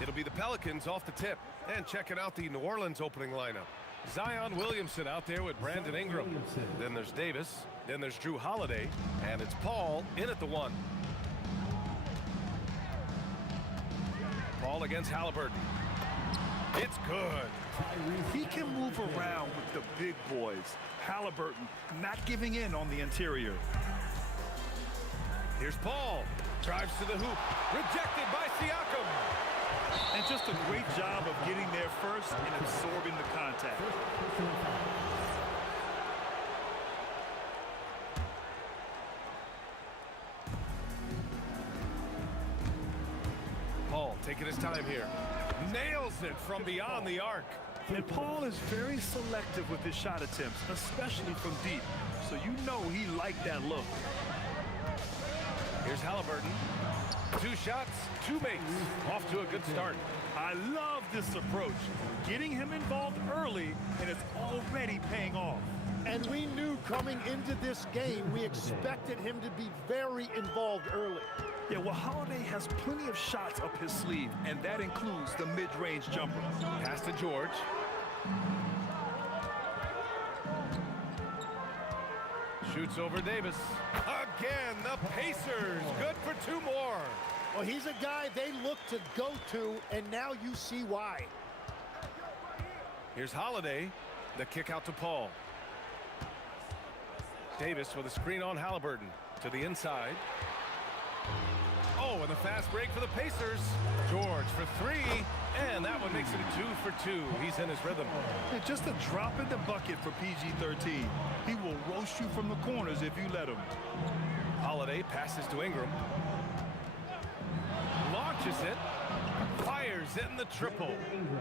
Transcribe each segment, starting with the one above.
It'll be the Pelicans off the tip. And checking out the New Orleans opening lineup. Zion Williamson out there with Brandon Ingram. Then there's Davis. Then there's Drew Holiday. And it's Paul in at the 1. Paul against Halliburton. It's good. He can move around with the big boys. Halliburton not giving in on the interior. Here's Paul. Drives to the hoop. Rejected by Siakam. And just a great job of getting there first and absorbing the contact. Paul taking his time here. Nails it from beyond the arc. And Paul is very selective with his shot attempts, especially from deep. So you know he liked that look. Here's Halliburton. 2 shots, 2 makes. Off to a good start. I love this approach. Getting him involved early, and it's already paying off. And we knew coming into this game, we expected him to be very involved early. Yeah, well, Holiday has plenty of shots up his sleeve, and that includes the mid-range jumper. Pass to George. Shoots over Davis. Again, the Pacers. Good for 2 more. Well, he's a guy they look to go to, and now you see why. Here's Holiday. The kick out to Paul. Davis with a screen on Halliburton. To the inside. Oh, and the fast break for the Pacers. George for 3. And that one makes it a 2 for 2. He's in his rhythm. Yeah, just a drop in the bucket for PG-13. He will roast you from the corners if you let him. Holiday passes to Ingram. Launches it. Fires it in the triple.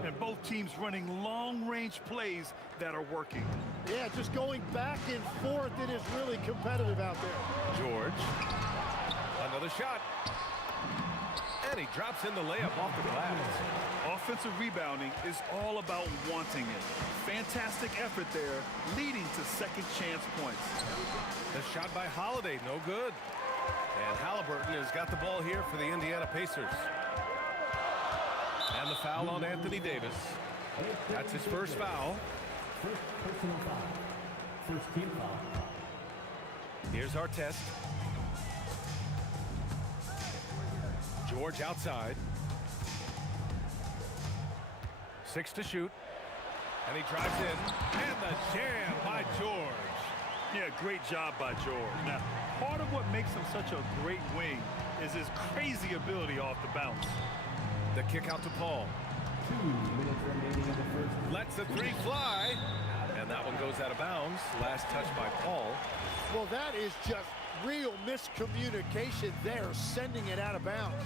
And both teams running long-range plays that are working. Yeah, just going back and forth. It is really competitive out there. George. Another shot. And he drops in the layup off the glass. Offensive rebounding is all about wanting it. Fantastic effort there, leading to second chance points. The shot by Holiday, no good. And Halliburton has got the ball here for the Indiana Pacers. And the foul on Anthony Davis. That's his first foul. First personal foul. First team foul. Here's our test. George outside. 6 to shoot. And he drives in. And the jam by George. Yeah, great job by George. Now, part of what makes him such a great wing is his crazy ability off the bounce. The kick out to Paul. 2 minutes remaining in the first. Lets the 3 fly. And that one goes out of bounds. Last touch by Paul. Well, that is just real miscommunication there, sending it out of bounds.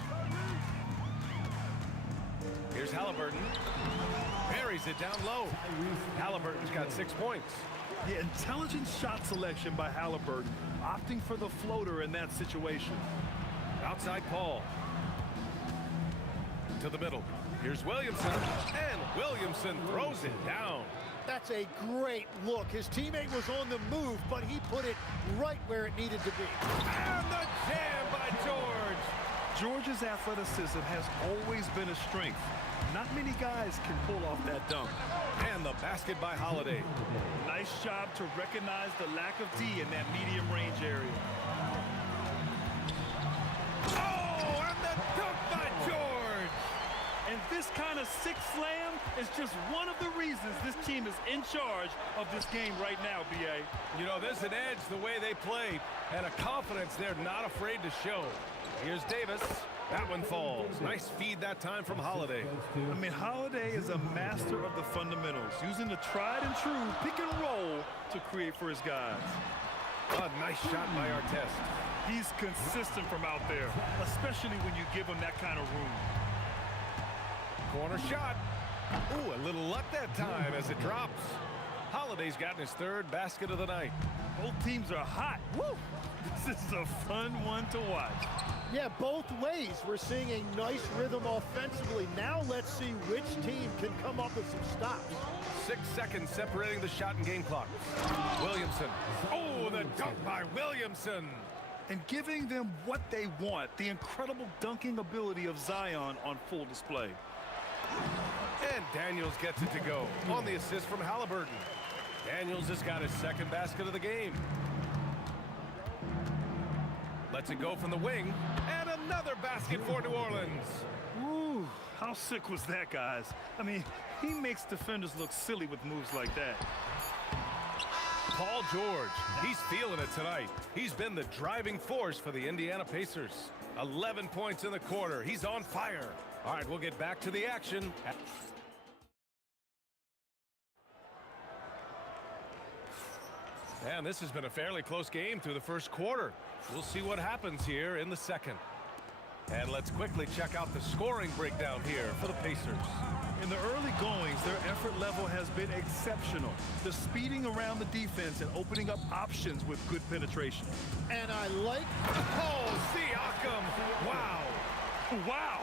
Here's Halliburton. Buries it down low. Halliburton's got 6 points. Yeah, intelligent shot selection by Halliburton, opting for the floater in that situation. Outside Paul. To the middle. Here's Williamson. And Williamson throws it down. That's a great look. His teammate was on the move, but he put it right where it needed to be. And the jam by George. George's athleticism has always been a strength. Not many guys can pull off that dunk. And the basket by Holiday. Nice job to recognize the lack of D in that medium range area. Oh, and the dunk by George. And this kind of sick slam is just one of the reasons this team is in charge of this game right now, B.A. You know, there's an edge the way they play, and a confidence they're not afraid to show. Here's Davis. That one falls. Nice feed that time from Holiday. I mean, Holiday is a master of the fundamentals, using the tried and true pick and roll to create for his guys. A nice shot by Artest. He's consistent from out there, especially when you give him that kind of room. Corner shot. Ooh, a little luck that time as it drops. Holiday's gotten his third basket of the night. Both teams are hot. Woo! This is a fun one to watch. Yeah, both ways. We're seeing a nice rhythm offensively. Now let's see which team can come up with some stops. 6 seconds separating the shot and game clock. Williamson. Oh, the dunk by Williamson. And giving them what they want, the incredible dunking ability of Zion on full display. And Daniels gets it to go on the assist from Halliburton. Daniels has got his second basket of the game. Lets it go from the wing, and another basket for New Orleans. Ooh, how sick was that, guys? I mean, he makes defenders look silly with moves like that. Paul George, he's feeling it tonight. He's been the driving force for the Indiana Pacers. 11 points in the quarter. He's on fire. All right, we'll get back to the action. And this has been a fairly close game through the first quarter. We'll see what happens here in the second. And let's quickly check out the scoring breakdown here for the Pacers. In the early goings, their effort level has been exceptional. The speeding around the defense and opening up options with good penetration. And I like... Oh, Siakam! Wow! Wow!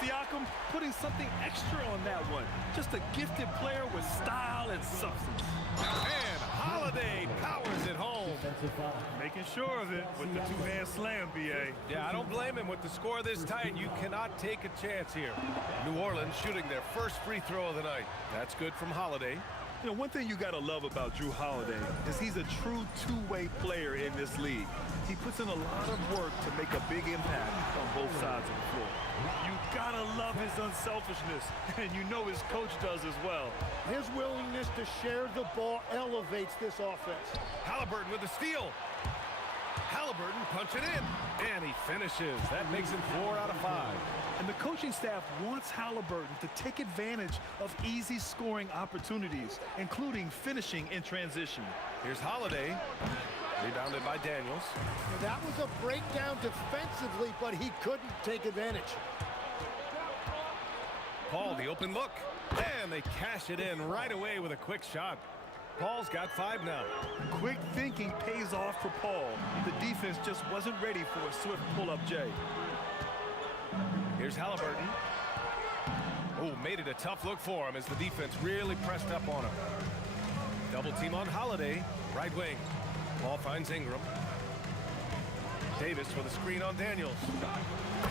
Siakam putting something extra on that one. Just a gifted player with style and substance. And Holiday powers it home. Defensive foul. Making sure of it with the two-hand slam, B.A. Yeah, I don't blame him. With the score this tight, you cannot take a chance here. New Orleans shooting their first free throw of the night. That's good from Holiday. You know, one thing you got to love about Jrue Holiday is he's a true two-way player in this league. He puts in a lot of work to make a big impact on both sides of the floor. You got to love his unselfishness, and you know his coach does as well. His willingness to share the ball elevates this offense. Halliburton with the steal. Halliburton punching in, and he finishes. That makes him 4 out of 5. And the coaching staff wants Halliburton to take advantage of easy scoring opportunities, including finishing in transition. Here's Holiday, rebounded by Daniels. That was a breakdown defensively, but he couldn't take advantage. Paul, the open look, and they cash it in right away with a quick shot. Paul's got 5 now. Quick thinking pays off for Paul. The defense just wasn't ready for a swift pull-up J. Here's Halliburton. Oh, made it a tough look for him as the defense really pressed up on him. Double team on Holiday, right wing. Paul finds Ingram. Davis with a screen on Daniels.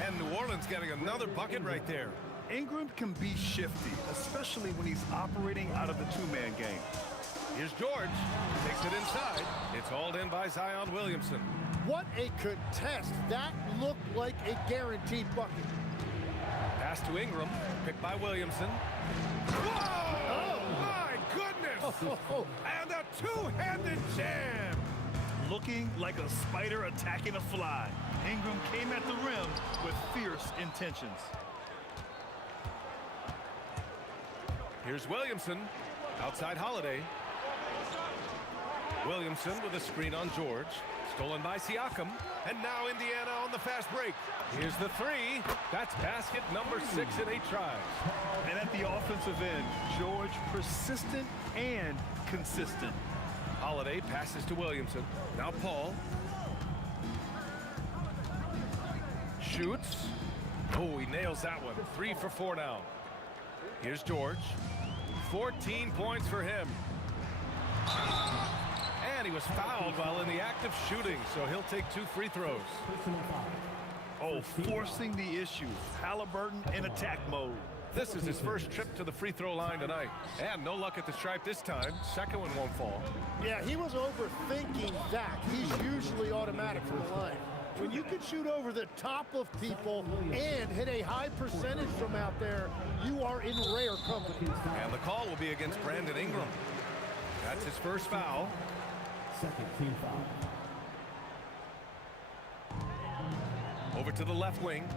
And New Orleans getting another bucket right there. Ingram can be shifty, especially when he's operating out of the two-man game. Here's George, takes it inside. It's hauled in by Zion Williamson. What a contest. That looked like a guaranteed bucket. Pass to Ingram, picked by Williamson. Whoa! Oh, my goodness! And a two-handed jam! Looking like a spider attacking a fly. Ingram came at the rim with fierce intentions. Here's Williamson, outside Holiday. Williamson with a screen on George. Stolen by Siakam. And now Indiana on the fast break. Here's the 3. That's basket number 6 in 8 tries. And at the offensive end, George persistent and consistent. Holiday passes to Williamson. Now Paul. Shoots. Oh, he nails that one. 3 for 4 now. Here's George. 14 points for him. And he was fouled while in the act of shooting, so he'll take 2 free throws. Oh, forcing the issue. Halliburton in attack mode. This is his first trip to the free throw line tonight. And no luck at the stripe this time. Second one won't fall. Yeah, he was overthinking that. He's usually automatic from the line. When you can shoot over the top of people and hit a high percentage from out there, you are in rare company. And the call will be against Brandon Ingram. That's his first foul. Second team foul. Over to the left wing.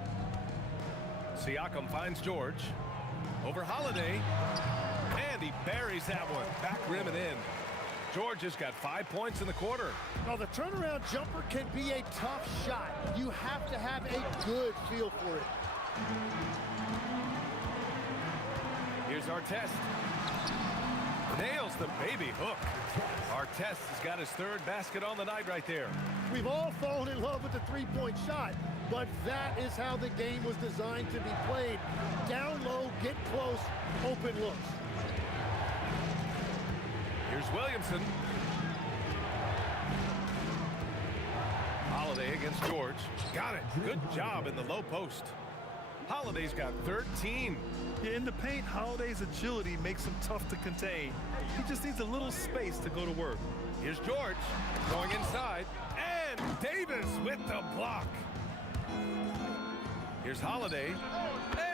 Siakam finds George. Over Holiday. And he buries that one. Back rim and in. George has got 5 points in the quarter. Now, the turnaround jumper can be a tough shot. You have to have a good feel for it. Here's our test. Nails the baby hook. Artest has got his third basket on the night right there. We've all fallen in love with the three-point shot, but that is how the game was designed to be played. Down low, get close, open looks. Here's Williamson. Holiday against George. Got it. Good job in the low post. Holiday's got 13. Yeah, in the paint, Holiday's agility makes him tough to contain. He just needs a little space to go to work. Here's George going inside. And Davis with the block. Here's Holiday.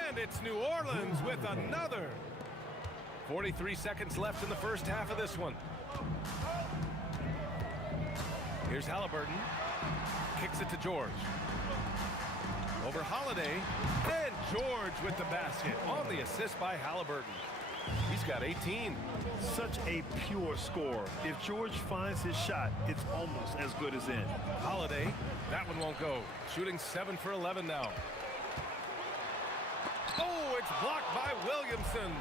And it's New Orleans with another. 43 seconds left in the first half of this one. Here's Halliburton. Kicks it to George. Over Holiday. And George with the basket on the assist by Halliburton. He's got 18. Such a pure scorer. If George finds his shot, it's almost as good as in. Holiday, that one won't go. Shooting 7 for 11 now. Oh, it's blocked by Williamson.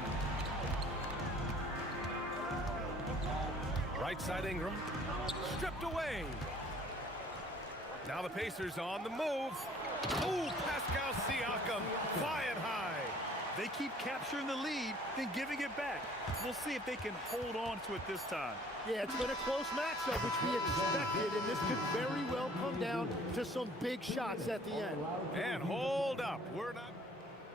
Right side Ingram, stripped away. Now the Pacers on the move. Oh, Pascal Siakam flying high. They keep capturing the lead, then giving it back. We'll see if they can hold on to it this time. Yeah, it's been a close matchup, which we expected, and this could very well come down to some big shots at the end. And hold up, we're not.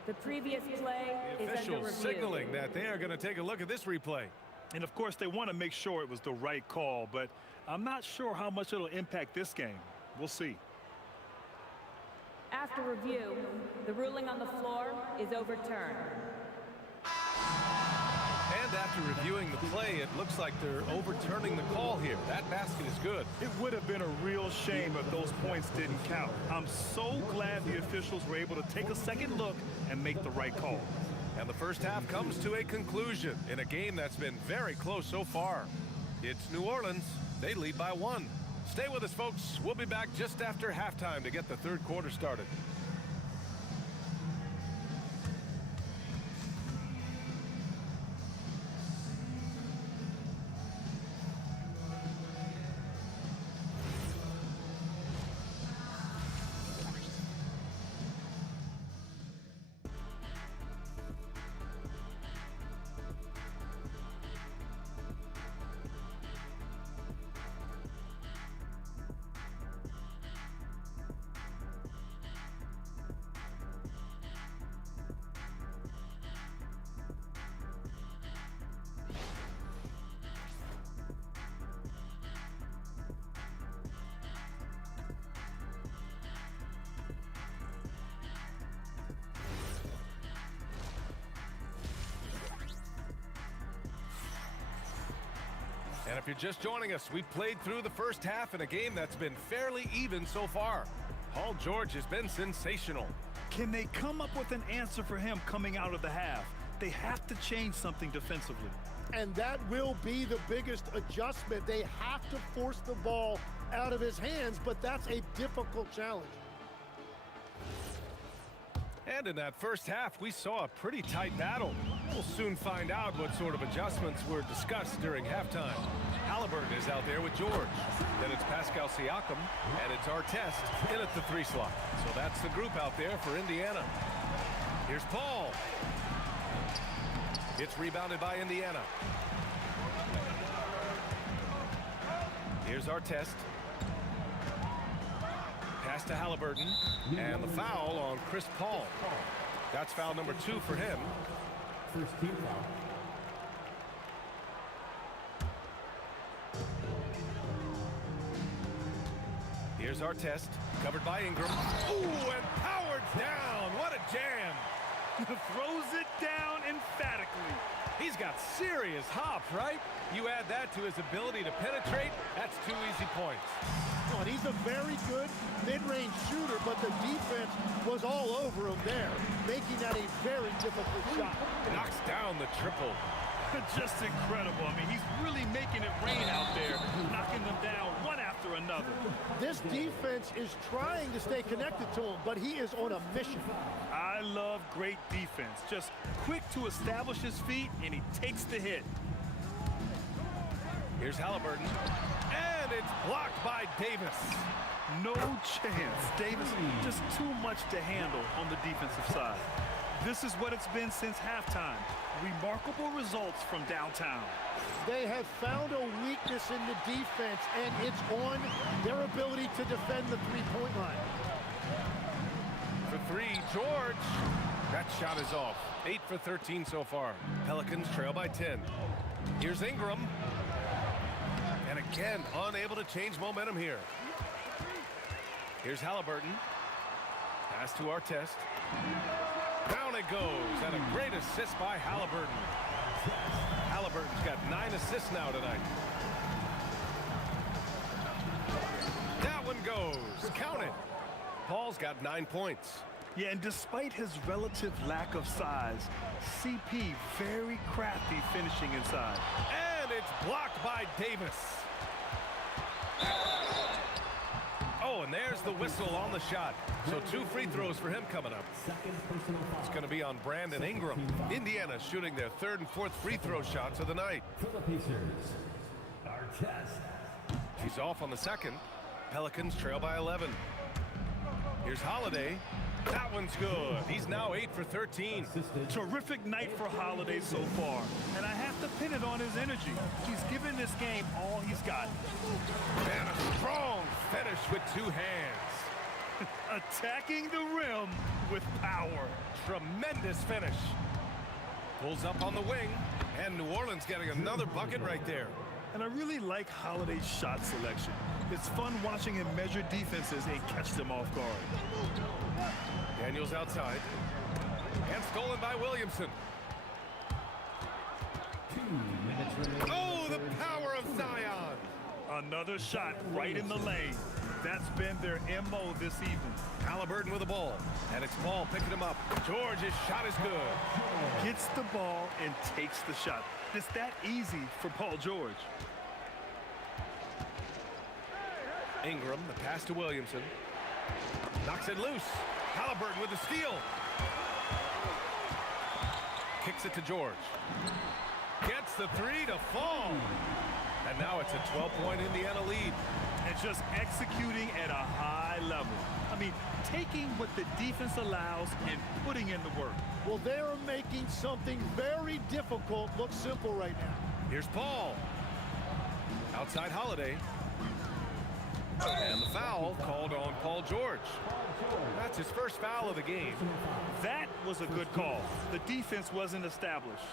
The previous play The is under officials review. signaling that they are going to take a look at this replay. And of course, they want to make sure it was the right call, but I'm not sure how much it'll impact this game. We'll see. After review, the ruling on the floor is overturned. And after reviewing the play, it looks like they're overturning the call here. That basket is good. It would have been a real shame if those points didn't count. I'm so glad the officials were able to take a second look and make the right call. And the first half comes to a conclusion in a game that's been very close so far. It's New Orleans. They lead by 1. Stay with us, folks. We'll be back just after halftime to get the third quarter started. And if you're just joining us, we played through the first half in a game that's been fairly even so far. Paul George has been sensational. Can they come up with an answer for him coming out of the half? They have to change something defensively. And that will be the biggest adjustment. They have to force the ball out of his hands, but that's a difficult challenge. And in that first half, we saw a pretty tight battle. We'll soon find out what sort of adjustments were discussed during halftime. Halliburton is out there with George. Then it's Pascal Siakam, and it's Artest in at the 3 slot. So that's the group out there for Indiana. Here's Paul. It's rebounded by Indiana. Here's Artest. Pass to Halliburton, and the foul on Chris Paul. That's foul number 2 for him. First team foul. Here's Artest, covered by Ingram. Ooh, and powered down. What a jam. Throws it down emphatically. He's got serious hop, right? You add that to his ability to penetrate, that's 2 easy points. Oh, and he's a very good mid-range shooter, but the defense was all over him there, making that a very difficult shot. Knocks down the triple. Just incredible. I mean, he's really making it rain out there, knocking them down one after another. This defense is trying to stay connected to him, but he is on a mission. I love great defense. Just quick to establish his feet, and he takes the hit. Here's Halliburton. And it's blocked by Davis. No chance. Davis, just too much to handle on the defensive side. This is what it's been since halftime. Remarkable results from downtown. They have found a weakness in the defense, and it's on their ability to defend the three-point line. For three, George. That shot is off. 8 for 13 so far. Pelicans trail by 10. Here's Ingram. And again, unable to change momentum here. Here's Halliburton. Pass to Artest. Down it goes, and a great assist by Halliburton. Halliburton's got 9 assists now tonight. That one goes. Count it. Paul's got 9 points. Yeah, and despite his relative lack of size, CP very crafty finishing inside. And it's blocked by Davis. Oh, and there's the whistle on the shot. So 2 free throws for him coming up. It's going to be on Brandon Ingram. Indiana shooting their 3rd and 4th free throw shots of the night. For the Pacers, Artest. He's off on the 2nd. Pelicans trail by 11. Here's Holiday. That one's good. He's now 8 for 13. Terrific night for Holiday so far, and I have to pin it on his energy. He's given this game all he's got. And a strong finish with 2 hands. Attacking the rim with power. Tremendous finish. Pulls up on the wing, and New Orleans getting another bucket right there. And I really like Holiday's shot selection. It's fun watching him measure defenses and catch them off guard. Daniels outside. And stolen by Williamson. 2 minutes remaining. Oh, the power of Zion. Another shot right in the lane. That's been their MO this evening. Halliburton with the ball. And it's Paul picking him up. George's shot is good. Gets the ball and takes the shot. It's that easy for Paul George. Ingram, the pass to Williamson. Knocks it loose. Halliburton with the steal. Kicks it to George. Gets the 3 to fall. And now it's a 12-point Indiana lead. And just executing at a high level. I mean, taking what the defense allows and putting in the work. Well, they are making something very difficult look simple right now. Here's Paul. Outside Holiday. And the foul called on Paul George. That's his first foul of the game. That was a good call. The defense wasn't established.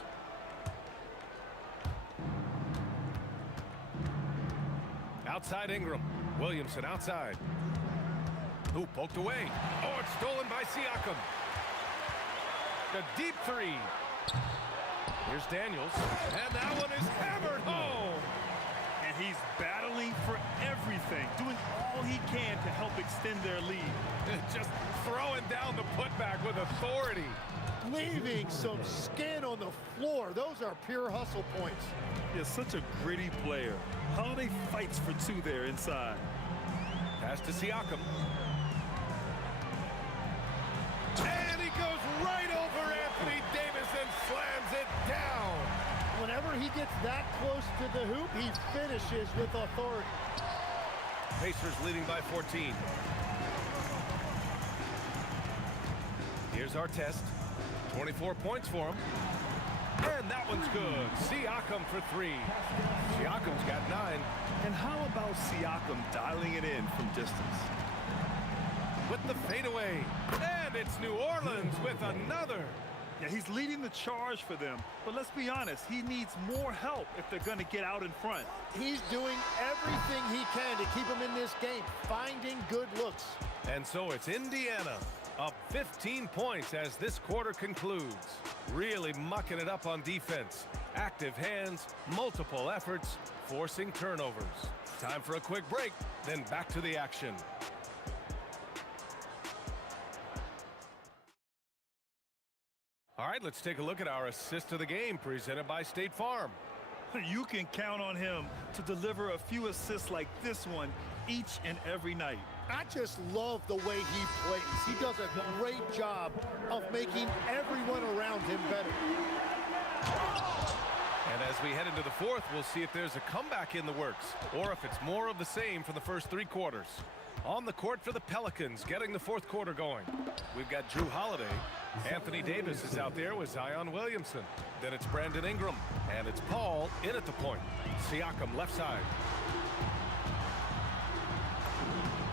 Outside Ingram. Williamson outside. Who poked away. Oh, it's stolen by Siakam. The deep 3. Here's Daniels. And that one is hammered home. And he's battling for everything, doing all he can to help extend their lead. Just throwing down the putback with authority. Leaving some skin on the floor. Those are pure hustle points. He's such a gritty player. Holiday fights for 2 there inside. Pass to Siakam. And he goes right over Anthony Davis and slams it down. Whenever he gets that close to the hoop, he finishes with authority. Pacers leading by 14. Here's Artest. 24 points for him. And that one's good. Siakam for 3. Siakam's got 9. And how about Siakam dialing it in from distance? With the fadeaway. And it's New Orleans with another. Yeah, he's leading the charge for them. But let's be honest, he needs more help if they're going to get out in front. He's doing everything he can to keep him in this game, finding good looks. And so it's Indiana up 15 points as this quarter concludes. Really mucking it up on defense. Active hands, multiple efforts, forcing turnovers. Time for a quick break, then back to the action. All right, let's take a look at our assist of the game presented by State Farm. You can count on him to deliver a few assists like this one each and every night. I just love the way he plays. He does a great job of making everyone around him better. And as As we head into the fourth, we'll see if there's a comeback in the works or if it's more of the same for the first 3 quarters. On the court for the Pelicans, getting the fourth quarter going. We've got Drew Holiday. Anthony Davis is out there with Zion Williamson. Then it's Brandon Ingram. And it's Paul in at the point. Siakam left side.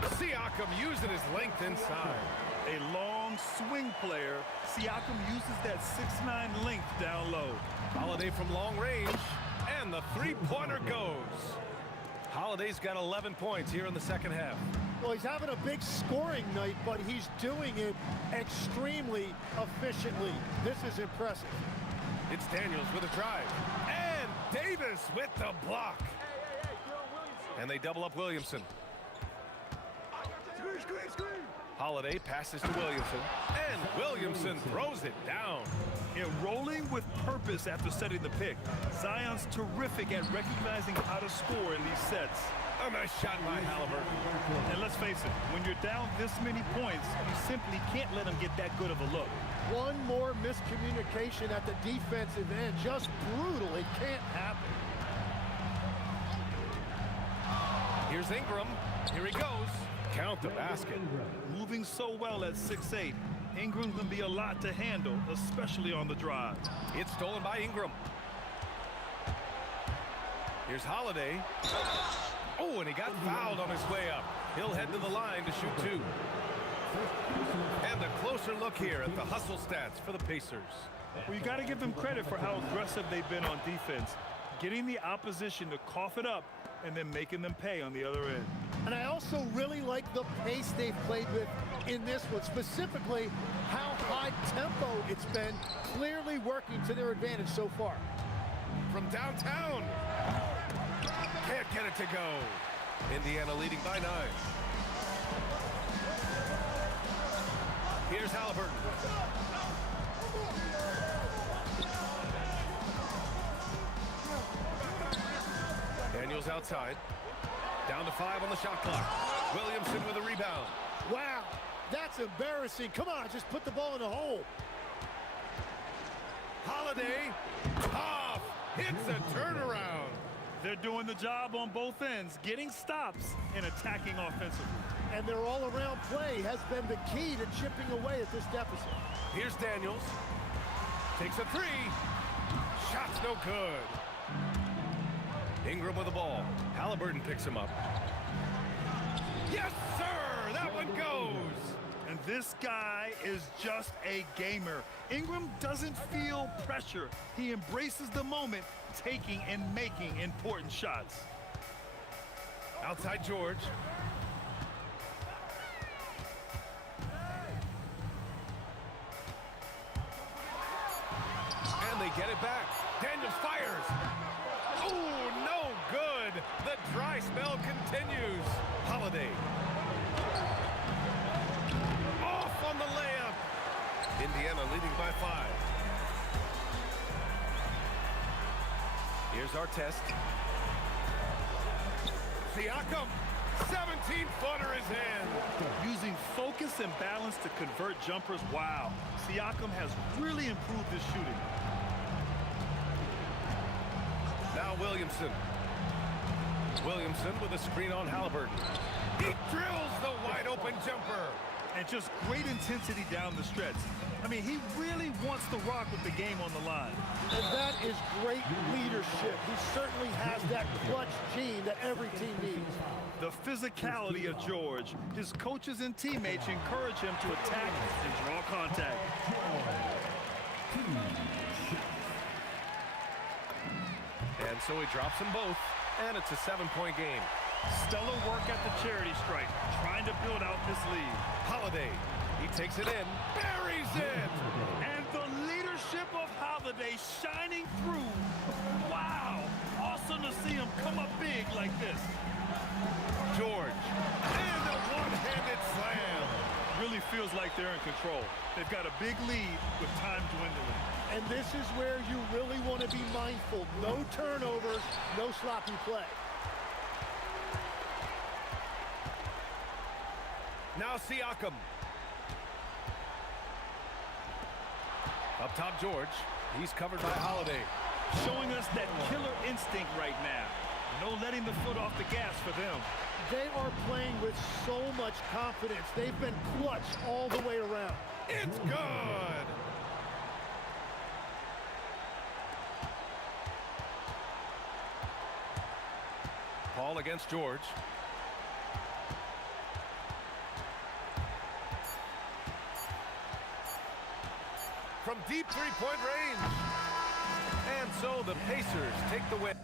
Siakam using his length inside. A long swing player. Siakam uses that 6'9" length down low. Holiday from long range. And the three-pointer goes. Holiday's got 11 points here in the second half. Well, he's having a big scoring night, but he's doing it extremely efficiently. This is impressive. It's Daniels with a drive. And Davis with the block. And they double up Williamson. Holiday passes to Williamson. And Williamson throws it down. Rolling with purpose after setting the pick. Zion's terrific at recognizing how to score in these sets. A nice shot by Halliburton. And let's face it, when you're down this many points, you simply can't let them get that good of a look. One more miscommunication at the defensive end. Just brutal. It can't happen. Here's Ingram. Here he goes. Count the basket. Moving so well at 6'8", Ingram can be a lot to handle, especially on the drive. It's stolen by Ingram. Here's Holiday. Oh, and he got fouled on his way up. He'll head to the line to shoot 2. And a closer look here at the hustle stats for the Pacers. Well, you got to give them credit for how aggressive they've been on defense, getting the opposition to cough it up and then making them pay on the other end. And I also really like the pace they've played with in this one, specifically how high tempo it's been, clearly working to their advantage so far. From downtown. Can't get it to go. Indiana leading by 9. Here's Halliburton. Daniels outside. Down to 5 on the shot clock. Williamson with a rebound. Wow, that's embarrassing. Come on, just put the ball in the hole. Holiday, tough, hits a turnaround. They're doing the job on both ends, getting stops and attacking offensively. And their all-around play has been the key to chipping away at this deficit. Here's Daniels. Takes a 3. Shot's no good. Ingram with the ball. Halliburton picks him up. Yes, sir! That one goes! And this guy is just a gamer. Ingram doesn't feel pressure. He embraces the moment, taking and making important shots. Outside George. And they get it back. Daniels fires. Oh, no good. The dry spell continues. Holiday. Off on the layup. Indiana leading by 5. Here's our test. Siakam. 17-footer is in. Using focus and balance to convert jumpers. Wow. Siakam has really improved his shooting. Now Williamson. Williamson with a screen on Halliburton. He drills the wide open jumper. And just great intensity down the stretch. I mean, he really wants to rock with the game on the line. And that is great leadership. He certainly has that clutch gene that every team needs. The physicality of George. His coaches and teammates encourage him to attack and draw contact. And so he drops them both, and it's a 7-point game. Stellar work at the charity stripe, trying to build out this lead. Holiday, he takes it in, buries it! And the leadership of Holiday shining through. Wow, awesome to see him come up big like this. George, and a one-handed slam. Really feels like they're in control. They've got a big lead with time dwindling. And this is where you really want to be mindful. No turnovers, no sloppy play. Now Siakam. Up top, George. He's covered by Holiday. Showing us just that killer instinct right now. No letting the foot off the gas for them. They are playing with so much confidence. They've been clutch all the way around. It's good. Paul against George. From deep three-point range. And so the Pacers take the win.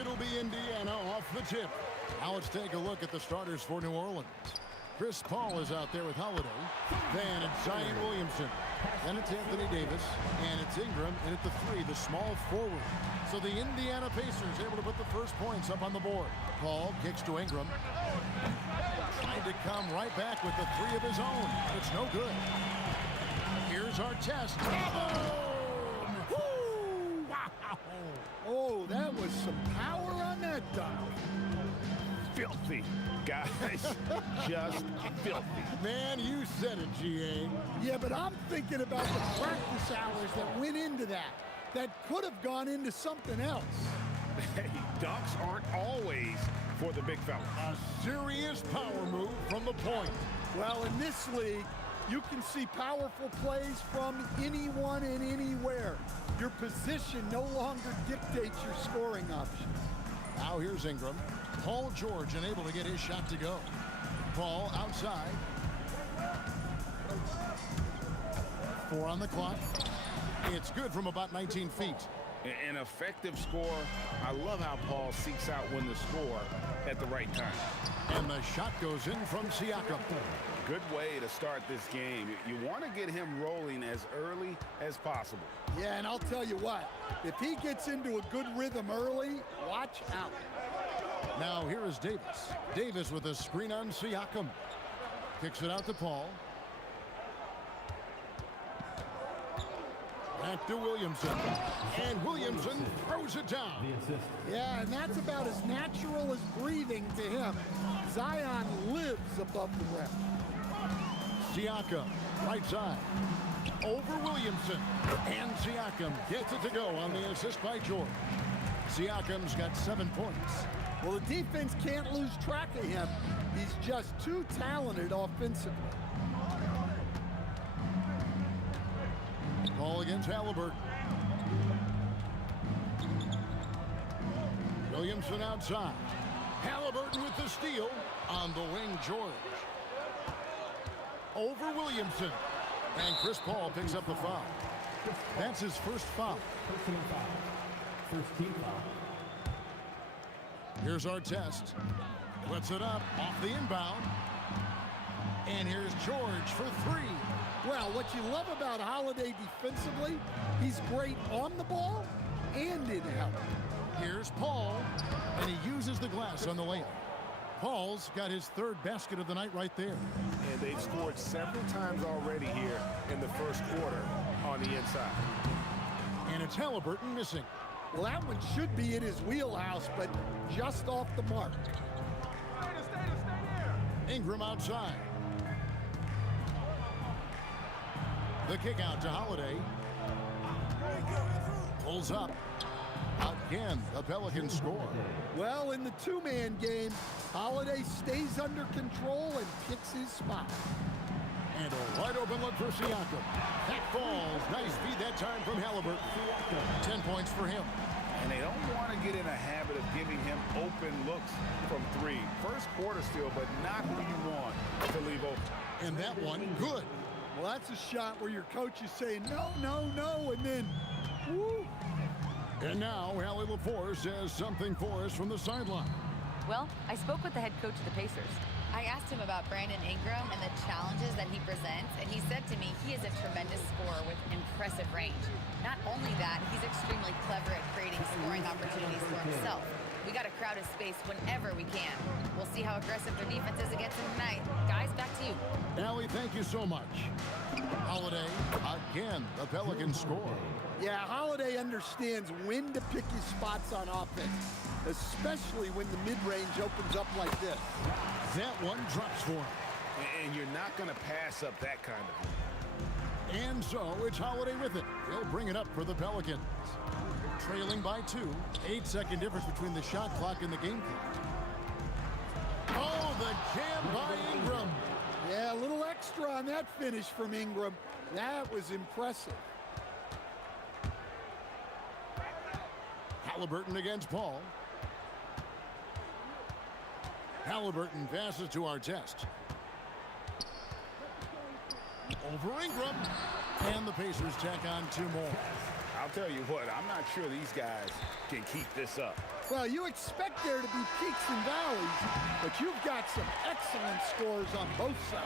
It'll be Indiana off the tip. Now let's take a look at the starters for New Orleans. Chris Paul is out there with Holiday. Then it's Zion Williamson. Then it's Anthony Davis. And it's Ingram. And at the 3, the small forward. So the Indiana Pacers able to put the first points up on the board. Paul kicks to Ingram. Trying to come right back with the 3 of his own. It's no good. Here's our test. Boom! Woo! Wow! Oh, that was some power on that dunk. Filthy, guys. Just filthy. Man, you said it, GA. Yeah, but I'm thinking about the practice hours that went into that. That could have gone into something else. Hey, dunks aren't always for the big fella. A serious power move from the point. Well, in this league, you can see powerful plays from anyone and anywhere. Your position no longer dictates your scoring options. Now here's Ingram. Paul George unable to get his shot to go. Paul outside. 4 on the clock. It's good from about 19 feet. An effective score. I love how Paul seeks out when to score at the right time. And the shot goes in from Siakam. Good way to start this game. You want to get him rolling as early as possible. Yeah, and I'll tell you what, if he gets into a good rhythm early, watch out. Now here is Davis. Davis with a screen on Siakam. Kicks it out to Paul. Back to Williamson. And Williamson throws it down. Yeah, and that's about as natural as breathing to him. Zion lives above the rim. Siakam, right side. Over Williamson. And Siakam gets it to go on the assist by George. Siakam's got 7 points. Well, the defense can't lose track of him. He's just too talented offensively. Ball against Halliburton. Williamson outside. Halliburton with the steal. On the wing, George. Over Williamson. And Chris Paul picks up the foul. That's his first foul. Personal foul. First team foul. Here's our test. Puts it up off the inbound. And here's George for three. Well, what you love about Holiday defensively, he's great on the ball and in help. Here's Paul, and he uses the glass on the layup. Paul's got his third basket of the night right there. And they've scored several times already here in the first quarter on the inside. And it's Halliburton missing. Well, that one should be in his wheelhouse, but just off the mark. Ingram outside. The kick out to Holiday. Pulls up. Again, the Pelicans score. Well, in the two-man game, Holiday stays under control and picks his spot. And a wide open look for Siakam. That falls. Nice feed that time from Halliburton. 10 points for him. And they don't want to get in a habit of giving him open looks from three. First quarter still, but not who you want to leave open. And that one, good. Well, that's a shot where your coach is saying, no, no, no, and then, woo. And now, Hallie LaForce says something for us from the sideline. Well, I spoke with the head coach of the Pacers. I asked him about Brandon Ingram and the challenges that he presents, and he said to me he is a tremendous scorer with impressive range. Not only that, he's extremely clever at creating scoring opportunities for himself. We got to crowd his space whenever we can. We'll see how aggressive their defense is against him tonight. Guys, back to you. Allie, thank you so much. Holiday, again, the Pelicans score. Yeah, Holiday understands when to pick his spots on offense, especially when the mid-range opens up like this. That one drops for him. And you're not going to pass up that kind of one. And so it's Holiday with it. He'll bring it up for the Pelicans. Trailing by 2. 8-second difference between the shot clock and the game clock. Oh, the jam by Ingram. Yeah, a little extra on that finish from Ingram. That was impressive. Halliburton against Paul. Halliburton passes to our test. Over Ingram. And the Pacers tack on 2 more. I'll tell you what, I'm not sure these guys can keep this up. Well, you expect there to be peaks and valleys, but you've got some excellent scores on both sides.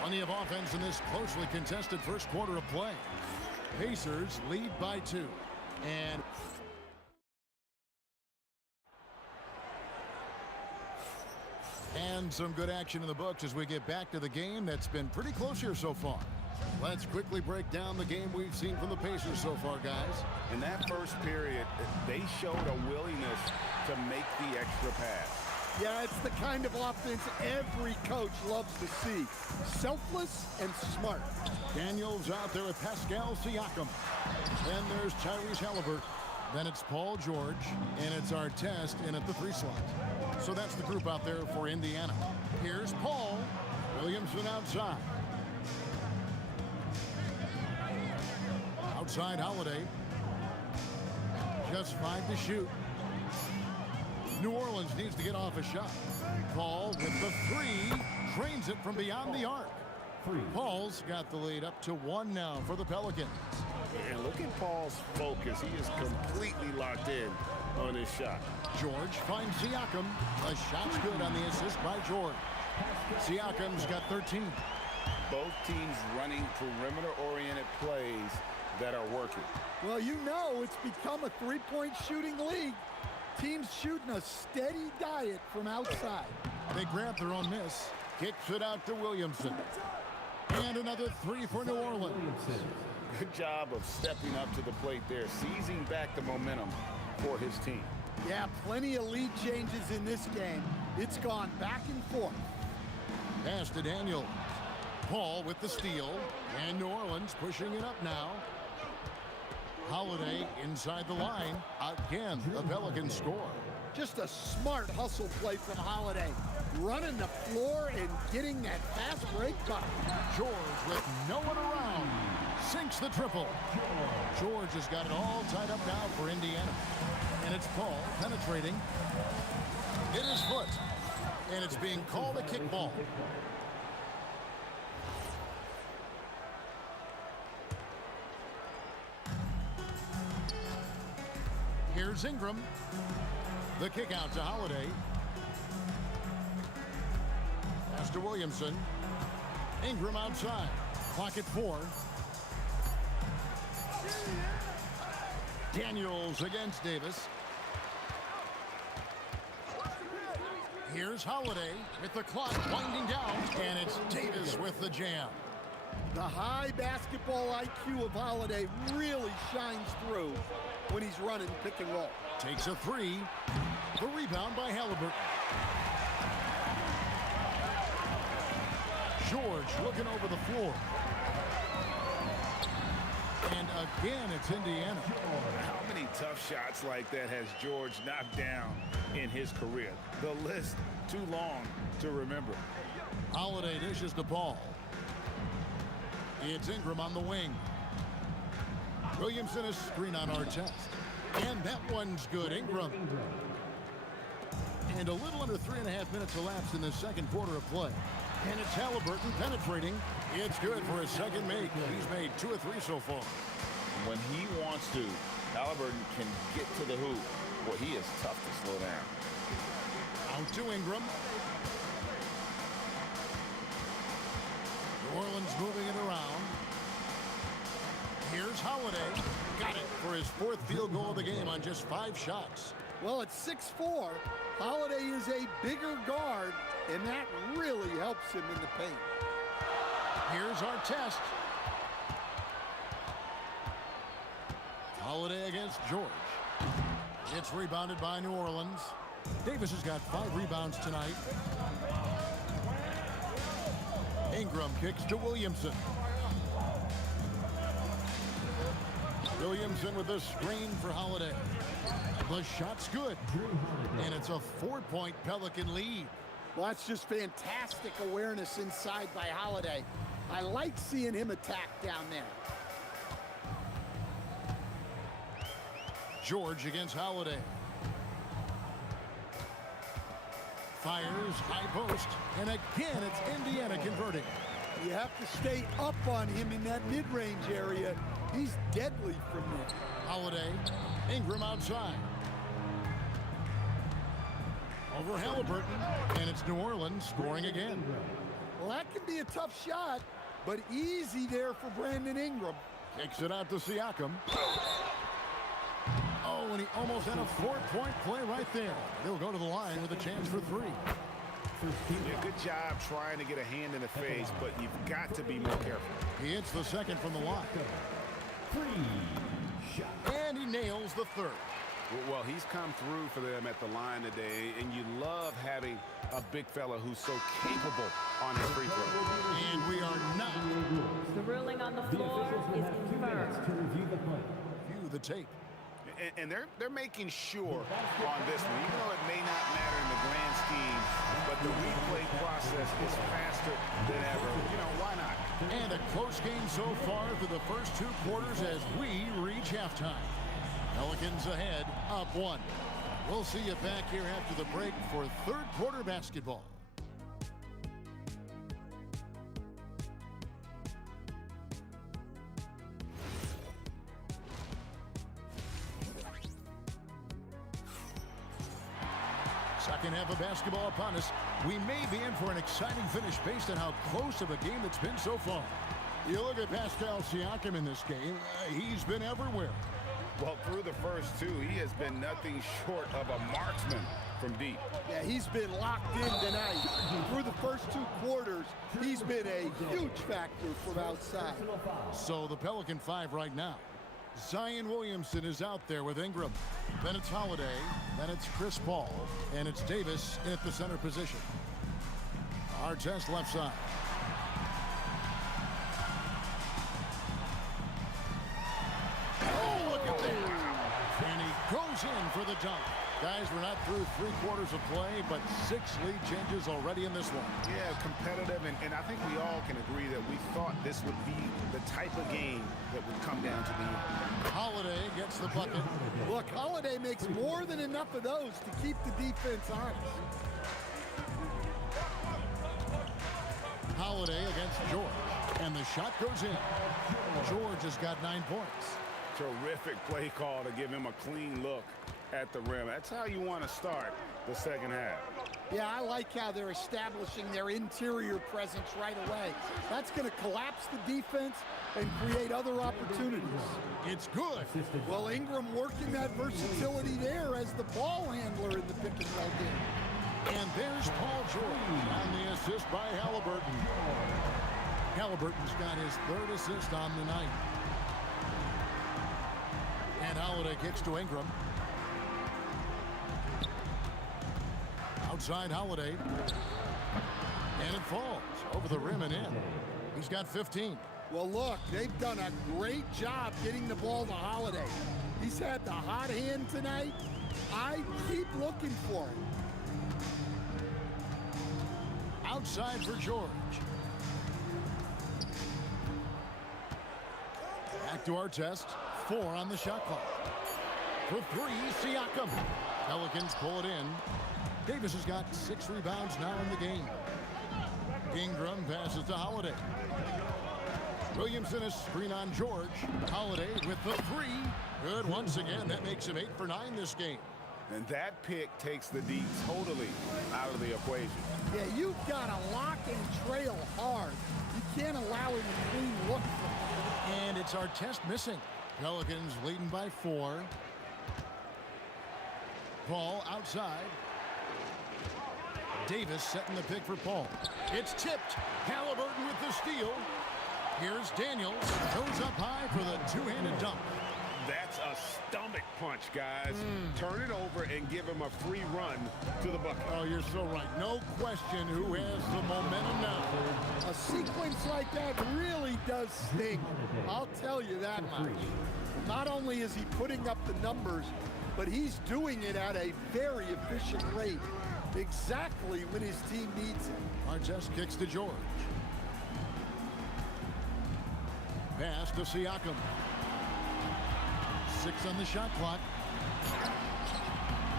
Plenty of offense in this closely contested first quarter of play. Pacers lead by 2. And some good action in the books as we get back to the game that's been pretty close here so far. Let's quickly break down the game we've seen from the Pacers so far, guys. In that first period, they showed a willingness to make the extra pass. Yeah, it's the kind of offense every coach loves to see. Selfless and smart. Daniels out there with Pascal Siakam. Then there's Tyrese Halliburton. Then it's Paul George, and it's our test in at the 3 slot. So that's the group out there for Indiana. Here's Paul. Williamson outside. Outside Holiday. Just 5 to shoot. New Orleans needs to get off a shot. Paul with the 3. Drains it from beyond the arc. Paul's got the lead up to 1 now for the Pelicans. And look at Paul's focus. He is completely locked in on his shot. George finds Siakam. The shot's good on the assist by George. Siakam's got 13. Both teams running perimeter-oriented plays that are working. Well, you know it's become a 3-point shooting league. Teams shooting a steady diet from outside. They grab their own miss. Kicks it out to Williamson. And another 3 for New Orleans. Good job of stepping up to the plate there, seizing back the momentum for his team. Yeah, plenty of lead changes in this game. It's gone back and forth. Pass to Daniel. Paul with the steal. And New Orleans pushing it up now. Holiday inside the line. Again, the Pelicans score. Just a smart hustle play from Holiday. Running the floor and getting that fast break by. George with no one around. Sinks the triple. George has got it all tied up now for Indiana. And it's Paul penetrating. Hit his foot. And it's being called a kickball. Here's Ingram. The kick out to Holiday. Pass to Williamson. Ingram outside. Clock at 4. Daniels against Davis. Here's Holiday with the clock winding down, and it's Davis with the jam. The high basketball IQ of Holiday really shines through when he's running pick and roll. Takes a 3. The rebound by Halliburton. George looking over the floor. And again, it's Indiana. How many tough shots like that has George knocked down in his career? The list too long to remember. Holiday dishes the ball. It's Ingram on the wing. Williamson is screen on Artest. And that one's good. Ingram. And a little under 3.5 minutes elapsed in the second quarter of play. And it's Halliburton penetrating. It's good for his second make. He's made 2 or 3 so far. When he wants to, Halliburton can get to the hoop. Boy, he is tough to slow down. Out to Ingram. New Orleans moving it around. Here's Holiday. Got it for his 4th field goal of the game on just 5 shots. Well, at 6'4", Holiday is a bigger guard, and that really helps him in the paint. Here's Artest. Holiday against George. It's rebounded by New Orleans. Davis has got 5 rebounds tonight. Ingram kicks to Williamson. Williamson with the screen for Holiday. The shot's good. And it's a 4-point Pelican lead. Well, that's just fantastic awareness inside by Holiday. I like seeing him attack down there. George against Holiday. Fires, high post, and again it's Indiana converting. You have to stay up on him in that mid-range area. He's deadly from there. Holiday, Ingram outside. Over Halliburton, and it's New Orleans scoring again. Well, that can be a tough shot, but easy there for Brandon Ingram. Kicks it out to Siakam. Oh, and he almost had a 4-point play right there. They'll go to the line with a chance for 3. Yeah, good job trying to get a hand in the face, but you've got to be more careful. He hits the second from the line. And he nails the 3rd. Well, he's come through for them at the line today, and you love having a big fella who's so capable on his free throw. And we are not. The ruling on the floor is confirmed. View the tape. And they're making sure on this one, even though it may not matter in the grand scheme, but the replay process is faster than ever. You know, why not? And a close game so far through the first 2 quarters as we reach halftime. Pelicans ahead, up 1. We'll see you back here after the break for 3rd quarter basketball. Second half of basketball upon us. We may be in for an exciting finish based on how close of a game it's been so far. You look at Pascal Siakam in this game, he's been everywhere. Well, through the first 2, he has been nothing short of a marksman from deep. Yeah, he's been locked in tonight. Through the first 2 quarters, he's been a huge factor from outside. So the Pelican 5 right now. Zion Williamson is out there with Ingram. Then it's Holiday. Then it's Chris Paul. And it's Davis at the center position. Artest left side. Oh, look at that. And he goes in for the dunk. Guys, we're not through 3 quarters of play, but 6 lead changes already in this one. Yeah, competitive, and I think we all can agree that we thought this would be the type of game that would come down to the end. Holiday gets the bucket. Look, Holiday makes more than enough of those to keep the defense honest. Holiday against George, and the shot goes in. George has got 9 points. Terrific play call to give him a clean look at the rim. That's how you want to start the second half. Yeah, I like how they're establishing their interior presence right away. That's going to collapse the defense and create other opportunities. It's good. Well, Ingram working that versatility there as the ball handler in the pick and roll game. And there's Paul George on the assist by Halliburton. Halliburton's got his third assist on the night. And Holiday kicks to Ingram. Outside Holiday. And it falls over the rim and in. He's got 15. Well, look, they've done a great job getting the ball to Holiday. He's had the hot hand tonight. I keep looking for him. Outside for George. Back to our test. 4 on the shot clock. For 3, Siakam. Pelicans pull it in. Davis has got 6 rebounds now in the game. Ingram passes to Holiday. Williamson is screen on George. Holiday with the 3. Good once again. That makes him 8 for 9 this game. And that pick takes the D totally out of the equation. Yeah, you've got to lock and trail hard. You can't allow him a clean look. And it's our test missing. Pelicans leading by 4. Paul outside. Davis setting the pick for Paul. It's tipped. Halliburton with the steal. Here's Daniels. Goes up high for the two-handed dunk. That's a stomach punch, guys. Turn it over and give him a free run to the bucket. Oh, you're so right. No question who has the momentum now. A sequence like that really does sting. I'll tell you that much. Not only is he putting up the numbers, but he's doing it at a very efficient rate. Exactly when his team needs it. Artest kicks to George. Pass to Siakam. 6 on the shot clock.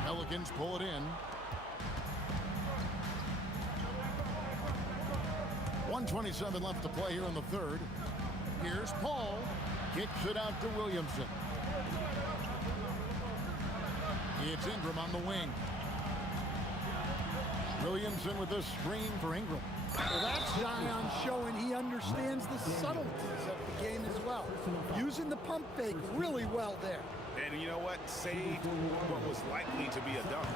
Pelicans pull it in. 1:27 left to play here in the third. Here's Paul. Kicks it out to Williamson. It's Ingram on the wing. Williamson with a screen for Ingram. Well, that's Zion showing he understands the subtleties of the game as well. Using the pump fake really well there. And you know what? Saved what was likely to be a dunk.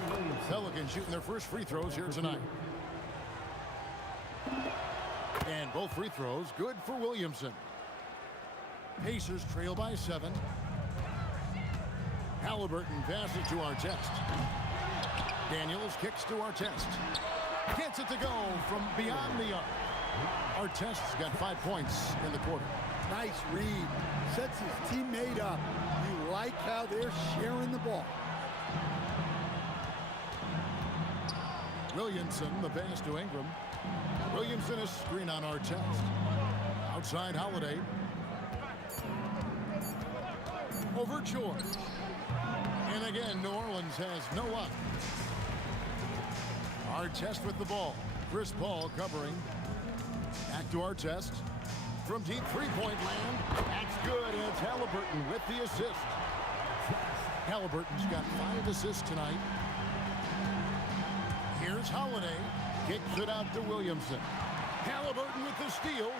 Pelicans shooting their first free throws here tonight. And both free throws good for Williamson. Pacers trail by 7. Halliburton passes to Artest. Daniels kicks to Artest. Gets it to go from beyond the arc. Artest's got 5 points in the quarter. Nice read. Sets his teammate up. You like how they're sharing the ball. Williamson, the pass to Ingram. Williamson is screen on Artest. Outside Holiday. Over George. And again, New Orleans has no up. Artest with the ball. Chris Paul covering. Back to Artest. From deep three-point land. That's good, and it's Halliburton with the assist. Halliburton's got 5 assists tonight. Here's Holiday. Kicks it out to Williamson. Halliburton with the steal.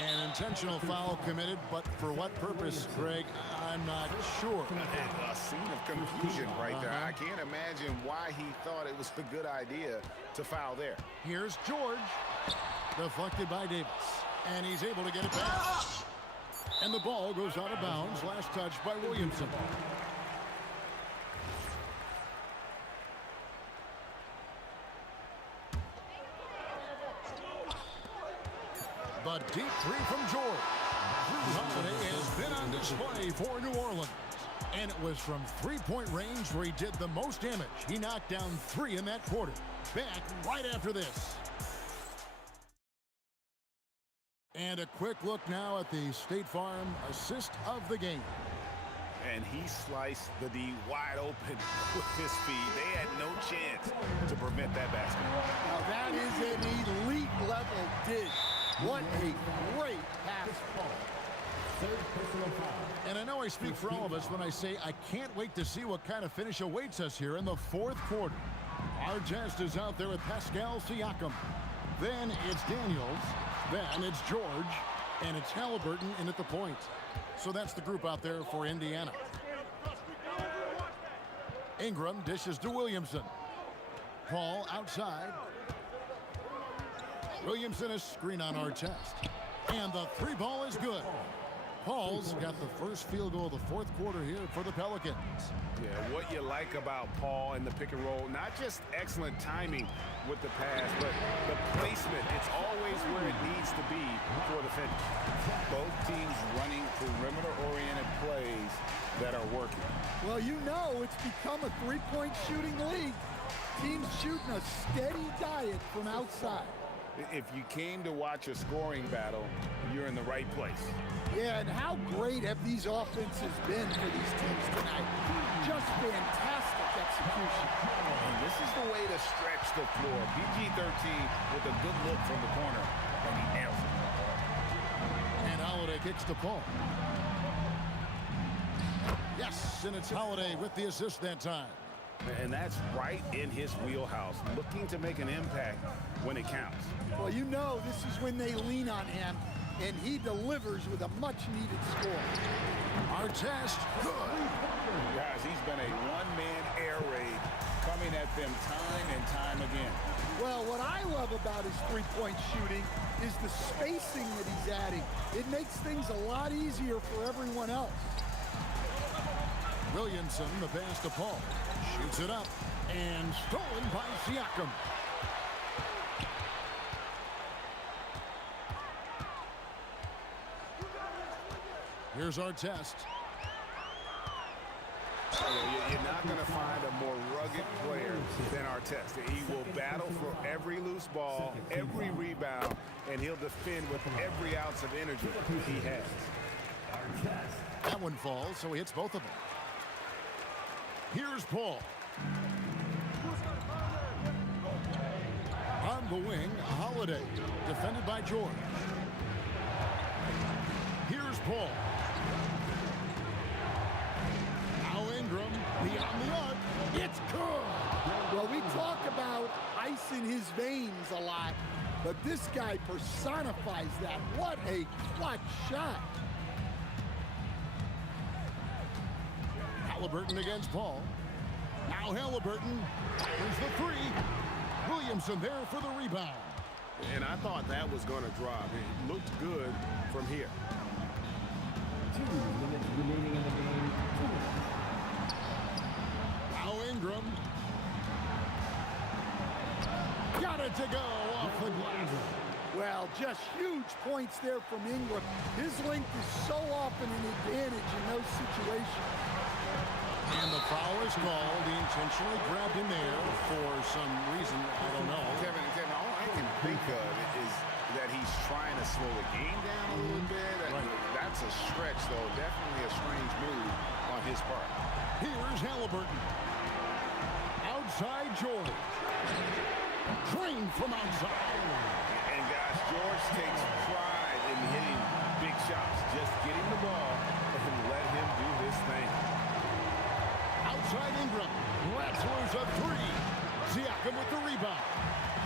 An intentional foul committed, but for what purpose, Greg, I'm not sure. A scene of confusion right there. I can't imagine why he thought it was a good idea to foul there. Here's George. Deflected by Davis. And he's able to get it back. And the ball goes out of bounds. Last touch by Williamson. The deep 3 from George. Holiday has been on display for New Orleans. And it was from three-point range where he did the most damage. He knocked down 3 in that quarter. Back right after this. And a quick look now at the State Farm assist of the game. And he sliced the D wide open with his speed. They had no chance to prevent that basket. Now that is an elite level dig. What a great pass. Third personal foul. And I know I speak for all of us when I say I can't wait to see what kind of finish awaits us here in the fourth quarter. Artest is out there with Pascal Siakam. Then it's Daniels. Then it's George. And it's Halliburton in at the point. So that's the group out there for Indiana. Ingram dishes to Williamson. Paul outside. Williamson a screen on Artest. And the three ball is good. Paul's got the first field goal of the fourth quarter here for the Pelicans. Yeah, what you like about Paul in the pick and roll, not just excellent timing with the pass, but the placement. It's always where it needs to be for the finish. Both teams running perimeter-oriented plays that are working. Well, you know it's become a three-point shooting league. Teams shooting a steady diet from outside. If you came to watch a scoring battle, you're in the right place. Yeah, and how great have these offenses been for these teams tonight? Just fantastic execution. And this is the way to stretch the floor. PG-13 with a good look from the corner, and he nails it. And Holiday kicks to Paul. Yes, and it's Holiday with the assist that time. And that's right in his wheelhouse, looking to make an impact when it counts. Well, you know this is when they lean on him, and he delivers with a much-needed score. Artest, good. Guys, he's been a one-man air raid coming at them time and time again. Well, what I love about his three-point shooting is the spacing that he's adding. It makes things a lot easier for everyone else. Williamson, the pass to Paul. Shoots it up. And stolen by Siakam. Here's Artest. You're not going to find a more rugged player than Artest. He will battle for every loose ball, every rebound, and he'll defend with every ounce of energy he has. That one falls, so he hits both of them. Here's Paul. On the wing, Holiday, defended by George. Here's Paul. Now Ingram, beyond the arc. It's good. Well, we talk about ice in his veins a lot, but this guy personifies that. What a clutch shot. Halliburton against Paul. Now Halliburton. Here's the three. Williamson there for the rebound. And I thought that was going to drop. It looked good from here. 2 minutes remaining in the game. Now Ingram. Got it to go off the glass. Well, just huge points there from Ingram. His length is so often an advantage in those situations. And the foul is called. He intentionally grabbed him there for some reason. I don't know. Kevin, all I can think of is that he's trying to slow the game down a little bit. That's a stretch, though. Definitely a strange move on his part. Here's Halliburton. Outside George. Drained from outside. And guys, George takes pride in hitting big shots. Just get him the ball and let him do his thing. Outside Ingram. Let's lose a three. Siakam with the rebound.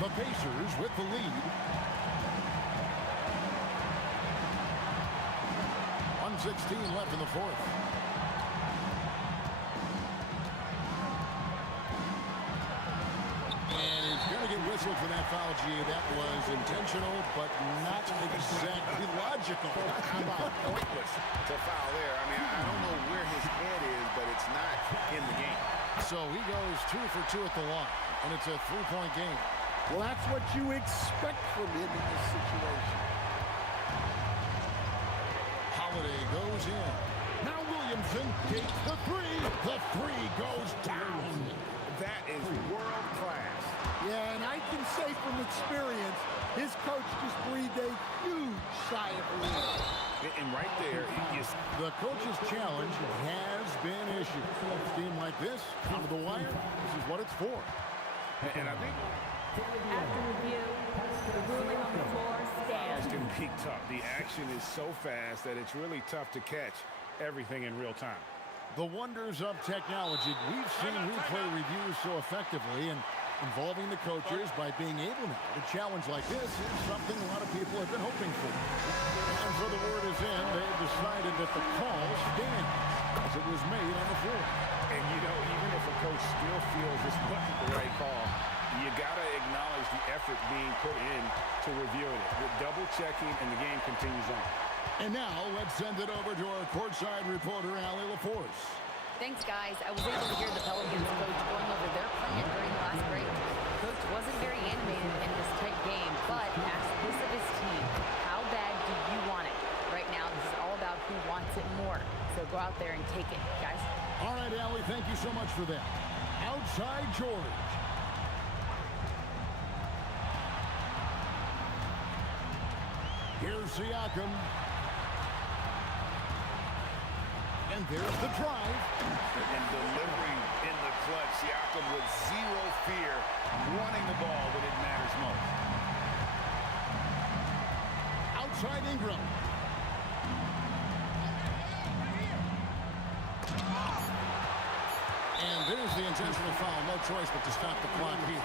The Pacers with the lead. 1:16 left in the fourth. And he's going to get whistled for that foul, G. That was intentional, but not exactly logical. How about pointless to foul there? I mean, I don't know where his head is, but it's not in the game. So he goes 2 for 2 at the line, and it's a 3-point game. Well, that's what you expect from him in this situation. Holiday goes in. Now Williamson takes the three. The three goes down. That is world class. Yeah, and I can say from experience, his coach just breathed a huge sigh of relief. And right there, the coach's challenge has been issued. A team like this, out of the wire, this is what it's for. And I think After review, the ruling on the floor stands. Can be tough. The action is so fast that it's really tough to catch everything in real time. The wonders of technology. We've seen replay reviews so effectively, and involving the coaches by being able now to challenge like this is something a lot of people have been hoping for. And so the word is in, they've decided that the call stands as it was made on the floor. And you know, even if a coach still feels this wasn't the right call, you got to acknowledge the effort being put in to reviewing it. The double checking, and the game continues on. And now let's send it over to our courtside reporter, Allie LaForce. Thanks, guys. I was able to hear the Pelicans coach going over their plan during the last break. Coach wasn't very animated in this tight game, but asked this of his team: how bad do you want it? Right now, this is all about who wants it more. So go out there and take it, guys. All right, Allie, thank you so much for that. Outside George. Here's Siakam. And there's the drive. And delivering in the clutch. Siakam with zero fear, wanting the ball when it matters most. Outside Ingram. And there's the intentional foul. No choice but to stop the clock here.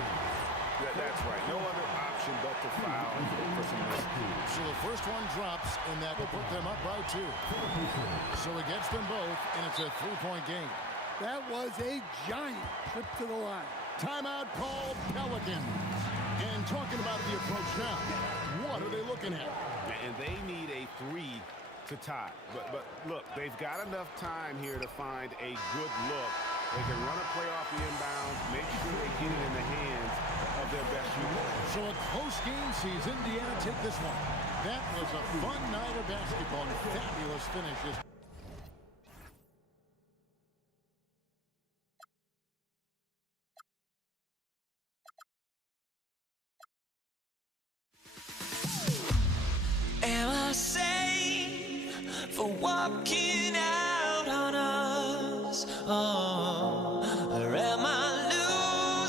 That's right. No other option but to foul for some miscues. So the first one drops, and that will put them up by 2. So it gets them both, and it's a 3-point game. That was a giant trip to the line. Timeout called Pelicans. And talking about the approach now, what are they looking at? And they need a 3 to tie. But look, they've got enough time here to find a good look. They can run a play off the inbound, make sure they get it in the hands of their best shooter. So a close game sees Indiana take this one. That was a fun night of basketball and fabulous finishes. Am I sane for walking out on us? Oh, or am I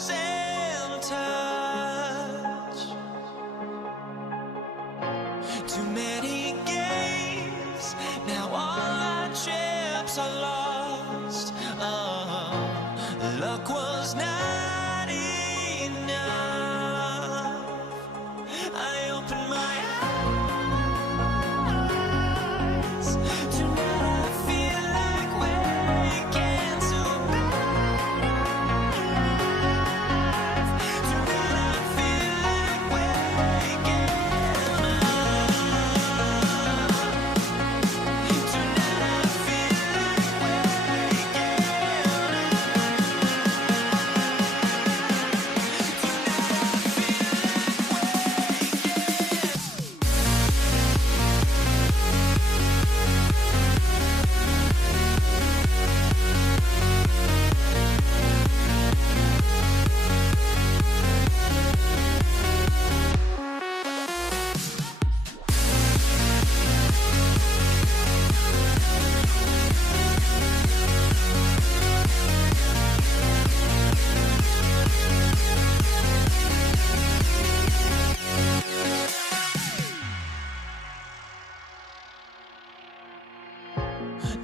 losing touch? Too many games, now all our chips are lost. Oh, luck was not enough. I opened my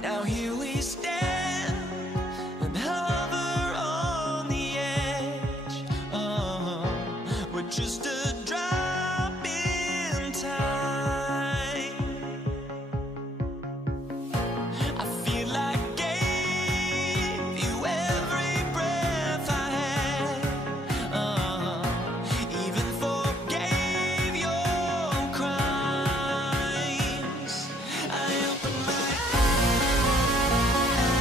now here we stand and hover on the edge. Oh, we're just a drop in time. I feel like I gave you every breath I had. Even forgave your crimes. I opened my eyes.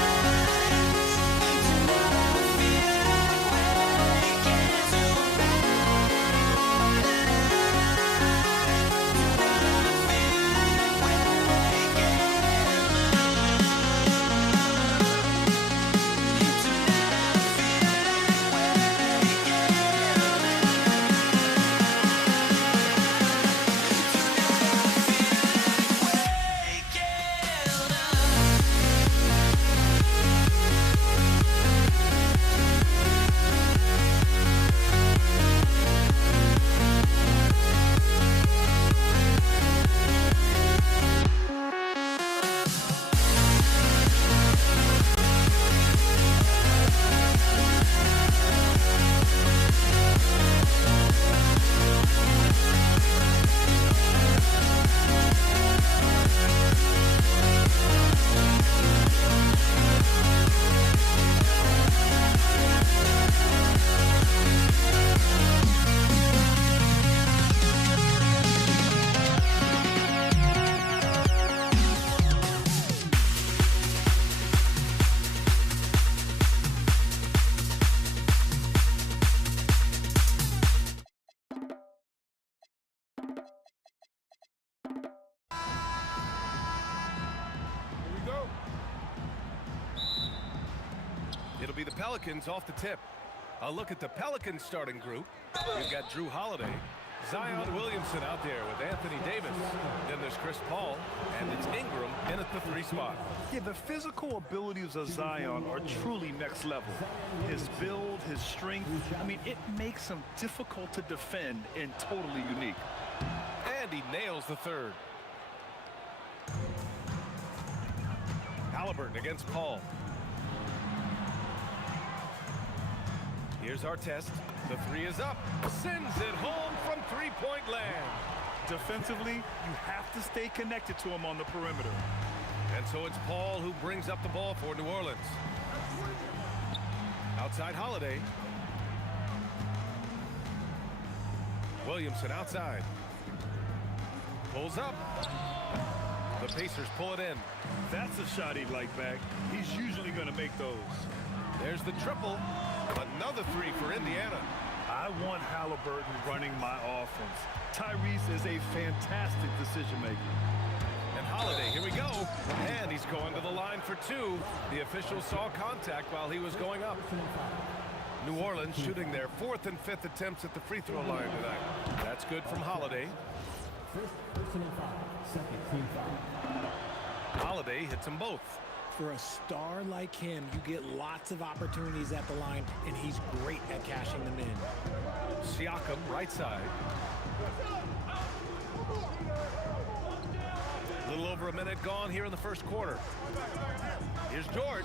It'll be the Pelicans off the tip. A look at the Pelicans starting group. We've got Drew Holiday, Zion Williamson out there with Anthony Davis. Then there's Chris Paul, and it's Ingram in at the 3 spot. Yeah, the physical abilities of Zion are truly next level. His build, his strength, I mean, it makes him difficult to defend and totally unique. And he nails the 3rd. Halliburton against Paul. Here's our test. The 3 is up. Sends it home from 3-point land. Defensively, you have to stay connected to him on the perimeter. And so it's Paul who brings up the ball for New Orleans. Outside Holiday. Williamson outside. Pulls up. The Pacers pull it in. That's a shot he'd like back. He's usually going to make those. There's the triple. Another 3 for Indiana. I want Halliburton running my offense. Tyrese is a fantastic decision maker. And Holiday, here we go. And he's going to the line for 2. The official saw contact while he was going up. New Orleans shooting their 4th and 5th attempts at the free throw line tonight. That's good from Holiday. First personal foul, second team foul. Holiday hits them both. For a star like him, you get lots of opportunities at the line, and he's great at cashing them in. Siakam, right side. A little over a minute gone here in the first quarter. Here's George.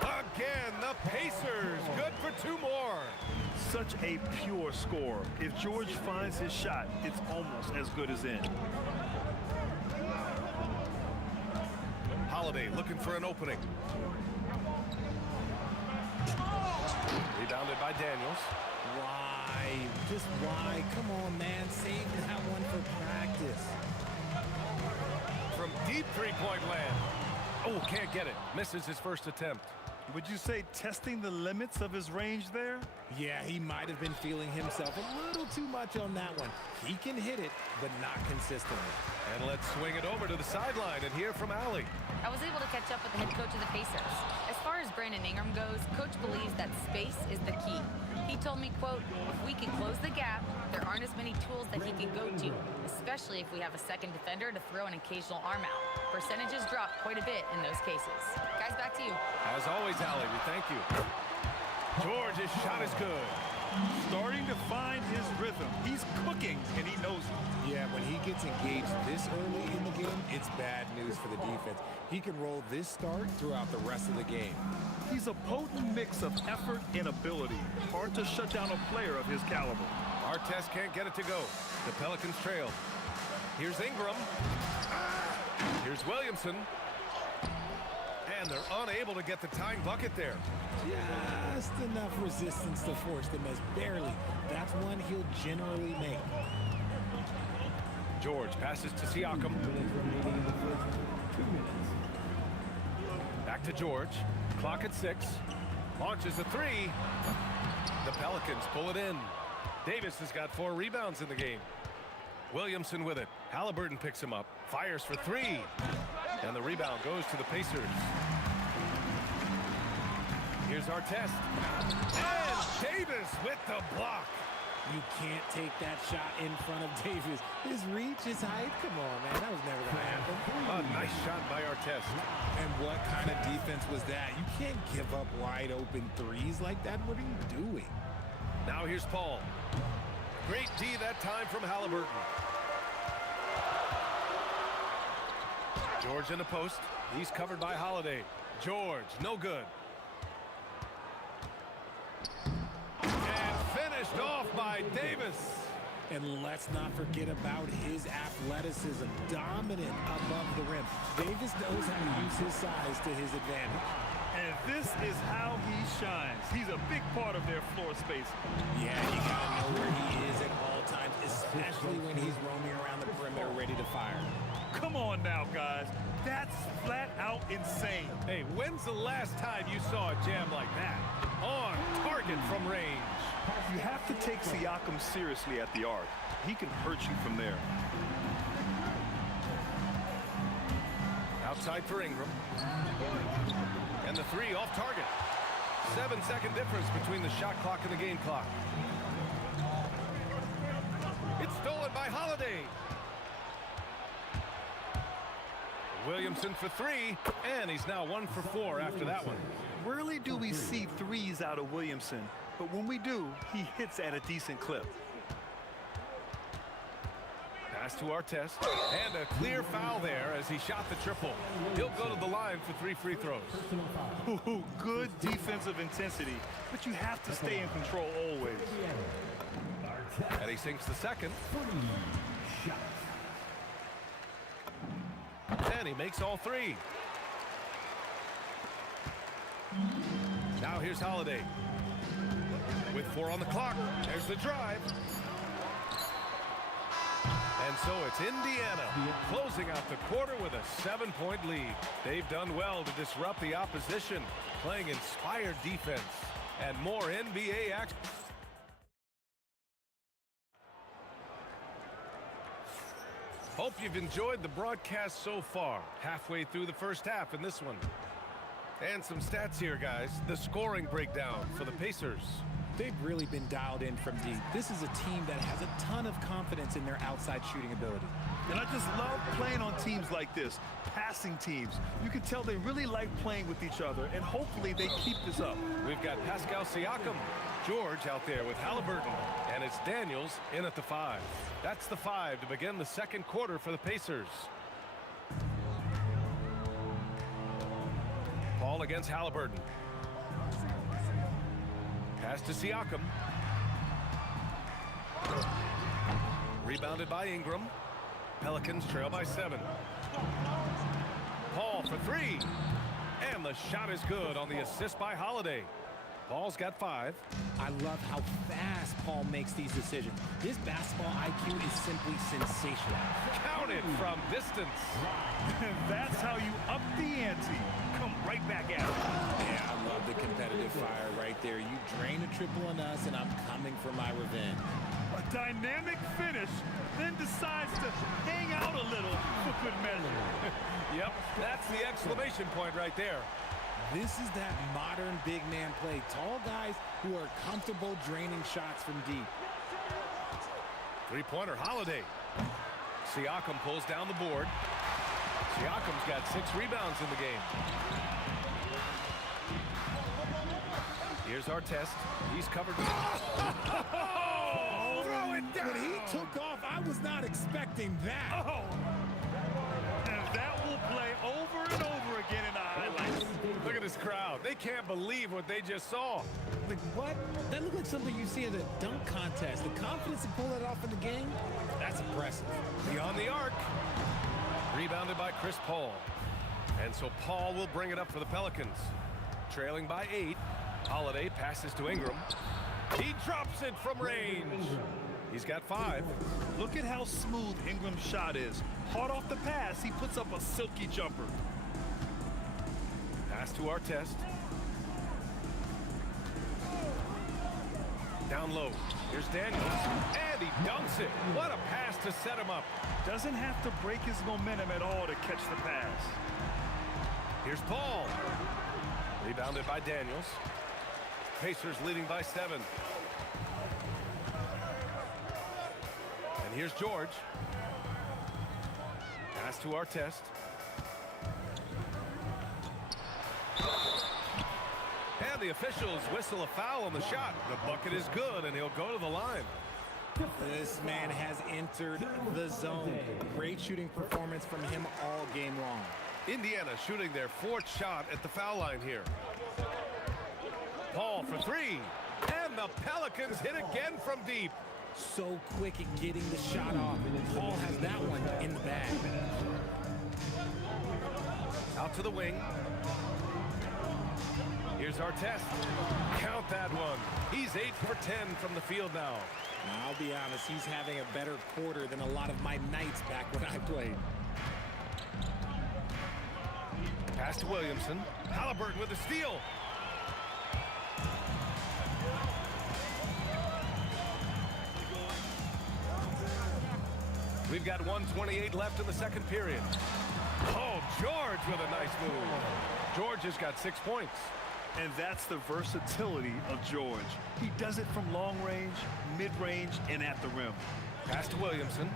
Again, the Pacers. Good for 2 more. Such a pure scorer. If George finds his shot, it's almost as good as in. Holiday looking for an opening. Rebounded by Daniels. Why? Just why? Come on, man. Save that one for practice. From deep 3-point land. Oh, can't get it. Misses his first attempt. Would you say testing the limits of his range there? Yeah, he might have been feeling himself a little too much on that one. He can hit it, but not consistently. And let's swing it over to the sideline and hear from Allie. I was able to catch up with the head coach of the Pacers. As far as Brandon Ingram goes, coach believes that space is the key. He told me, quote, if we can close the gap, there aren't as many tools that he can go to, especially if we have a second defender to throw an occasional arm out. Percentages drop quite a bit in those cases. Guys, back to you. As always, Allie, we thank you. George's shot is good. Starting to find his rhythm. He's cooking, and he knows it. Yeah, when he gets engaged this early in the game, it's bad news for the defense. He can roll this start throughout the rest of the game. He's a potent mix of effort and ability. Hard to shut down a player of his caliber. Artest can't get it to go. The Pelicans trail. Here's Ingram. Here's Williamson. And they're unable to get the tying bucket there. Just enough resistance to force them as barely. That's one he'll generally make. George passes to Siakam. Back to George. Clock at 6. Launches a 3. The Pelicans pull it in. Davis has got 4 rebounds in the game. Williamson with it. Halliburton picks him up. Fires for 3. And the rebound goes to the Pacers. Here's our test. And Davis with the block. You can't take that shot in front of Davis. His reach, his height, come on, man. That was never going to happen. A nice shot by Artest. And what kind of defense was that? You can't give up wide open threes like that. What are you doing? Now here's Paul. Great D that time from Halliburton. George in the post. He's covered by Holiday. George, no good. And finished off by Davis. And let's not forget about his athleticism. Dominant above the rim. Davis knows how to use his size to his advantage. And this is how he shines. He's a big part of their floor space. Yeah, you gotta know where he is at all times, especially when he's roaming around the perimeter ready to fire. Come on now, guys. That's flat out insane. Hey, when's the last time you saw a jam like that? On target from range. You have to take Siakam seriously at the arc. He can hurt you from there. Outside for Ingram. And the 3 off target. 7-second difference between the shot clock and the game clock. It's stolen by Holiday. Williamson for three, and he's now 1 for 4 after that one. Rarely do we see threes out of Williamson, but when we do, he hits at a decent clip. Pass to Artest, and a clear foul there as he shot the triple. He'll go to the line for 3 free throws. Ooh, good defensive intensity, but you have to stay in control always. And he sinks the second. And he makes all 3. Now here's Holiday. With 4 on the clock, there's the drive. And so it's Indiana closing out the quarter with a 7-point lead. They've done well to disrupt the opposition, playing inspired defense. And more NBA action. Hope you've enjoyed the broadcast so far. Halfway through the first half in this one. And some stats here, guys. The scoring breakdown for the Pacers. They've really been dialed in from deep. This is a team that has a ton of confidence in their outside shooting ability. And I just love playing on teams like this, passing teams. You can tell they really like playing with each other, and hopefully they keep this up. We've got Pascal Siakam, George out there with Halliburton, and it's Daniels in at the 5. That's the 5 to begin the second quarter for the Pacers. Paul against Halliburton. Pass to Siakam. Rebounded by Ingram. Pelicans trail by 7. Paul for 3. And the shot is good on the assist by Holiday. Paul's got 5. I love how fast Paul makes these decisions. His basketball IQ is simply sensational. Counted from distance. That's how you up the ante. Come right back at it. Yeah, I love the competitive fire right there. You drain a triple on us, and I'm coming for my revenge. A dynamic finish, then decides to hang out a little for good measure. Yep, that's the exclamation point right there. This is that modern big man play. Tall guys who are comfortable draining shots from deep. Three-pointer Holiday. Siakam pulls down the board. Siakam's got 6 rebounds in the game. Here's Artest. He's covered. Oh, throw it down. When he took off, I was not expecting that. Oh. And that will play over and over again in the highlights. Look at this crowd. They can't believe what they just saw. Like, what? That looked like something you see at a dunk contest. The confidence to pull that off in the game, that's impressive. Beyond the arc. Rebounded by Chris Paul. And so Paul will bring it up for the Pelicans. Trailing by 8. Holiday passes to Ingram. He drops it from range. He's got 5. Look at how smooth Ingram's shot is. Hard off the pass, he puts up a silky jumper. Pass to Artest. Down low. Here's Daniels. And he dunks it. What a pass to set him up. Doesn't have to break his momentum at all to catch the pass. Here's Paul. Rebounded by Daniels. Pacers leading by 7. And here's George. Pass to Artest. And the officials whistle a foul on the shot. The bucket is good, and he'll go to the line. This man has entered the zone. Great shooting performance from him all game long. Indiana shooting their 4th shot at the foul line here. Paul for 3. And the Pelicans hit again from deep. So quick at getting the shot off. Paul has that one in the bag. Out to the wing. Here's Artest. Count that one. He's 8 for 10 from the field now. I'll be honest, he's having a better quarter than a lot of my nights back when I played. Pass to Williamson. Halliburton with a steal. We've got 1:28 left in the second period. Oh, George with a nice move. George has got 6 points. And that's the versatility of George. He does it from long range, mid-range, and at the rim. Pass to Williamson.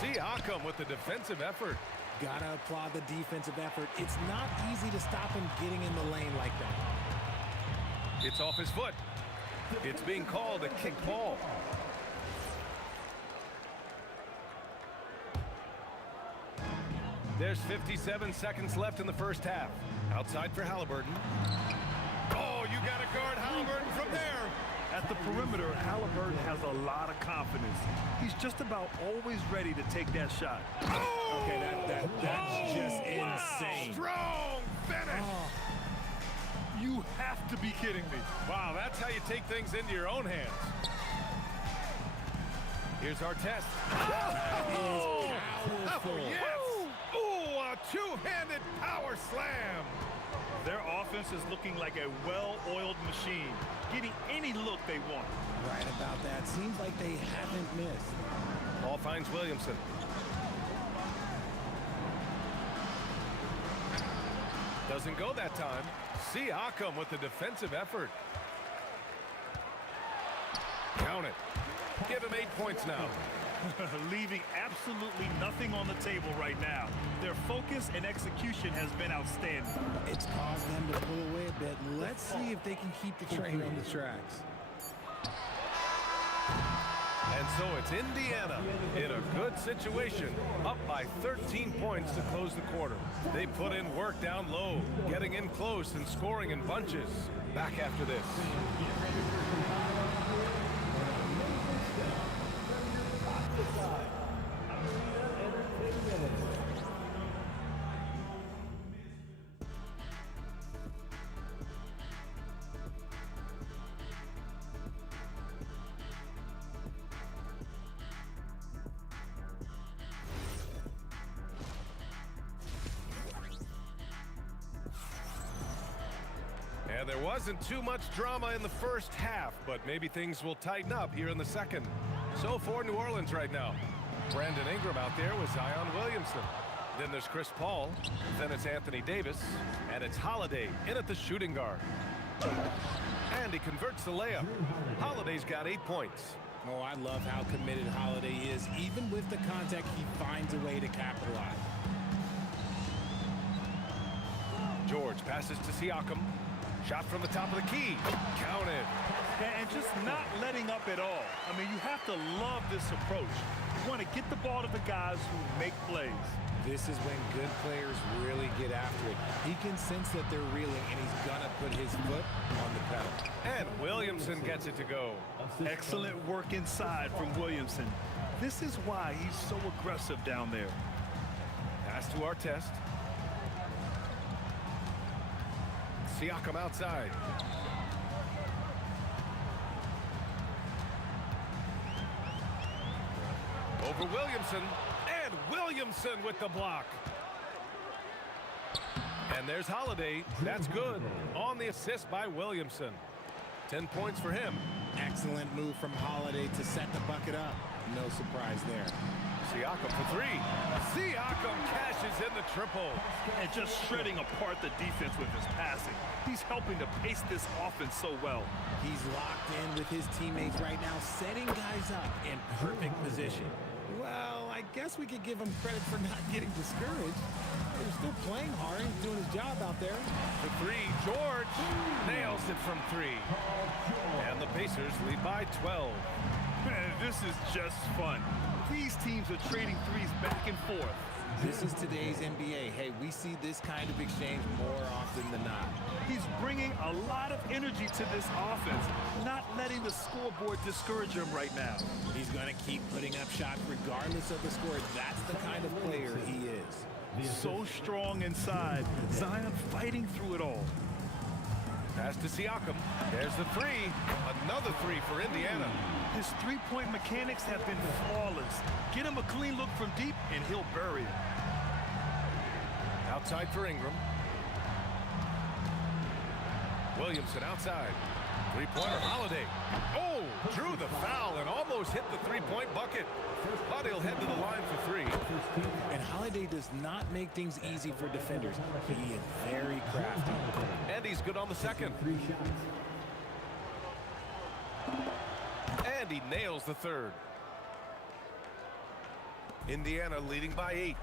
Siakam with the defensive effort. Gotta applaud the defensive effort. It's not easy to stop him getting in the lane like that. It's off his foot. It's being called a kick ball. There's 57 seconds left in the first half. Outside for Halliburton. Oh, you got to guard Halliburton from there. At the perimeter, Halliburton has a lot of confidence. He's just about always ready to take that shot. Oh! Okay, that's just insane. Strong finish. Oh. You have to be kidding me. Wow, that's how you take things into your own hands. Here's our test. Oh, powerful. Yes! Ooh, a two-handed power slam. Their offense is looking like a well-oiled machine, getting any look they want. Right about that. Seems like they haven't missed. Ball finds Williamson. Doesn't go that time. Siakam with the defensive effort. Count it. Give him 8 points now. Leaving absolutely nothing on the table right now. Their focus and execution has been outstanding. It's caused them to pull away a bit. Let's see if they can keep the train on the tracks. And so it's Indiana in a good situation, up by 13 points to close the quarter. They put in work down low, getting in close and scoring in bunches. Back after this. And there wasn't too much drama in the first half, but maybe things will tighten up here in the second. So for New Orleans right now, Brandon Ingram out there with Zion Williamson. Then there's Chris Paul. Then it's Anthony Davis. And it's Holiday in at the shooting guard. And he converts the layup. Holiday's got 8 points. Oh, I love how committed Holiday is. Even with the contact, he finds a way to capitalize. George passes to Siakam. Shot from the top of the key. Counted. And just not letting up at all. I mean, you have to love this approach. You want to get the ball to the guys who make plays. This is when good players really get after it. He can sense that they're reeling, and he's going to put his foot on the pedal. And Williamson gets it to go. Excellent work inside from Williamson. This is why he's so aggressive down there. Pass to our test. Siakam outside. Over Williamson. And Williamson with the block. And there's Holiday. That's good. On the assist by Williamson. 10 points for him. Excellent move from Holiday to set the bucket up. No surprise there. Siakam for three. Siakam cashes in the triple. And just shredding apart the defense with his passing. He's helping to pace this offense so well. He's locked in with his teammates right now, setting guys up in perfect position. Well, I guess we could give him credit for not getting discouraged. He's still playing hard. He's doing his job out there. For three, George nails it from three. And the Pacers lead by 12. Man, this is just fun. These teams are trading threes back and forth. This is today's NBA. Hey, we see this kind of exchange more often than not. He's bringing a lot of energy to this offense, not letting the scoreboard discourage him right now. He's going to keep putting up shots regardless of the score. That's the kind of player he is. So strong inside. Zion fighting through it all. Pass to Siakam. There's the three. Another three for Indiana. His three-point mechanics have been flawless. Get him a clean look from deep, and he'll bury it. Outside for Ingram. Williamson outside. Three-pointer Holiday. Oh, drew the foul and almost hit the three-point bucket. But he'll head to the line for three. And Holiday does not make things easy for defenders. He is very crafty. And he's good on the second. And he nails the third. Indiana leading by 8.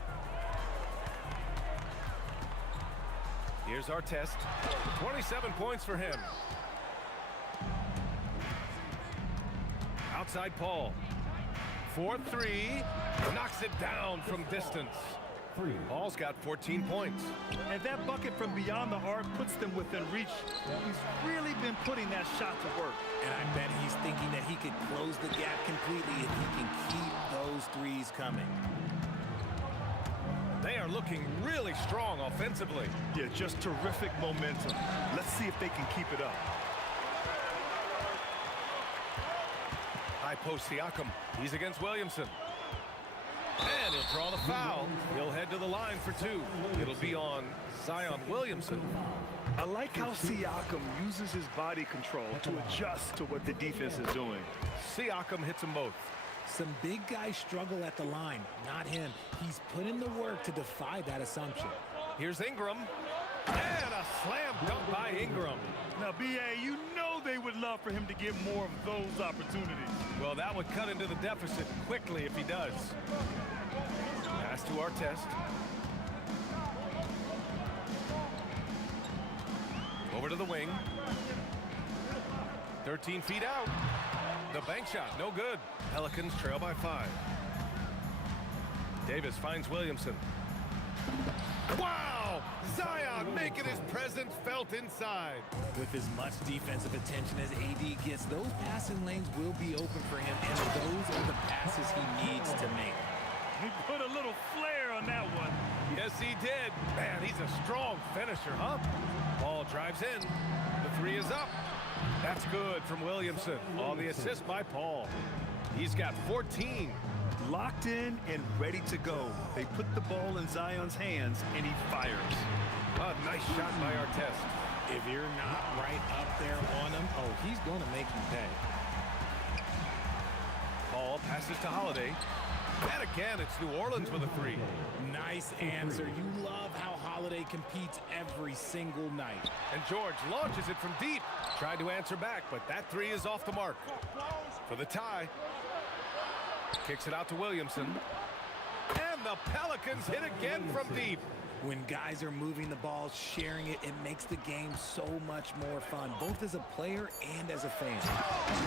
Here's our test. 27 points for him. Outside Paul. 4-3. Knocks it down from distance. Paul's got 14 points. And that bucket from beyond the arc puts them within reach. He's really been putting that shot to work. And I bet he's thinking that he could close the gap completely if he can keep those threes coming. They are looking really strong offensively. Yeah, just terrific momentum. Let's see if they can keep it up. High post Siakam. He's against Williamson. And he'll draw the foul. He'll head to the line for 2. It'll be on Zion Williamson. I like how Siakam uses his body control to adjust to what the defense is doing. Siakam hits them both. Some big guys struggle at the line, not him. He's put in the work to defy that assumption. Here's Ingram. And a slam dunk by Ingram. Now, B.A., you know they would love for him to get more of those opportunities. Well, that would cut into the deficit quickly if he does. Pass to our test. Over to the wing. 13 feet out. The bank shot, no good. Pelicans trail by 5. Davis finds Williamson. Wow! Zion making his presence felt inside. With as much defensive attention as AD gets, those passing lanes will be open for him, and those are the passes he needs to make. He put a little flair on that one. Yes, he did. Man, he's a strong finisher, huh? Ball drives in. The 3 is up. That's good from Williamson on the assist by Paul. He's got 14. Locked in and ready to go. They put the ball in Zion's hands, and he fires. A nice shot by our test. If you're not right up there on him, oh, he's going to make you pay. Paul passes to Holiday. And again, it's New Orleans with a 3. Nice answer. You love how Holiday competes every single night. And George launches it from deep. Tried to answer back, but that 3 is off the mark. For the tie. Kicks it out to Williamson. And the Pelicans hit again from deep. When guys are moving the ball, sharing it, it makes the game so much more fun, both as a player and as a fan.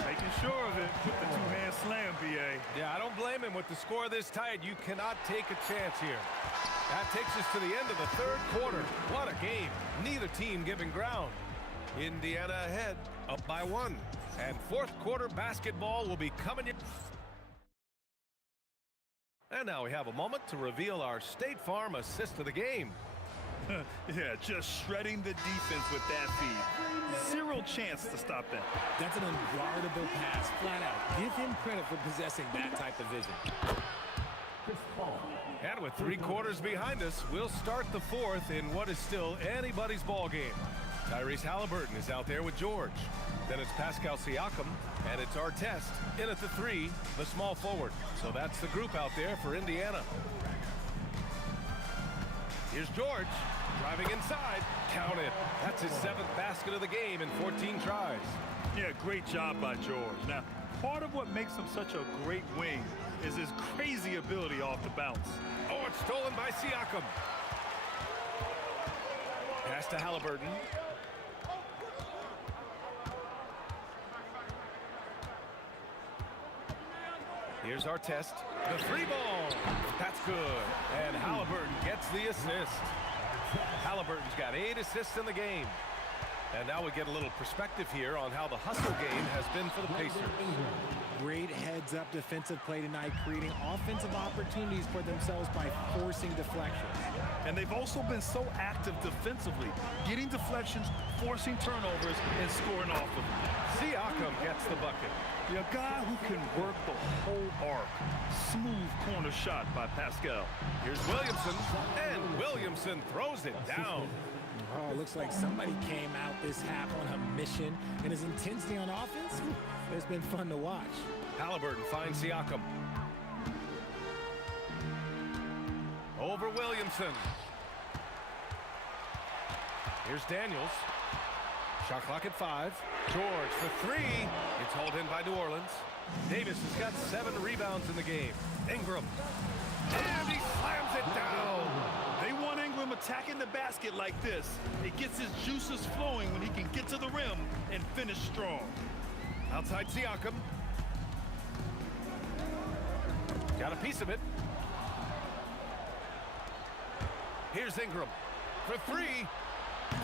Making sure of it with the two-hand slam, B.A. Yeah, I don't blame him. With the score this tight, you cannot take a chance here. That takes us to the end of the 3rd quarter. What a game. Neither team giving ground. Indiana ahead, up by 1. And 4th quarter basketball will be coming. And now we have a moment to reveal our State Farm assist of the game. Yeah, just shredding the defense with that feed. Zero chance to stop that. That's an unguardable pass, flat out. Give him credit for possessing that type of vision. And with 3 quarters behind us, we'll start the 4th in what is still anybody's ball game. Tyrese Halliburton is out there with George. Then it's Pascal Siakam, and it's our test. In at the 3, the small forward. So that's the group out there for Indiana. Here's George, driving inside. Count it. That's his 7th basket of the game in 14 tries. Yeah, great job by George. Now, part of what makes him such a great wing is his crazy ability off the bounce. Oh, it's stolen by Siakam. Pass to Halliburton. Here's our test. The 3 ball. That's good. And Halliburton gets the assist. Halliburton's got 8 assists in the game. And now we get a little perspective here on how the hustle game has been for the Pacers. Great heads-up defensive play tonight, creating offensive opportunities for themselves by forcing deflections. And they've also been so active defensively, getting deflections, forcing turnovers, and scoring off of them. Siakam gets the bucket. A guy who can work the whole arc. Smooth corner shot by Pascal. Here's Williamson, and Williamson throws it down. Oh, looks like somebody came out this half on a mission, and his intensity on offense has been fun to watch. Halliburton finds Siakam. Over Williamson. Here's Daniels. Shot clock at 5. George for 3. It's hauled in by New Orleans. Davis has got 7 rebounds in the game. Ingram. And he slams it down. They want Ingram attacking the basket like this. It gets his juices flowing when he can get to the rim and finish strong. Outside Siakam. Got a piece of it. Here's Ingram for 3.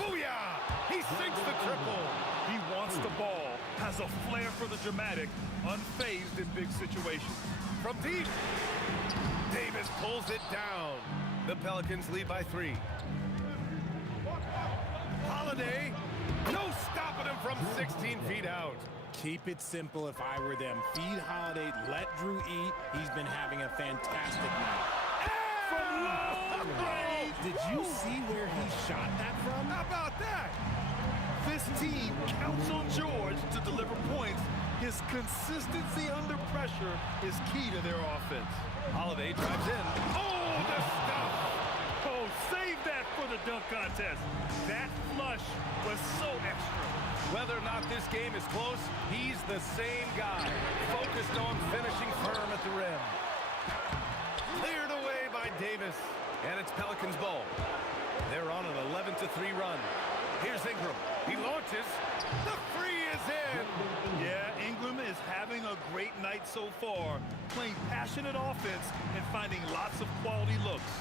Booyah! He sinks the triple. He wants the ball, has a flair for the dramatic, unfazed in big situations. From deep. Davis pulls it down. The Pelicans lead by 3. Holiday. No stopping him from 16 feet out. Keep it simple if I were them. Feed Holiday, let Drew eat. He's been having a fantastic night. From long range. Did you see where he shot that from? How about that? This team counts on George to deliver points. His consistency under pressure is key to their offense. Holiday drives in. Oh, the stuff! Oh, save that for the dunk contest. That flush was so extra. Whether or not this game is close, he's the same guy, focused on finishing firm at the rim. Cleared away by Davis, and it's Pelicans ball. They're on an 11-3 run. Here's Ingram. He launches. The 3 is in. Yeah, Ingram is having a great night so far, playing passionate offense and finding lots of quality looks.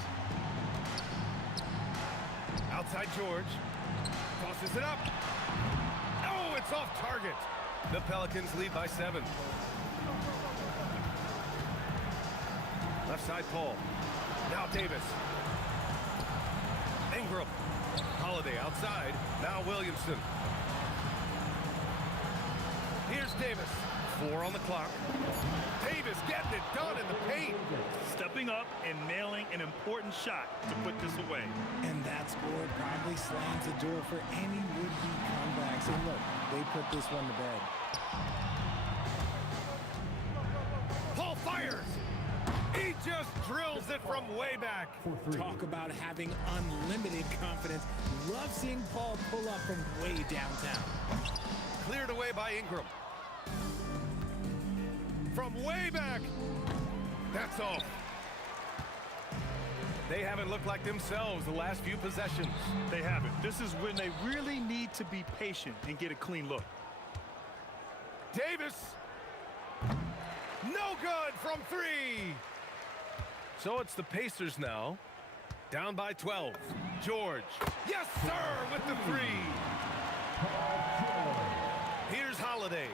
Outside George. Tosses it up. Oh, it's off target. The Pelicans lead by 7. Left side Paul. Now Davis. Ingram. Holiday outside. Now Williamson. Here's Davis. 4 on the clock. Davis getting it done in the paint. Stepping up and nailing an important shot to put this away. And that score probably slams the door for any would-be comebacks. And look, they put this one to bed. Paul fires. He just drills it from way back. Talk about having unlimited confidence. Love seeing Paul pull up from way downtown. Cleared away by Ingram. From way back. That's off. They haven't looked like themselves the last few possessions. They haven't. This is when they really need to be patient and get a clean look. Davis. No good from 3. So it's the Pacers now. Down by 12. George. Yes, sir, with the 3. Here's Holiday.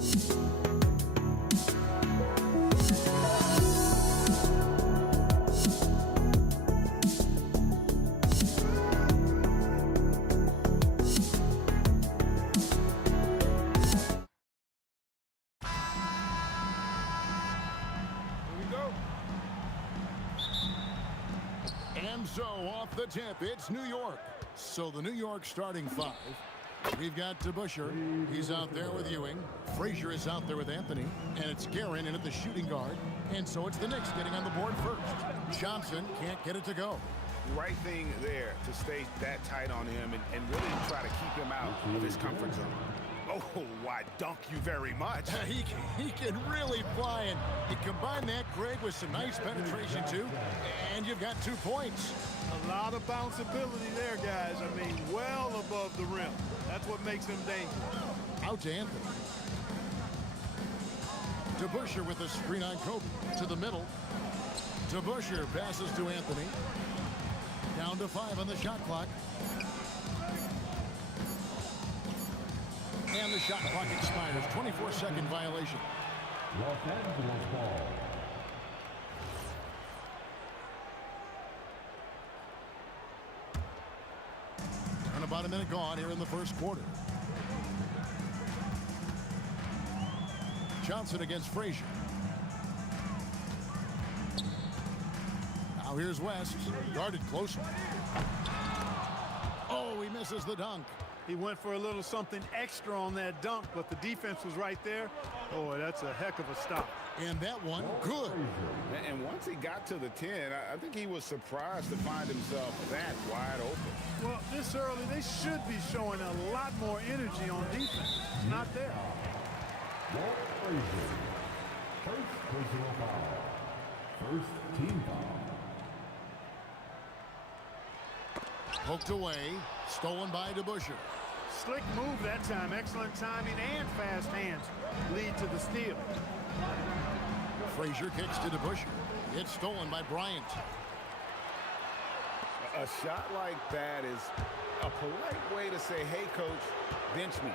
And so off the tip, it's New York. So the New York starting five. We've got DeBusschere. He's out there with Ewing. Frazier is out there with Anthony. And it's Guerin in at the shooting guard. And so it's the Knicks getting on the board first. Johnson can't get it to go. Right thing there to stay that tight on him and really try to keep him out of his comfort zone. Oh, why, dunk you very much. He can really fly, and you combine that, Greg, with some nice penetration, too, and you've got 2 points. A lot of bounceability there, guys. I mean, well above the rim. That's what makes him dangerous. Out to Anthony. DeBusschere with a screen on Kobe. To the middle. DeBusschere passes to Anthony. Down to 5 on the shot clock. And the shot clock expires. 24-second violation. Los Angeles ball. And about a minute gone here in the first quarter. Johnson against Frazier. Now here's West. Guarded closely. Oh, he misses the dunk. He went for a little something extra on that dunk, but the defense was right there. Boy, that's a heck of a stop. And that one, good. And once he got to the 10, I think he was surprised to find himself that wide open. Well, this early, they should be showing a lot more energy on defense. It's not there. First personal foul. First team foul. Poked away. Stolen by DeBusschere. Slick move that time. Excellent timing and fast hands lead to the steal. Frazier kicks to DeBusschere. It's stolen by Bryant. A shot like that is a polite way to say, hey, coach, bench me.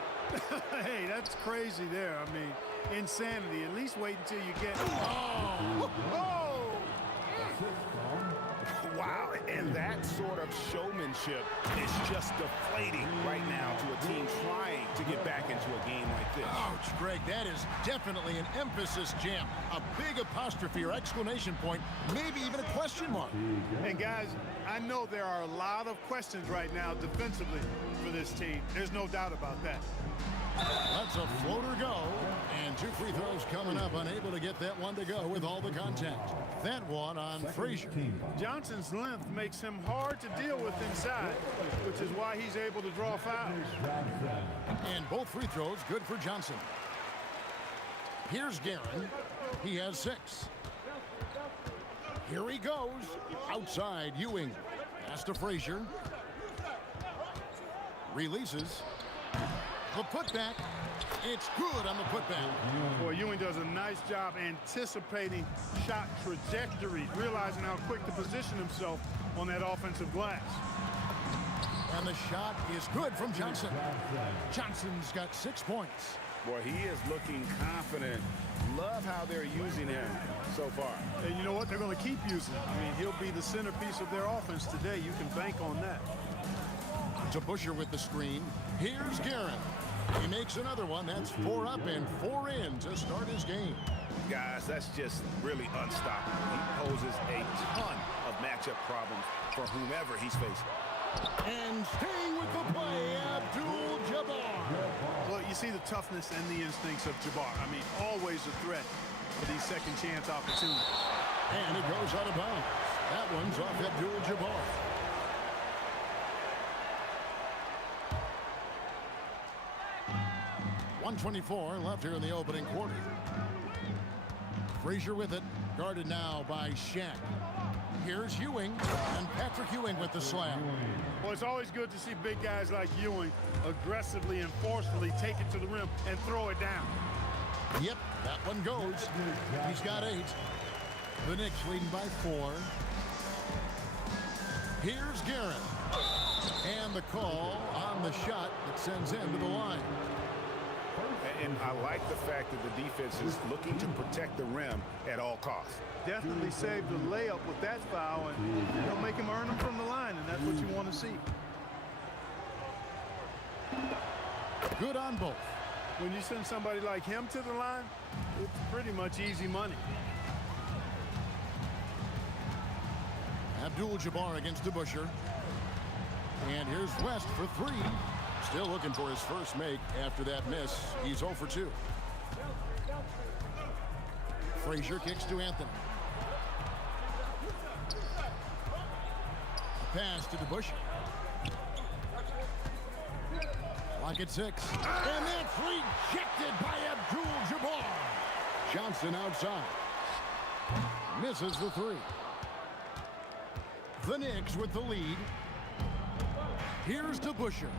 Hey, that's crazy there. I mean, insanity. At least wait until you get... Oh! Oh! Wow, and that sort of showmanship is just deflating right now to a team trying to get back into a game like this. Ouch, Greg, that is definitely an emphasis jam. A big apostrophe or exclamation point, maybe even a question mark. And guys, I know there are a lot of questions right now defensively for this team. There's no doubt about that. That's a floater go, and 2 free throws coming up, unable to get that one to go with all the contact. That one on Frazier. Johnson's length makes him hard to deal with inside, which is why he's able to draw fouls. And both free throws good for Johnson. Here's Guerin. He has 6. Here he goes. Outside, Ewing. Pass to Frazier. Releases. The putback. It's good on the putback. Boy, Ewing does a nice job anticipating shot trajectory, realizing how quick to position himself on that offensive glass. And the shot is good from Johnson. Johnson's got 6 points. Boy, he is looking confident. Love how they're using him so far. And you know what? They're going to keep using him. I mean, he'll be the centerpiece of their offense today. You can bank on that. DeBusschere with the screen. Here's Guerin. He makes another one. That's 4 up and 4 in to start his game. Guys, that's just really unstoppable. He poses a ton of matchup problems for whomever he's facing. And staying with the play, Abdul-Jabbar. Well, you see the toughness and the instincts of Jabbar. I mean, always a threat for these second chance opportunities. And it goes out of bounds. That one's off Abdul-Jabbar. 1:24 left here in the opening quarter. Frazier with it, guarded now by Shaq. Here's Ewing, and Patrick Ewing with the slam. Well, it's always good to see big guys like Ewing aggressively and forcefully take it to the rim and throw it down. Yep, that one goes. He's got 8. The Knicks leading by 4. Here's Guerin. And the call on the shot that sends him to the line. And I like the fact that the defense is looking to protect the rim at all costs. Definitely saved the layup with that foul, and make him earn them from the line, and that's what you want to see. Good on both. When you send somebody like him to the line, it's pretty much easy money. Abdul-Jabbar against DeBusschere. And here's West for three. Still looking for his first make after that miss. He's 0 for 2. Frazier kicks to Anthony. A pass to DeBusschere. Clock at 6. And that's rejected by Abdul-Jabbar. Johnson outside. Misses the three. The Knicks with the lead. Here's DeBusschere.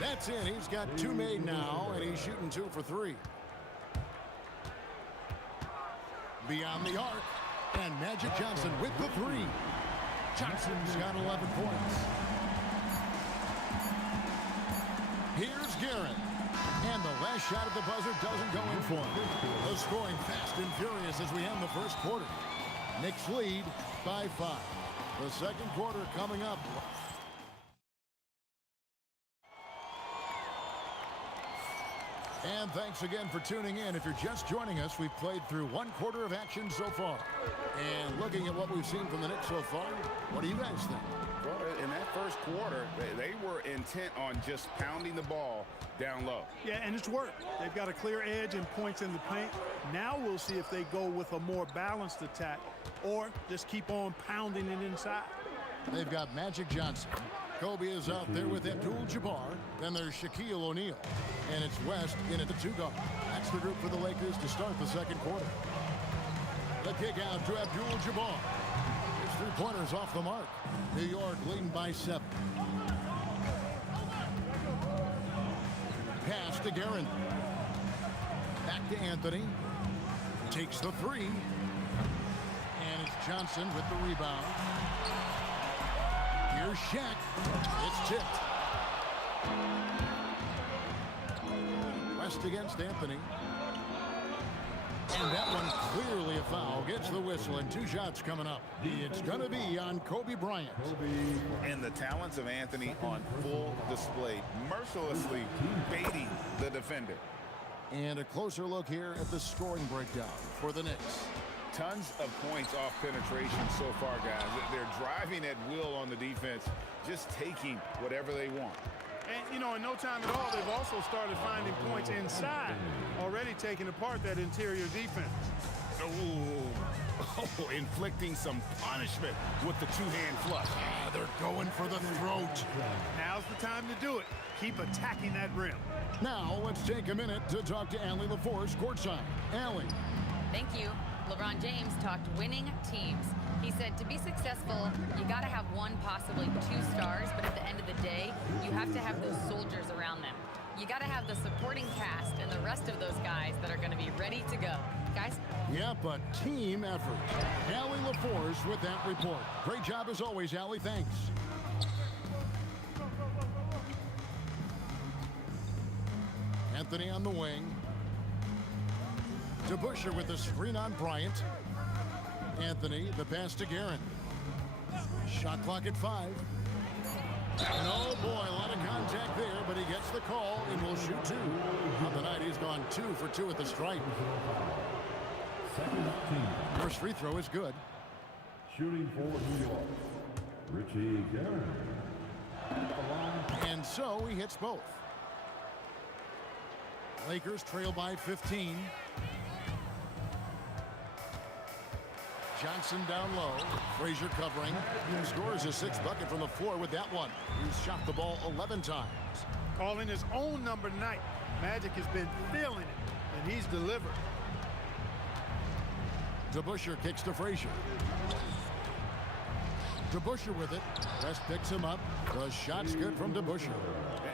That's in. He's got 2 made now, and he's shooting 2 for 3. Beyond the arc, and Magic Johnson with the 3. Johnson's got 11 points. Here's Garrett. And the last shot at the buzzer doesn't go in for him. The scoring fast and furious as we end the first quarter. Knicks lead by 5. The second quarter coming up. And thanks again for tuning in. If you're just joining us, we've played through 1 quarter of action so far. And looking at what we've seen from the Knicks so far, what do you guys think? Well, in that first quarter, they were intent on just pounding the ball down low. Yeah, and it's worked. They've got a clear edge and points in the paint. Now we'll see if they go with a more balanced attack or just keep on pounding it inside. They've got Magic Johnson. Kobe is out there with Abdul-Jabbar. Then there's Shaquille O'Neal. And it's West in at the 2-guard. That's the group for the Lakers to start the second quarter. The kick out to Abdul-Jabbar. His 3-pointers off the mark. New York leading by 7. Pass to Guerin. Back to Anthony. Takes the 3. And it's Johnson with the rebound. Here's Shaq. It's tipped. West against Anthony. And that one clearly a foul. Gets the whistle, and 2 shots coming up. It's going to be on Kobe Bryant. And the talents of Anthony on full display, mercilessly baiting the defender. And a closer look here at the scoring breakdown for the Knicks. Tons of points off penetration so far, guys. They're driving at will on the defense, just taking whatever they want. And, in no time at all, they've also started finding points inside, already taking apart that interior defense. Oh, inflicting some punishment with the 2-hand flush. They're going for the throat. Now's the time to do it. Keep attacking that rim. Now, let's take a minute to talk to Allie LaForce courtside. Allie. Thank you. LeBron James talked winning teams. He said to be successful, you got to have 1, possibly 2 stars, but at the end of the day, you have to have those soldiers around them. You got to have the supporting cast and the rest of those guys that are going to be ready to go. Guys? Yeah, but team effort. Allie LaForce with that report. Great job as always, Allie. Thanks. Anthony on the wing. DeBusschere with the screen on Bryant. Anthony, the pass to Guerin. Shot clock at 5. And oh boy, a lot of contact there, but he gets the call and will shoot 2. On the night, he's gone 2 for 2 at the stripe. First free throw is good. Shooting for New York, Richie Guerin. And so he hits both. Lakers trail by 15. Johnson down low. Frazier covering. He scores his 6th bucket from the floor with that one. He's shot the ball 11 times. Calling his own number tonight. Magic has been feeling it, and he's delivered. DeBusschere kicks to Frazier. DeBusschere with it. West picks him up. The shot's good from DeBusschere.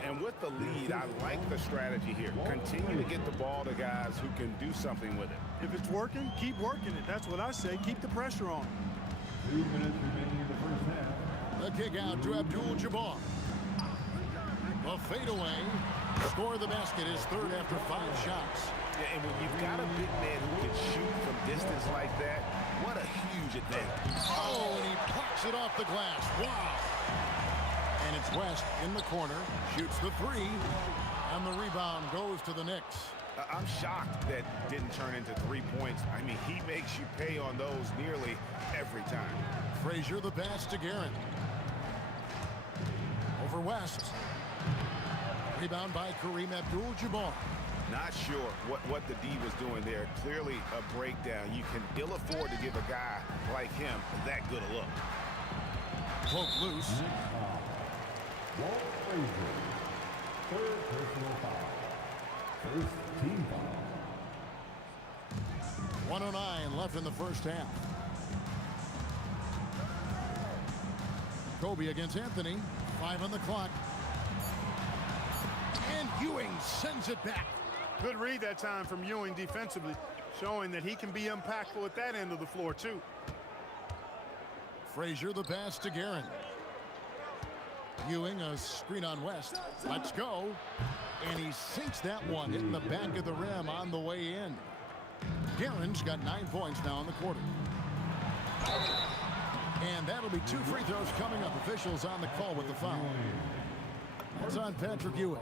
And with the lead, I like the strategy here. Continue to get the ball to guys who can do something with it. If it's working, keep working it. That's what I say. Keep the pressure on. 2 minutes remaining in the first half. The kick out to Abdul-Jabbar. A fadeaway. Score the basket, his 3rd after 5 shots. Yeah, and when you've got a big man who can shoot from distance like that, what a huge advantage. Oh, and he pops it off the glass. Wow. And it's West in the corner, shoots the three, and the rebound goes to the Knicks. I'm shocked that didn't turn into 3 points. I mean, he makes you pay on those nearly every time. Frazier the pass to Guerin. Over West. Rebound by Kareem Abdul-Jabbar. Not sure what the D was doing there. Clearly a breakdown. You can ill afford to give a guy like him that good a look. Poke loose. Walt Frazier. Third personal foul. First team foul. 1:09 left in the first half. Kobe against Anthony. 5 on the clock. And Ewing sends it back. Good read that time from Ewing defensively, showing that he can be impactful at that end of the floor, too. Frazier the pass to Guerin. Ewing a screen on West. Let's go. And he sinks that one, hitting the back of the rim on the way in. Guerin's got 9 points now in the quarter. And that'll be 2 free throws coming up. Officials on the call with the foul. That's on Patrick Ewing.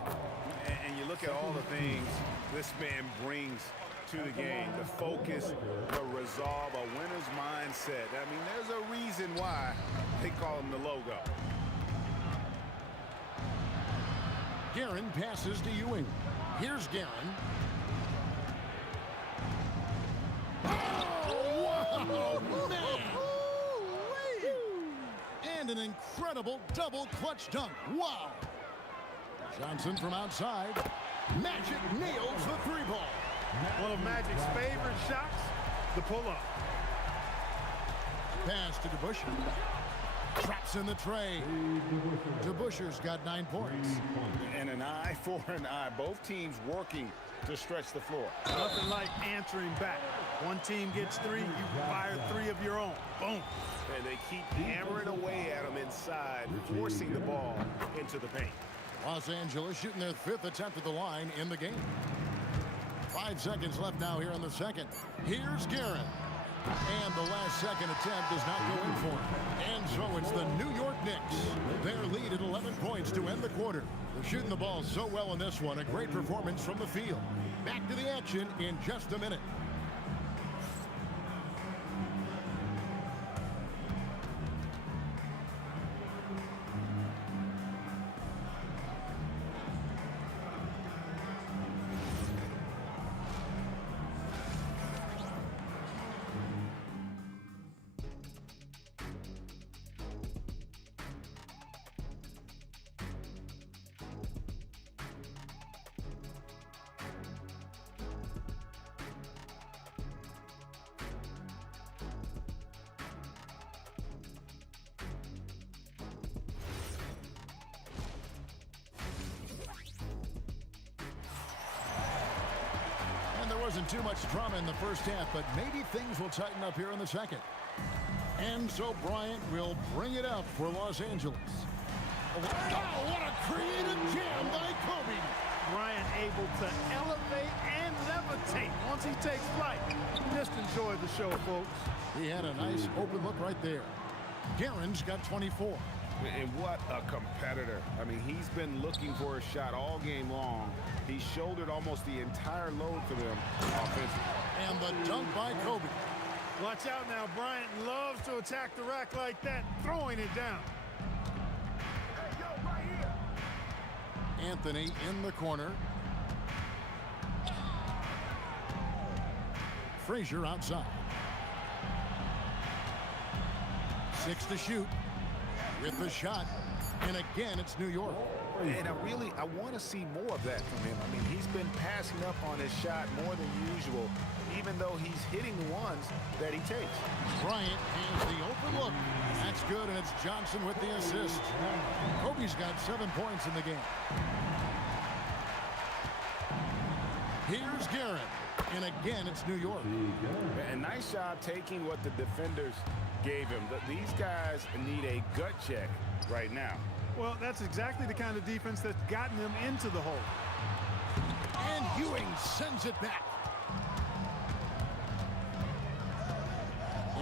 And you look at all the things this man brings to the game. The focus, the resolve, a winner's mindset. I mean, there's a reason why they call him the logo. Guerin passes to Ewing. Here's Guerin. Oh, wow, man! And an incredible double clutch dunk. Wow! Johnson from outside. Magic nails the three ball. One of Magic's favorite shots, the pull-up. Pass to DeBusschere. Traps in the tray. DeBusschere's got 9 points. And an eye for an eye. Both teams working to stretch the floor. Nothing like answering back. One team gets 3, you fire 3 of your own. Boom. And they keep hammering away at him inside, forcing the ball into the paint. Los Angeles shooting their 5th attempt at the line in the game. 5 seconds left now here in the second. Here's Guerin. And the last second attempt does not go in for him. And so it's the New York Knicks. Their lead at 11 points to end the quarter. They're shooting the ball so well in this one. A great performance from the field. Back to the action in just a minute. Wasn't too much drama in the first half, but maybe things will tighten up here in the second. And so Bryant will bring it up for Los Angeles. Oh, what a creative jam by Kobe. Bryant able to elevate and levitate once he takes flight. Just enjoy the show, folks. He had a nice open look right there. Guerin's got 24. And what a competitor. I mean, he's been looking for a shot all game long. He shouldered almost the entire load for them offensively. And the dunk by Kobe. Watch out now. Bryant loves to attack the rack like that, throwing it down. Hey, yo, right here. Anthony in the corner. Frazier outside. 6 to shoot. With the shot, and again, it's New York. And I want to see more of that from him. I mean, he's been passing up on his shot more than usual, even though he's hitting the ones that he takes. Bryant has the open look. That's good, and it's Johnson with the assist. Kobe's got 7 points in the game. Here's Guerin, and again, it's New York. A nice job taking what the defenders gave him. These guys need a gut check right now. Well, that's exactly the kind of defense that's gotten them into the hole. And Ewing sends it back.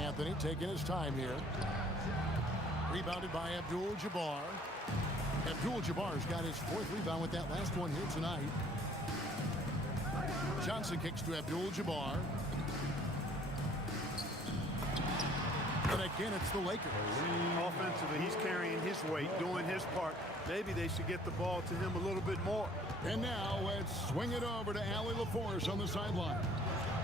Anthony taking his time here. Rebounded by Abdul-Jabbar. Abdul-Jabbar's got his 4th rebound with that last one here tonight. Johnson kicks to Abdul-Jabbar. And again, it's the Lakers. Offensively, he's carrying his weight, doing his part. Maybe they should get the ball to him a little bit more. And now let's swing it over to Allie LaForce on the sideline.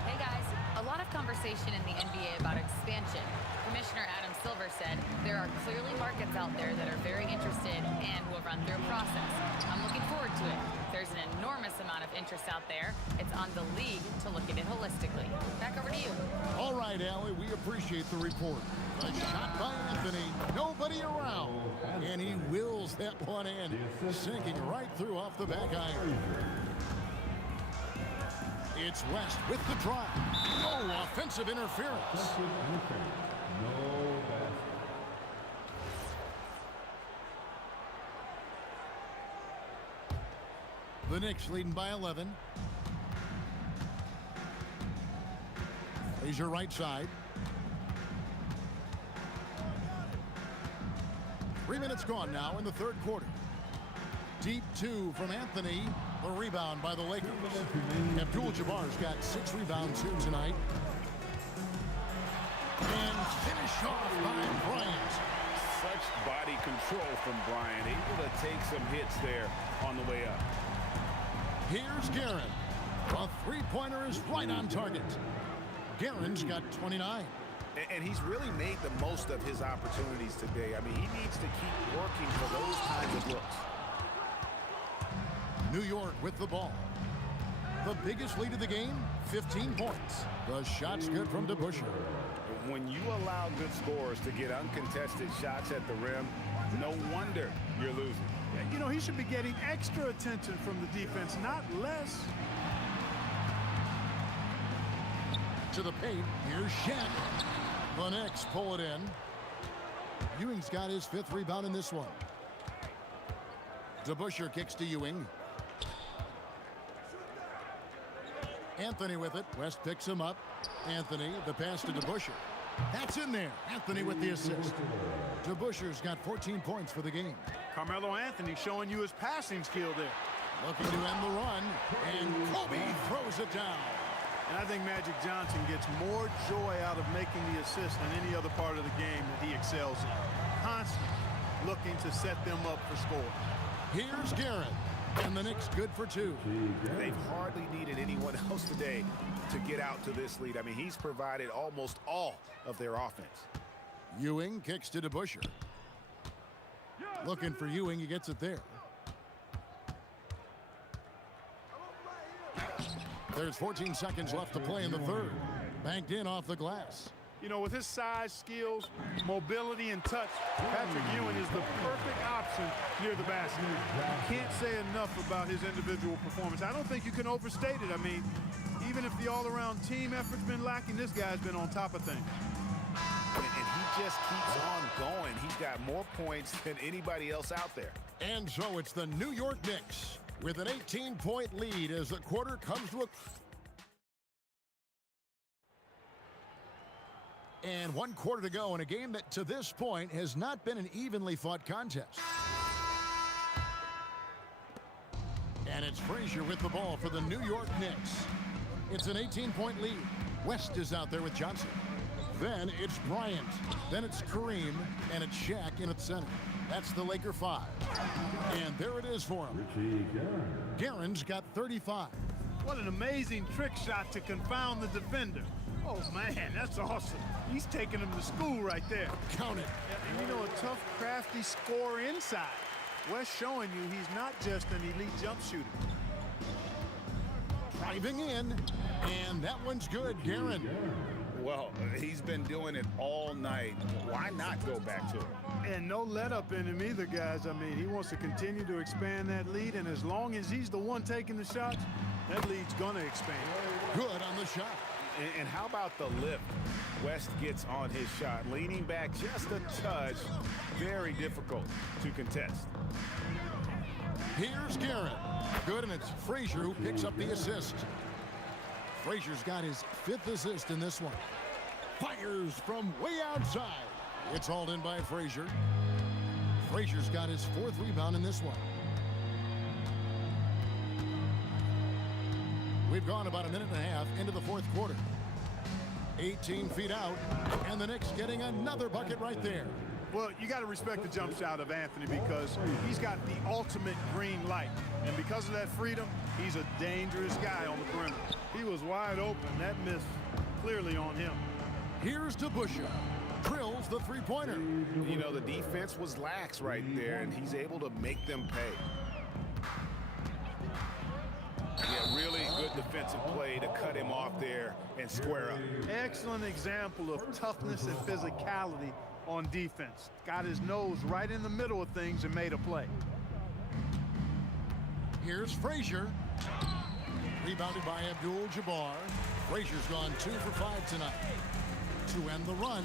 Hey guys, a lot of conversation in the NBA about expansion. Commissioner Adam Silver said there are clearly markets out there that are very interested and will run through a process. I'm looking forward to it. There's an enormous amount of interest out there. It's on the league to look at it holistically. Back over to you. All right, Allie, we appreciate the report. A shot by Anthony, nobody around, and he wills that one in, sinking right through off the back iron. It's West with the drive. No offensive interference. The Knicks leading by 11. Here's your right side. 3 minutes gone now in the 3rd quarter. Deep 2 from Anthony. The rebound by the Lakers. Abdul-Jabbar's got 6 rebounds here tonight. And finish off by Bryant. Such body control from Bryant. Able to take some hits there on the way up. Here's Guerin. A 3-pointer is right on target. Guerin's got 29. And he's really made the most of his opportunities today. I mean, he needs to keep working for those kinds of looks. New York with the ball. The biggest lead of the game, 15 points. The shot's good from DeBusschere. When you allow good scorers to get uncontested shots at the rim, no wonder you're losing. You know, he should be getting extra attention from the defense, not less. To the paint, here's Shen. The Knicks pull it in. Ewing's got his 5th rebound in this one. DeBusschere kicks to Ewing. Anthony with it. West picks him up. Anthony, the pass to DeBusschere. That's in there. Anthony with the assist. DeBusschere's got 14 points for the game. Carmelo Anthony showing you his passing skill there. Looking to end the run. And Kobe throws it down. And I think Magic Johnson gets more joy out of making the assist than any other part of the game that he excels in. Constantly looking to set them up for score. Here's Guerin. And the Knicks good for 2. They've hardly needed anyone else today to get out to this lead. I mean, he's provided almost all of their offense. Ewing kicks to DeBusschere. Looking for Ewing. He gets it there. There's 14 seconds left to play in the 3rd. Banked in off the glass. You know, with his size, skills, mobility, and touch, Patrick Ewing is the perfect option near the basket. You can't say enough about his individual performance. I don't think you can overstate it. I mean, even if the all-around team effort's been lacking, this guy's been on top of things. And he just keeps on going. He's got more points than anybody else out there. And so it's the New York Knicks with an 18-point lead as the quarter comes to a... And 1 quarter to go in a game that to this point has not been an evenly fought contest. And it's Frazier with the ball for the New York Knicks. It's an 18-point lead. West is out there with Johnson. Then it's Bryant. Then it's Kareem. And it's Shaq in at center. That's the Laker 5. And there it is for him. Guerin's got 35. What an amazing trick shot to confound the defender. Oh, man, that's awesome. He's taking him to school right there. Count it. And you know, a tough, crafty scorer inside. West showing you he's not just an elite jump shooter. Driving in, and that one's good, Guerin. Well, he's been doing it all night. Why not go back to it? And no let up in him either, guys. I mean, he wants to continue to expand that lead, and as long as he's the one taking the shots, that lead's gonna expand. Good on the shot. And how about the lift West gets on his shot? Leaning back just a touch. Very difficult to contest. Here's Guerin. Good, and it's Frazier who picks up the assist. Frazier's got his 5th assist in this one. Fires from way outside. It's hauled in by Frazier. Frazier's got his 4th rebound in this one. We've gone about a minute and a half into the 4th quarter. 18 feet out, and the Knicks getting another bucket right there. Well, you got to respect the jump shot of Anthony because he's got the ultimate green light. And because of that freedom, he's a dangerous guy on the perimeter. He was wide open. That miss clearly on him. Here's DeBusschere. Drills the three-pointer. You know, the defense was lax right there, and he's able to make them pay. Yeah, really good defensive play to cut him off there and square up. Excellent example of toughness and physicality on defense. Got his nose right in the middle of things and made a play. Here's Frazier. Rebounded by Abdul-Jabbar. Frazier's gone 2 for 5 tonight. To end the run,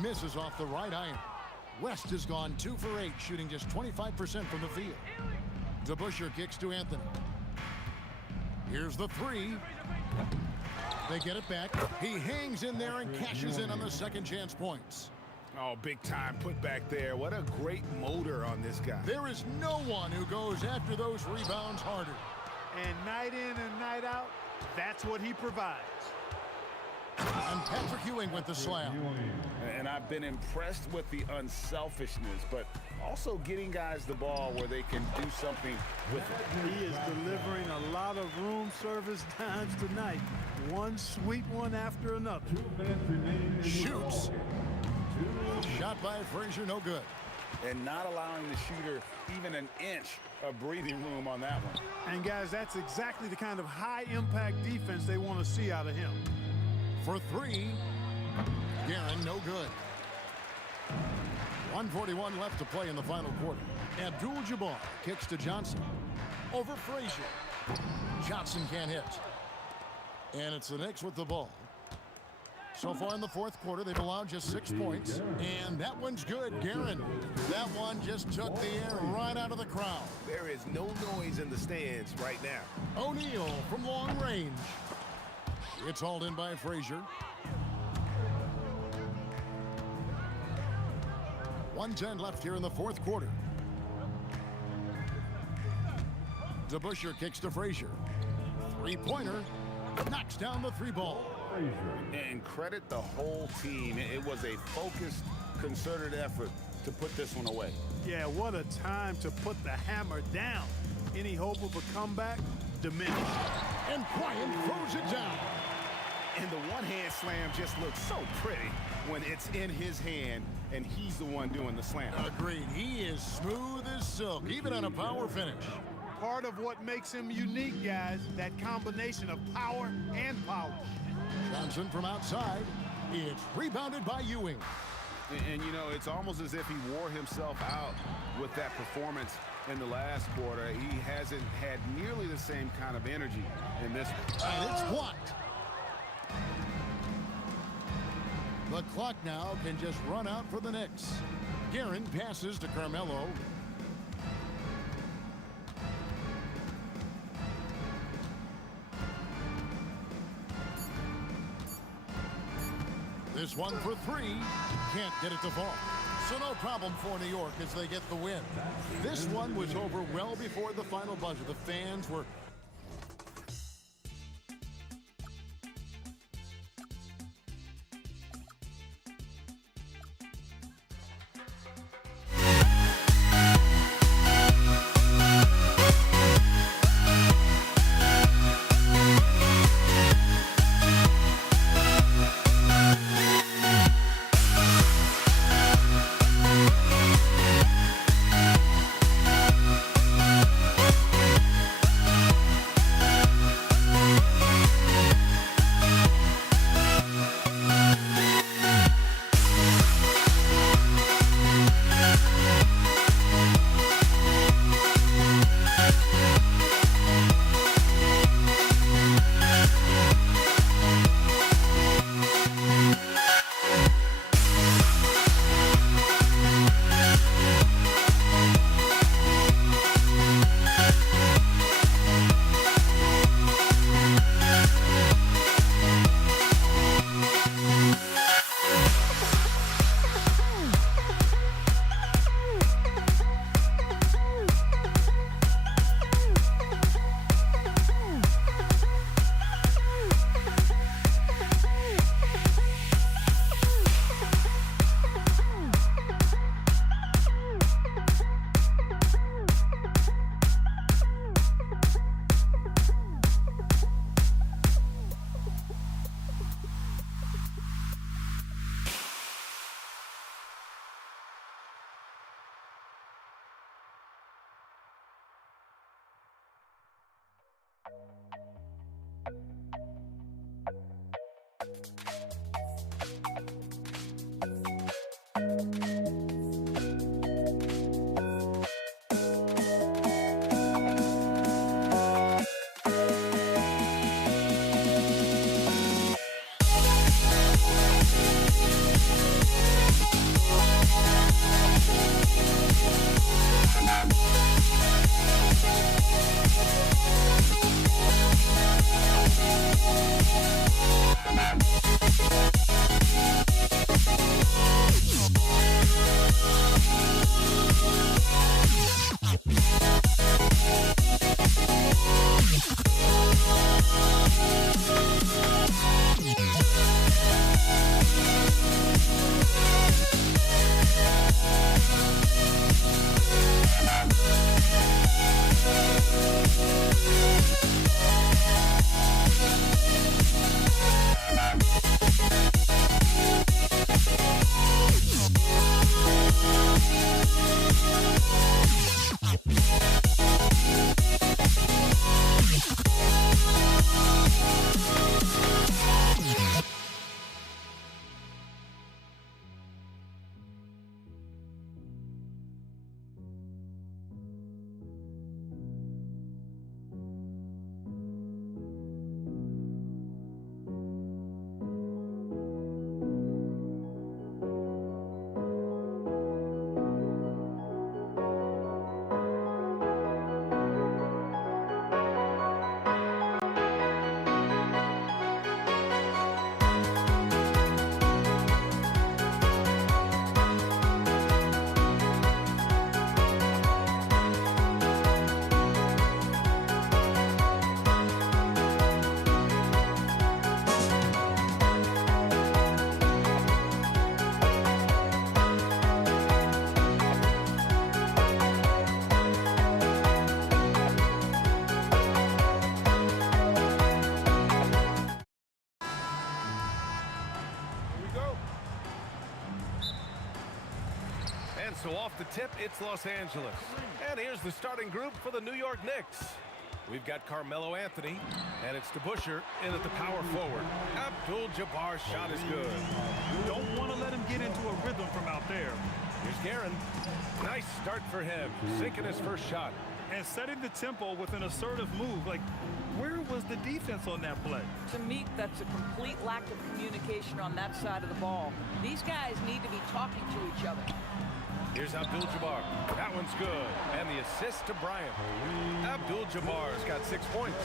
misses off the right iron. West has gone 2 for 8, shooting just 25% from the field. DeBusschere kicks to Anthony. Here's the 3. They get it back. He hangs in there and cashes in on the second chance points. Oh, big time put back there. What a great motor on this guy. There is no one who goes after those rebounds harder. And night in and night out, that's what he provides. And Patrick Ewing with the slam. And I've been impressed with the unselfishness, but also getting guys the ball where they can do something with it. He is delivering a lot of room service times tonight. One sweet one after another. Shoots. Shot by Frazier, no good. And not allowing the shooter even an inch of breathing room on that one. And guys, that's exactly the kind of high-impact defense they want to see out of him. For 3, Guerin, no good. 1:41 left to play in the final quarter. Abdul-Jabbar kicks to Johnson. Over Frazier. Johnson can't hit. And it's the Knicks with the ball. So far in the 4th quarter, they've allowed just 6 points. And that one's good, Guerin. That one just took the air right out of the crowd. There is no noise in the stands right now. O'Neal from long range. It's hauled in by Frazier. 1:10 left here in the 4th quarter. DeBusschere kicks to Frazier. 3-pointer. Knocks down the 3 ball. And credit the whole team. It was a focused, concerted effort to put this one away. Yeah, what a time to put the hammer down. Any hope of a comeback? Diminished. And Bryant throws it down. And the one-hand slam just looks so pretty when it's in his hand and he's the one doing the slam. Agreed. He is smooth as silk, even on a power finish. Part of what makes him unique, guys, that combination of power and polish. Johnson from outside. It's rebounded by Ewing. And you know, it's almost as if he wore himself out with that performance in the last quarter. He hasn't had nearly the same kind of energy in this one. And it's blocked. The clock now can just run out for the Knicks. Guerin passes to Carmelo. This one for 3. Can't get it to fall. So no problem for New York as they get the win. This one was over well before the final buzzer. The fans were So off the tip, it's Los Angeles. And here's the starting group for the New York Knicks. We've got Carmelo Anthony, and it's DeBusschere in at the power forward. Abdul-Jabbar's shot is good. Don't want to let him get into a rhythm from out there. Here's Guerin. Nice start for him, sinking his first shot. And setting the tempo with an assertive move. Like, where was the defense on that play? To me, that's a complete lack of communication on that side of the ball. These guys need to be talking to each other. Here's Abdul-Jabbar. That one's good. And the assist to Bryant. Abdul-Jabbar's got 6 points.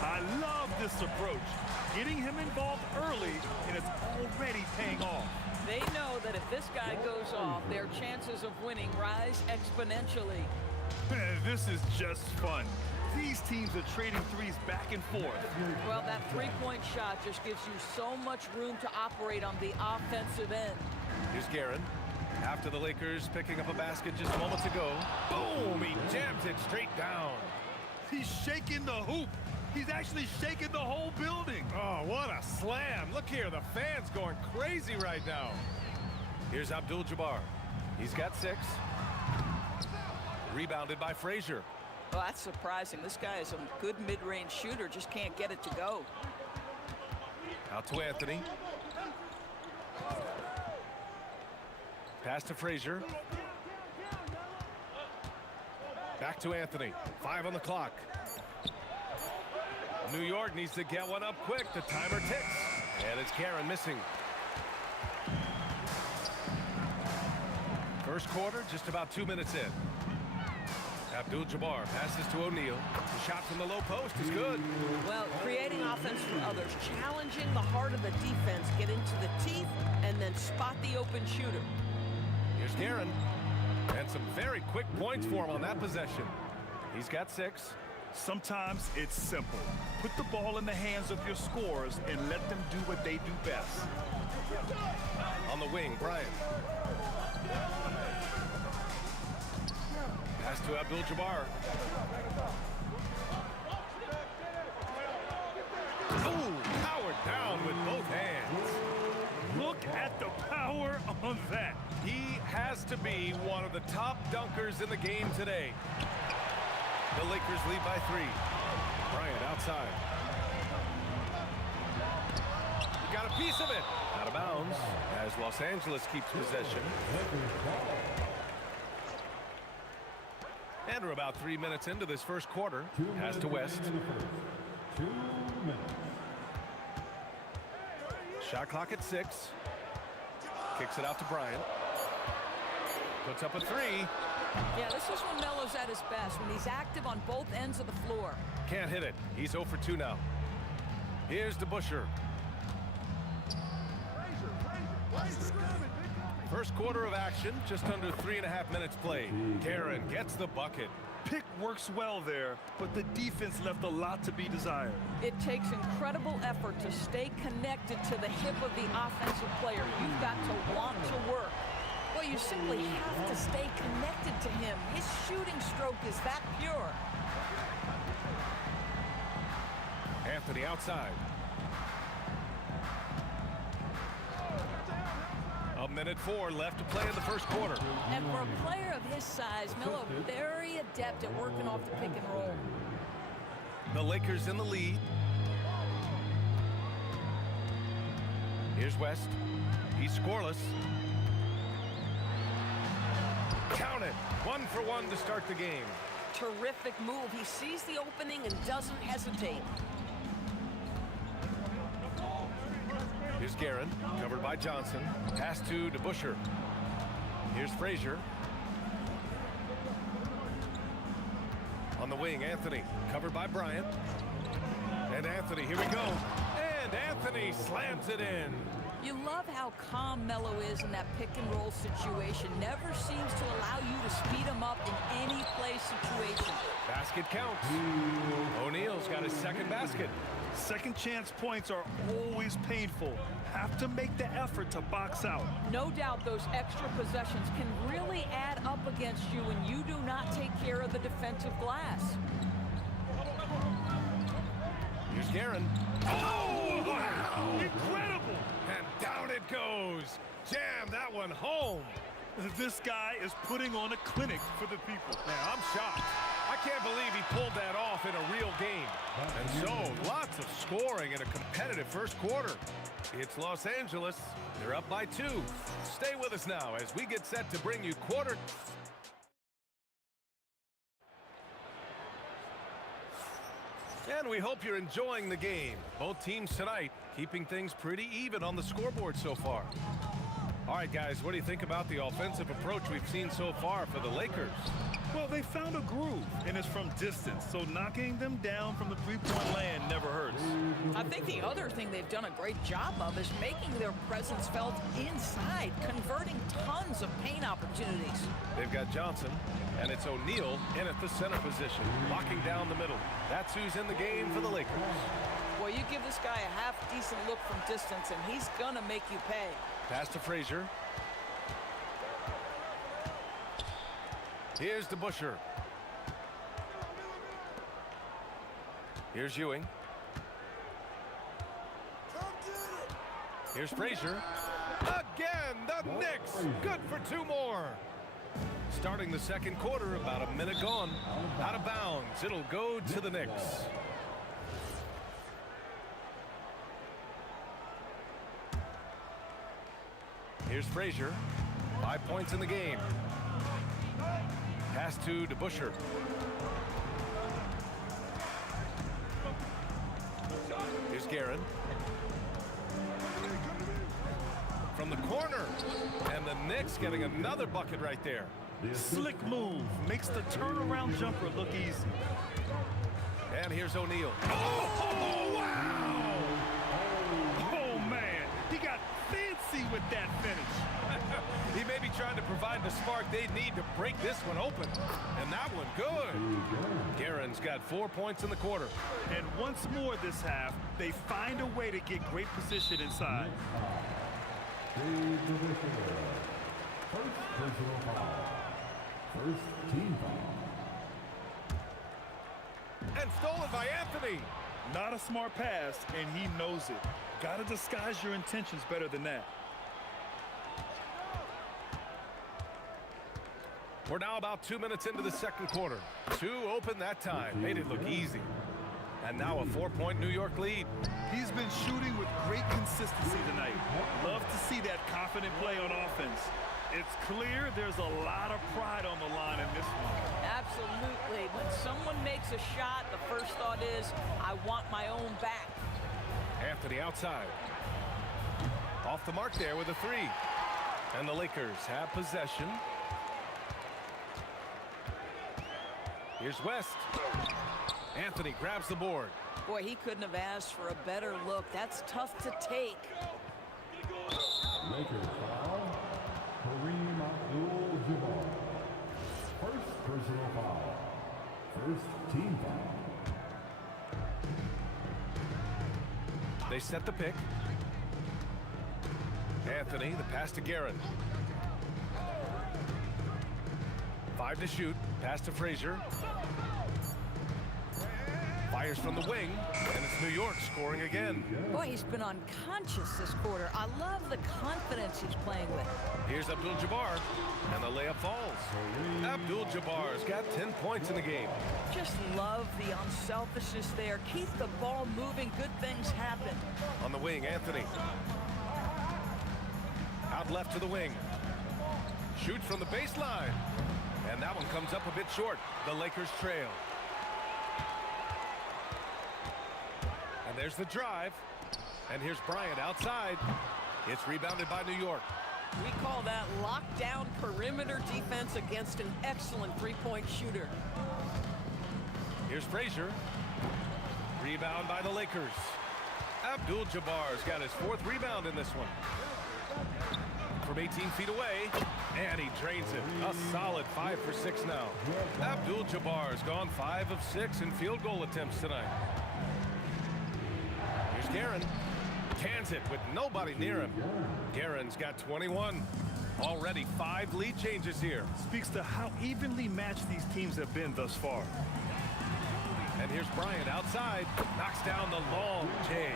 I love this approach. Getting him involved early, and it's already paying off. They know that if this guy goes off, their chances of winning rise exponentially. This is just fun. These teams are trading threes back and forth. Well, that three-point shot just gives you so much room to operate on the offensive end. Here's Guerin. After the Lakers picking up a basket just moments ago. Boom! He jams it straight down. He's shaking the hoop. He's actually shaking the whole building. Oh, what a slam. Look here, the fans going crazy right now. Here's Abdul-Jabbar. He's got 6. Rebounded by Frazier. Well, that's surprising. This guy is a good mid-range shooter, just can't get it to go. Out to Anthony. Pass to Frazier. Back to Anthony. 5 on the clock. New York needs to get one up quick. The timer ticks. And it's Guerin missing. First quarter, just about 2 minutes in. Abdul-Jabbar passes to O'Neal. The shot from the low post is good. Well, creating offense for others, challenging the heart of the defense, get into the teeth, and then spot the open shooter. Here's Guerin. And some very quick points for him on that possession. He's got 6. Sometimes it's simple. Put the ball in the hands of your scorers and let them do what they do best. On the wing, Bryant. Pass to Abdul-Jabbar. Ooh, powered down with both hands. Look at the power on that. He has to be one of the top dunkers in the game today. The Lakers lead by 3. Bryant outside. He got a piece of it. Out of bounds as Los Angeles keeps possession. And we're about 3 minutes into this first quarter. Pass to West. 2 minutes. Shot clock at 6. Kicks it out to Bryant. Puts up a 3. Yeah, this is when Melo's at his best, when he's active on both ends of the floor. Can't hit it. He's 0 for 2 now. Here's DeBusschere. First quarter of action, just under 3.5 minutes played. Guerin gets the bucket. Pick works well there, but the defense left a lot to be desired. It takes incredible effort to stay connected to the hip of the offensive player. You've got to want to work. Well, you simply have to stay connected to him. His shooting stroke is that pure. Anthony outside. A minute 4 left to play in the first quarter. And for a player of his size, Melo very adept at working off the pick and roll. The Lakers in the lead. Here's West. He's scoreless. Count it. 1 for 1 to start the game. Terrific move. He sees the opening and doesn't hesitate. Here's Guerin, covered by Johnson. Pass to DeBusschere. Here's Frazier. On the wing, Anthony, covered by Bryant. And Anthony, here we go. And Anthony slams it in. You love how calm Melo is in that pick and roll situation. Never seems to allow you to speed him up in any play situation. Basket counts. O'Neal's got his second basket. Second chance points are always painful. Have to make the effort to box out. No doubt those extra possessions can really add up against you when you do not take care of the defensive glass. Here's Guerin. Oh, wow. Incredible. And down it goes. Jam that one home. This guy is putting on a clinic for the people. Man, I'm shocked. I can't believe he pulled that off in a real game. And so, lots of scoring in a competitive first quarter. It's Los Angeles. They're up by 2. Stay with us now as we get set to bring you quarter. And we hope you're enjoying the game. Both teams tonight keeping things pretty even on the scoreboard so far. All right, guys, what do you think about the offensive approach we've seen so far for the Lakers? Well, they found a groove, and it's from distance, so knocking them down from the three-point land never hurts. I think the other thing they've done a great job of is making their presence felt inside, converting tons of paint opportunities. They've got Johnson, and it's O'Neal in at the center position, locking down the middle. That's who's in the game for the Lakers. Well, you give this guy a half-decent look from distance, and he's going to make you pay. Pass to Frazier. Here's DeBusschere. Here's Ewing. Here's Frazier. Again, the Knicks. Good for 2 more. Starting the second quarter, about a minute gone. Out of bounds. It'll go to the Knicks. Here's Frazier. 5 points in the game. Pass to DeBusschere. Here's Guerin. From the corner. And the Knicks getting another bucket right there. Slick move. Makes the turnaround jumper look easy. And here's O'Neal. Oh, wow! Oh, man. He got fancy with that finish. He may be trying to provide the spark they need to break this one open. And that one good. Guerin's got 4 points in the quarter. And once more this half, they find a way to get great position inside. First personal foul. First team foul. And stolen by Anthony. Not a smart pass, and he knows it. Gotta disguise your intentions better than that. We're now about 2 minutes into the second quarter. 2 open that time. Made it look easy. And now a 4-point New York lead. He's been shooting with great consistency tonight. Love to see that confident play on offense. It's clear there's a lot of pride on the line in this one. Absolutely. When someone makes a shot, the first thought is, I want my own back. Anthony outside. Off the mark there with a 3. And the Lakers have possession. Here's West. Anthony grabs the board. Boy, he couldn't have asked for a better look. That's tough to take. Lakers foul. Kareem Abdul-Jabbar. First personal foul. First team foul. They set the pick. Anthony, the pass to Guerin. 5 to shoot. Pass to Frazier. Fires from the wing, and it's New York scoring again. Boy, he's been unconscious this quarter. I love the confidence he's playing with. Here's Abdul-Jabbar, and the layup falls. Abdul-Jabbar's got 10 points in the game. Just love the unselfishness there. Keep the ball moving. Good things happen. On the wing, Anthony. Out left to the wing. Shoots from the baseline. And that one comes up a bit short. The Lakers trail. And there's the drive. And here's Bryant outside. It's rebounded by New York. We call that lockdown perimeter defense against an excellent three-point shooter. Here's Frazier. Rebound by the Lakers. Abdul-Jabbar's got his 4th rebound in this one. From 18 feet away, and he drains it. A solid 5 for 6 now. Abdul-Jabbar's gone 5 of 6 in field goal attempts tonight. Here's Guerin. Cans it with nobody near him. Guerin's got 21. Already 5 lead changes here. Speaks to how evenly matched these teams have been thus far. And here's Bryant outside. Knocks down the long J.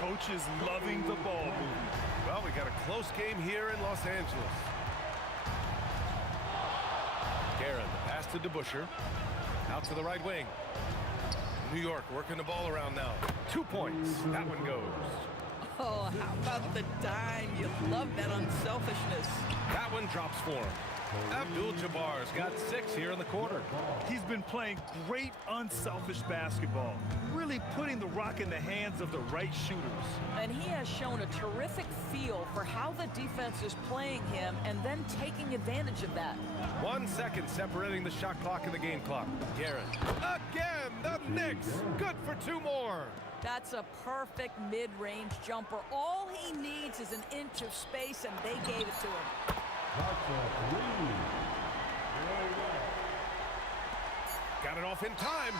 Coach is loving the ball movement. Well, we got a close game here in Los Angeles. to DeBuscher. Out to the right wing. New York working the ball around now. 2 points. That one goes. Oh, how about the dime? You love that unselfishness. That one drops for him. Abdul-Jabbar's got 6 here in the quarter. He's been playing great unselfish basketball, really putting the rock in the hands of the right shooters. And he has shown a terrific feel for how the defense is playing him and then taking advantage of that. 1 second separating the shot clock and the game clock. Garrett. Again, the Knicks. Good for 2 more. That's a perfect mid-range jumper. All he needs is an inch of space, and they gave it to him. Got it off in time.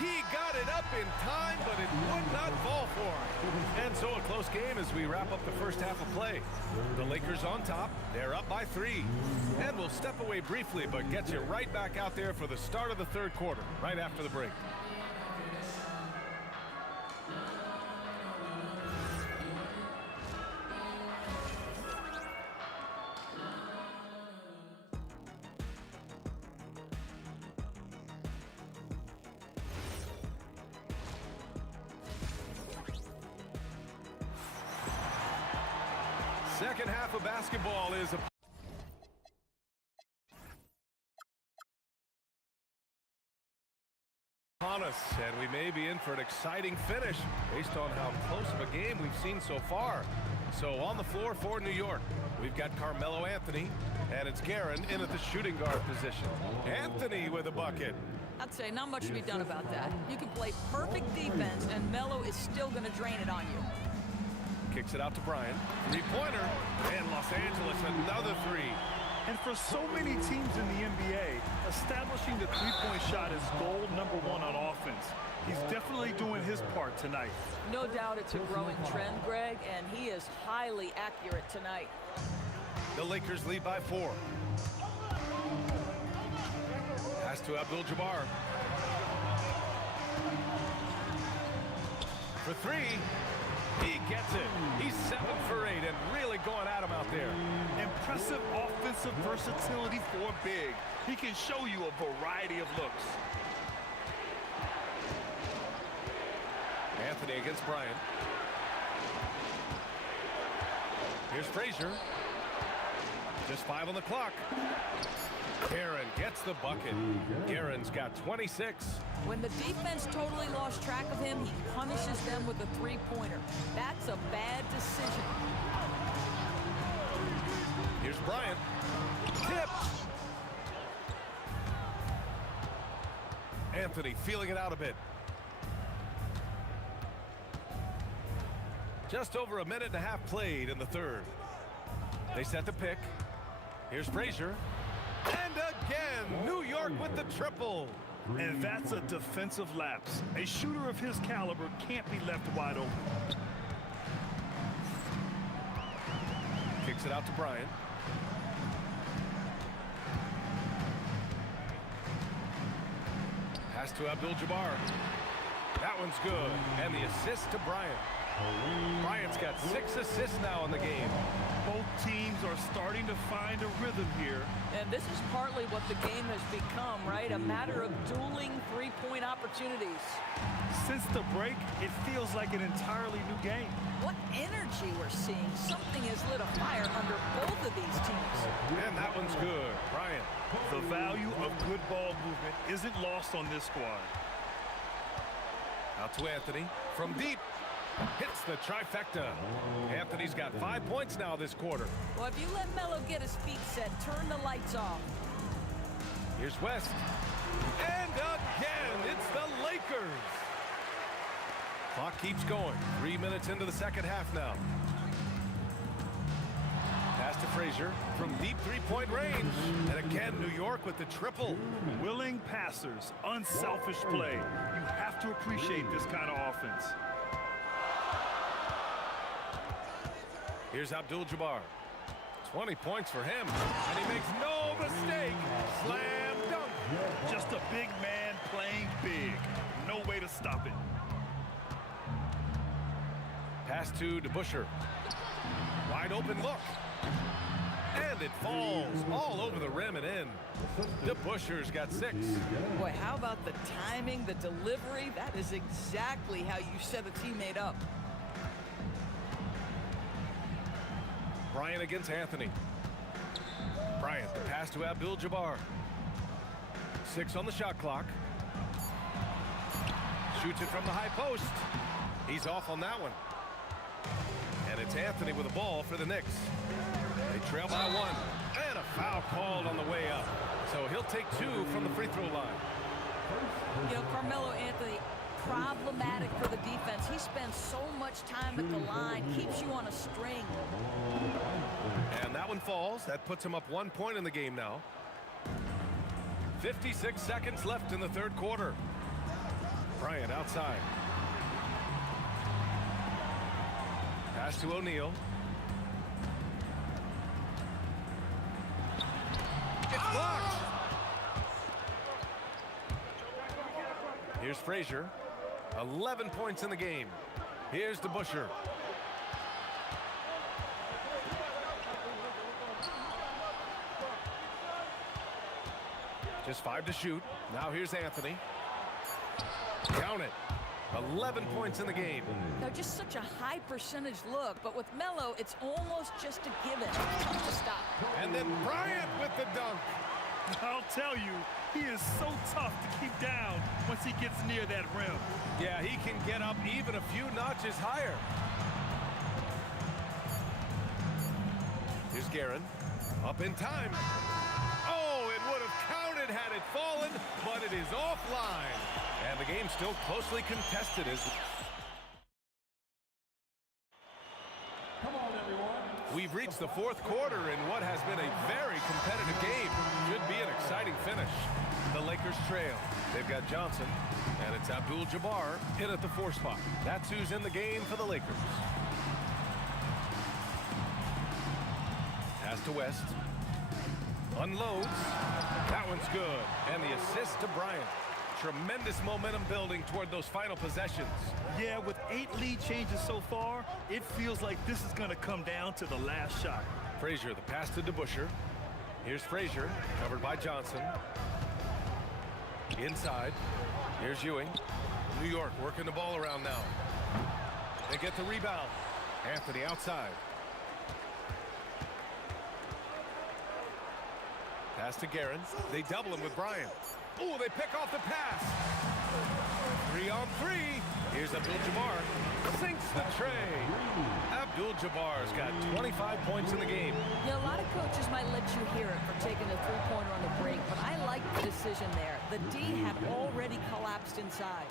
He got it up in time, but it would not fall for him. And so a close game as we wrap up the first half of play. The Lakers on top. They're up by 3. And we'll step away briefly, but get you right back out there for the start of the third quarter, right after the break. Second half of basketball is upon us, and we may be in for an exciting finish based on how close of a game we've seen so far. So on the floor for New York, we've got Carmelo Anthony, and it's Guerin in at the shooting guard position. Anthony with a bucket. I'd say not much to be done about that. You can play perfect defense, and Melo is still going to drain it on you. Kicks it out to Bryant. 3-pointer. And Los Angeles, another 3. And for so many teams in the NBA, establishing the three-point shot is goal number 1 on offense. He's definitely doing his part tonight. No doubt it's a growing trend, Greg, and he is highly accurate tonight. The Lakers lead by 4. Pass to Abdul-Jabbar. For 3. He gets it. He's 7 for 8 and really going at him out there. Impressive offensive versatility for big. He can show you a variety of looks. Anthony against Bryant. Here's Frazier. Just 5 on the clock. Guerin gets the bucket. Guerin's got 26. When the defense totally lost track of him, he punishes them with a 3-pointer. That's a bad decision. Here's Bryant. Tip. Anthony feeling it out a bit. Just over a minute and a half played in the third. They set the pick. Here's Frazier. And again, New York with the triple. And that's a defensive lapse. A shooter of his caliber can't be left wide open. Kicks it out to Bryant. Pass to Abdul-Jabbar. That one's good. And the assist to Bryant. Bryant's got 6 assists now in the game. Both teams are starting to find a rhythm here. And this is partly what the game has become, right? A matter of dueling 3-point opportunities. Since the break, it feels like an entirely new game. What energy we're seeing. Something has lit a fire under both of these teams. And that one's good. Bryant. The value of good ball movement isn't lost on this squad. Out to Anthony. From deep. Hits the trifecta. Anthony's got 5 points now this quarter. Well, if you let Melo get his feet set, turn the lights off. Here's West. And again, it's the Lakers. Clock keeps going. 3 minutes into the second half now. Pass to Frazier from deep 3-point range. And again, New York with the triple. Willing passers, unselfish play. You have to appreciate this kind of offense. Here's Abdul-Jabbar. 20 points for him. And he makes no mistake. Slam dunk. Just a big man playing big. No way to stop it. Pass to DeBuscher. Wide open look. And it falls all over the rim and in. The Bushers got 6. Boy, how about the timing, the delivery? That is exactly how you set a teammate up. Bryant against Anthony. Bryant, the pass to Abdul-Jabbar. 6 on the shot clock. Shoots it from the high post. He's off on that one. And it's Anthony with the ball for the Knicks. They trail by 1. And a foul called on the way up. So he'll take 2 from the free throw line. You know, Carmelo Anthony, problematic for the defense. He spends so much time at the line, keeps you on a string. And that one falls. That puts him up 1 point in the game now. 56 seconds left in the third quarter. Bryant outside. Pass to O'Neal. It's blocked. Here's Frazier. 11 points in the game. Here's DeBusschere. Just 5 to shoot. Now here's Anthony. Count it. 11 points in the game. Now, just such a high percentage look, but with Melo, it's almost just a given. Tough to stop. And then Bryant with the dunk. I'll tell you, he is so tough to keep down once he gets near that rim. Yeah, he can get up even a few notches higher. Here's Guerin. Up in time. Oh, it would have counted had it fallen, but it is offline. And the game's still closely contested as we've reached the fourth quarter in what has been a very competitive game. Should be an exciting finish. The Lakers trail. They've got Johnson, and it's Abdul-Jabbar in at the 4 spot. That's who's in the game for the Lakers. Pass to West. Unloads. That one's good. And the assist to Bryant. Tremendous momentum building toward those final possessions. Yeah, with 8 lead changes so far, it feels like this is going to come down to the last shot. Frazier, the pass to DeBusschere. Here's Frazier, covered by Johnson. Inside. Here's Ewing. New York working the ball around now. They get the rebound. Anthony outside. Pass to Guerin. They double him with Bryant. Oh, they pick off the pass. 3 on 3. Here's Abdul-Jabbar. Sinks the tray. Abdul-Jabbar's got 25 points in the game. Yeah, a lot of coaches might let you hear it for taking a three-pointer on the break, but I like the decision there. The D had already collapsed inside.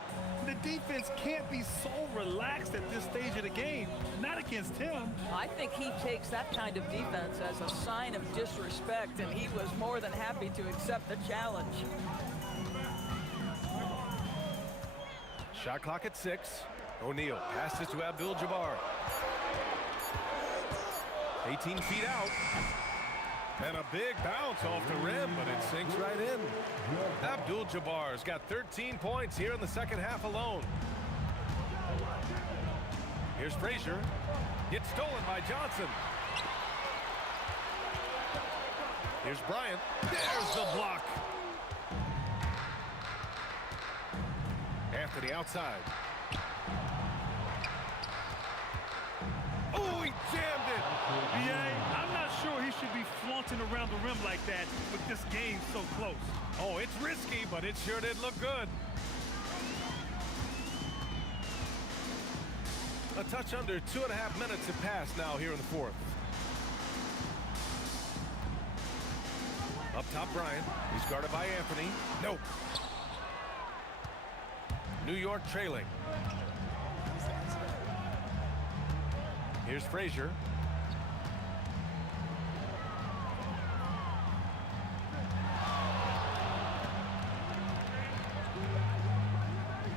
The defense can't be so relaxed at this stage of the game. Not against him. I think he takes that kind of defense as a sign of disrespect, and he was more than happy to accept the challenge. Shot clock at 6. O'Neal passes to Abdul-Jabbar. 18 feet out. And a big bounce off the rim, but it sinks right in. Abdul-Jabbar's got 13 points here in the second half alone. Here's Frazier. It's stolen by Johnson. Here's Bryant. There's the block. Anthony outside. Oh, he jammed it. Yeah, I'm not sure he should be flaunting around the rim like that with this game so close. Oh, it's risky, but it sure did look good. A touch under 2.5 minutes have passed now here in the fourth. Up top, Bryant. He's guarded by Anthony. Nope. New York trailing. Here's Frazier.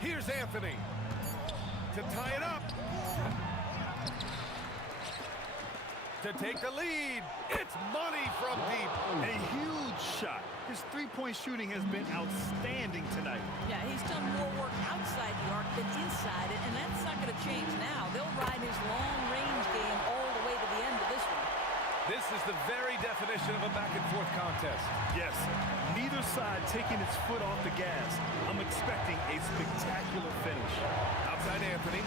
Here's Anthony to tie it up. To take the lead. It's money from deep. A huge shot. His three-point shooting has been outstanding tonight. Yeah, he's done more work outside the arc than inside it, and that's not going to change now. They'll ride his long-range game all the way to the end of this one. This is the very definition of a back-and-forth contest. Yes, neither side taking its foot off the gas. I'm expecting a spectacular finish. Outside Anthony.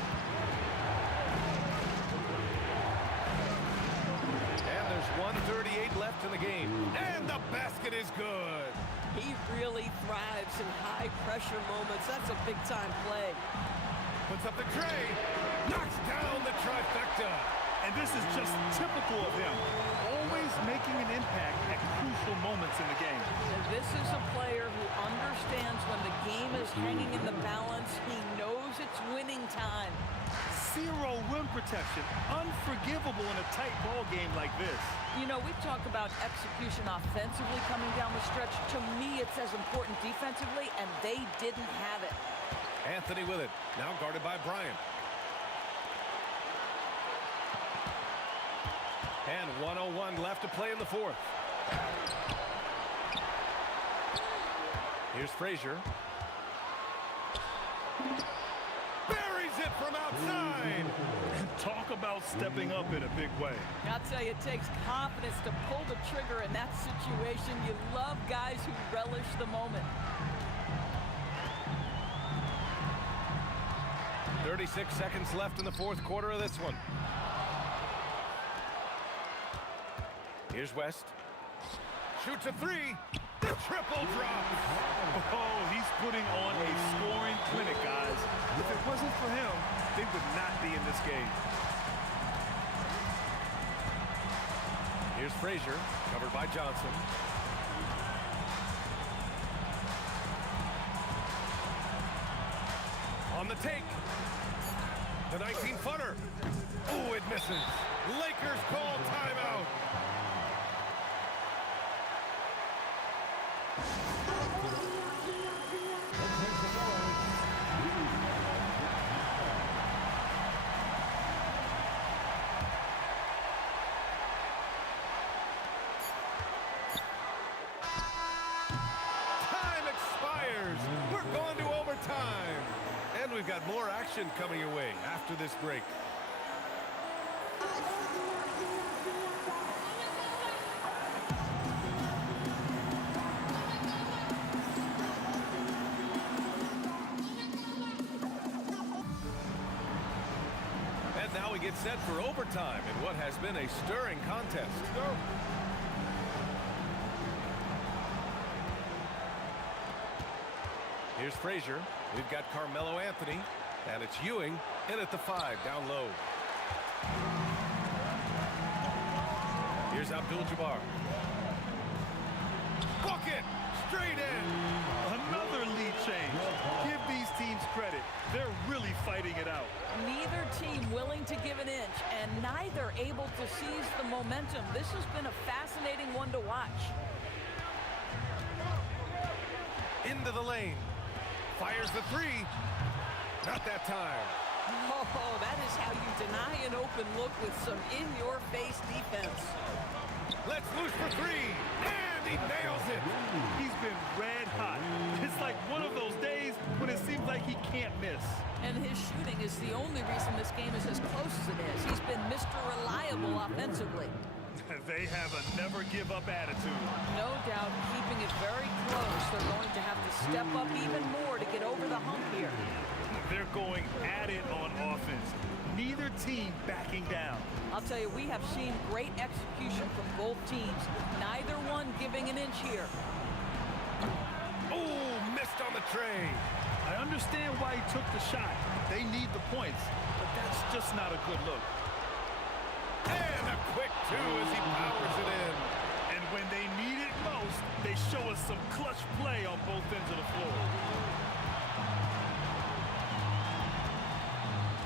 And there's 1:38 left in the game. And the basket is good. He really thrives in high-pressure moments. That's a big-time play. Puts up the tray. Knocks down the trifecta. And this is just typical of him. Always making an impact at crucial moments in the game. And this is a player who understands when the game is hanging in the balance. He knows it's winning time. Zero rim protection. Unforgivable in a tight ball game like this. You know, we talk about execution offensively coming down the stretch. To me, it's as important defensively, and they didn't have it. Anthony with it. Now guarded by Bryant. And 1:01 left to play in the fourth. Here's Frazier. Buries it from outside. Talk about stepping up in a big way. I'll tell you, it takes confidence to pull the trigger in that situation. You love guys who relish the moment. 36 seconds left in the fourth quarter of this one. Here's West. Shoots a three. The triple drop. Oh, he's putting on a scoring clinic, guys. If it wasn't for him, they would not be in this game. Here's Frazier, covered by Johnson. On the take. The 19-footer. Oh, it misses. Lakers call timeout. Time expires. We're going to overtime. And we've got more action coming your way after this break. And now we get set for overtime in what has been a stirring contest. Here's Frazier. We've got Carmelo Anthony, and it's Ewing in at the 5, down low. Here's Abdul-Jabbar. Bucket! Straight in! Another lead change. Give these teams credit. They're really fighting it out. Neither team willing to give an inch, and neither able to seize the momentum. This has been a fascinating one to watch. Into the lane. Fires the three. Not that time. Oh, that is how you deny an open look with some in-your-face defense. Let's loose for three. And he nails it. He's been red hot. It's like one of those days when it seems like he can't miss. And his shooting is the only reason this game is as close as it is. He's been Mr. Reliable offensively. They have a never-give-up attitude. No doubt, keeping it very close. They're going to have to step up even more to get over the hump here. They're going at it on offense. Neither team backing down. I'll tell you, we have seen great execution from both teams. Neither one giving an inch here. Oh, missed on the tray. I understand why he took the shot. They need the points, but that's just not a good look. And a quick two as he powers it in. And when they need it most, they show us some clutch play on both ends of the floor.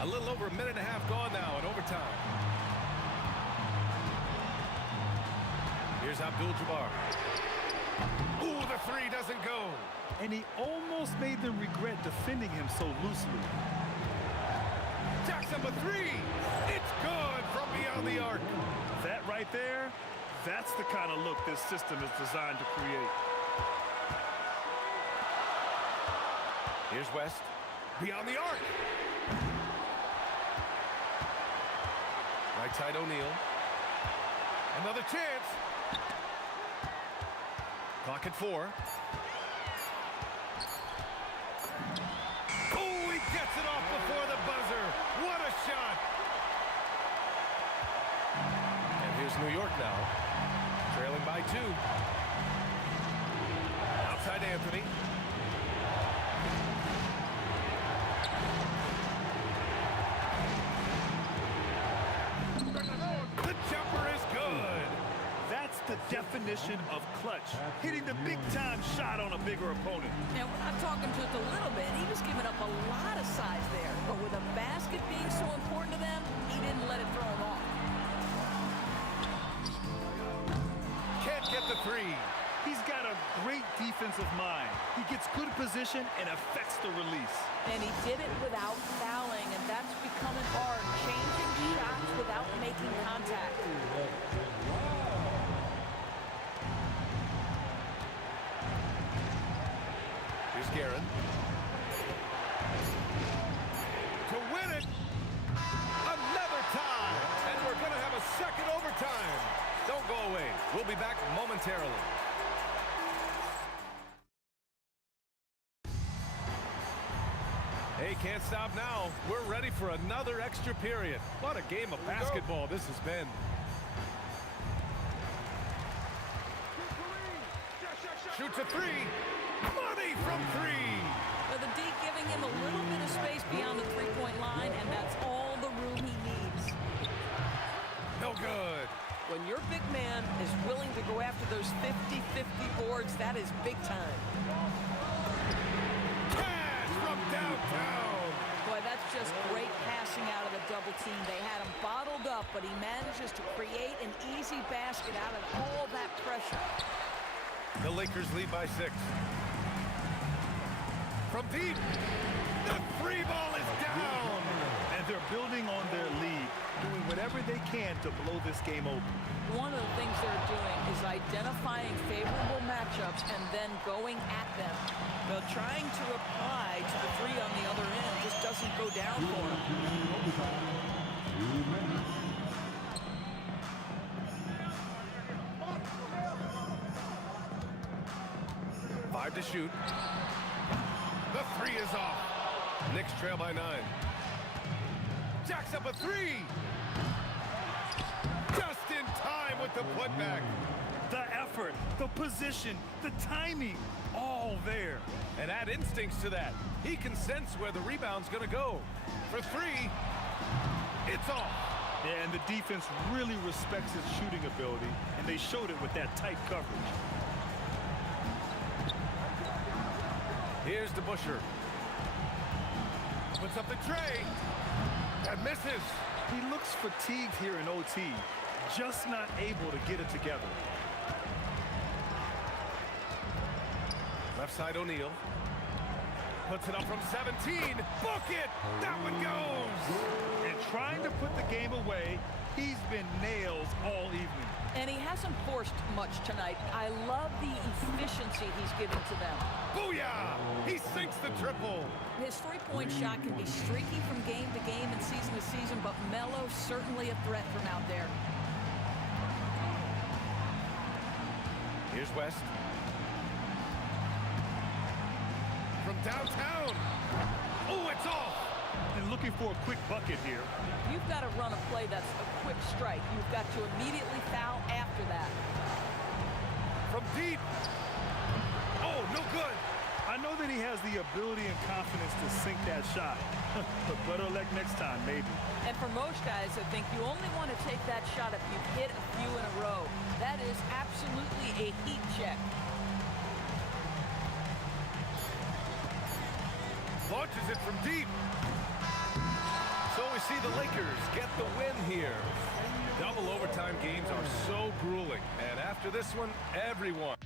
A little over a minute and a half gone now in overtime. Here's Abdul-Jabbar. Ooh, the three doesn't go. And he almost made them regret defending him so loosely. Jacks up a three. It's good from beyond the arc. That right there, that's the kind of look this system is designed to create. Here's West. Beyond the arc. Right side O'Neal. Another chance. Clock at 4. Oh, he gets it off before the buzzer. What a shot. And here's New York now, trailing by 2. Outside Anthony. The jumper is good. That's the definition of clutch. Hitting the big-time shot on a bigger opponent. Now, we're not talking just a little bit. He was giving up a lot of size there. But with a basket being so important to them, he didn't let it throw him off. Can't get the 3. He's got a great defensive mind. He gets good position and affects the release. And he did it without fouling, and that's becoming hard. Changing shots without making contact. Here's Guerin. To win it. Another tie. And we're going to have a second overtime. Don't go away. We'll be back momentarily. Hey, can't stop now. We're ready for another extra period. What a game of basketball this has been. Shoots a 3. Money from 3. So the D giving him a little bit of space beyond the three-point line, and that's all the room he needs. No good. When your big man is willing to go after those 50-50 boards, that is big time. From downtown. Boy, that's just great passing out of the double team. They had him bottled up, but he manages to create an easy basket out of all that pressure. The Lakers lead by 6. From deep, the 3 ball is down. And they're building on their lead, doing whatever they can to blow this game open. One of the things they're doing is identifying favorable matchups and then going at them. But trying to reply to the 3 on the other end just doesn't go down for them. 5 to shoot. The 3 is off. Knicks trail by 9. Jacks up a 3. Just in time with the putback. The effort, the position, the timing, all there. And add instincts to that. He can sense where the rebound's going to go. For 3, it's off. Yeah, and the defense really respects his shooting ability, and they showed it with that tight coverage. Here's DeBusschere. Puts up the tray. And misses. He looks fatigued here in OT, just not able to get it together. Left side O'Neal. Puts it up from 17. Book it! That one goes! And trying to put the game away, he's been nails all evening. And he hasn't forced much tonight. I love the efficiency he's giving to them. Booyah! He sinks the triple. His three-point shot can be streaky from game to game and season to season, but Melo certainly a threat from out there. Here's West. From downtown. Oh, it's off. And looking for a quick bucket here. You've got to run a play that's a quick strike. You've got to immediately foul after that. From deep. Oh, no good. I know that he has the ability and confidence to sink that shot. But better luck next time, maybe. And for most guys, I think you only want to take that shot if you hit a few in a row. That is absolutely a heat check. Launches it from deep. So we see the Lakers get the win here. Double overtime games are so grueling. And after this one, everyone.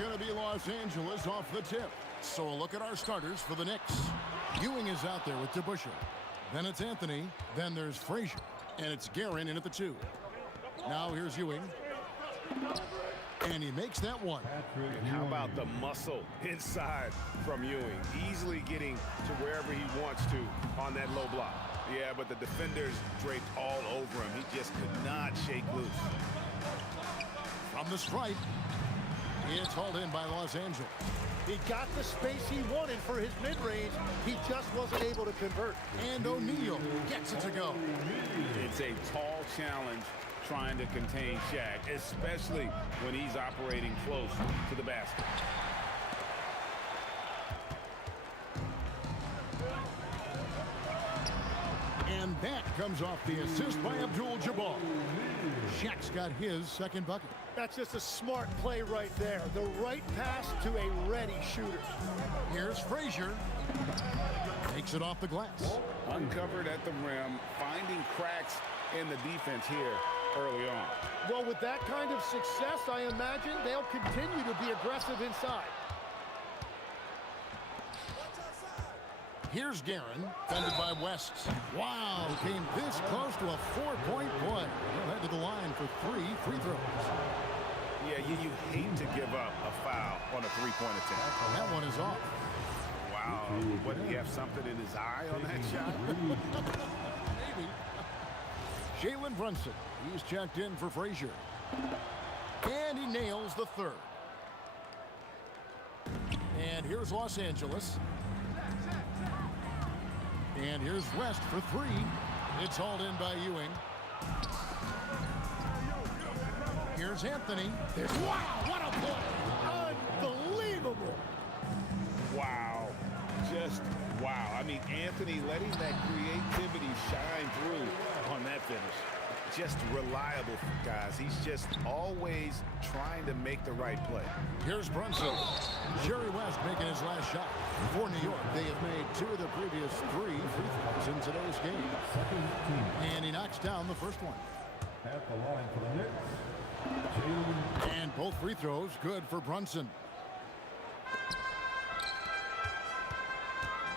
going to be Los Angeles off the tip. So a look at our starters for the Knicks. Ewing is out there with DeBusschere. Then it's Anthony. Then there's Frazier. And it's Guerin in at the 2. Now here's Ewing. And he makes that one. And how about the muscle inside from Ewing? Easily getting to wherever he wants to on that low block. Yeah, but the defenders draped all over him. He just could not shake loose. From the stripe, it's hauled in by Los Angeles. He got the space he wanted for his mid-range. He just wasn't able to convert. And O'Neal gets it to go. It's a tall challenge trying to contain Shaq, especially when he's operating close to the basket. And that comes off the assist by Abdul-Jabbar. Shaq's got his second bucket. That's just a smart play right there. The right pass to a ready shooter. Here's Frazier. Takes it off the glass. Uncovered at the rim, finding cracks in the defense here early on. Well, with that kind of success, I imagine they'll continue to be aggressive inside. Here's Guerin, defended by West. Wow, came this close to a 4-point play. He'll head to the line for 3 free throws. Yeah, you hate to give up a foul on a three-point attempt. That one is off. Wow, what, did he have something in his eye on that shot? Maybe. Jalen Brunson, he's checked in for Frazier. And he nails the third. And here's Los Angeles. And here's West for 3. It's hauled in by Ewing. Here's Anthony. Wow, what a play! Unbelievable! Wow. Just wow. I mean, Anthony letting that creativity shine through on that finish. Just reliable, guys. He's just always trying to make the right play. Here's Brunson. Jerry West making his last shot. For New York, they have made 2 of the previous 3 free throws in today's game. And he knocks down the first one. At the line for the Knicks, and both free throws good for Brunson.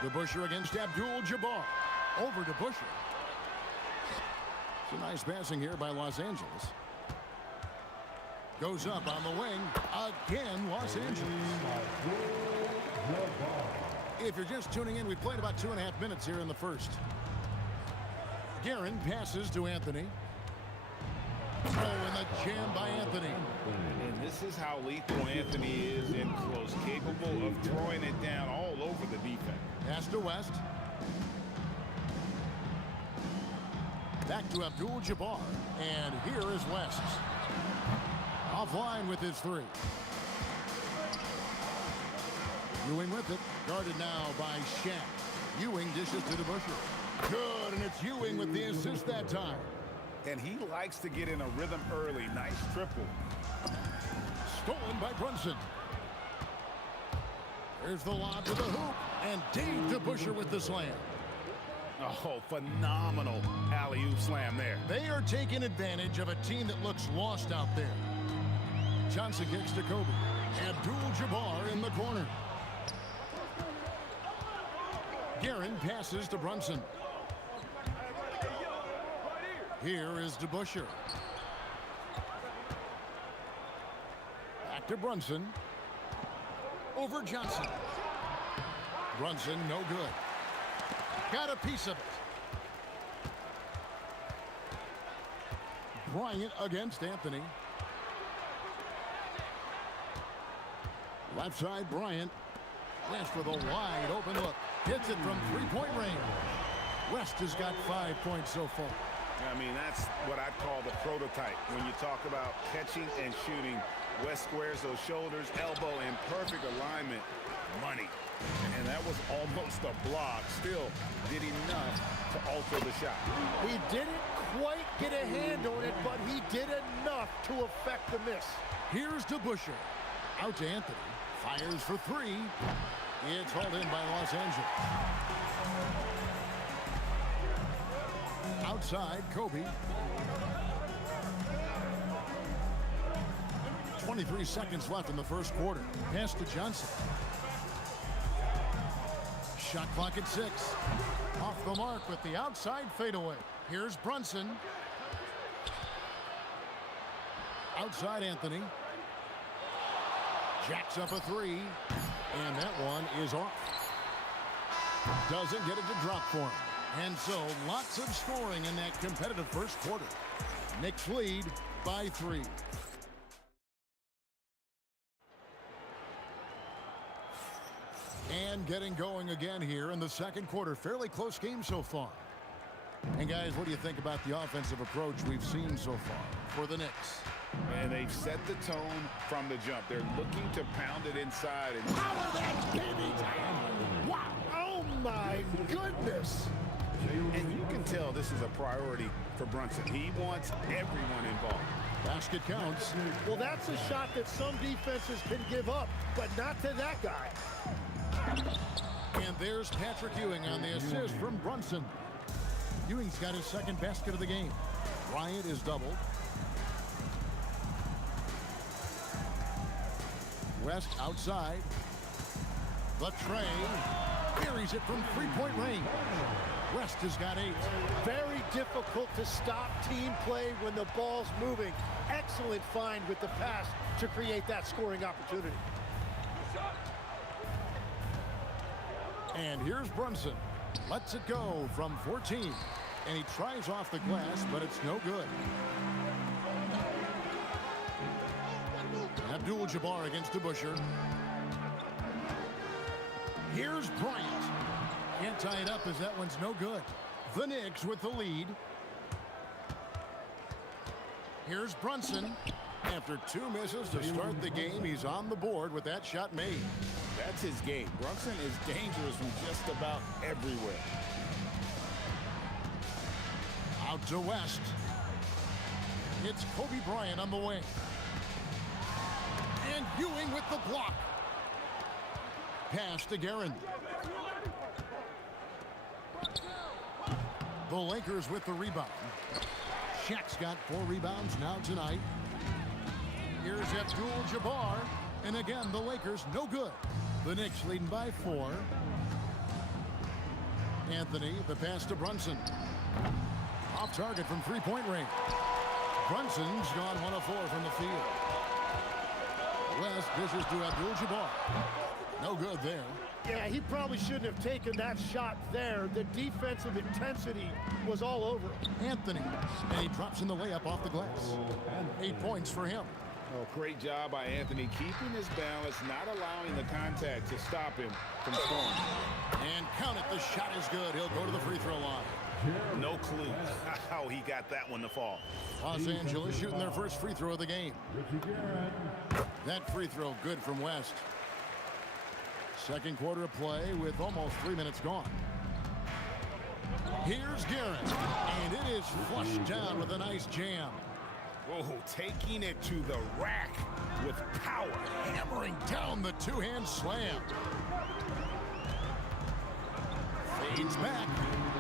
DeBusschere against Abdul-Jabbar. Over DeBusschere. It's a nice passing here by Los Angeles. Goes up on the wing. Again, Los Angeles. If you're just tuning in, we played about 2.5 minutes here in the first. Guerin passes to Anthony. Oh, and the jam by Anthony. And this is how lethal Anthony is in close, capable of throwing it down all over the defense. Pass to West. Back to Abdul-Jabbar. And here is West. Offline with his 3. Ewing with it. Guarded now by Shaq. Ewing dishes to DeBusschere. Good, and it's Ewing with the assist that time. And he likes to get in a rhythm early. Nice triple. Stolen by Brunson. There's the lob to the hoop. And Dave DeBusschere with the slam. Oh, phenomenal alley-oop slam there. They are taking advantage of a team that looks lost out there. Johnson kicks to Kobe. Abdul-Jabbar in the corner. Guerin passes to Brunson. Here is DeBusschere. Back to Brunson. Over Johnson. Brunson, no good. Got a piece of it. Bryant against Anthony. Left side, Bryant. West with a wide open look. Hits it from 3-point range. West has got 5 points so far. I mean, that's what I call the prototype. When you talk about catching and shooting, West squares those shoulders, elbow in perfect alignment. Money. And that was almost a block. Still did enough to alter the shot. He didn't quite get a hand on it, but he did enough to affect the miss. Here's DeBusschere. Out to Anthony. Fires for 3. It's hauled in by Los Angeles. Outside, Kobe. 23 seconds left in the first quarter. Pass to Johnson. Shot clock at 6. Off the mark with the outside fadeaway. Here's Brunson. Outside Anthony. Jacks up a 3. And that one is off. Doesn't get it to drop for him. And so lots of scoring in that competitive first quarter. Knicks lead by 3. And getting going again here in the second quarter. Fairly close game so far. And guys, what do you think about the offensive approach we've seen so far for the Knicks? And they've set the tone from the jump. They're looking to pound it inside. And power that baby down. Wow. Oh my goodness. And you can tell this is a priority for Brunson. He wants everyone involved. Basket counts. Well, that's a shot that some defenses can give up, but not to that guy. And there's Patrick Ewing on the assist from Brunson. Ewing's got his second basket of the game. Bryant is doubled. West outside. The tray. Buries it from three-point range. West has got 8. Very difficult to stop team play when the ball's moving. Excellent find with the pass to create that scoring opportunity. And here's Brunson. Lets it go from 14. And he tries off the glass, but it's no good. Abdul-Jabbar against DeBusschere. Here's Bryant. Can't tie it up as that one's no good. The Knicks with the lead. Here's Brunson. After 2 misses to start the game, he's on the board with that shot made. That's his game. Brunson is dangerous from just about everywhere. Out to West. It's Kobe Bryant on the wing. And Ewing with the block. Pass to Guerin. The Lakers with the rebound. Shaq's got 4 rebounds now tonight. Here's Abdul-Jabbar. And again, the Lakers no good. The Knicks leading by 4. Anthony, the pass to Brunson. Off target from three-point range. Brunson's gone 1 of 4 from the field. West dishes to Abdul-Jabbar. No good there. Yeah, he probably shouldn't have taken that shot there. The defensive intensity was all over him. Anthony, and he drops in the layup off the glass. 8 points for him. Oh, great job by Anthony, keeping his balance, not allowing the contact to stop him from scoring. And count it, the shot is good. He'll go to the free throw line. No clue how he got that one to fall. Los Angeles shooting their first free throw of the game. That free throw good from West. Second quarter of play with almost 3 minutes gone. Here's Guerin, and it is flushed down with a nice jam. Whoa, taking it to the rack with power. Hammering down the two-hand slam. Fades back.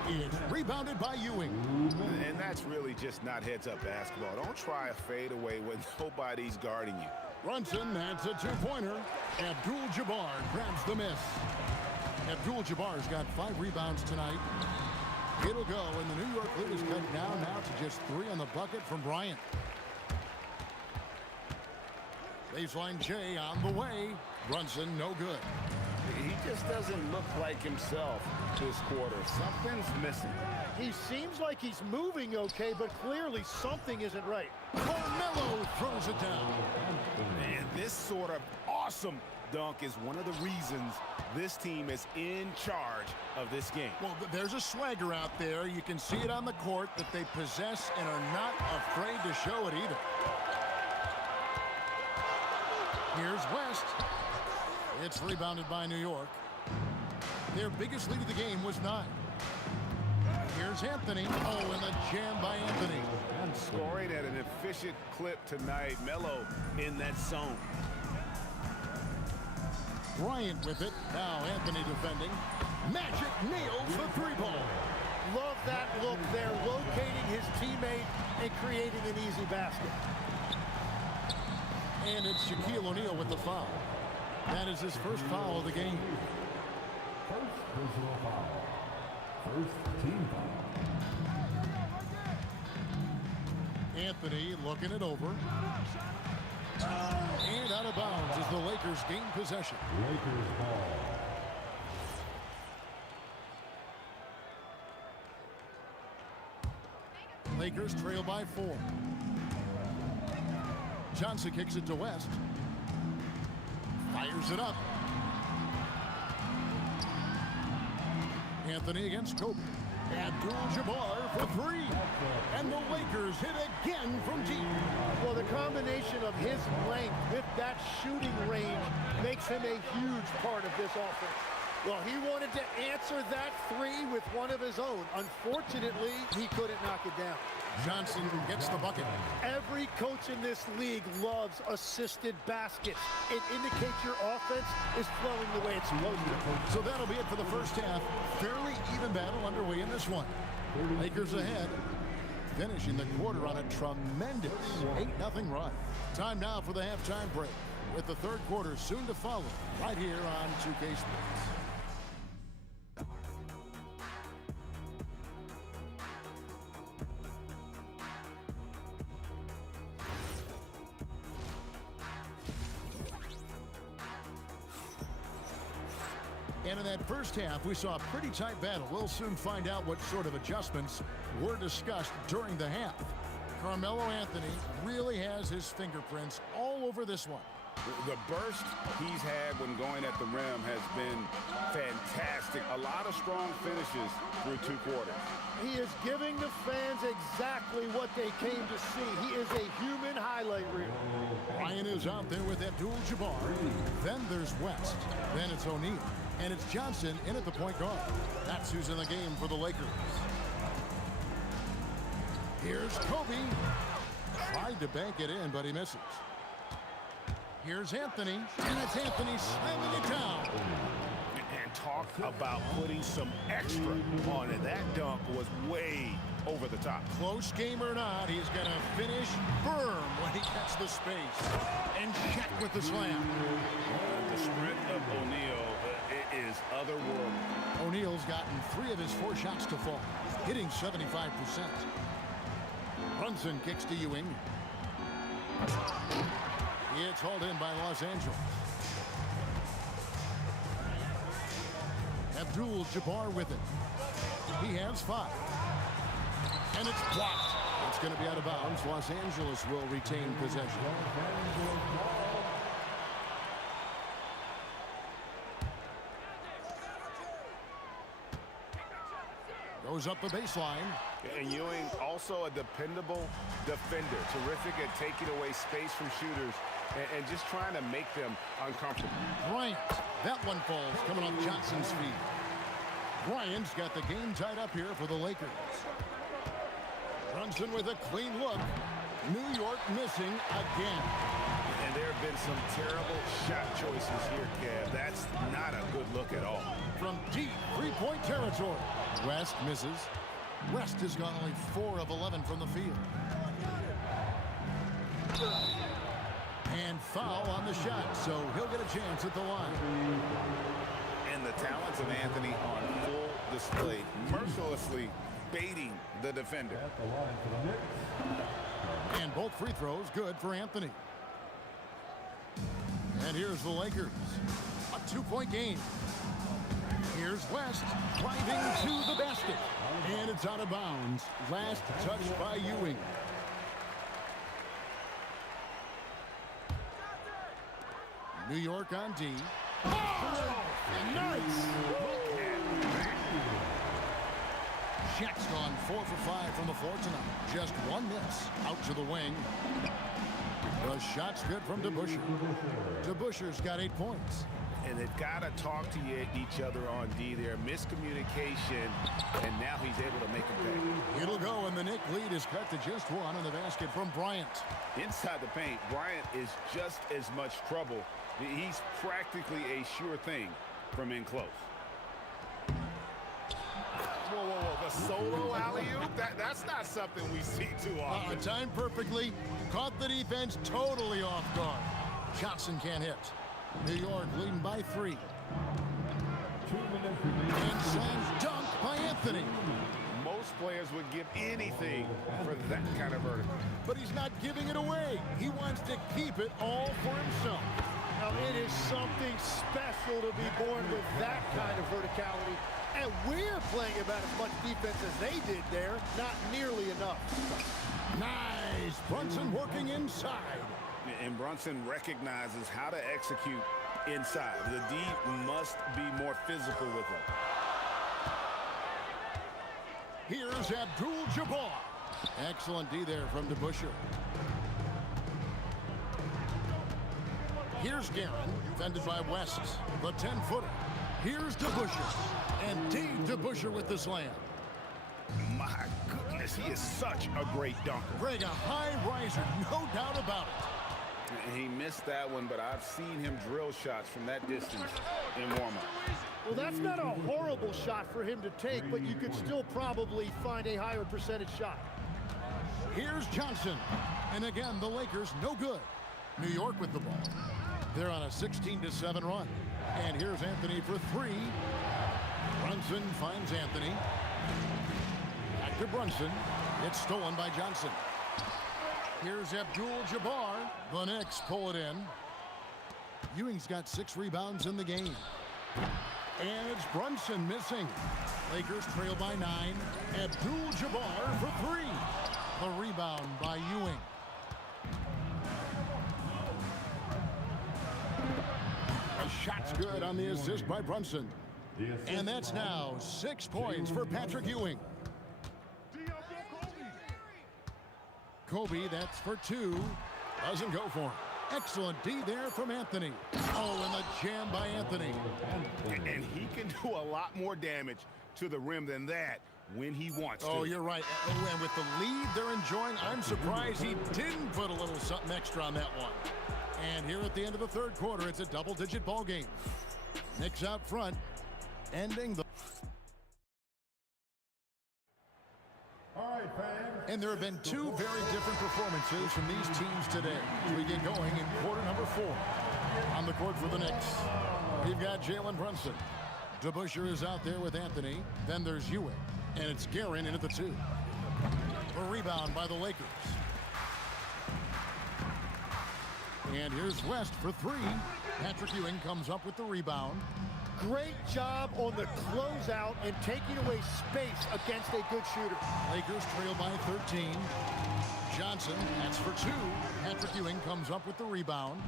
It's rebounded by Ewing. And that's really just not heads-up basketball. Don't try a fadeaway when nobody's guarding you. Brunson, that's a two-pointer. Abdul-Jabbar grabs the miss. Abdul-Jabbar's got 5 rebounds tonight. It'll go, and the New York lead is cut down now to just 3 on the bucket from Bryant. Baseline J on the way. Brunson, no good. He just doesn't look like himself this quarter. Something's missing. He seems like he's moving okay, but clearly something isn't right. Carmelo throws it down. And this sort of awesome dunk is one of the reasons this team is in charge of this game. Well, there's a swagger out there. You can see it on the court that they possess and are not afraid to show it either. Here's West. It's rebounded by New York. Their biggest lead of the game was 9. Here's Anthony. Oh, and a jam by Anthony. Scoring at an efficient clip tonight. Melo in that zone. Bryant with it. Now Anthony defending. Magic nails the 3-ball. Love that look there, locating his teammate and creating an easy basket. And it's Shaquille O'Neal with the foul. That is his first foul of the game. First personal foul. First team foul. Anthony looking it over. And out of bounds as the Lakers gain possession. Lakers ball. Lakers trail by 4. Johnson kicks it to West. Fires it up. Anthony against Kobe. Abdul-Jabbar for 3. And the Lakers hit again from deep. Well, the combination of his length with that shooting range makes him a huge part of this offense. Well, he wanted to answer that 3 with one of his own. Unfortunately, he couldn't knock it down. Johnson gets the bucket. Every coach in this league loves assisted baskets. It indicates your offense is flowing the way it's supposed to. So that'll be it for the first half. Fairly even battle underway in this one. Lakers ahead, finishing the quarter on a tremendous 8-0 run. Time now for the halftime break, with the third quarter soon to follow, right here on 2K Sports. And in that first half, we saw a pretty tight battle. We'll soon find out what sort of adjustments were discussed during the half. Carmelo Anthony really has his fingerprints all over this one. The burst he's had when going at the rim has been fantastic. A lot of strong finishes through 2 quarters. He is giving the fans exactly what they came to see. He is a human highlight reel. Ryan is out there with Abdul-Jabbar. Then there's West. Then it's O'Neal. And it's Johnson in at the point guard. That's who's in the game for the Lakers. Here's Kobe. Tried to bank it in, but he misses. Here's Anthony, and it's Anthony slamming it down. And talk about putting some extra on it. That dunk was way over the top. Close game or not, he's going to finish firm when he gets the space. And Shaq with the slam. The sprint of O'Neal is otherworldly. O'Neal's gotten 3 of his 4 shots to fall, hitting 75%. Brunson kicks to Ewing. It's hauled in by Los Angeles. Abdul-Jabbar with it. He has 5. And it's blocked. It's going to be out of bounds. Los Angeles will retain possession. Goes up the baseline. And Ewing, also a dependable defender. Terrific at taking away space from shooters and just trying to make them uncomfortable. Bryant. That one falls coming off Johnson's feet. Bryant's got the game tied up here for the Lakers. Brunson with a clean look. New York missing again. And there have been some terrible shot choices here, Kev. That's not a good look at all. From deep 3-point territory. West misses. West has gone only 4 of 11 from the field. And foul on the shot, so he'll get a chance at the line. And the talents of Anthony on full display, mercilessly baiting the defender. At the line for the Knicks. And both free throws good for Anthony. And here's the Lakers. A 2-point game. Here's West driving to the basket. And it's out of bounds. Last touch by Ewing. New York on D. Oh, nice! Shaq's gone 4 for 5 from the floor tonight. Just 1 miss. Out to the wing. The shot's good from DeBusschere. DeBusschere's got 8 points. And they've got to talk to each other on D there. Miscommunication, and now he's able to make a pay. It'll go, and the Knicks lead is cut to just 1 on the basket from Bryant. Inside the paint, Bryant is just as much trouble. He's practically a sure thing from in close. Whoa, whoa, whoa. The solo alley-oop? That's not something we see too often. Timed perfectly. Caught the defense totally off guard. Johnson can't hit. New York leading by 3. And slam dunk by Anthony. Most players would give anything for that kind of vertical. But he's not giving it away. He wants to keep it all for himself. Now, it is something special to be born with that kind of verticality. And we're playing about as much defense as they did there. Not nearly enough. Nice. Brunson working inside. And Brunson recognizes how to execute inside. The D must be more physical with him. Here's Abdul-Jabbar. Excellent D there from DeBusschere. Here's Guerin, defended by West, the 10-footer. Here's DeBusschere, and D. DeBusschere with the slam. My goodness, he is such a great dunker. Greg, a high riser, no doubt about it. He missed that one, but I've seen him drill shots from that distance in warm-up. Well, that's not a horrible shot for him to take, but you could still probably find a higher percentage shot. Here's Johnson. And again, the Lakers no good. New York with the ball. They're on a 16-7 run. And here's Anthony for 3. Brunson finds Anthony. Back to Brunson. It's stolen by Johnson. Here's Abdul-Jabbar. The Knicks pull it in. Ewing's got 6 rebounds in the game. And it's Brunson missing. Lakers trail by 9. Abdul-Jabbar for 3. The rebound by Ewing. The shot's good on the assist by Brunson. And that's now 6 points for Patrick Ewing. Kobe, that's for 2. Doesn't go for him. Excellent D there from Anthony. Oh, and the jam by Anthony. And he can do a lot more damage to the rim than that when he wants to. Oh, you're right. Oh, and with the lead they're enjoying, I'm surprised he didn't put a little something extra on that one. And here at the end of the 3rd quarter, it's a double-digit ball game. Knicks out front, ending the... All right, fans. And there have been 2 very different performances from these teams today as we get going in quarter number 4. On the court for the Knicks, we've got Jalen Brunson. DeBusschere is out there with Anthony. Then there's Ewing. And it's Guerin in at the 2. A rebound by the Lakers. And here's West for 3. Patrick Ewing comes up with the rebound. Great job on the closeout and taking away space against a good shooter. Lakers trail by 13. Johnson, that's for 2. Patrick Ewing comes up with the rebound.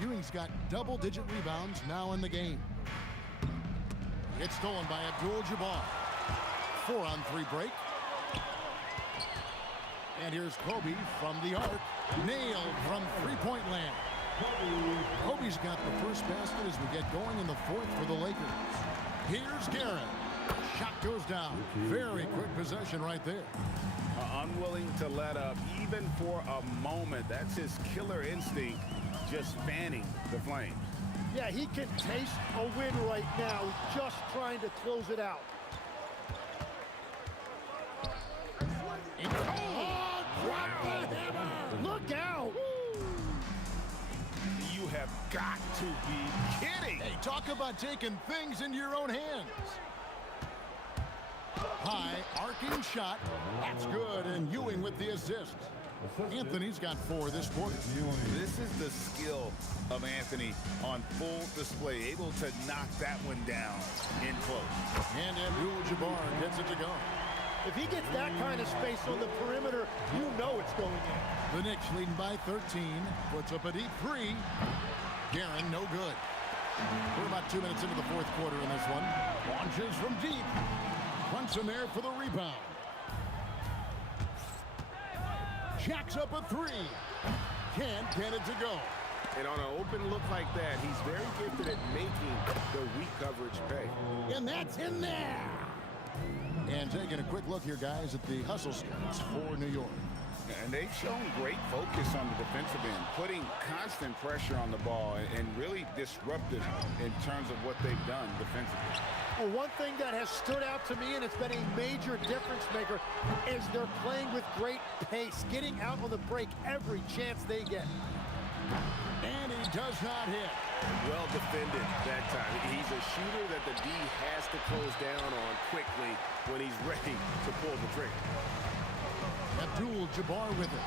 Ewing's got double-digit rebounds now in the game. It's stolen by Abdul-Jabbar. 4-on-3 break. And here's Kobe from the arc. Nailed from three-point land. Kobe's got the first basket as we get going in the 4th for the Lakers. Here's Guerin. Shot goes down. Very quick possession right there. Unwilling to let up even for a moment. That's his killer instinct, just fanning the flames. Yeah, he can taste a win right now, just trying to close it out. Look out! You have got to be kidding! Hey, talk about taking things into your own hands. High, arcing shot. That's good, and Ewing with the assist. Anthony's got 4 this quarter. This is the skill of Anthony on full display, able to knock that one down in close. And Abdul-Jabbar gets it to go. If he gets that kind of space on the perimeter, you know it's going in. The Knicks leading by 13. Puts up a deep 3. Guerin, no good. We're about 2 minutes into the 4th quarter in this one. Launches from deep. Brunson there for the rebound. Jacks up a 3. Can't get it to go. And on an open look like that, he's very gifted at making the weak coverage pay. And that's in there. And taking a quick look here, guys, at the hustle stats for New York. And they've shown great focus on the defensive end, putting constant pressure on the ball and really disruptive in terms of what they've done defensively. Well, one thing that has stood out to me, and it's been a major difference maker, is they're playing with great pace, getting out on the break every chance they get. And he does not hit. Well defended that time. He's a shooter that the D has to close down on quickly when he's ready to pull the trigger. Abdul-Jabbar with it.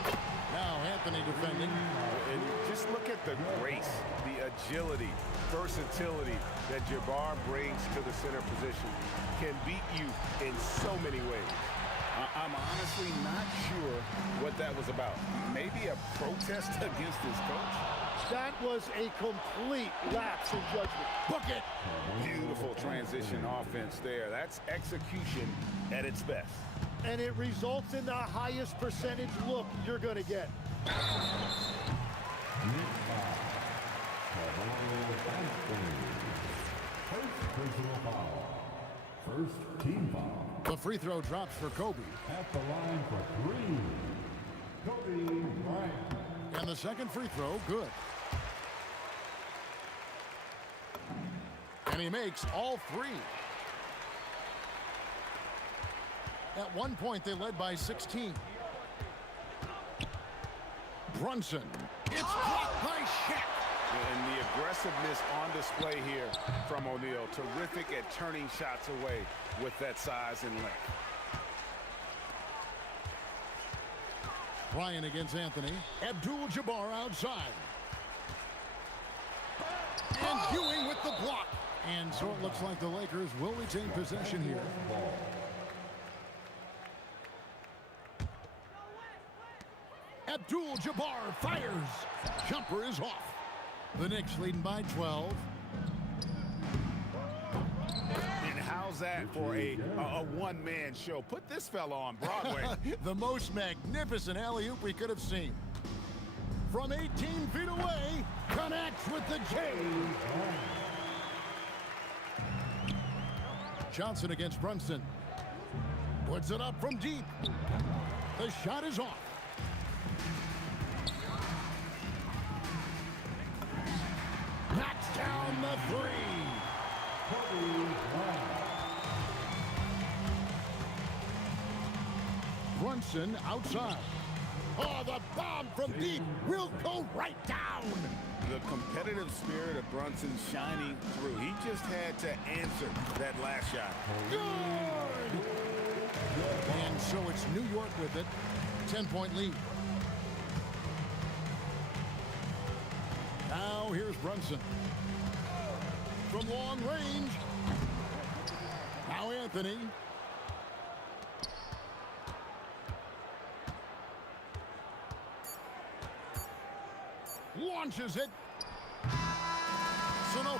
Now Anthony defending. And just look at the grace, the agility, versatility that Jabbar brings to the center position. Can beat you in so many ways. I'm honestly not sure what that was about. Maybe a protest against his coach? That was a complete lapse in judgment. Book it. Beautiful transition offense there. That's execution at its best. And it results in the highest percentage look you're going to get. First personal foul. First team foul. The free throw drops for Kobe. At the line for three. Kobe Bryant. And the second free throw, good. And he makes all three. At one point, they led by 16. Brunson. It's blocked by Shaq. And the aggressiveness on display here from O'Neal. Terrific at turning shots away with that size and length. Bryant against Anthony. Abdul-Jabbar outside. And Ewing with the block. And so it looks like the Lakers will retain possession here. Abdul-Jabbar fires. Jumper is off. The Knicks leading by 12. And how's that for a one-man show? Put this fella on Broadway. The most magnificent alley-oop we could have seen. From 18 feet away, connects with the J. Johnson against Brunson. Puts it up from deep. The shot is off. Knocks down the three. Brunson outside. Oh, the bomb from deep will go right down. The competitive spirit of Brunson shining through. He just had to answer that last shot. Good! And so it's New York with it. 10-point lead. Now here's Brunson. From long range. Now Anthony. Launches it. So no.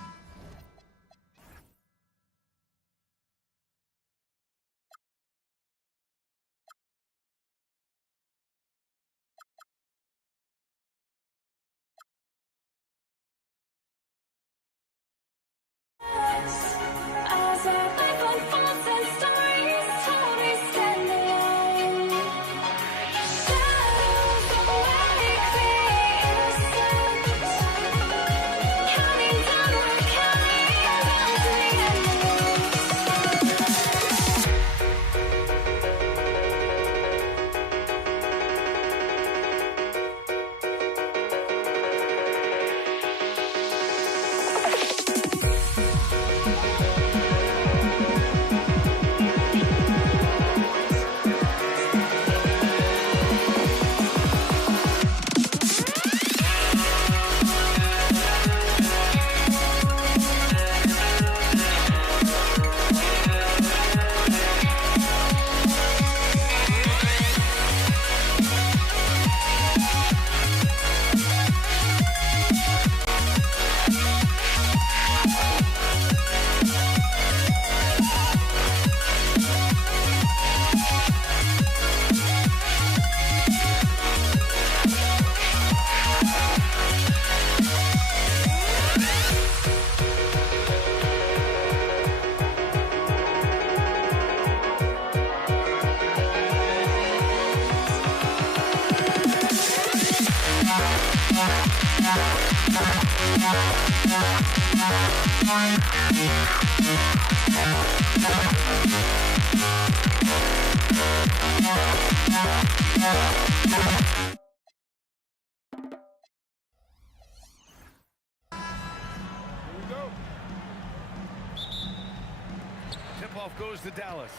Tip-off goes to Dallas.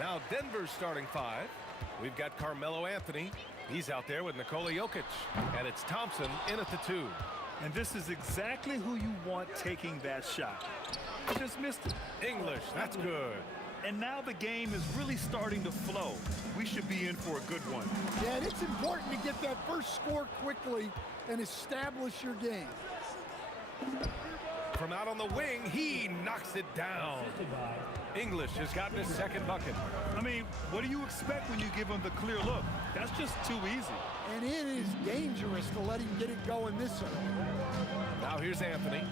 Now Denver's starting five. We've got Carmelo Anthony. He's out there with Nikola Jokic. And it's Thompson in at the 2. And this is exactly who you want taking that shot. He just missed it. English, that's good. And now the game is really starting to flow. We should be in for a good one. Yeah, and it's important to get that first score quickly and establish your game. From out on the wing, he knocks it down. English has gotten his second bucket. I mean, what do you expect when you give him the clear look? That's just too easy. And it is dangerous to let him get it going this early. Now here's Anthony.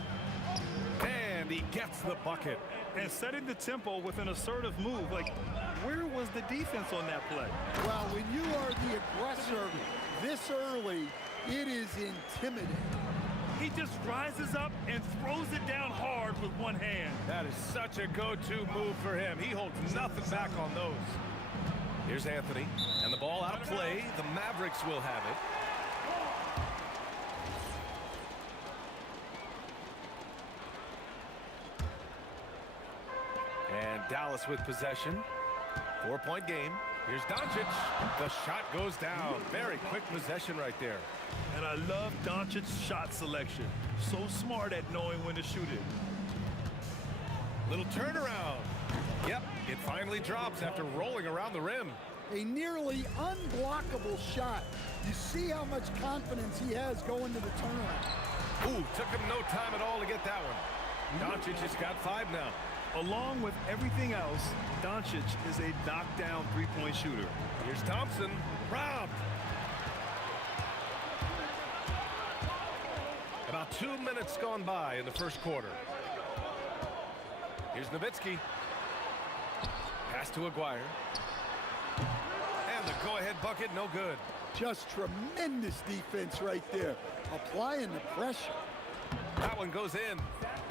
And he gets the bucket. And setting the tempo with an assertive move. Like, where was the defense on that play? Well, when you are the aggressor this early, it is intimidating. He just rises up and throws it down hard with one hand. That is such a go-to move for him. He holds nothing back on those. Here's Anthony, and the ball out of play. The Mavericks will have it. And Dallas with possession. 4-point game. Here's Doncic. The shot goes down. Very quick possession right there. And I love Doncic's shot selection. So smart at knowing when to shoot it. Little turnaround. Yep, it finally drops after rolling around the rim. A nearly unblockable shot. You see how much confidence he has going to the turnaround. Ooh, took him no time at all to get that one. Doncic has got 5 now. Along with everything else, Doncic is a knockdown three-point shooter. Here's Thompson. Robbed. About 2 minutes gone by in the first quarter. Here's Nowitzki. Pass to Aguirre. And the go-ahead bucket, no good. Just tremendous defense right there. Applying the pressure. That one goes in.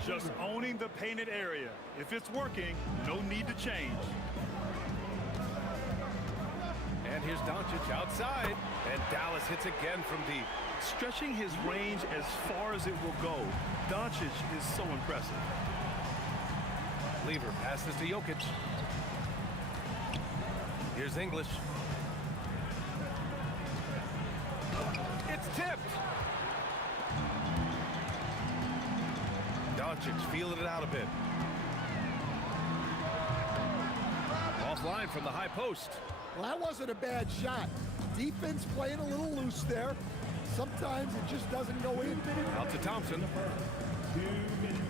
Just owning the painted area. If it's working, no need to change. And here's Doncic outside. And Dallas hits again from deep. Stretching his range as far as it will go. Doncic is so impressive. Lever passes to Jokic. Here's English. It's tipped. Doncic feeling it out a bit. Offline from the high post. Well, that wasn't a bad shot. Defense playing a little loose there. Sometimes it just doesn't go in. Out to Thompson.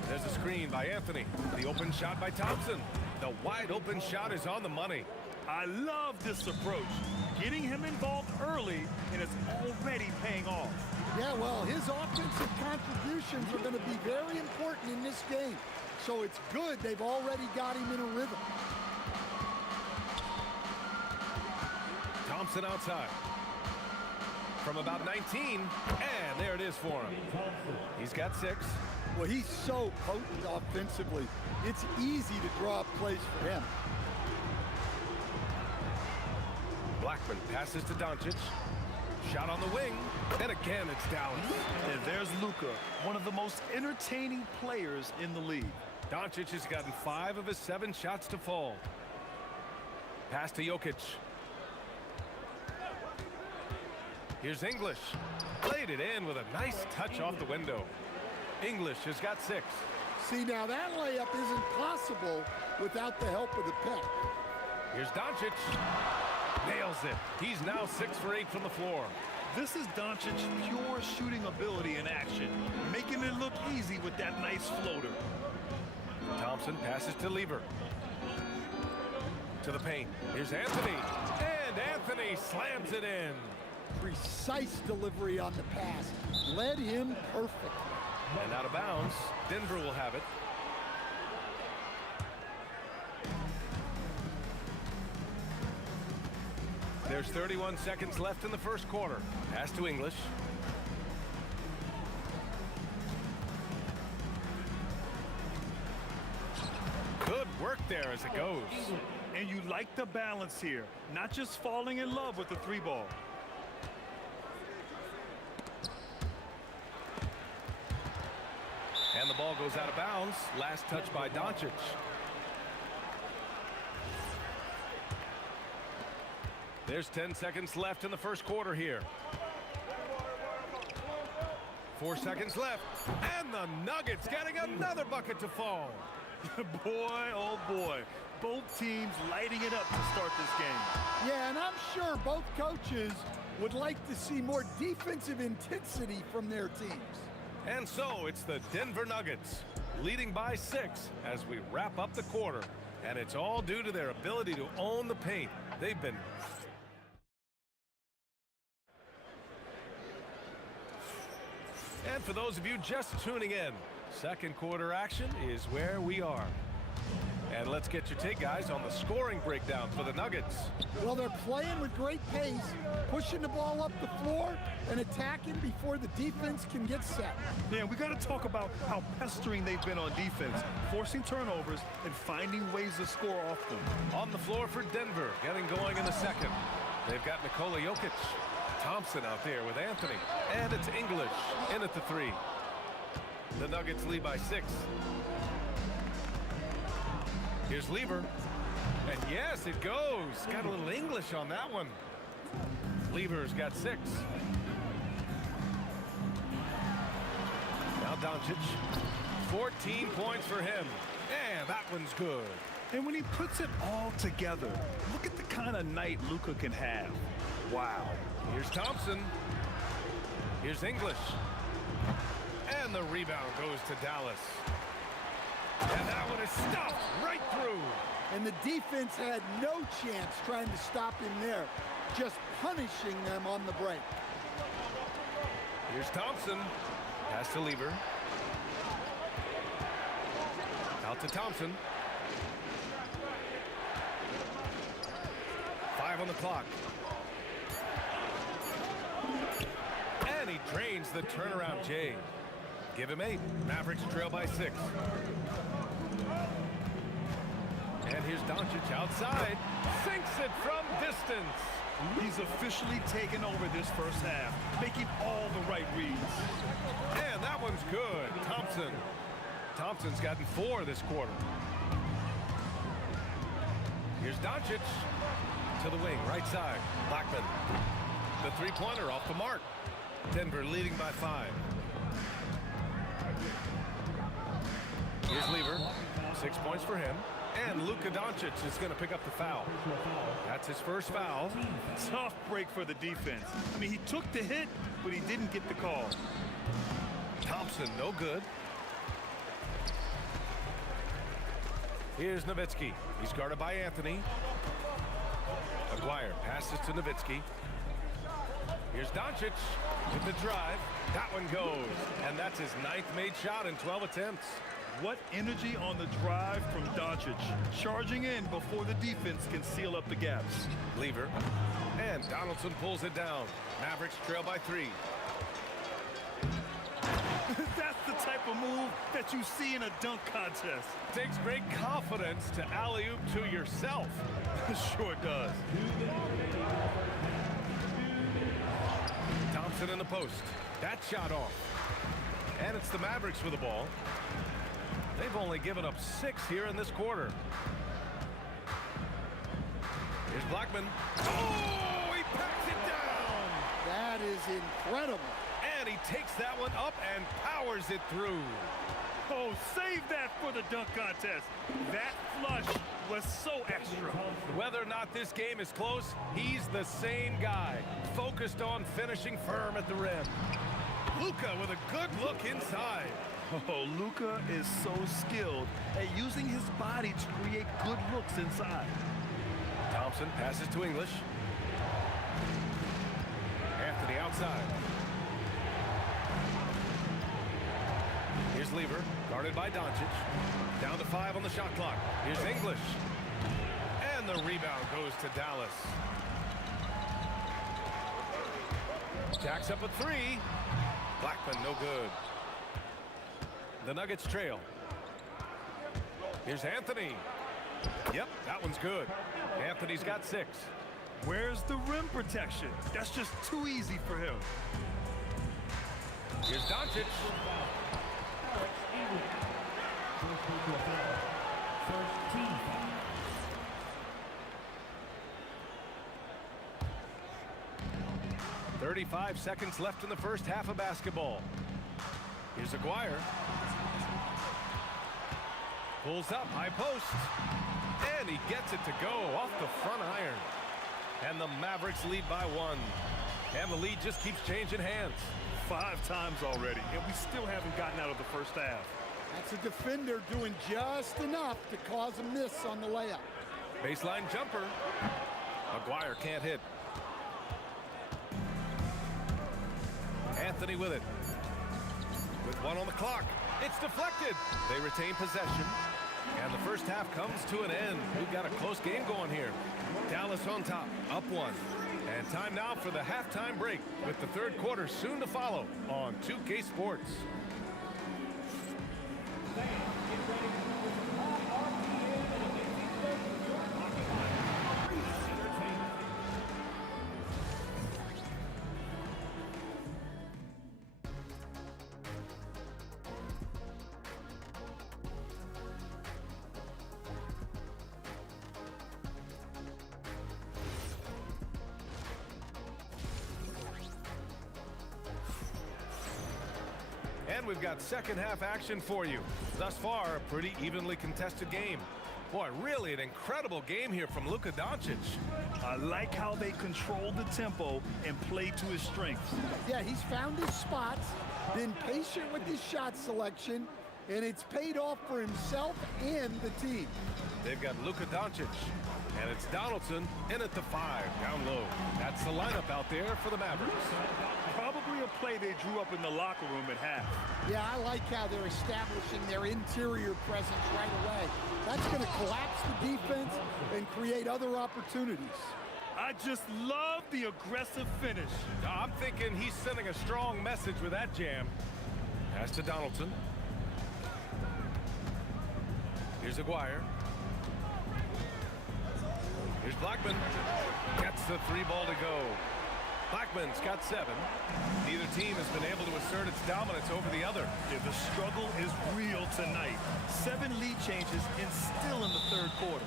There's a screen by Anthony. The open shot by Thompson. The wide open shot is on the money. I love this approach. Getting him involved early, and it's already paying off. Yeah, well, his offensive contributions are going to be very important in this game. So it's good they've already got him in a rhythm. Thompson outside. From about 19, and there it is for him. He's got 6. Well, he's so potent offensively. It's easy to draw up plays for him. Blackman passes to Doncic. Shot on the wing, and again it's Dallas. And there's Luka, one of the most entertaining players in the league. Doncic has gotten 5 of his 7 shots to fall. Pass to Jokic. Here's English. Played it in with a nice touch off the window. English has got 6. See, now that layup isn't possible without the help of the pick. Here's Doncic. Nails it. He's now 6 for 8 from the floor. This is Doncic's pure shooting ability in action, making it look easy with that nice floater. Thompson passes to Lever. To the paint. Here's Anthony. And Anthony slams it in. Precise delivery on the pass. Led him perfect. And out of bounds. Denver will have it. There's 31 seconds left in the first quarter. Pass to English. Good work there as it goes. And you like the balance here, not just falling in love with the 3-ball. And the ball goes out of bounds. Last touch by Doncic. There's 10 seconds left in the first quarter here. 4 seconds left. And the Nuggets getting another bucket to fall. Boy, oh boy. Both teams lighting it up to start this game. Yeah, and I'm sure both coaches would like to see more defensive intensity from their teams. And so it's the Denver Nuggets leading by 6 as we wrap up the quarter. And it's all due to their ability to own the paint. They've been... And for those of you just tuning in, second quarter action is where we are. And let's get your take, guys, on the scoring breakdown for the Nuggets. Well, they're playing with great pace, pushing the ball up the floor and attacking before the defense can get set. Yeah, we got to talk about how pestering they've been on defense, forcing turnovers and finding ways to score off them. On the floor for Denver, getting going in the second. They've got Nikola Jokic. Thompson out there with Anthony. And it's English in at the 3. The Nuggets lead by 6. Here's Lever. And yes, it goes. Got a little English on that one. Lever's got 6. Now Doncic. 14 points for him. And that one's good. And when he puts it all together, look at the kind of night Luka can have. Wow. Here's Thompson. Here's English. And the rebound goes to Dallas. And that one is stuffed right through. And the defense had no chance trying to stop him there, just punishing them on the break. Here's Thompson. Pass to Lever. Out to Thompson. 5 on the clock. And he drains the turnaround J. Give him 8. Mavericks trail by 6. And here's Doncic outside. Sinks it from distance. He's officially taken over this first half, making all the right reads. And that one's good. Thompson. Thompson's gotten 4 this quarter. Here's Doncic. To the wing, right side. Blackman. The three-pointer off the mark. Denver leading by 5. Here's Lever. 6 points for him. And Luka Doncic is going to pick up the foul. That's his first foul. Tough break for the defense. I mean, he took the hit, but he didn't get the call. Thompson, no good. Here's Nowitzki. He's guarded by Anthony. Aguirre passes to Nowitzki. Here's Doncic with the drive. That one goes. And that's his 9th made shot in 12 attempts. What energy on the drive from Doncic. Charging in before the defense can seal up the gaps. Lever. And Donaldson pulls it down. Mavericks trail by 3. That's the type of move that you see in a dunk contest. Takes great confidence to alley-oop to yourself. Sure does. Thompson in the post. That shot off. And it's the Mavericks with the ball. They've only given up 6 here in this quarter. Here's Blackman. Oh, he packs it down. That is incredible. And he takes that one up and powers it through. Oh, save that for the dunk contest. That flush was so extra. Whether or not this game is close, he's the same guy, focused on finishing firm at the rim. Luka with a good look inside. Oh, Luka is so skilled at using his body to create good looks inside. Thompson passes to English. Anthony outside. Here's Lever, guarded by Doncic. Down to 5 on the shot clock. Here's English. And the rebound goes to Dallas. Jacks up a 3. Blackman, no good. The Nuggets trail. Here's Anthony. Yep, that one's good. Anthony's got 6. Where's the rim protection? That's just too easy for him. Here's Doncic. First team. 35 seconds left in the first half of basketball. Here's Aguirre. Pulls up, high post. And he gets it to go off the front iron. And the Mavericks lead by 1. And the lead just keeps changing hands. 5 times already, and we still haven't gotten out of the first half. That's a defender doing just enough to cause a miss on the layup. Baseline jumper. Aguirre can't hit. Anthony with it. With 1 on the clock. It's deflected. They retain possession. And the first half comes to an end. We've got a close game going here. Dallas on top, up 1. And time now for the halftime break with the third quarter soon to follow on 2K Sports. And we've got second half action for you. Thus far, a pretty evenly contested game. Boy, really an incredible game here from Luka Doncic. I like how they controlled the tempo and played to his strengths. Yeah, he's found his spots, been patient with his shot selection, and it's paid off for himself and the team. They've got Luka Doncic, and it's Donaldson in at the 5, down low. That's the lineup out there for the Mavericks. Probably a play they drew up in the locker room at half. Yeah, I like how they're establishing their interior presence right away. That's going to collapse the defense and create other opportunities. I just love the aggressive finish. I'm thinking he's sending a strong message with that jam. Pass to Donaldson. Here's Aguirre. Here's Blackman. Gets the 3 ball to go. Blackman's got 7. Neither team has been able to assert its dominance over the other. Yeah, the struggle is real tonight. 7 lead changes and still in the third quarter.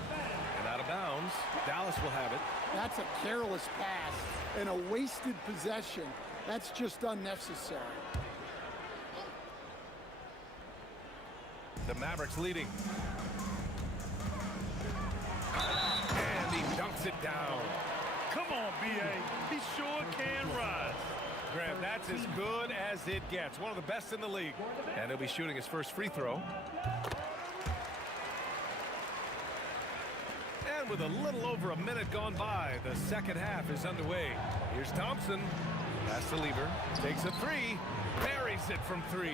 And out of bounds, Dallas will have it. That's a careless pass and a wasted possession. That's just unnecessary. The Mavericks leading. And he dunks it down. Come on, B.A. He sure can rise. Graham, that's as good as it gets. One of the best in the league. And he'll be shooting his first free throw. And with a little over a minute gone by, the second half is underway. Here's Thompson. Pass to Lever. Takes a 3. Buries it from 3.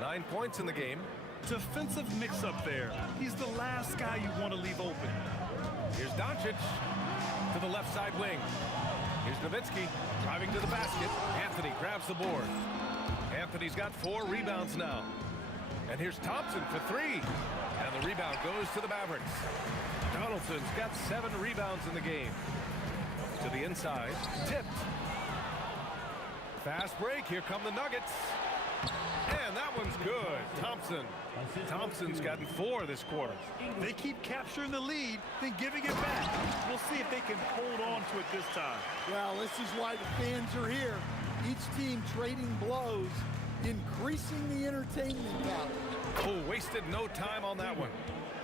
9 points in the game. Defensive mix-up there. He's the last guy you want to leave open. Here's Doncic to the left side wing. Here's Nowitzki driving to the basket. Anthony grabs the board. Anthony's got 4 rebounds now. And here's Thompson for 3. And the rebound goes to the Mavericks. Donaldson's got 7 rebounds in the game. To the inside. Tipped. Fast break. Here come the Nuggets. And that one's good. Thompson's gotten 4 this quarter. They keep capturing the lead, then giving it back. We'll see if they can hold on to it this time. Well, this is why the fans are here. Each team trading blows, increasing the entertainment value. Oh, wasted no time on that one.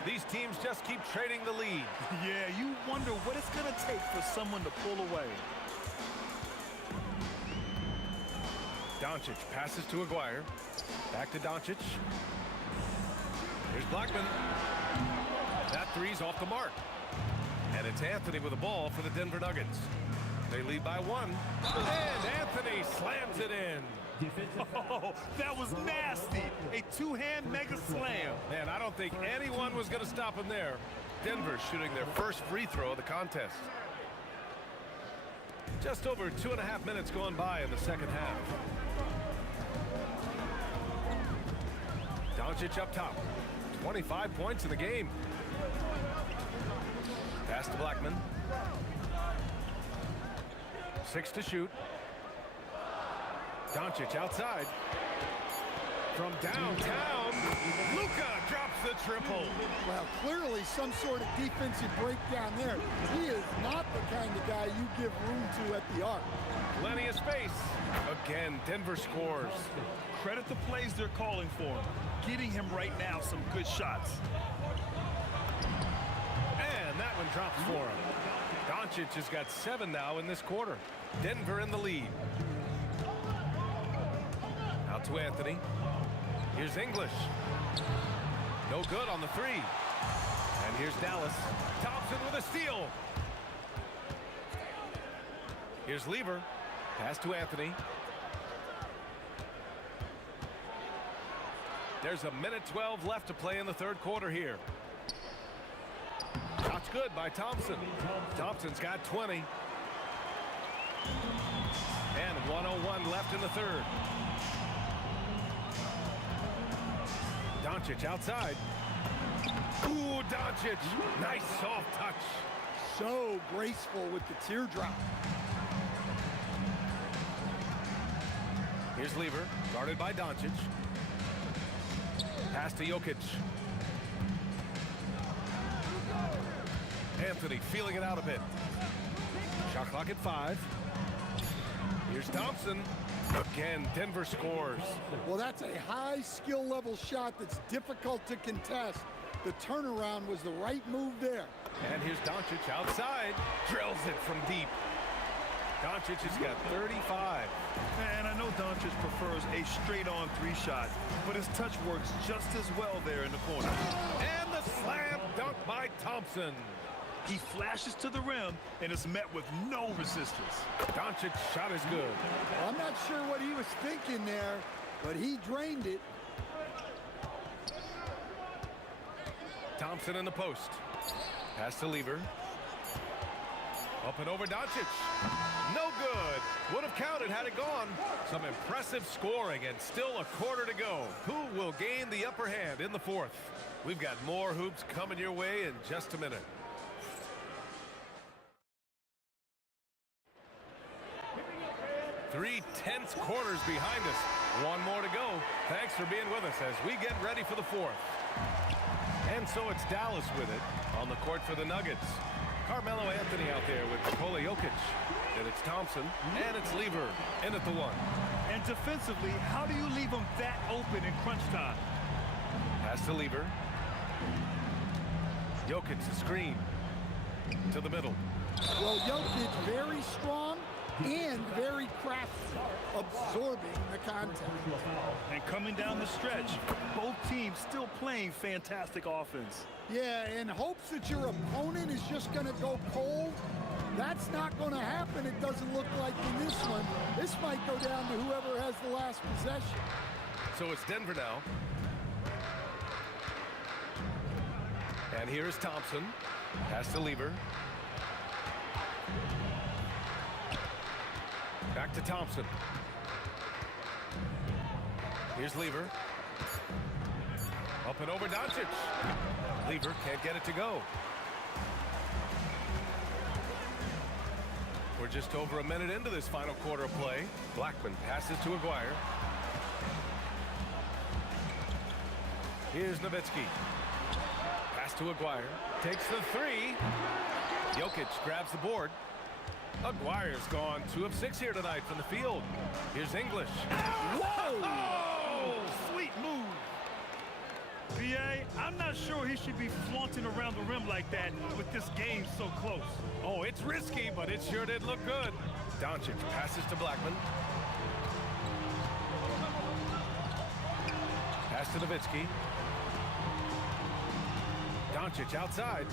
These teams just keep trading the lead. Yeah, you wonder what it's going to take for someone to pull away. Doncic passes to Aguirre. Back to Doncic. Here's Blackman. That 3's off the mark. And it's Anthony with the ball for the Denver Nuggets. They lead by 1. And Anthony slams it in. Oh, that was nasty. A 2-hand mega slam. Man, I don't think anyone was going to stop him there. Denver shooting their first free throw of the contest. Just over 2.5 minutes going by in the second half. Doncic up top. 25 points in the game. Pass to Blackman. 6 to shoot. Doncic outside. From downtown, Luka drops the triple. Well, clearly some sort of defensive breakdown there. He is not the kind of guy you give room to at the arc. Plenty of space. Again, Denver scores. Credit the plays they're calling for him. Getting him right now some good shots. And that one drops for him. Doncic has got 7 now in this quarter. Denver in the lead. Out to Anthony. Here's English. No good on the 3. And here's Dallas. Thompson with a steal. Here's Lever. Pass to Anthony. There's a minute 12 left to play in the third quarter here. Shot's good by Thompson. Thompson's got 20. And 1:01 left in the third. Doncic outside. Ooh, Doncic. Nice soft touch. So graceful with the teardrop. Here's Lever, guarded by Doncic. Pass to Jokic. Anthony feeling it out a bit. Shot clock at 5. Here's Thompson. Again, Denver scores. Well, that's a high skill level shot that's difficult to contest. The turnaround was the right move there. And here's Doncic outside. Drills it from deep. Doncic has got 35. And I know Doncic prefers a straight-on 3 shot, but his touch works just as well there in the corner. And the slam dunk by Thompson. He flashes to the rim and is met with no resistance. Doncic's shot is good. Well, I'm not sure what he was thinking there, but he drained it. Thompson in the post. Pass to Lever. Up and over Doncic. No good. Would have counted had it gone. Some impressive scoring and still a quarter to go. Who will gain the upper hand in the fourth? We've got more hoops coming your way in just a minute. Three tense quarters behind us. One more to go. Thanks for being with us as we get ready for the fourth. And so it's Dallas with it on the court for the Nuggets. Carmelo Anthony out there with Nikola Jokic. Then it's Thompson, and it's Lever in at the 1. And defensively, how do you leave them that open in crunch time? Pass to Lever. Jokic, the screen to the middle. Well, Jokic very strong and very crafty, absorbing the contact. And coming down the stretch, both teams still playing fantastic offense. Yeah, in hopes that your opponent is just going to go cold. That's not going to happen, it doesn't look like in this one. This might go down to whoever has the last possession. So it's Denver now. And here is Thompson. Pass to Lever. Back to Thompson. Here's Lever. Up and over Doncic. Lever can't get it to go. We're just over a minute into this final quarter of play. Blackman passes to Aguirre. Here's Nowitzki. Pass to Aguirre. Takes the 3. Jokic grabs the board. Aguirre's gone 2 of 6 here tonight from the field. Here's English. Whoa! Oh, sweet move. BA, I'm not sure he should be flaunting around the rim like that with this game so close. Oh, it's risky, but it sure did look good. Doncic passes to Blackman. Pass to Nowitzki. Doncic outside.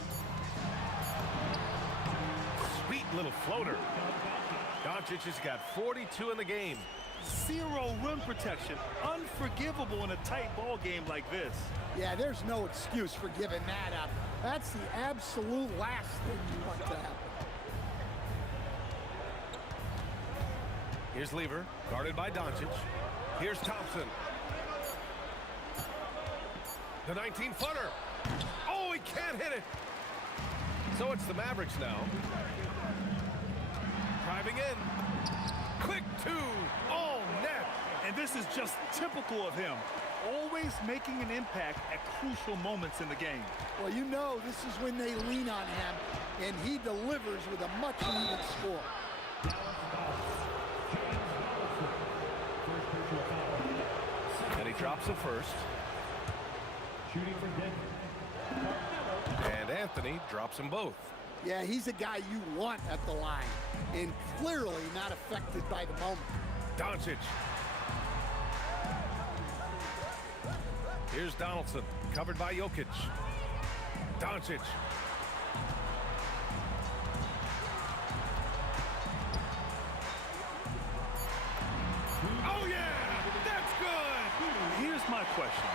Sweet little floater. Doncic has got 42 in the game. 0 rim protection. Unforgivable in a tight ball game like this. Yeah, there's no excuse for giving that up. That's the absolute last thing you want to happen. Here's Lever, guarded by Doncic. Here's Thompson. The 19-footer. Oh, he can't hit it. So it's the Mavericks now. Driving in. Quick two. All net. And this is just typical of him. Always making an impact at crucial moments in the game. Well, you know this is when they lean on him, and he delivers with a much-needed score. And he drops it first. Shooting for Denver. And Anthony drops them both. Yeah, he's a guy you want at the line, and clearly not affected by the moment. Doncic. Here's Donaldson, covered by Jokic. Doncic. Oh, yeah! That's good! Here's my question.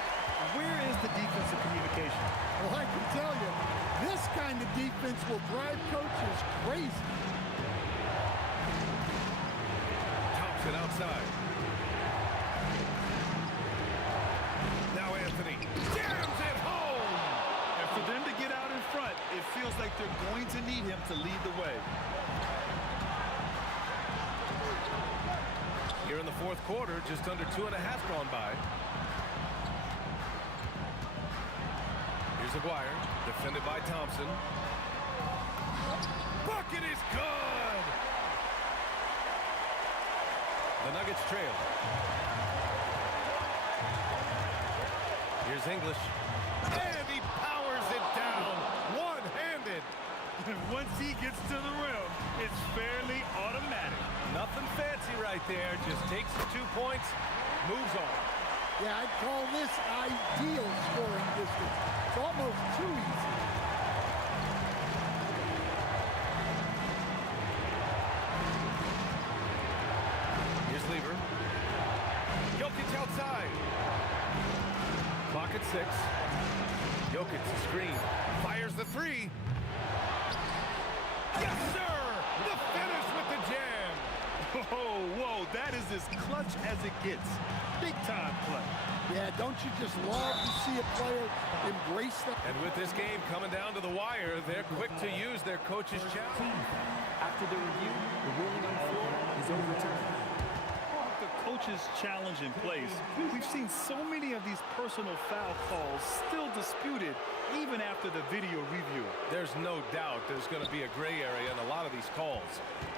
Where is the defensive communication? Well, I can tell you, this kind of defense will drive coaches crazy. Thompson outside. Now Anthony jams it home! And for them to get out in front, it feels like they're going to need him to lead the way. Here in the fourth quarter, just under 2.5 gone by. Here's Aguirre, defended by Thompson. Bucket is good! The Nuggets trail. Here's English. And he powers it down, one-handed. Once he gets to the rim, it's fairly automatic. Nothing fancy right there. Just takes the 2 points, moves on. Yeah, I'd call this ideal scoring distance. It's almost too easy. Here's Lever. Jokic outside. Clock at 6. Jokic screen. Fires the 3. Yes, sir! The finish with the jam. Whoa, that is as clutch as it gets. Big time clutch. Yeah, don't you just love to see a player embrace that? And with this game coming down to the wire, they're quick to use their coach's challenge. After the review, the ruling on the floor is overturned. The coach's challenge in place. We've seen so many of these personal foul calls still disputed even after the video review. There's no doubt there's going to be a gray area in a lot of these calls.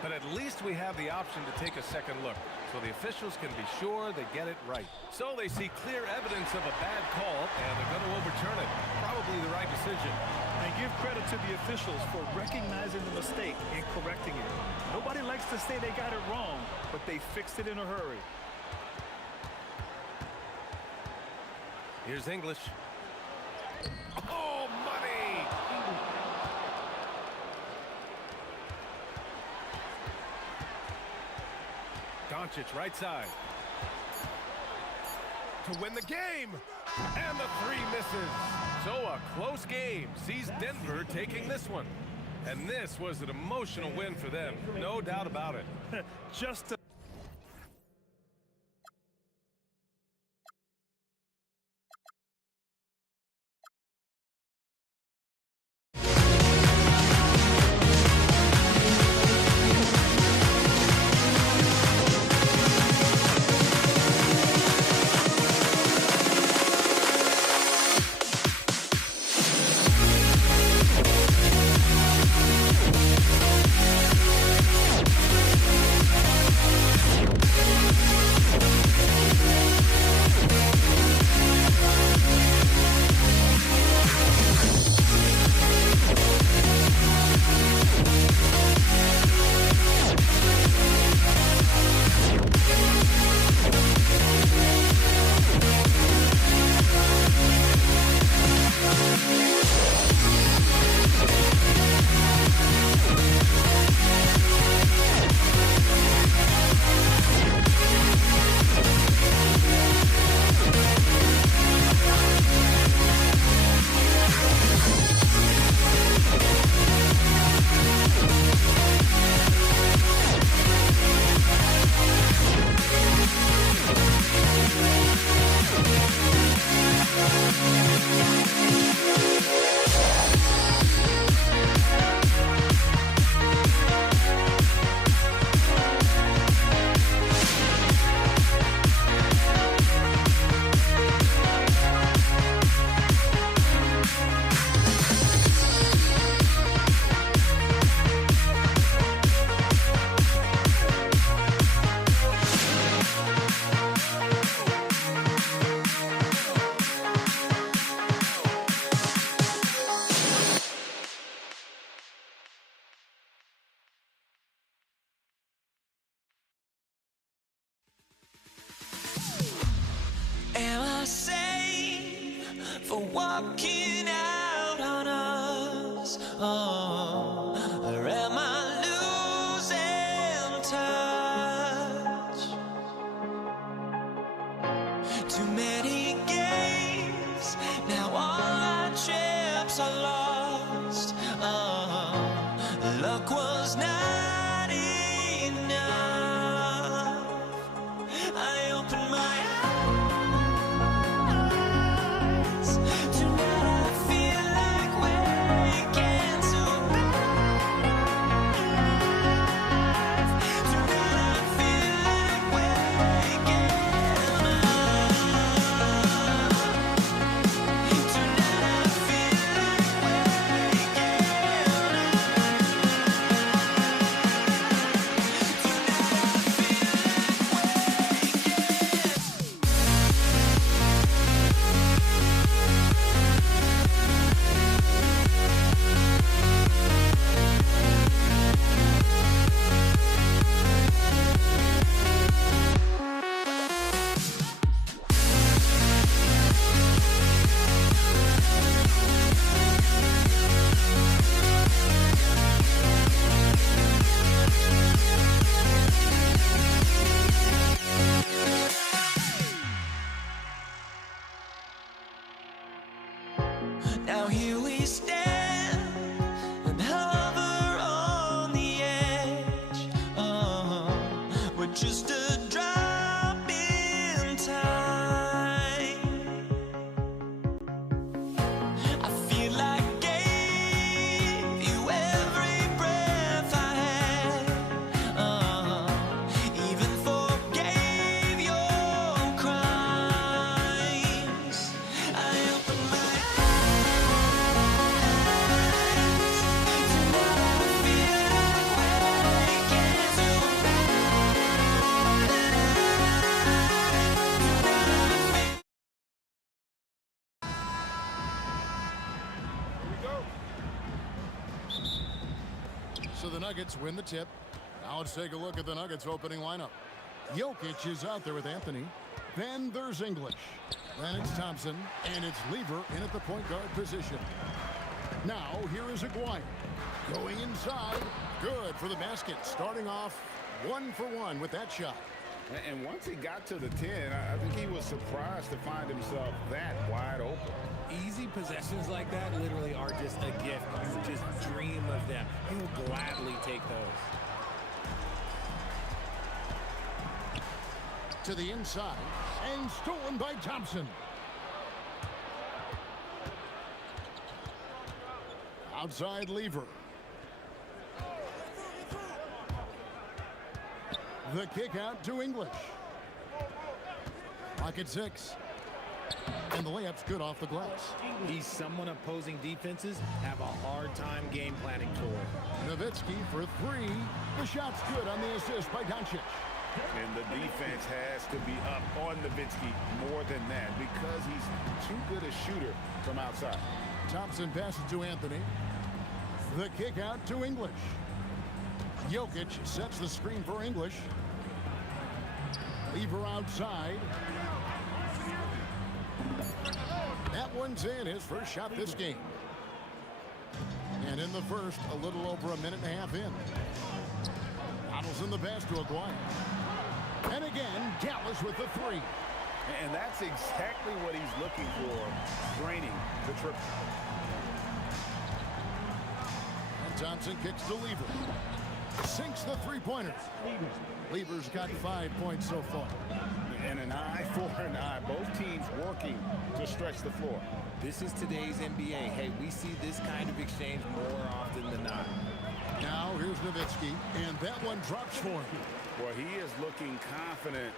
But at least we have the option to take a second look, so the officials can be sure they get it right. So they see clear evidence of a bad call, and they're going to overturn it. Probably the right decision. And give credit to the officials for recognizing the mistake and correcting it. Nobody likes to say they got it wrong, but they fixed it in a hurry. Here's English. Oh, money! Doncic right side. To win the game! And the 3 misses. So a close game sees Denver taking this one. And this was an emotional win for them. No doubt about it. Just for walking out on us? Oh, or am I losing touch? Too many games, now all our chips are lost. Oh, luck was not enough. I opened my eyes. Tonight I feel like waking to life. Tonight I feel like waking up. Tonight I feel like waking Now here we stand and hover on the edge. We're just a drop in time. I feel like gave you every breath I had. Even forgave your crimes. I opened my So the Nuggets win the tip. Now let's take a look at the Nuggets opening lineup. Jokic is out there with Anthony. Then there's English. Then it's Thompson. And it's Lever in at the point guard position. Now here is Aguirre. Going inside. Good for the basket. Starting off 1 for 1 with that shot. And once he got to the 10, I think he was surprised to find himself that wide open. Easy possessions like that literally are just a gift. You just dream of them. He'll gladly take those. To the inside. And stolen by Thompson. Outside Lever. The kick out to English. Clock at 6. And the layup's good off the glass. He's someone opposing defenses have a hard time game planning for. Nowitzki for 3. The shot's good on the assist by Doncic. And the defense has to be up on Nowitzki more than that because he's too good a shooter from outside. Thompson passes to Anthony. The kick out to English. Jokic sets the screen for English. Lever outside. That one's in, his first shot this game. And in the first, a little over a minute and a half in. Donaldson the pass to Aguirre. And again, Dallas with the 3. And that's exactly what he's looking for, draining the triple. And Thompson kicks to Lever. Sinks the three-pointer. Lever's got 5 points so far. And an eye for an eye. Both teams working to stretch the floor. This is today's NBA. Hey, we see this kind of exchange more often than not. Now here's Nowitzki, and that one drops for him. Well, he is looking confident.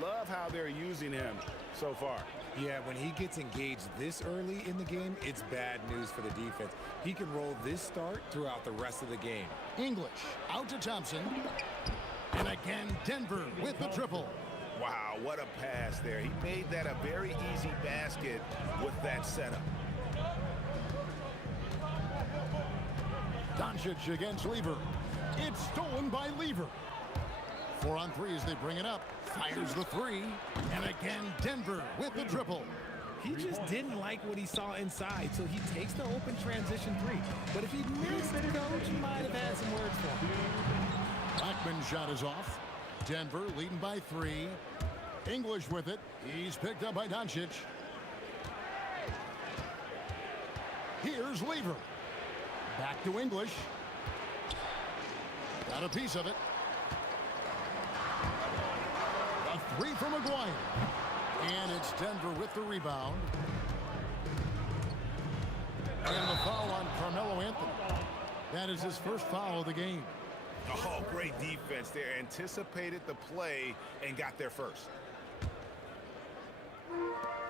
Love how they're using him so far. Yeah, when he gets engaged this early in the game, it's bad news for the defense. He can roll this start throughout the rest of the game. English out to Thompson. And again, Denver with the triple. Wow, what a pass there. He made that a very easy basket with that setup. Doncic against Lever. It's stolen by Lever. 4 on 3 as they bring it up. Fires the 3. And again, Denver with the triple. He just didn't like what he saw inside, so he takes the open transition three. But if he missed, coach might have had some words for him. Blackman's shot is off. Denver leading by 3. English with it. He's picked up by Doncic. Here's Lever. Back to English. Got a piece of it. A 3 from McGuire. And it's Denver with the rebound. And the foul on Carmelo Anthony. That is his first foul of the game. Oh, great defense there. Anticipated the play and got there first.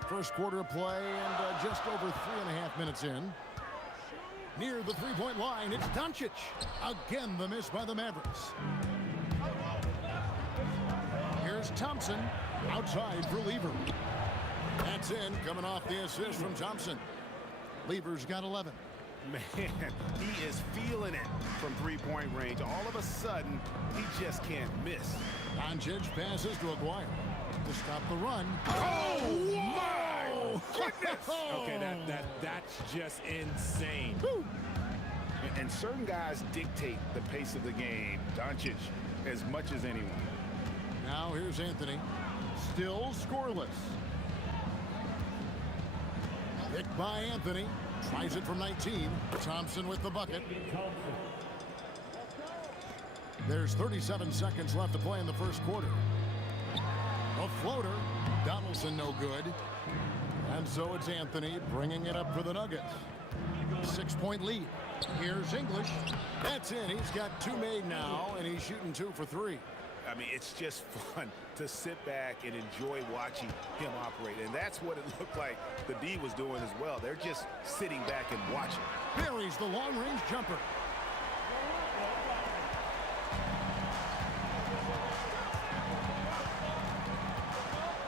First quarter of play and just over 3.5 minutes in. Near the three-point line, it's Doncic. Again, the miss by the Mavericks. Here's Thompson. Outside for Lever. That's in, coming off the assist from Thompson. Lever's got 11. Man, he is feeling it from three-point range. All of a sudden, he just can't miss. Doncic passes to Aguirre to stop the run. Oh, my goodness! Okay, that's just insane. Woo. And certain guys dictate the pace of the game. Doncic, as much as anyone. Now here's Anthony. Still scoreless. Picked by Anthony. Tries it from 19. Thompson with the bucket. There's 37 seconds left to play in the first quarter. A floater. Donaldson no good. And so it's Anthony bringing it up for the Nuggets. 6-point lead. Here's English. That's in. He's got 2 made now, and he's shooting 2 for 3. I mean, it's just fun to sit back and enjoy watching him operate. And that's what it looked like the D was doing as well. They're just sitting back and watching. Buries the long-range jumper.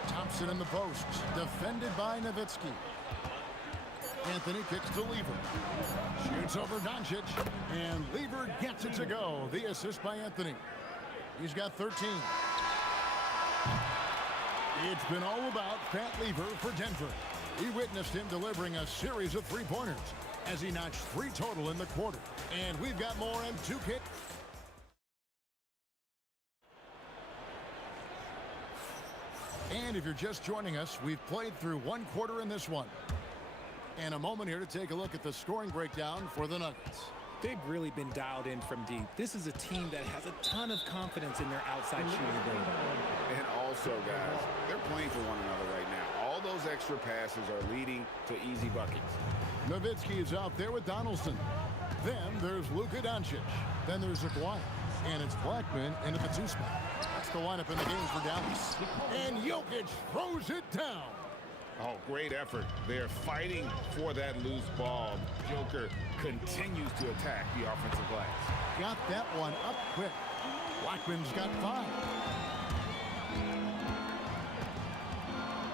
Thompson in the post. Defended by Nowitzki. Anthony kicks to Lever. Shoots over Doncic. And Lever gets it to go. The assist by Anthony. He's got 13. It's been all about Pat Lever for Denver. We witnessed him delivering a series of three-pointers as he notched 3 total in the quarter. And we've got more on 2K. And if you're just joining us, we've played through 1 quarter in this one. And a moment here to take a look at the scoring breakdown for the Nuggets. They've really been dialed in from deep. This is a team that has a ton of confidence in their outside shooting ability. And also, guys, they're playing for one another right now. All those extra passes are leading to easy buckets. Nowitzki is out there with Donaldson. Then there's Luka Doncic. Then there's Aguirre. And it's Blackman into the 2 spot. That's the lineup in the game for Dallas. And Jokic throws it down. Oh, great effort. They're fighting for that loose ball. Joker continues to attack the offensive glass. Got that one up quick. Blackman's got 5.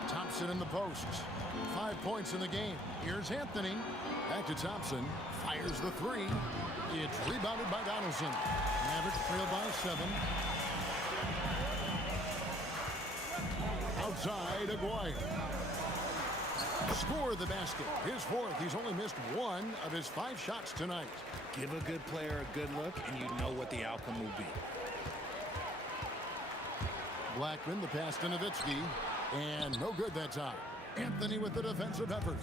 Thompson in the post. 5 points in the game. Here's Anthony. Back to Thompson. Fires the 3. It's rebounded by Donaldson. Mavericks trail by 7. Outside, Aguirre. Score the basket. His 4th. He's only missed 1 of his 5 shots tonight. Give a good player a good look, and you know what the outcome will be. Blackman, the pass to Nowitzki. And no good that time. Anthony with the defensive effort.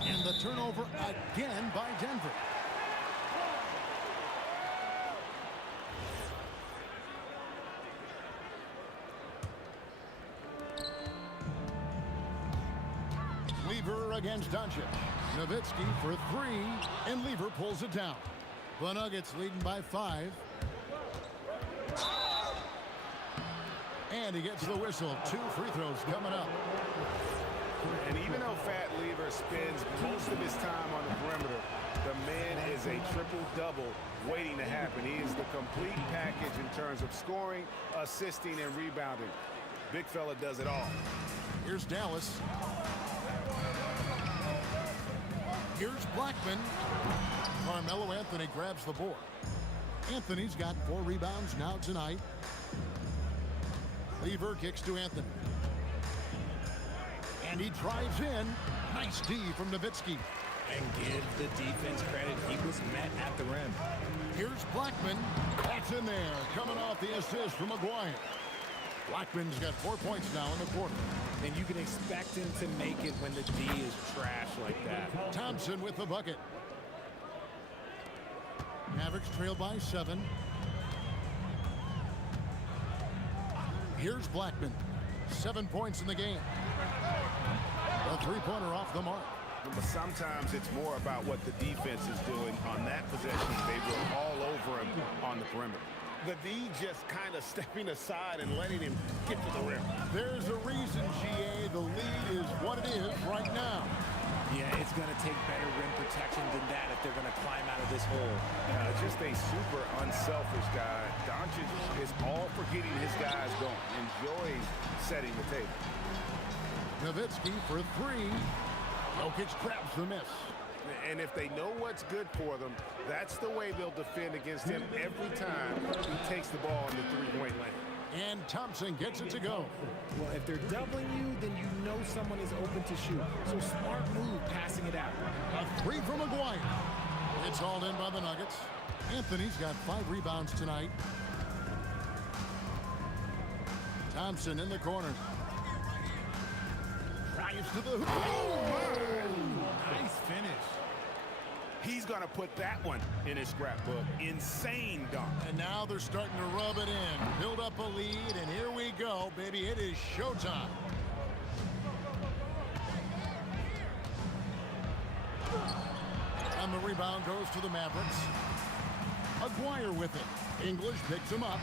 And the turnover again by Denver. Lever against Doncic. Nowitzki for 3, and Lever pulls it down. The Nuggets leading by 5. And he gets the whistle. 2 free throws coming up. And even though Fat Lever spends most of his time on the perimeter, the man is a triple-double waiting to happen. He is the complete package in terms of scoring, assisting, and rebounding. Big fella does it all. Here's Dallas. Here's Blackman. Carmelo Anthony grabs the board. Anthony's got 4 rebounds now tonight. Lever kicks to Anthony. And he drives in. Nice D from Nowitzki. And give the defense credit. He was met at the rim. Here's Blackman. That's in there. Coming off the assist from McGuire. Blackman's got 4 points now in the quarter. And you can expect him to make it when the D is trash like that. Thompson with the bucket. Mavericks trail by 7. Here's Blackman. 7 points in the game. A three-pointer off the mark. But sometimes it's more about what the defense is doing on that possession. They were all over him on the perimeter. The D just kind of stepping aside and letting him get to the rim. There's a reason, GA, the lead is what it is right now. Yeah, it's going to take better rim protection than that if they're going to climb out of this hole. Just a super unselfish guy. Doncic is all for getting his guys going, enjoys setting the table. Nowitzki for 3. Jokic grabs the miss. And if they know what's good for them, that's the way they'll defend against him every time he takes the ball in the three-point lane. And Thompson gets it to go. Well, if they're doubling you, then you know someone is open to shoot. So smart move passing it out. A 3 from McGuire. It's hauled in by the Nuggets. Anthony's got 5 rebounds tonight. Thompson in the corner. Drives to the hoop. Nice finish. He's going to put that one in his scrapbook. Insane dunk. And now they're starting to rub it in. Build up a lead, and here we go, baby. It is showtime. And the rebound goes to the Mavericks. McGuire with it. English picks him up.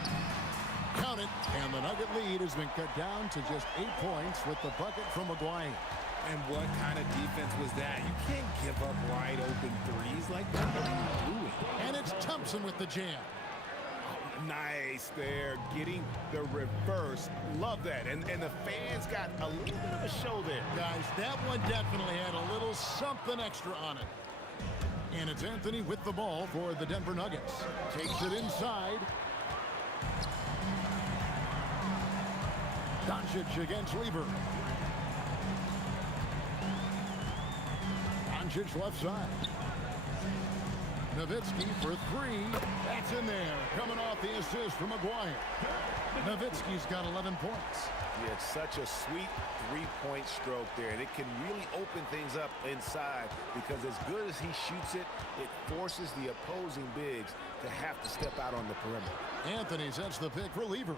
Count it. And the Nugget lead has been cut down to just 8 points with the bucket from McGuire. And what kind of defense was that? You can't give up wide open threes like that. What are you doing? And it's Thompson with the jam. Nice there, getting the reverse. Love that. And the fans got a little bit of a show there. Guys, that one definitely had a little something extra on it. And it's Anthony with the ball for the Denver Nuggets. Takes it inside. Doncic against Lever. Doncic left side. Nowitzki for 3. That's in there. Coming off the assist from McGuire. Nowitzki's got 11 points. Yeah, it's such a sweet three-point stroke there, and it can really open things up inside because as good as he shoots it, it forces the opposing bigs to have to step out on the perimeter. Anthony sets the pick for Lever.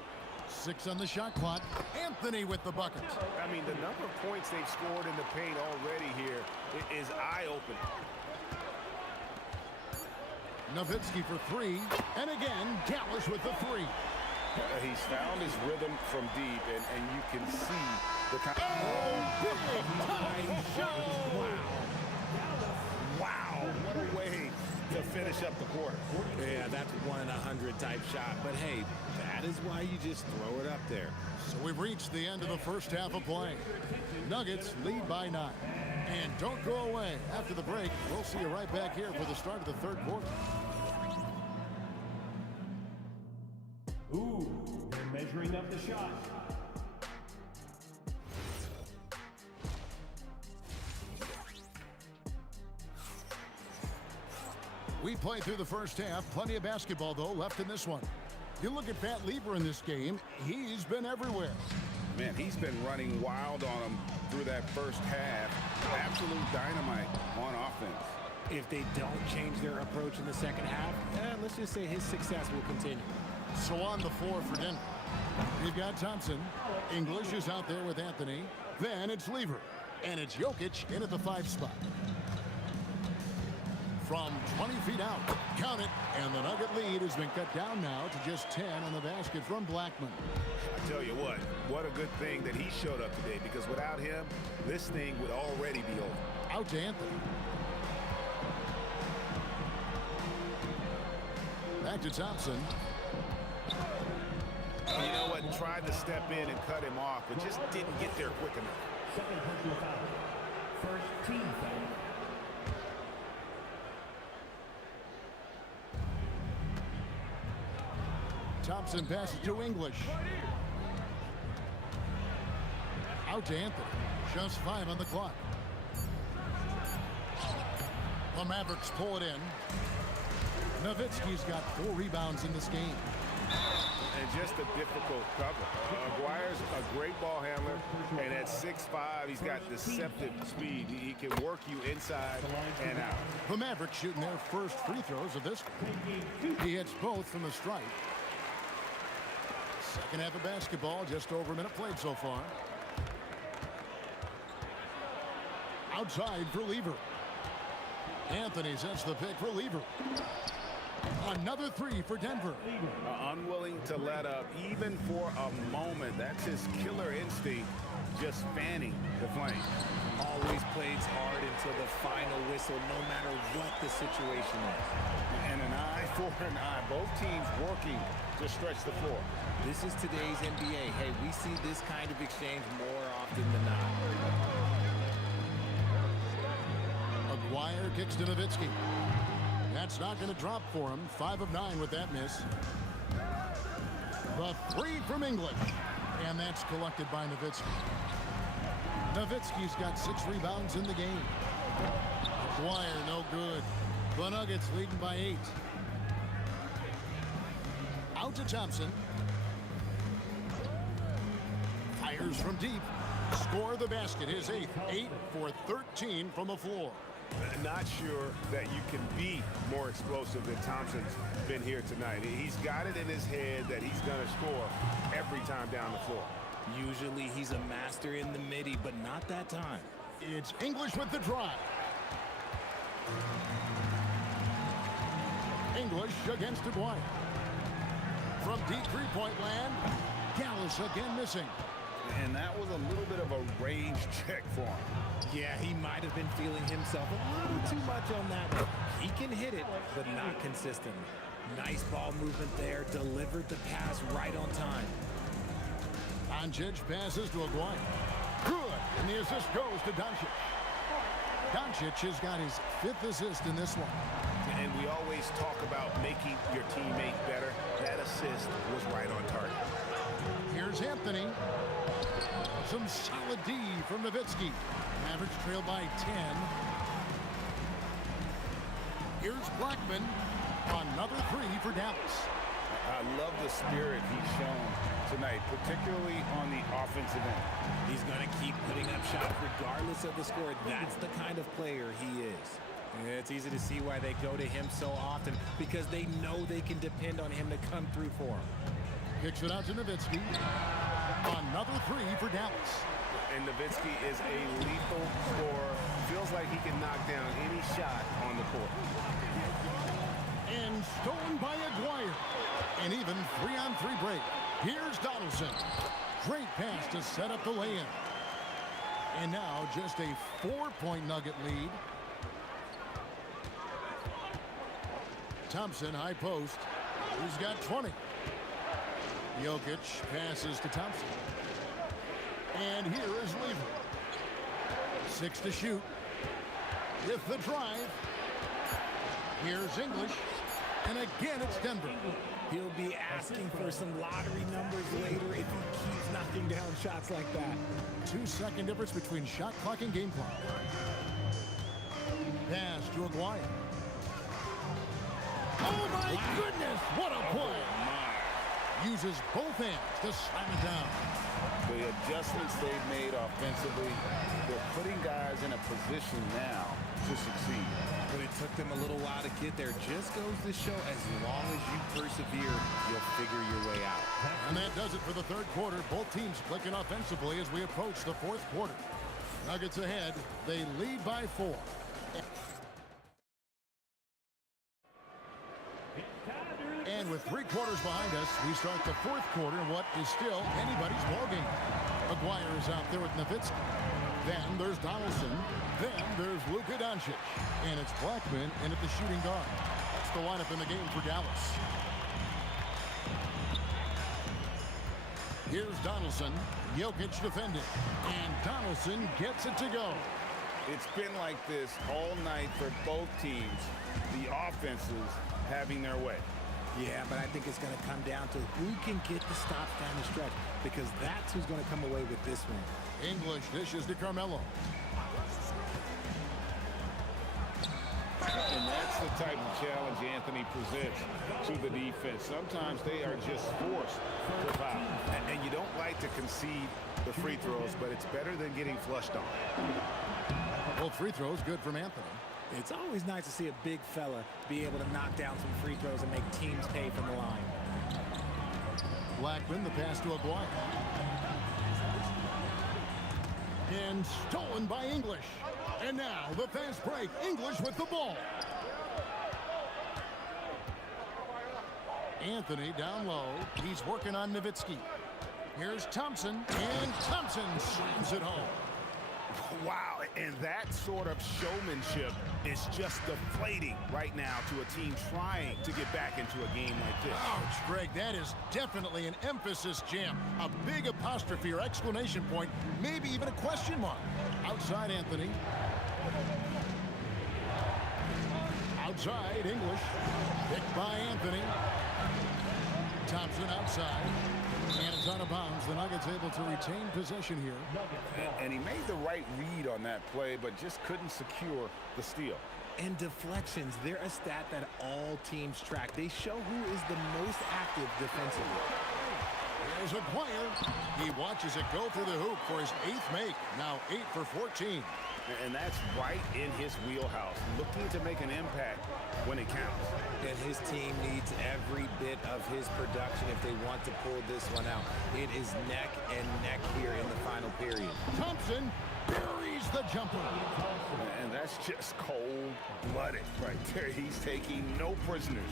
6 on the shot clock. Anthony with the bucket. I mean, the number of points they've scored in the paint already here is eye-opening. Nowitzki for 3. And again, Dallas with the 3. He's found his rhythm from deep, and you can see the kind of... Oh, big time shot! Wow, what a way to finish up the quarter. Yeah, that's 1 in 100 type shot. But hey, that is why you just throw it up there. So we've reached the end of the first half of play. Nuggets lead by 9. And don't go away. After the break, we'll see you right back here for the start of the third quarter. Ooh, they're measuring up the shot. We played through the first half. Plenty of basketball, though, left in this one. You look at Pat Lever in this game, he's been everywhere. Man, he's been running wild on him through that first half. Absolute dynamite on offense. If they don't change their approach in the second half, let's just say his success will continue. So on the floor for Denver, we've got Thompson. English is out there with Anthony. Then it's Lever. And it's Jokic in at the 5 spot. From 20 feet out, count it, and the Nugget lead has been cut down now to just 10 on the basket from Blackman. I tell you what a good thing that he showed up today, because without him, this thing would already be over. Out to Anthony. Back to Thompson. You know what? Tried to step in and cut him off, but just didn't get there quick enough. Second personal foul. First team foul. Thompson passes to English. Out to Anthony. Just 5 on the clock. The Mavericks pull it in. Nowitzki's got 4 rebounds in this game. And just a difficult cover. Aguirre's a great ball handler, and at 6'5", he's got deceptive speed. He can work you inside and out. The Mavericks shooting their first free throws of this. He hits both from the stripe. Second half of basketball, just over a minute played so far. Outside for Lever. Anthony sets the pick for Lever. Another 3 for Denver. Unwilling to let up even for a moment. That's his killer instinct, just fanning the flame. Always plays hard until the final whistle, no matter what the situation is. And an eye for an eye. Both teams working to stretch the floor. This is today's NBA. Hey, we see this kind of exchange more often than not. Aguirre kicks to Nowitzki. That's not going to drop for him. 5 of 9 with that miss. The 3 from English. And that's collected by Nowitzki. Nowitzki's got 6 rebounds in the game. Aguirre no good. The Nuggets leading by 8. Out to Thompson. Fires from deep. Score the basket. His 8th. 8 for 13 from the floor. Not sure that you can be more explosive than Thompson's been here tonight. He's got it in his head that he's going to score every time down the floor. Usually he's a master in the midi, but not that time. It's English with the drive. English against Aguirre. From deep three-point land, Dallas again missing. And that was a little bit of a range check for him. Yeah, he might have been feeling himself a little too much on that one. He can hit it, but not consistently. Nice ball movement there. Delivered the pass right on time. Doncic passes to Aguirre. Good, and the assist goes to Doncic. Doncic has got his 5th assist in this one. And we always talk about making your teammate better. That assist was right on target. Here's Anthony. Some solid D from Nowitzki. Mavericks trail by 10. Here's Blackman. Another 3 for Dallas. I love the spirit he's shown tonight, particularly on the offensive end. He's going to keep putting up shots regardless of the score. That's the kind of player he is. Yeah, it's easy to see why they go to him so often, because they know they can depend on him to come through for them. Kicks it out to Nowitzki. Another 3 for Dallas. And Nowitzki is a lethal scorer. Feels like he can knock down any shot on the court. And stolen by Aguirre. An even 3-on-3 break. Here's Donaldson. Great pass to set up the lay-in. And now just a 4-point Nugget lead. Thompson, high post. He's got 20. Jokic passes to Thompson. And here is Lever. 6 to shoot. With the drive. Here's English. And again, it's Denver. He'll be asking for some lottery numbers later if he keeps knocking down shots like that. 2-second difference between shot clock and game clock. Pass to Aguirre. Oh, my goodness! What a play! Uses both hands to slam it down. The adjustments they've made offensively, they're putting guys in a position now to succeed. But it took them a little while to get there. Just goes to show, as long as you persevere, you'll figure your way out. And that does it for the third quarter. Both teams clicking offensively as we approach the fourth quarter. Nuggets ahead. They lead by 4. And with 3 quarters behind us, we start the fourth quarter in what is still anybody's ballgame. Aguirre is out there with Nowitzki. Then there's Donaldson. Then there's Luka Doncic. And it's Blackman in at the shooting guard. That's the lineup in the game for Dallas. Here's Donaldson. Jokic defending. And Donaldson gets it to go. It's been like this all night for both teams. The offenses having their way. Yeah, but I think it's going to come down to who can get the stops down the stretch, because that's who's going to come away with this one. English dishes to Carmelo. And that's the type of challenge Anthony presents to the defense. Sometimes they are just forced to foul. And you don't like to concede the free throws, but it's better than getting flushed on. Well, free throws good from Anthony. It's always nice to see a big fella be able to knock down some free throws and make teams pay from the line. Blackman, the pass to Aguirre. And stolen by English. And now the fast break. English with the ball. Anthony down low. He's working on Nowitzki. Here's Thompson, and Thompson slams it home. Wow, and that sort of showmanship is just deflating right now to a team trying to get back into a game like this. Ouch, Greg, that is definitely an emphasis jam. A big apostrophe or exclamation point, maybe even a question mark. Outside Anthony. Outside English. Picked by Anthony. Thompson outside. And it's out of bounds. The Nuggets able to retain possession here. And he made the right read on that play, but just couldn't secure the steal. And deflections, they're a stat that all teams track. They show who is the most active defensively. There's Aguirre. He watches it go through the hoop for his 8th make. Now 8 for 14. And that's right in his wheelhouse, looking to make an impact when it counts. And his team needs every bit of his production if they want to pull this one out. It is neck and neck here in the final period. Thompson buries the jumper. And that's just cold-blooded right there. He's taking no prisoners.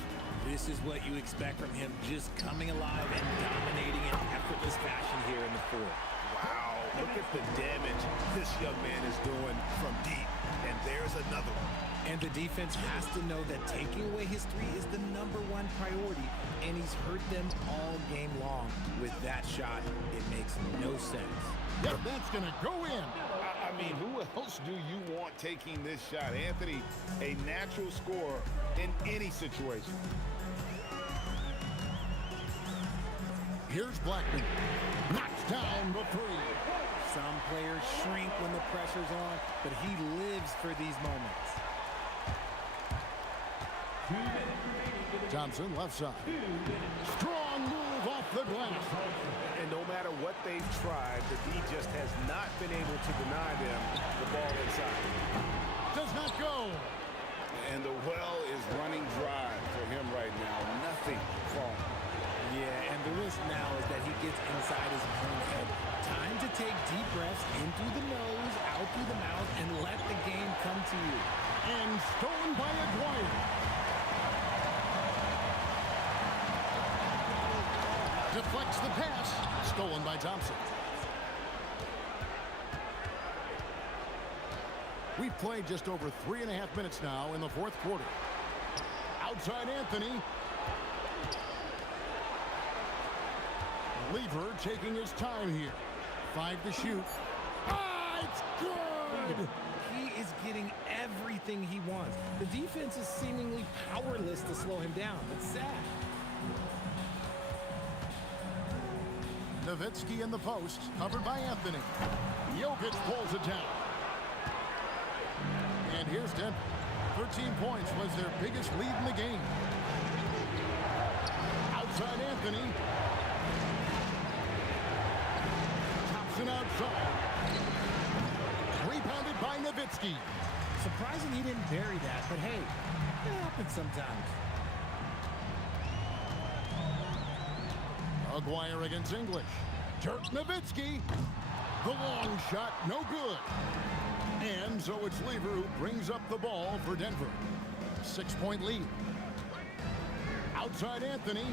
This is what you expect from him, just coming alive and dominating in effortless fashion here in the fourth. Wow, look at the damage this young man is doing from deep. And there's another one. And the defense has to know that taking away his three is the #1 priority, and he's hurt them all game long. With that shot, it makes no sense. Yep, that's going to go in. I mean, who else do you want taking this shot? Anthony, a natural scorer in any situation. Here's Blackman. Knocks down the three. Some players shrink when the pressure's on, but he lives for these moments. Thompson left side. Strong move off the glass. And no matter what they've tried, the D just has not been able to deny them the ball inside. Does not go. And the well is running dry for him right now. Nothing falling. Yeah, and the risk now is that he gets inside his own head. Time to take deep breaths in through the nose, out through the mouth, and let the game come to you. And stolen by Aguirre. Deflects the pass. Stolen by Thompson. We've played just over 3.5 minutes now in the fourth quarter. Outside Anthony. Lever taking his time here. 5 to shoot. Ah, it's good! He is getting everything he wants. The defense is seemingly powerless to slow him down. It's sad. Nowitzki in the post, covered by Anthony. Jokic pulls it down. And here's Denver. 13 points was their biggest lead in the game. Outside Anthony. Thompson outside. Rebounded by Nowitzki. Surprising he didn't bury that, but hey, it happens sometimes. Aguirre against English. Dirk Nowitzki. The long shot, no good. And so it's Lever who brings up the ball for Denver. 6-point lead. Outside Anthony.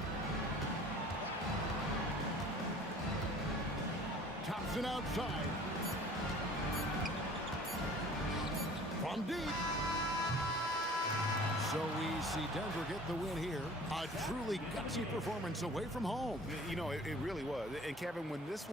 Thompson outside. From deep. So we see Denver get the win here. A truly gutsy performance away from home. You know, it really was. And Kevin, when this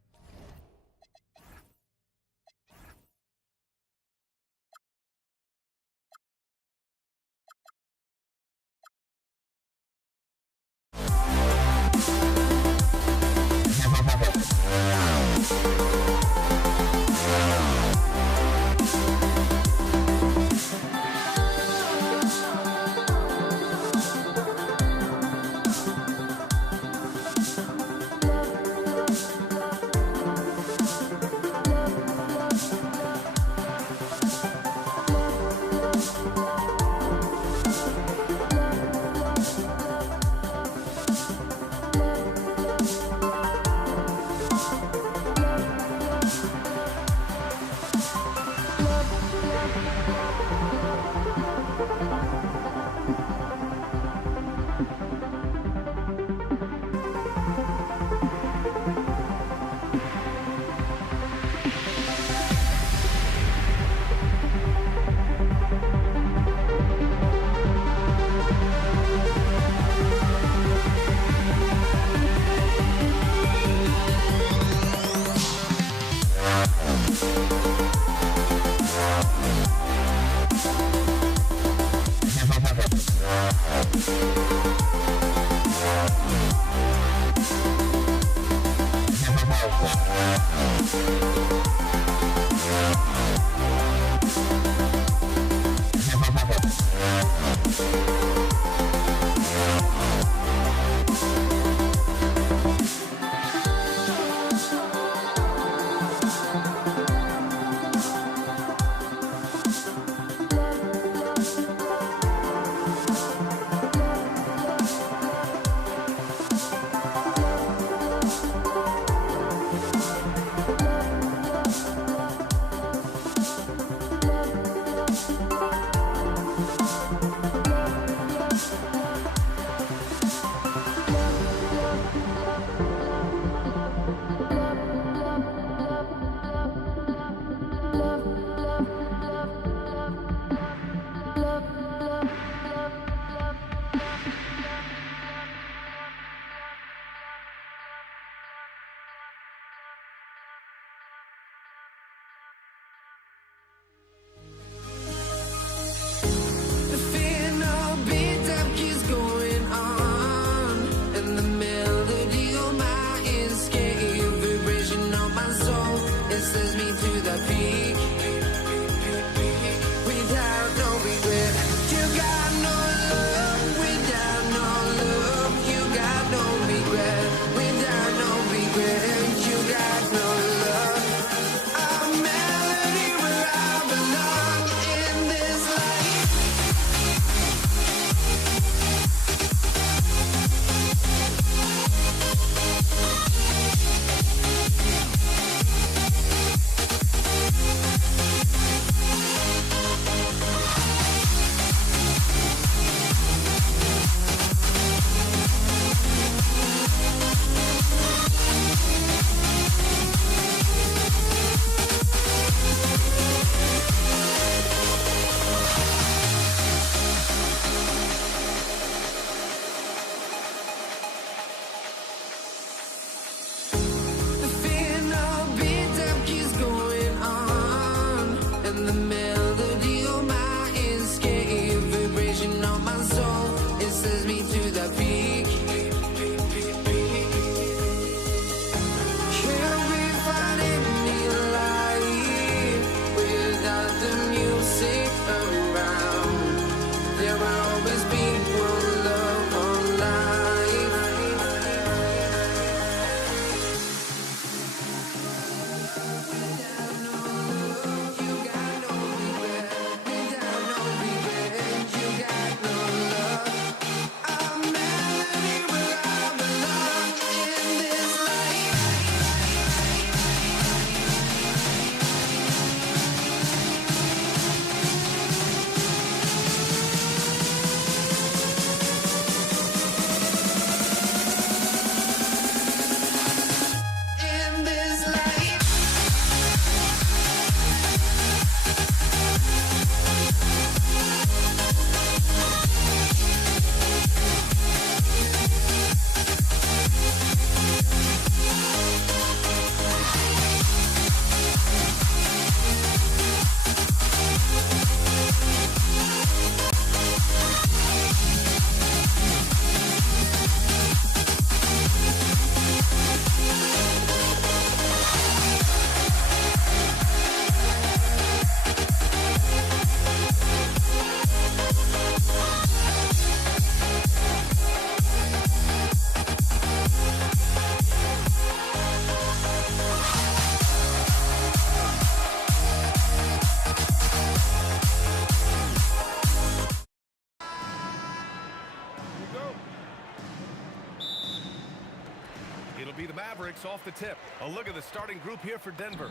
Mavericks off the tip. A look at the starting group here for Denver.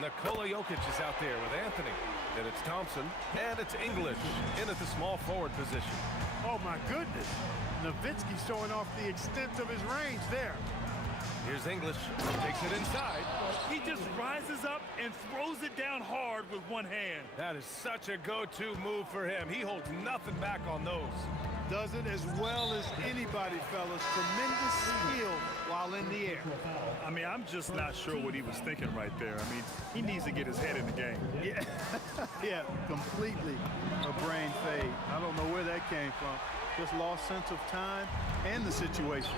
Nikola Jokic is out there with Anthony. Then it's Thompson, and it's English in at the small forward position. Oh, my goodness. Nowitzki showing off the extent of his range there. Here's English, takes it inside. He just rises up and throws it down hard with one hand. That is such a go-to move for him. He holds nothing back on those. Does it as well as anybody, fellas. Tremendous skill while in the air. I mean, I'm just not sure what he was thinking right there. I mean, he needs to get his head in the game. Yeah, yeah, completely a brain fade. I don't know where that came from. Just lost sense of time and the situation.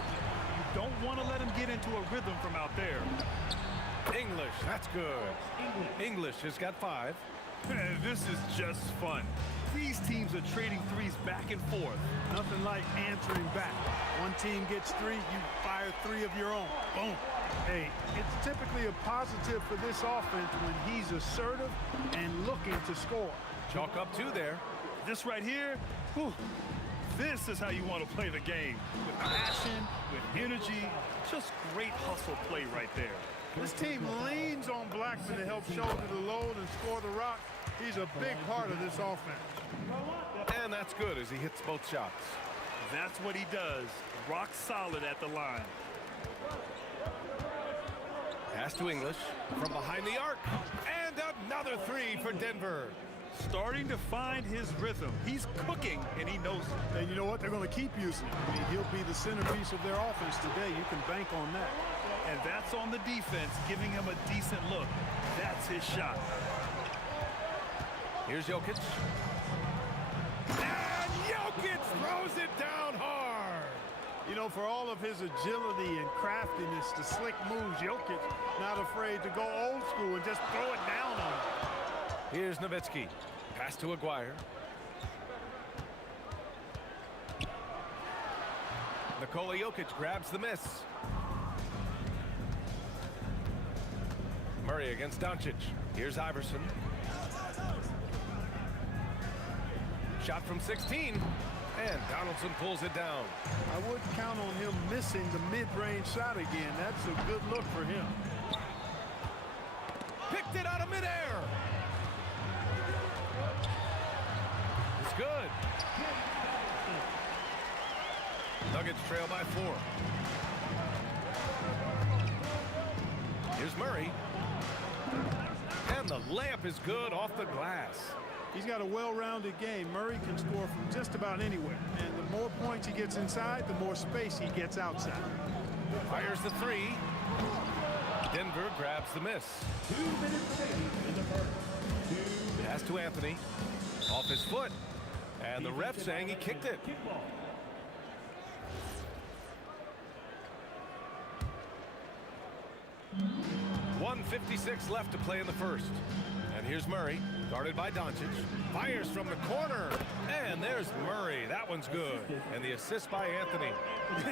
You don't want to let him get into a rhythm from out there. English, that's good. English has got 5. This is just fun. These teams are trading threes back and forth. Nothing like answering back. One team gets 3, you fire 3 of your own. Boom. Hey, it's typically a positive for this offense when he's assertive and looking to score. Chalk up 2 there. This right here, whew, this is how you want to play the game. With passion, with energy, just great hustle play right there. This team leans on Blackman to help shoulder the load and score the rock. He's a big part of this offense. And that's good as he hits both shots. That's what he does. Rock solid at the line. Pass to English from behind the arc. And another 3 for Denver. Starting to find his rhythm. He's cooking, and he knows it. And you know what? They're going to keep using him. I mean, he'll be the centerpiece of their offense today. You can bank on that. And that's on the defense, giving him a decent look. That's his shot. Here's Jokic. And Jokic throws it down hard. You know, for all of his agility and craftiness, the slick moves, Jokic not afraid to go old school and just throw it down on him. Here's Nowitzki. Pass to Aguirre. Nikola Jokic grabs the miss. Murray against Doncic. Here's Iverson. Shot from 16. And Donaldson pulls it down. I wouldn't count on him missing the mid-range shot again. That's a good look for him. Picked it out of midair. It's good. Nuggets trail by 4. Here's Murray. And the layup is good off the glass. He's got a well-rounded game. Murray can score from just about anywhere. And the more points he gets inside, the more space he gets outside. Fires the 3. Denver grabs the miss. 2 minutes remaining in the first. Pass to Anthony. Off his foot. And the ref saying he kicked it. 1:56 left to play in the first. And here's Murray, guarded by Doncic. Fires from the corner. And there's Murray. That one's good. And the assist by Anthony.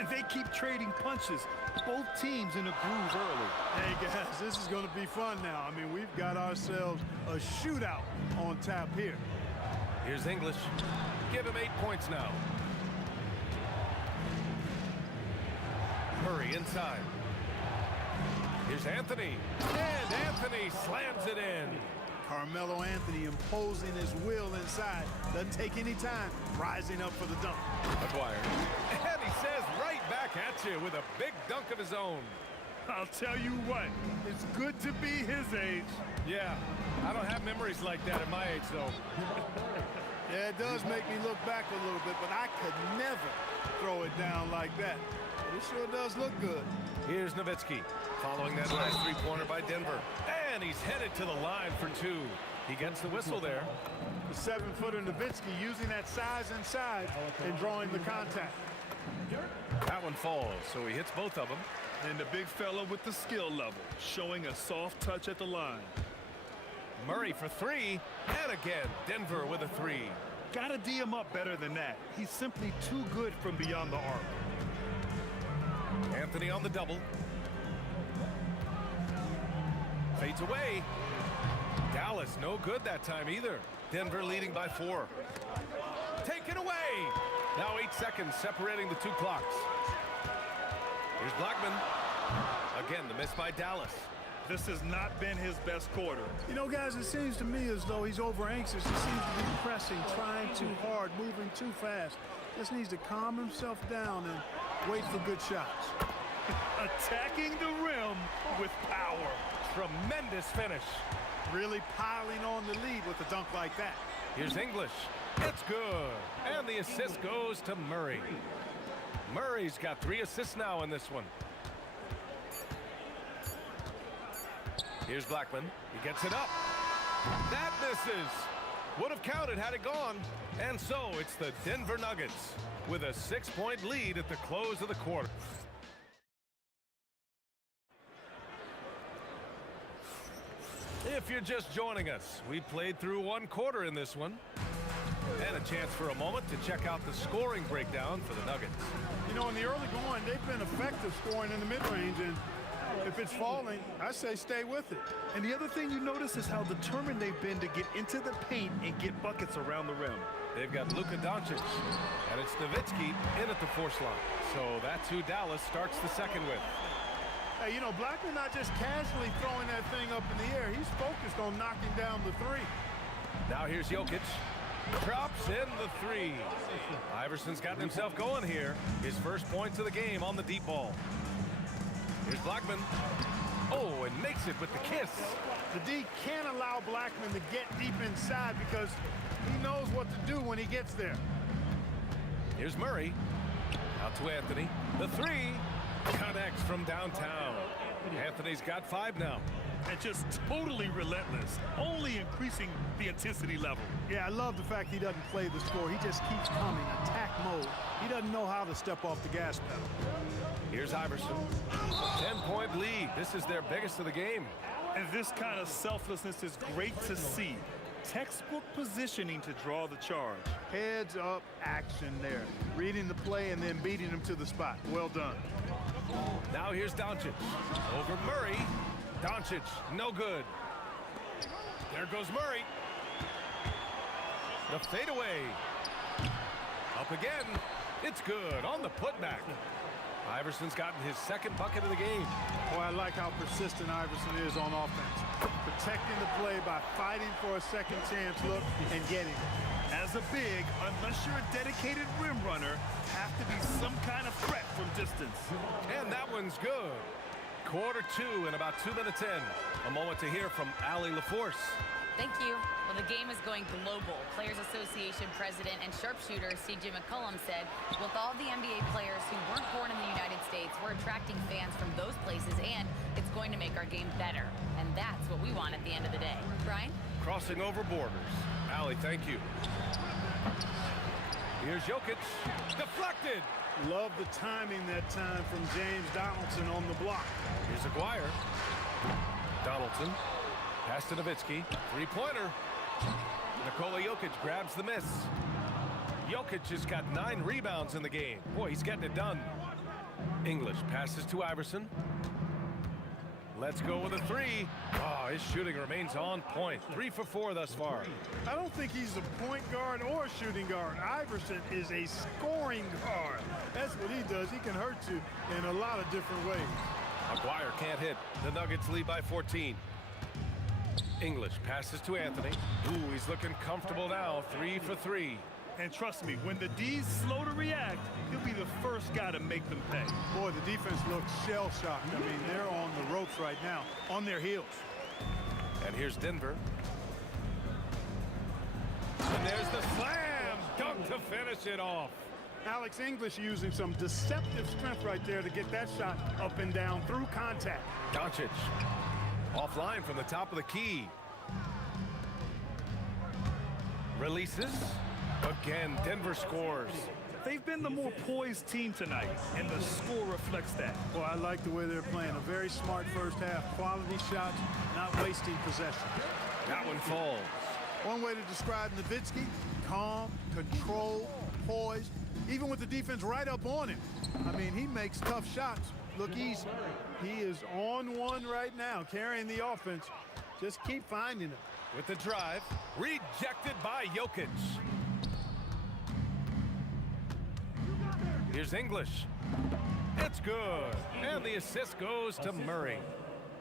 They keep trading punches. Both teams in a groove early. Hey, guys, this is going to be fun now. I mean, we've got ourselves a shootout on tap here. Here's English. Give him 8 points now. Murray inside. Here's Anthony. And Anthony slams it in. Carmelo Anthony imposing his will inside. Doesn't take any time. Rising up for the dunk. Aguirre. And he says right back at you with a big dunk of his own. I'll tell you what, it's good to be his age. Yeah, I don't have memories like that at my age, though. Yeah, it does make me look back a little bit, but I could never throw it down like that. But it sure does look good. Here's Nowitzki, following that last three-pointer by Denver. And he's headed to the line for 2. He gets the whistle there. The 7-footer Nowitzki using that size inside and drawing the contact. That one falls, so he hits both of them. And the big fella with the skill level, showing a soft touch at the line. Murray for 3, and again, Denver with a 3. Gotta D him up better than that. He's simply too good from beyond the arc. Anthony on the double. Fades away. Dallas no good that time either. Denver leading by 4. Taken away. Now 8 seconds separating the 2 clocks. Here's Blackman. Again, the miss by Dallas. This has not been his best quarter. You know, guys, it seems to me as though he's over anxious. He seems to be pressing, trying too hard, moving too fast. Just needs to calm himself down and wait for good shots. Attacking the rim with power. Tremendous finish. Really piling on the lead with a dunk like that. Here's English. It's good. And the assist goes to Murray. Murray's got 3 assists now in this one. Here's Blackman. He gets it up. That misses. Would have counted had it gone. And so it's the Denver Nuggets with a 6-point lead at the close of the quarter. If you're just joining us, we played through one quarter in this one. And a chance for a moment to check out the scoring breakdown for the Nuggets. You know, in the early going, they've been effective scoring in the mid-range, and if it's falling, I say stay with it. And the other thing you notice is how determined they've been to get into the paint and get buckets around the rim. They've got Luka Doncic, and it's Nowitzki in at the force line. So that's who Dallas starts the second with. Hey, you know, Blackman not just casually throwing that thing up in the air. He's focused on knocking down the three. Now here's Jokic. Drops in the three. Iverson's gotten himself going here. His first points of the game on the deep ball. Here's Blackman. Oh, and makes it with the kiss. The D can't allow Blackman to get deep inside because he knows what to do when he gets there. Here's Murray. Out to Anthony. The three connects from downtown. Anthony's got 5 now. And just totally relentless, only increasing the intensity level. Yeah, I love the fact he doesn't play the score. He just keeps coming, attack mode. He doesn't know how to step off the gas pedal. Here's Iverson. 10-point lead. This is their biggest of the game. And this kind of selflessness is great to see. Textbook positioning to draw the charge. Heads up action there. Reading the play and then beating him to the spot. Well done. Now here's Doncic. Over Murray. Doncic, no good. There goes Murray. The fadeaway. Up again. It's good on the putback. Iverson's gotten his second bucket of the game. Boy, I like how persistent Iverson is on offense. Protecting the play by fighting for a second chance look and getting it. As a big, unless you're a dedicated rim runner, have to be some kind of threat from distance. And that one's good. Quarter 2 in about 2 minutes in. A moment to hear from Allie LaForce. Thank you. Well, the game is going global. Players Association President and sharpshooter C.J. McCollum said, with all the NBA players who weren't born in the United States, we're attracting fans from those places, and it's going to make our game better. And that's what we want at the end of the day. Brian? Crossing over borders. Allie, thank you. Here's Jokic. Deflected. Love the timing that time from James Donaldson on the block. Here's Aguirre. Donaldson. Pass to Nowitzki. Three-pointer. Nikola Jokic grabs the miss. Jokic has got 9 rebounds in the game. Boy, he's getting it done. English passes to Iverson. Let's go with a 3. Oh, his shooting remains on point. 3 for 4 thus far. I don't think he's a point guard or a shooting guard. Iverson is a scoring guard. That's what he does. He can hurt you in a lot of different ways. Aguirre can't hit. The Nuggets lead by 14. English passes to Anthony. Ooh, he's looking comfortable now. 3 for 3. And trust me, when the D's slow to react, he'll be the first guy to make them pay. Boy, the defense looks shell-shocked. I mean, they're on the ropes right now, on their heels. And here's Denver. And there's the slam dunk to finish it off. Alex English using some deceptive strength right there to get that shot up and down through contact. Doncic offline from the top of the key. Releases. Again, Denver scores. They've been the more poised team tonight, and the score reflects that. Well, I like the way they're playing. A very smart first half. Quality shots, not wasting possession. That one falls. One way to describe Nowitzki, calm, controlled, poised, even with the defense right up on him. I mean, he makes tough shots look easy. He is on one right now, carrying the offense. Just keep finding him. With the drive, rejected by Jokic. Here's English. It's good. And the assist goes to Murray.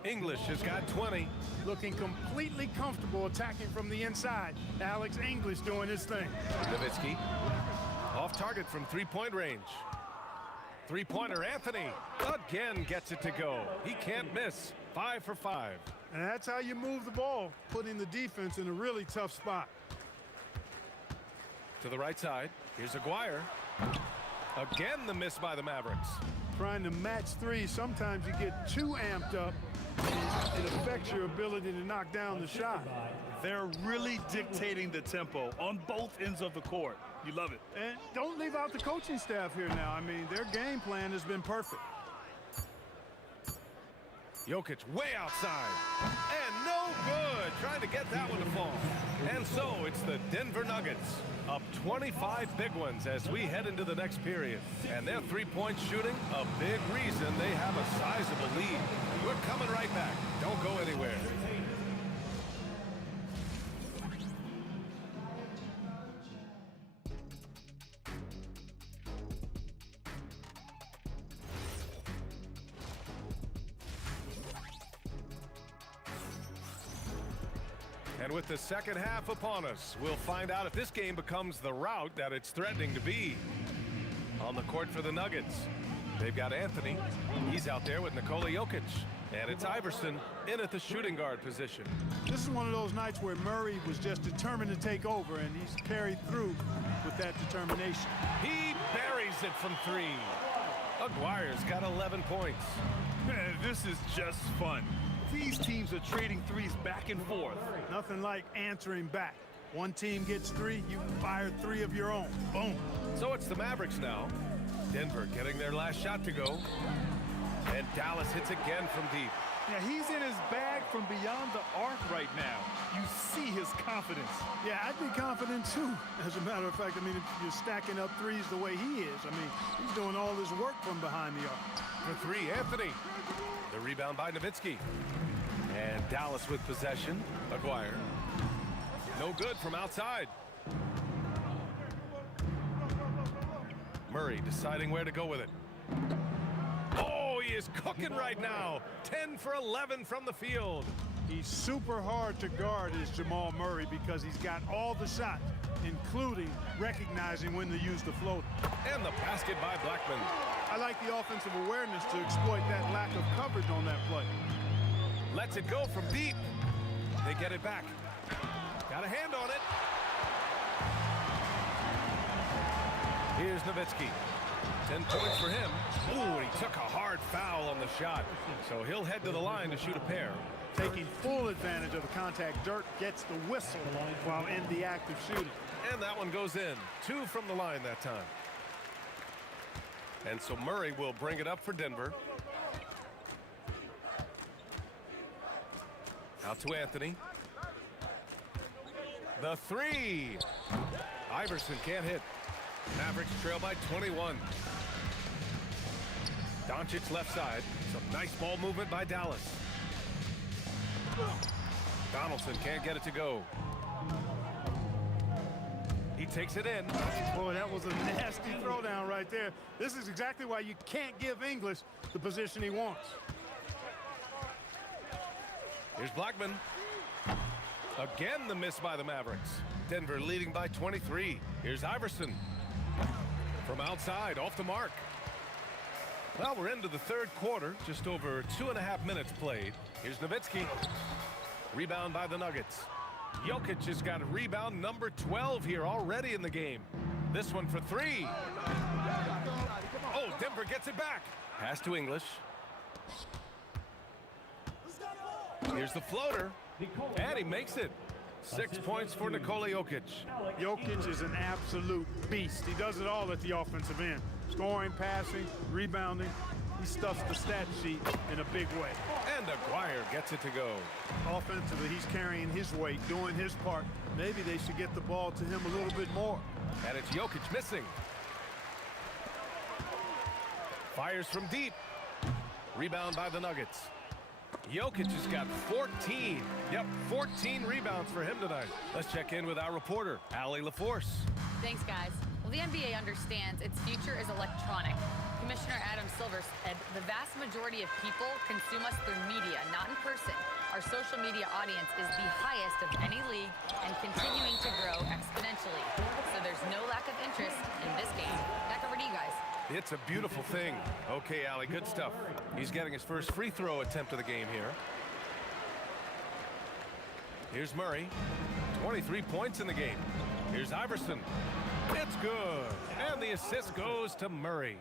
English has got 20. Looking completely comfortable attacking from the inside. Alex English doing his thing. Nowitzki off target from three-point range. Three-pointer Anthony again gets it to go. He can't miss. 5 for 5. And that's how you move the ball, putting the defense in a really tough spot. To the right side, here's Aguirre. Again, the miss by the Mavericks. Trying to match three, sometimes you get too amped up, and it affects your ability to knock down the shot. They're really dictating the tempo on both ends of the court. You love it. And don't leave out the coaching staff here now. I mean, their game plan has been perfect. Jokic way outside. And no good. get that one to fall. And so it's the Denver Nuggets up 25 big ones as we head into the next period. And their three-point shooting, a big reason they have a sizable lead. We're coming right back. Don't go anywhere. And with the second half upon us, we'll find out if this game becomes the rout that it's threatening to be. On the court for the Nuggets, they've got Anthony. He's out there with Nikola Jokic. And it's Iverson in at the shooting guard position. This is one of those nights where Murray was just determined to take over, and he's carried through with that determination. He buries it from three. Aguirre's got 11 points. Man, this is just fun. These teams are trading threes back and forth. Nothing like answering back. One team gets three, you fire three of your own. Boom. So it's the Mavericks now. Denver getting their last shot to go. And Dallas hits again from deep. Yeah, he's in his bag from beyond the arc right now. You see his confidence. Yeah, I'd be confident too. As a matter of fact, I mean, if you're stacking up threes the way he is, I mean, he's doing all this work from behind the arc. For three, Anthony. The rebound by Nowitzki. And Dallas with possession. Aguirre. No good from outside. Murray deciding where to go with it. Oh, he is cooking right now. 10 for 11 from the field. He's super hard to guard, is Jamal Murray, because he's got all the shots, including recognizing when to use the float. And the basket by Blackman. I like the offensive awareness to exploit that lack of coverage on that play. Lets it go from deep. They get it back. Got a hand on it. Here's Nowitzki. 10 points for him. Ooh, and he took a hard foul on the shot. So he'll head to the line to shoot a pair. Taking full advantage of the contact. Dirk gets the whistle while in the act of shooting. And that one goes in. 2 from the line that time. And so Murray will bring it up for Denver. Out to Anthony. The three. Iverson can't hit. Mavericks trail by 21. Doncic left side. Some nice ball movement by Dallas. Donaldson can't get it to go. He takes it in. Boy, that was a nasty throwdown right there. This is exactly why you can't give English the position he wants. Here's Blackman. Again, the miss by the Mavericks. Denver leading by 23. Here's Iverson. From outside, off the mark. Well, we're into the third quarter. Just over 2.5 minutes played. Here's Nowitzki. Rebound by the Nuggets. Jokic has got a rebound number 12 here already in the game. This one for three. Oh, Denver gets it back. Pass to English. Here's the floater. And he makes it. 6 points for Nikola Jokic. Jokic is an absolute beast. He does it all at the offensive end. Scoring, passing, rebounding. He stuffs the stat sheet in a big way. And Aguirre gets it to go. Offensively, he's carrying his weight, doing his part. Maybe they should get the ball to him a little bit more. And it's Jokic missing. Fires from deep. Rebound by the Nuggets. Jokic has got 14. Yep, 14 rebounds for him tonight. Let's check in with our reporter, Allie LaForce. Thanks, guys. Well, the NBA understands its future is electronic. Commissioner Adam Silver said the vast majority of people consume us through media, not in person. Our social media audience is the highest of any league and continuing to grow exponentially. So there's no lack of interest in this game. Back over to you guys. It's a beautiful thing. Okay, Allie, good stuff. He's getting his first free throw attempt of the game here. Here's Murray. 23 points in the game. Here's Iverson. It's good. And the assist goes to Murray.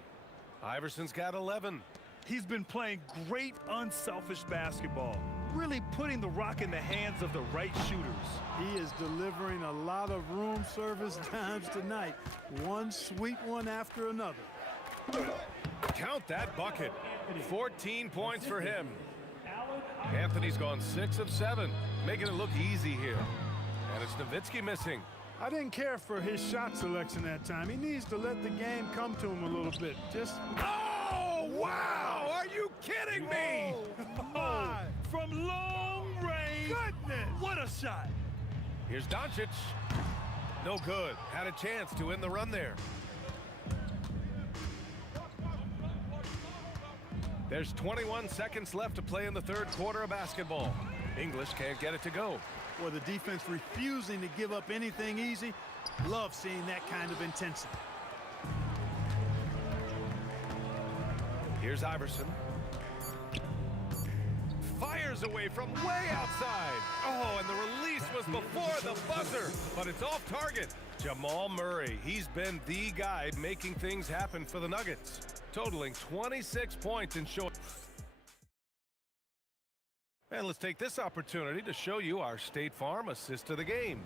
Iverson's got 11. He's been playing great unselfish basketball, really putting the rock in the hands of the right shooters. He is delivering a lot of room service times tonight. One sweet one after another. Count that bucket. 14 points for him. Anthony's gone 6 of 7, making it look easy here. And it's Nowitzki missing. I didn't care for his shot selection that time. He needs to let the game come to him a little bit. Just... Oh, wow! Are you kidding me? My. From long range. Goodness! What a shot. Here's Doncic. No good. Had a chance to end the run there. There's 21 seconds left to play in the third quarter of basketball. English can't get it to go. Or the defense refusing to give up anything easy. Love seeing that kind of intensity. Here's Iverson. Fires away from way outside. Oh, and the release was before the buzzer, but it's off target. Jamal Murray, he's been the guy making things happen for the Nuggets, totaling 26 points in short. And let's take this opportunity to show you our State Farm assist of the game.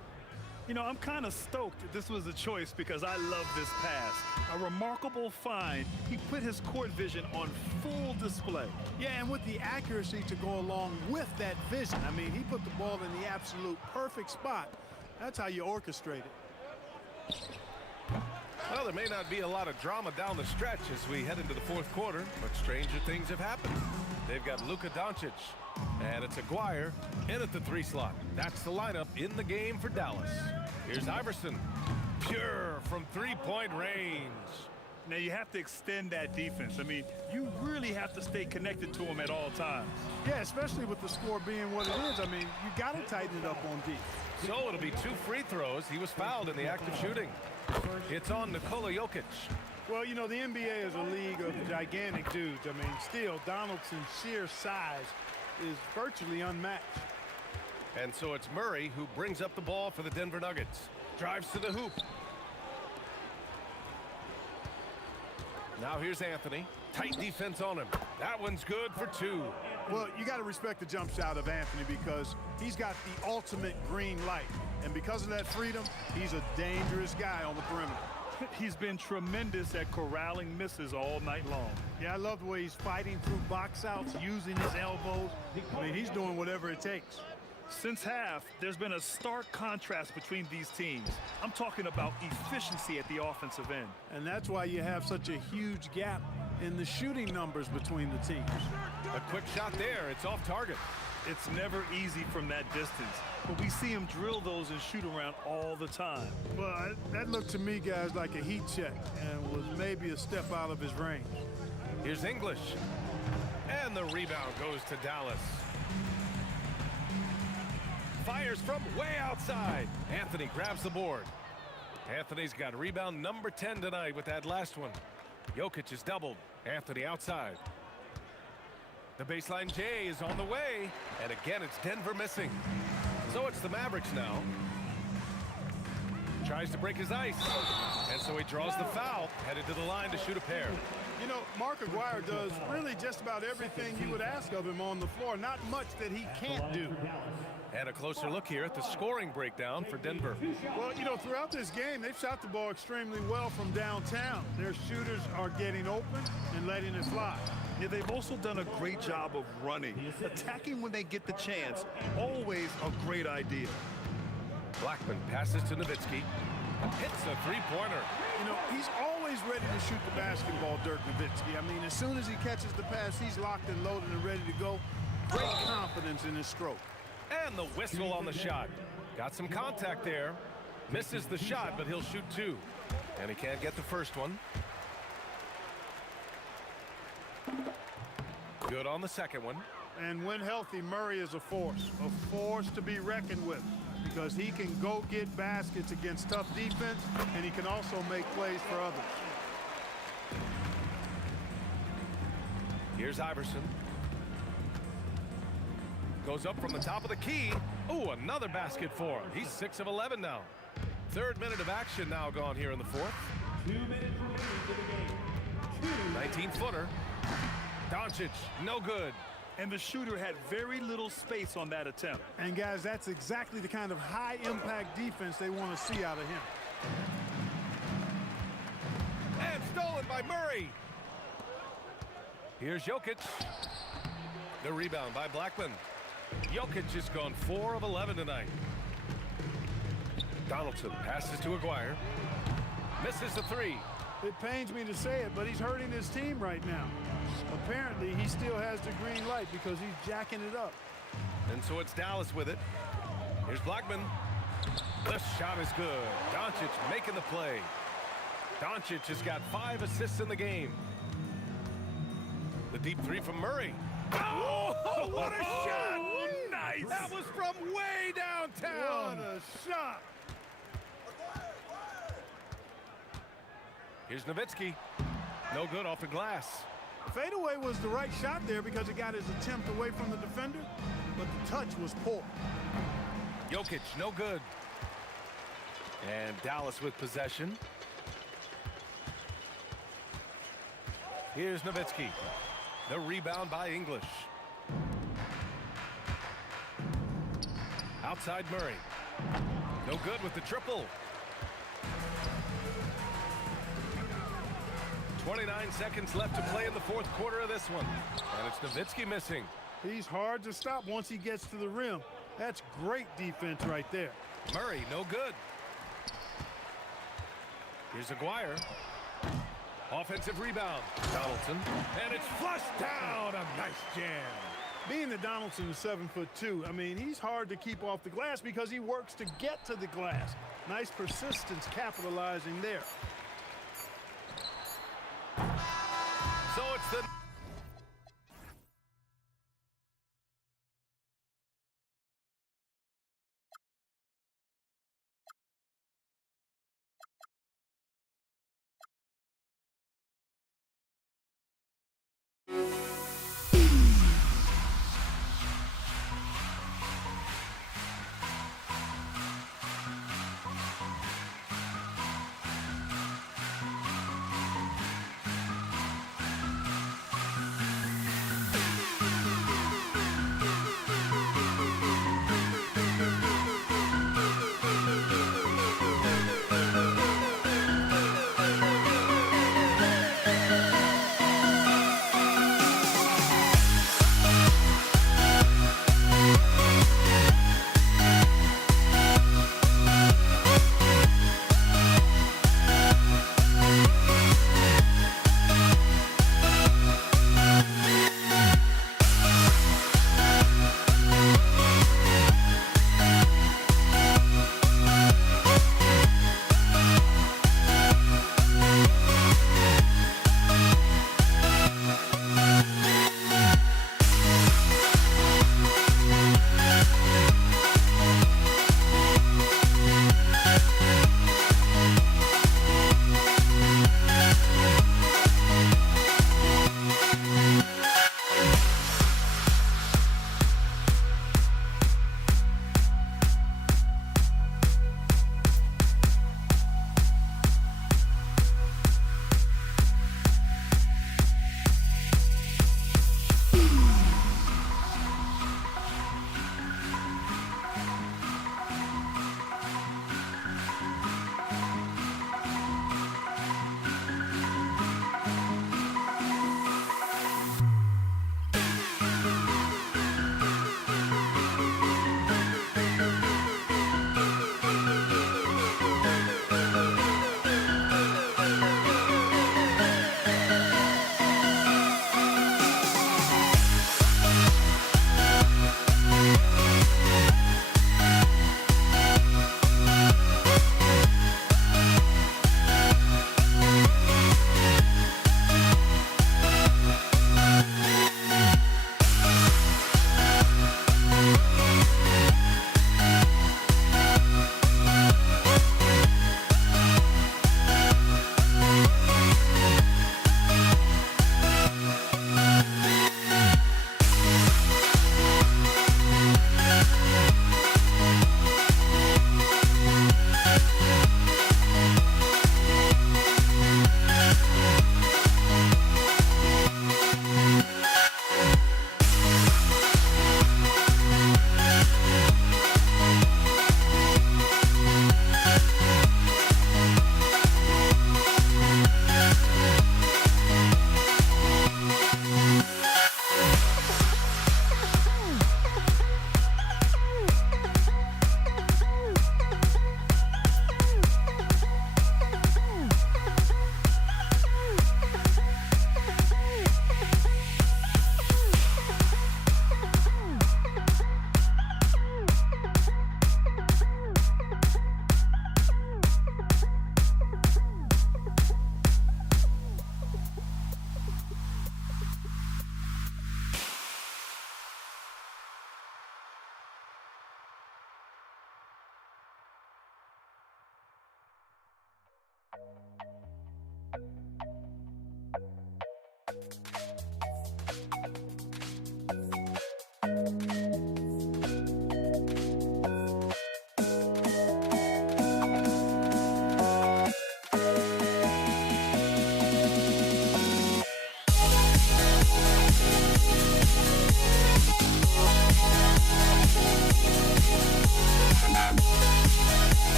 You know, I'm kind of stoked that this was a choice because I love this pass. A remarkable find. He put his court vision on full display. Yeah, and with the accuracy to go along with that vision. I mean, he put the ball in the absolute perfect spot. That's how you orchestrate it. Well, there may not be a lot of drama down the stretch as we head into the fourth quarter, but stranger things have happened. They've got Luka Doncic, and it's Aguirre in at the 3 slot. That's the lineup in the game for Dallas. Here's Iverson, pure from 3-point range. Now, you have to extend that defense. I mean, you really have to stay connected to him at all times. Yeah, especially with the score being what it is. I mean, you got to tighten it up on defense. So it'll be 2 free throws. He was fouled in the act of shooting. It's on Nikola Jokic. Well, you know, the NBA is a league of gigantic dudes. I mean, still, Donaldson's sheer size is virtually unmatched. And so it's Murray who brings up the ball for the Denver Nuggets. Drives to the hoop. Now here's Anthony. Tight defense on him. That one's good for 2. Well, you got to respect the jump shot of Anthony because he's got the ultimate green light. And because of that freedom, he's a dangerous guy on the perimeter. He's been tremendous at corralling misses all night long. Yeah, I love the way he's fighting through box outs, using his elbows. I mean, he's doing whatever it takes. Since half, there's been a stark contrast between these teams. I'm talking about efficiency at the offensive end. And that's why you have such a huge gap in the shooting numbers between the teams. A quick shot there. It's off target. It's never easy from that distance, but we see him drill those and shoot around all the time. Well, that looked to me, guys, like a heat check and was maybe a step out of his range. Here's English. And the rebound goes to Dallas. Fires from way outside. Anthony grabs the board. Anthony's got rebound number 10 tonight with that last one. Jokic is doubled. Anthony outside. The baseline J is on the way. And again, it's Denver missing. So it's the Mavericks now. Tries to break his ice. And so he draws the foul, headed to the line to shoot a pair. You know, Mark Aguirre does really just about everything you would ask of him on the floor. Not much that he can't do. And a closer look here at the scoring breakdown for Denver. Well, you know, throughout this game, they've shot the ball extremely well from downtown. Their shooters are getting open and letting it fly. Yeah, they've also done a great job of running. Attacking when they get the chance, always a great idea. Blackman passes to Nowitzki. Hits a three-pointer. You know, he's always ready to shoot the basketball, Dirk Nowitzki. I mean, as soon as he catches the pass, he's locked and loaded and ready to go. Great confidence in his stroke. And the whistle on the shot. Got some contact there. Misses the shot, but he'll shoot 2. And he can't get the first one. Good on the second one. And when healthy, Murray is a force to be reckoned with, because he can go get baskets against tough defense, and he can also make plays for others. Here's Iverson. Goes up from the top of the key. Oh, another basket for him. He's 6 of 11 now. Third minute of action now gone here in the fourth. 2 minutes remaining to the game. 19-footer. Doncic, no good. And the shooter had very little space on that attempt. And guys, that's exactly the kind of high-impact defense they want to see out of him. And stolen by Murray. Here's Jokic. The rebound by Blackman. Jokic has gone 4 of 11 tonight. Donaldson passes to Aguirre. Misses the three. It pains me to say it, but he's hurting his team right now. Apparently, he still has the green light because he's jacking it up. And so it's Dallas with it. Here's Blackman. The shot is good. Doncic making the play. Doncic has got 5 assists in the game. The deep three from Murray. Oh, what a shot! Nice! That was from way downtown. What a shot! Here's Nowitzki. No good off the glass. Fadeaway was the right shot there because it got his attempt away from the defender, but the touch was poor. Jokic, no good. And Dallas with possession. Here's Nowitzki. The rebound by English. Outside Murray. No good with the triple. 29 seconds left to play in the fourth quarter of this one. And it's Nowitzki missing. He's hard to stop once he gets to the rim. That's great defense right there. Murray, no good. Here's Aguirre. Offensive rebound. Donaldson. And it's flushed down. A nice jam. Being that Donaldson is 7'2", I mean, he's hard to keep off the glass because he works to get to the glass. Nice persistence capitalizing there. So it's the...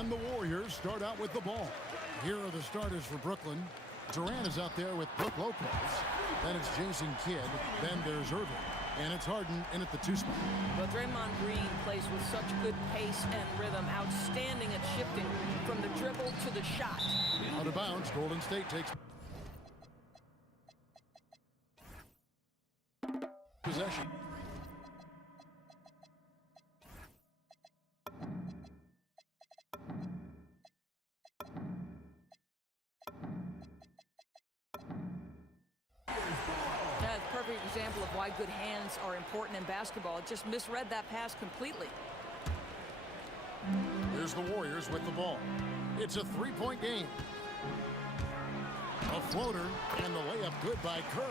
And the Warriors start out with the ball. Here are the starters for Brooklyn. Durant is out there with Brook Lopez. Then it's Jason Kidd. Then there's Irving. And it's Harden in at the 2 spot. Well, Draymond Green plays with such good pace and rhythm. Outstanding at shifting from the dribble to the shot. Out of bounds, Golden State takes possession. Perfect example of why good hands are important in basketball. It just misread that pass completely. Here's the Warriors with the ball. It's a 3-point game. A floater and the layup good by Curry.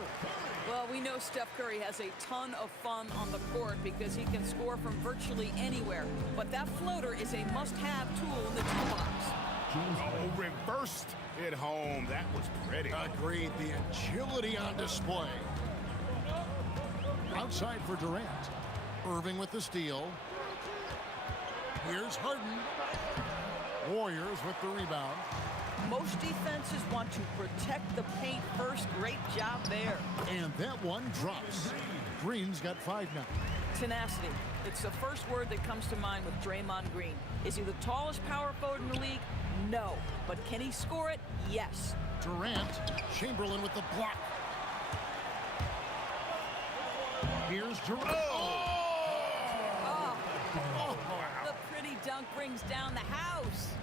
Well, we know Steph Curry has a ton of fun on the court because he can score from virtually anywhere. But that floater is a must-have tool in the toolbox. Oh, reversed it home. That was pretty. Agreed. The agility on display. Outside for Durant. Irving with the steal. Here's Harden. Warriors with the rebound. Most defenses want to protect the paint first. Great job there. And that one drops. Green's got 5 now. Tenacity. It's the first word that comes to mind with Draymond Green. Is he the tallest power forward in the league? No. But can he score it? Yes. Durant. Chamberlain with the block. Here's Durant. Oh, the pretty dunk brings down the house.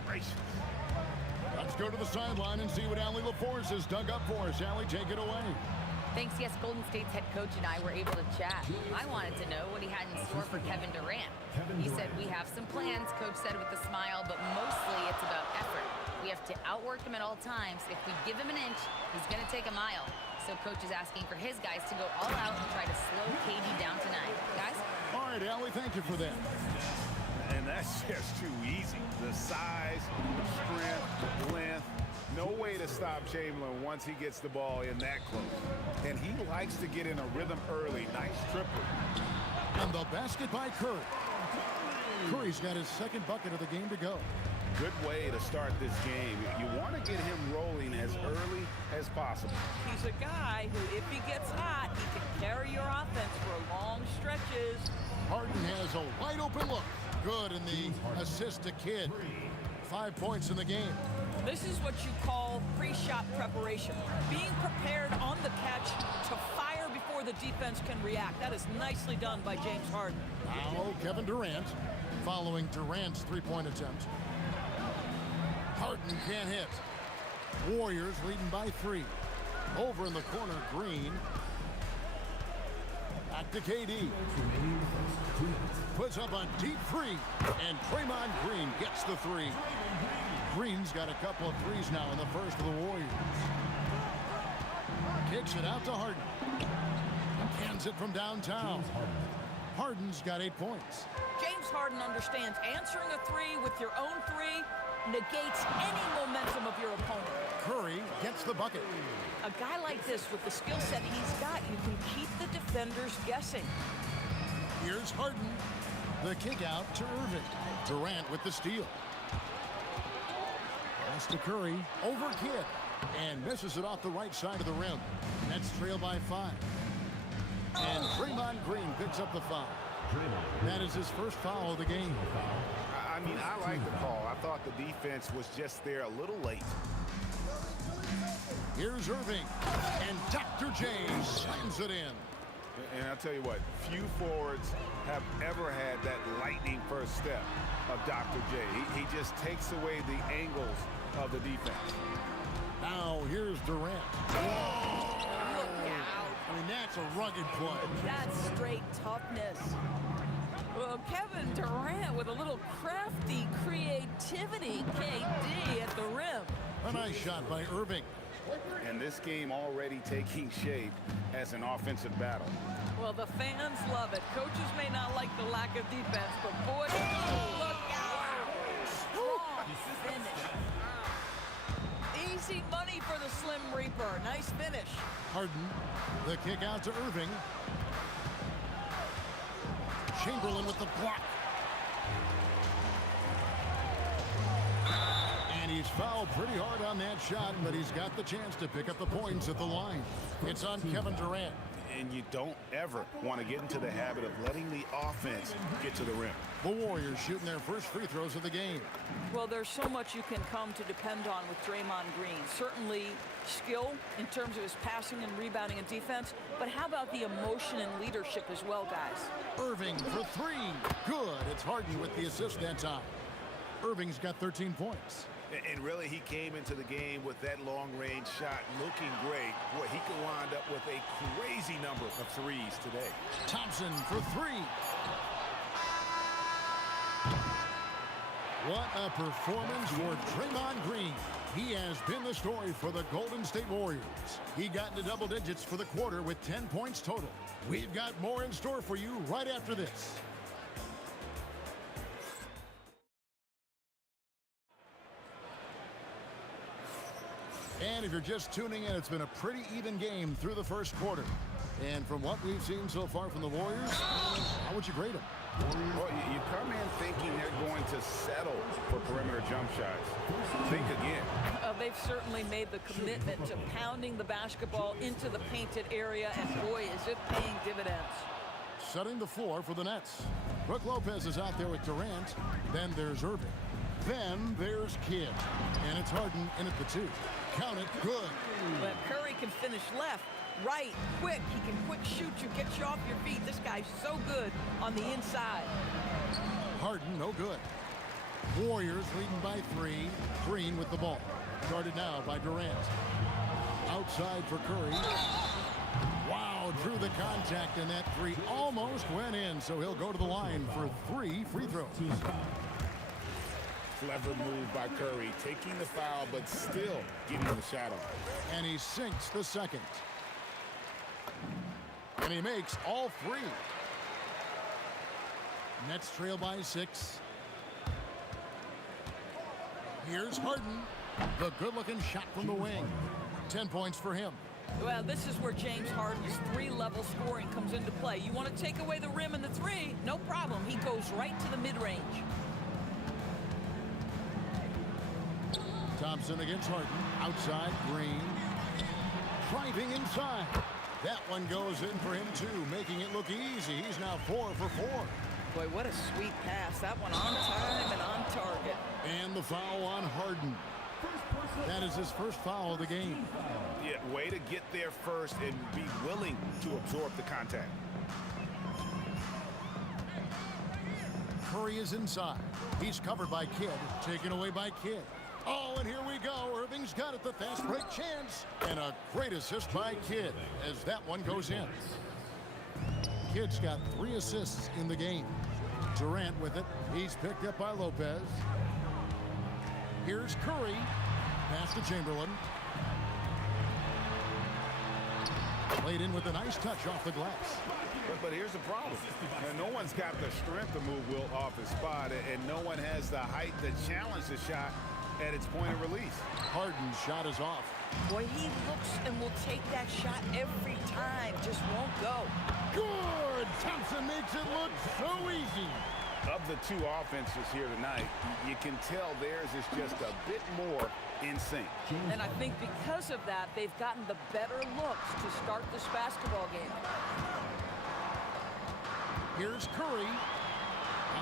Let's go to the sideline and see what Allie LaForce has dug up for us. Allie, take it away. Thanks. Yes, Golden State's head coach and I were able to chat. I wanted to know what he had in store for Kevin Durant. He said, we have some plans, Coach said with a smile, but mostly it's about effort. We have to outwork him at all times. If we give him an inch, he's going to take a mile. So Coach is asking for his guys to go all out and try to slow KD down tonight. Guys? All right, Allie, thank you for that. And that's just too easy. The size, the strength, the length. No way to stop Chamberlain once he gets the ball in that close. And he likes to get in a rhythm early. Nice triple. And the basket by Curry. Curry's got his 2nd bucket of the game to go. Good way to start this game. You want to get him rolling as early as possible. He's a guy who, if he gets hot, he can carry your offense for long stretches. Harden has a wide open look. Good in the assist to Kidd. 5 points in the game. This is what you call pre-shot preparation. Being prepared on the catch to fire before the defense can react. That is nicely done by James Harden. Now Kevin Durant following Durant's 3-point attempt. Harden can't hit. Warriors leading by 3. Over in the corner, Green. Back to KD. Puts up a deep 3. And Draymond Green gets the 3. Green's got a couple of threes now in the first of the Warriors. Kicks it out to Harden. Hands it from downtown. Harden's got 8 points. James Harden understands answering a 3 with your own 3 negates any momentum of your opponent. Curry gets the bucket. A guy like this with the skill set he's got, you can keep the defenders guessing. Here's Harden. The kick out to Irving. Durant with the steal. Pass to Curry. Over Kidd. And misses it off the right side of the rim. Nets trail by 5. And Draymond Green picks up the foul. That is his first foul of the game. I mean, I like the call. I thought the defense was just there a little late. Here's Irving. And Dr. J slams it in. And I'll tell you what, few forwards have ever had that lightning first step of Dr. J. He just takes away the angles of the defense. Now here's Durant. Look out. I mean, that's a rugged play. That's straight toughness. Well, Kevin Durant with a little crafty creativity, KD at the rim. A nice shot by Irving. And this game already taking shape as an offensive battle. Well, the fans love it. Coaches may not like the lack of defense, but boy, look out. Strong finish. Easy money for the Slim Reaper. Nice finish. Harden, the kick out to Irving. Chamberlain with the block. And he's fouled pretty hard on that shot, but he's got the chance to pick up the points at the line. It's on Kevin Durant. And you don't ever want to get into the habit of letting the offense get to the rim. The Warriors shooting their first free throws of the game. Well, there's so much you can come to depend on with Draymond Green. Certainly skill in terms of his passing and rebounding and defense, but how about the emotion and leadership as well, guys? Irving for three. Good. It's Harden with the assist that time. Irving's got 13 points. And really, he came into the game with that long-range shot looking great. Boy, he could wind up with a crazy number of threes today. Thompson for three. What a performance for Draymond Green. He has been the story for the Golden State Warriors. He got into double digits for the quarter with 10 points total. We've got more in store for you right after this. And if you're just tuning in, it's been a pretty even game through the first quarter. And from what we've seen so far from the Warriors, how would you grade them? Well, you come in thinking they're going to settle for perimeter jump shots. Think again. They've certainly made the commitment to pounding the basketball into the painted area, and boy, is it paying dividends. Setting the floor for the Nets. Brook Lopez is out there with Durant. Then there's Irving. Then there's Kidd. And it's Harden in at the two. Count it, good. But Curry can finish left, right, quick. He can quick shoot you, get you off your feet. This guy's so good on the inside. Harden, no good. Warriors leading by three. Green with the ball. Guarded now by Durant. Outside for Curry. Wow, drew the contact, and that three almost went in, so he'll go to the line for 3 free throws. Clever move by Curry, taking the foul, but still getting the shot off. And he sinks the second. And he makes all 3. Nets trail by 6. Here's Harden. The good-looking shot from the wing. 10 points for him. Well, this is where James Harden's 3-level scoring comes into play. You want to take away the rim and the 3? No problem. He goes right to the mid-range. Thompson against Harden. Outside, Green. Driving inside. That one goes in for him, too, making it look easy. He's now 4 for 4. Boy, what a sweet pass. That one on time and on target. And the foul on Harden. That is his first foul of the game. Yeah, way to get there first and be willing to absorb the contact. Curry is inside. He's covered by Kidd. Taken away by Kidd. Oh, and here we go. Irving's got it, the fast break chance. And a great assist by Kidd as that one goes in. Kidd's got 3 assists in the game. Durant with it. He's picked up by Lopez. Here's Curry. Pass to Chamberlain. Played in with a nice touch off the glass. But here's the problem. No one's got the strength to move Wilt off his spot, and no one has the height to challenge the shot at its point of release. Harden's shot is off. Boy, he looks and will take that shot every time. Just won't go. Good! Thompson makes it look so easy. Of the 2 offenses here tonight, you can tell theirs is just a bit more in sync. And I think because of that, they've gotten the better looks to start this basketball game. Here's Curry.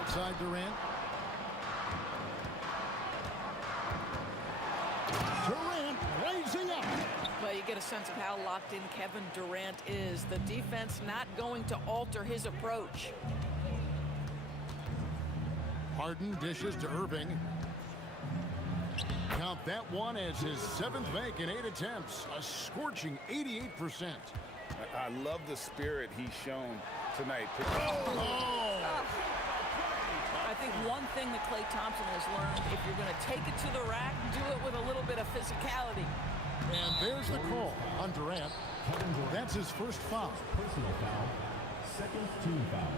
Outside Durant. Durant raising up. Well, you get a sense of how locked in Kevin Durant is. The defense not going to alter his approach. Harden dishes to Irving. Count that one as his 7th make in 8 attempts. A scorching 88%. I love the spirit he's shown tonight. I think one thing that Klay Thompson has learned, if you're going to take it to the rack, do it with a little bit of physicality. And there's the call on Durant. That's his first foul. Personal foul. Second team foul.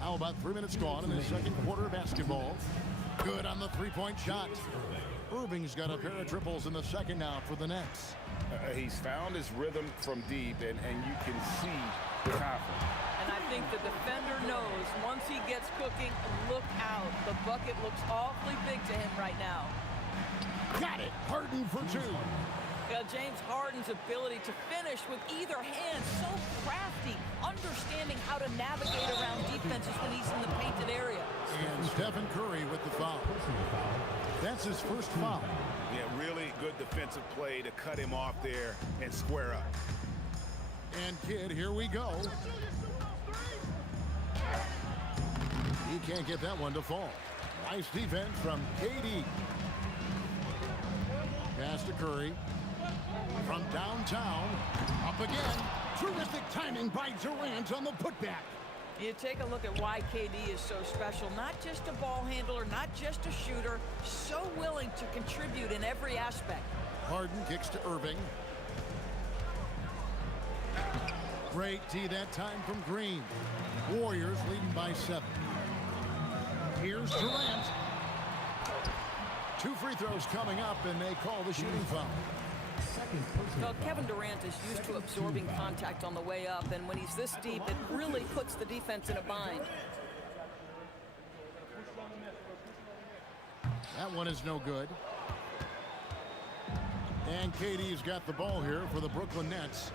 Now about 3 minutes gone in the second quarter of basketball. Good on the 3-point shot. Irving's got a pair of triples in the second now for the Nets. He's found his rhythm from deep, and you can see the confidence. And And I think the defender knows once he gets cooking, look out. The bucket looks awfully big to him right now. Got it. Harden for two. Yeah, James Harden's ability to finish with either hand, so crafty, understanding how to navigate around defenses when he's in the painted area. And Stephen Curry with the foul. That's his first foul. Yeah, really good defensive play to cut him off there and square up. And Kidd, here we go. He can't get that one to fall. Nice defense from KD. Pass to Curry. From downtown, up again. Terrific timing by Durant on the putback. You take a look at why KD is so special. Not just a ball handler, not just a shooter, so willing to contribute in every aspect. Harden kicks to Irving. Great D that time from Green. Warriors leading by 7. Here's Durant. 2 free throws coming up, and they call the shooting foul. Well, Kevin Durant is used to absorbing contact on the way up, and when he's this deep, it really puts the defense in a bind. That one is no good. And KD's got the ball here for the Brooklyn Nets.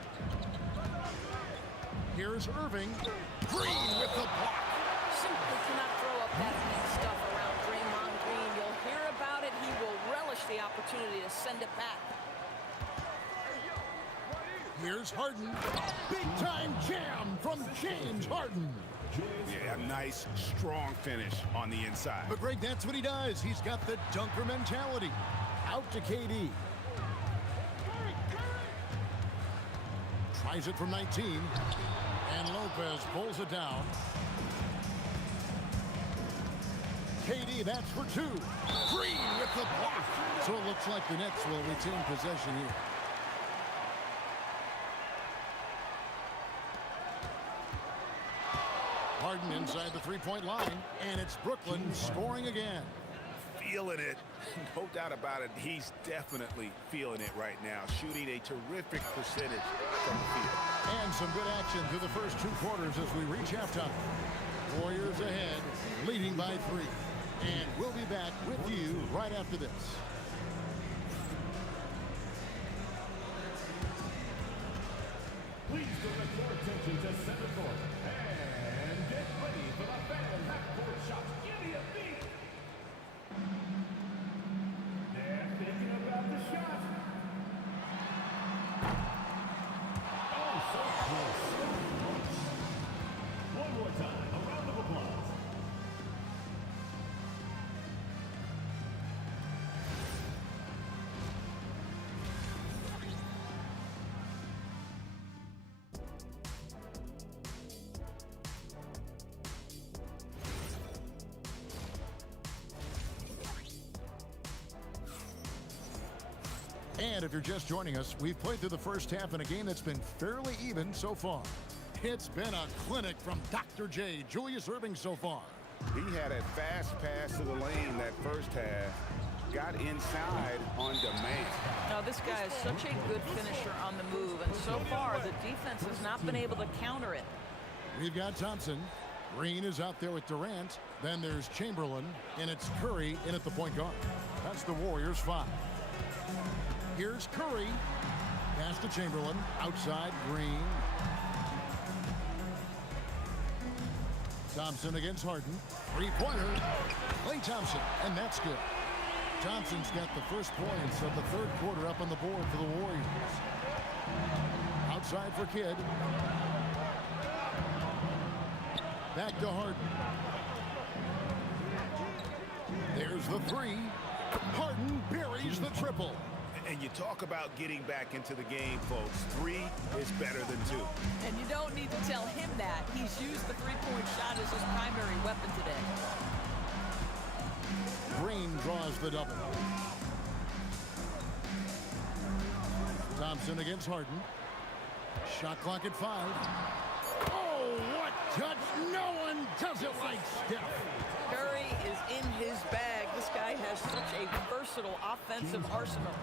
Here's Irving. Green with the block. Simply cannot throw up that big stuff around Draymond Green. You'll hear about it. He will relish the opportunity to send it back. Here's Harden. Big-time jam from James Harden. Yeah, a nice, strong finish on the inside. But Greg, that's what he does. He's got the dunker mentality. Out to KD. Tries it from 19. And Lopez pulls it down. KD, that's for 2. Green with the block. So it looks like the Nets will retain possession here. Harden inside the three-point line, and it's Brooklyn scoring again. Feeling it. No doubt about it. He's definitely feeling it right now. Shooting a terrific percentage from the field. And some good action through the first 2 quarters as we reach halftime. Warriors ahead, leading by 3. And we'll be back with you right after this. Please direct your attention to center court. And get ready for the Phantom half-court shots. Give me a beat. They're thinking about the shot. Oh, so close. So close. One more time. A round of applause. And if you're just joining us, we've played through the first half in a game that's been fairly even so far. It's been a clinic from Dr. J, Julius Irving so far. He had a fast pass to the lane that first half. Got inside on demand. Now, this guy is such a good finisher on the move, and so far, the defense has not been able to counter it. We've got Thompson. Green is out there with Durant. Then there's Chamberlain, and it's Curry in at the point guard. That's the Warriors' 5. Here's Curry. Pass to Chamberlain. Outside, Green. Thompson against Harden. Three-pointer. Klay Thompson, and that's good. Thompson's got the first points of the third quarter up on the board for the Warriors. Outside for Kidd. Back to Harden. There's the 3. Harden buries the triple. And you talk about getting back into the game, folks. 3 is better than 2. And you don't need to tell him that. He's used the three-point shot as his primary weapon today. Green draws the double. Thompson against Harden. Shot clock at 5. Oh, what touch! No one does it like Steph. Curry is in his bag. This guy has such a versatile offensive arsenal.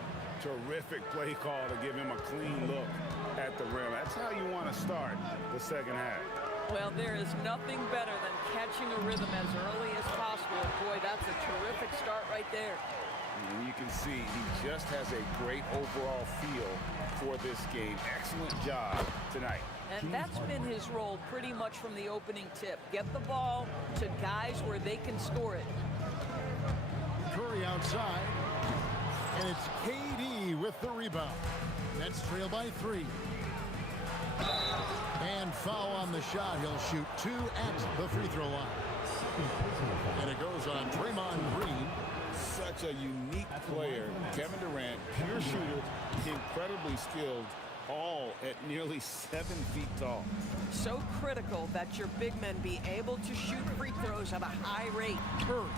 Terrific play call to give him a clean look at the rim. That's how you want to start the second half. Well, there is nothing better than catching a rhythm as early as possible. Boy, that's a terrific start right there. And you can see he just has a great overall feel for this game. Excellent job tonight. And that's been his role pretty much from the opening tip. Get the ball to guys where they can score it. Curry outside. And it's KD with the rebound. Nets trail by 3. And foul on the shot. He'll shoot 2 at the free throw line. And it goes on Draymond Green. Such a unique player. Kevin Durant, pure shooter, incredibly skilled, all at nearly 7 feet tall. So critical that your big men be able to shoot free throws at a high rate. Curry.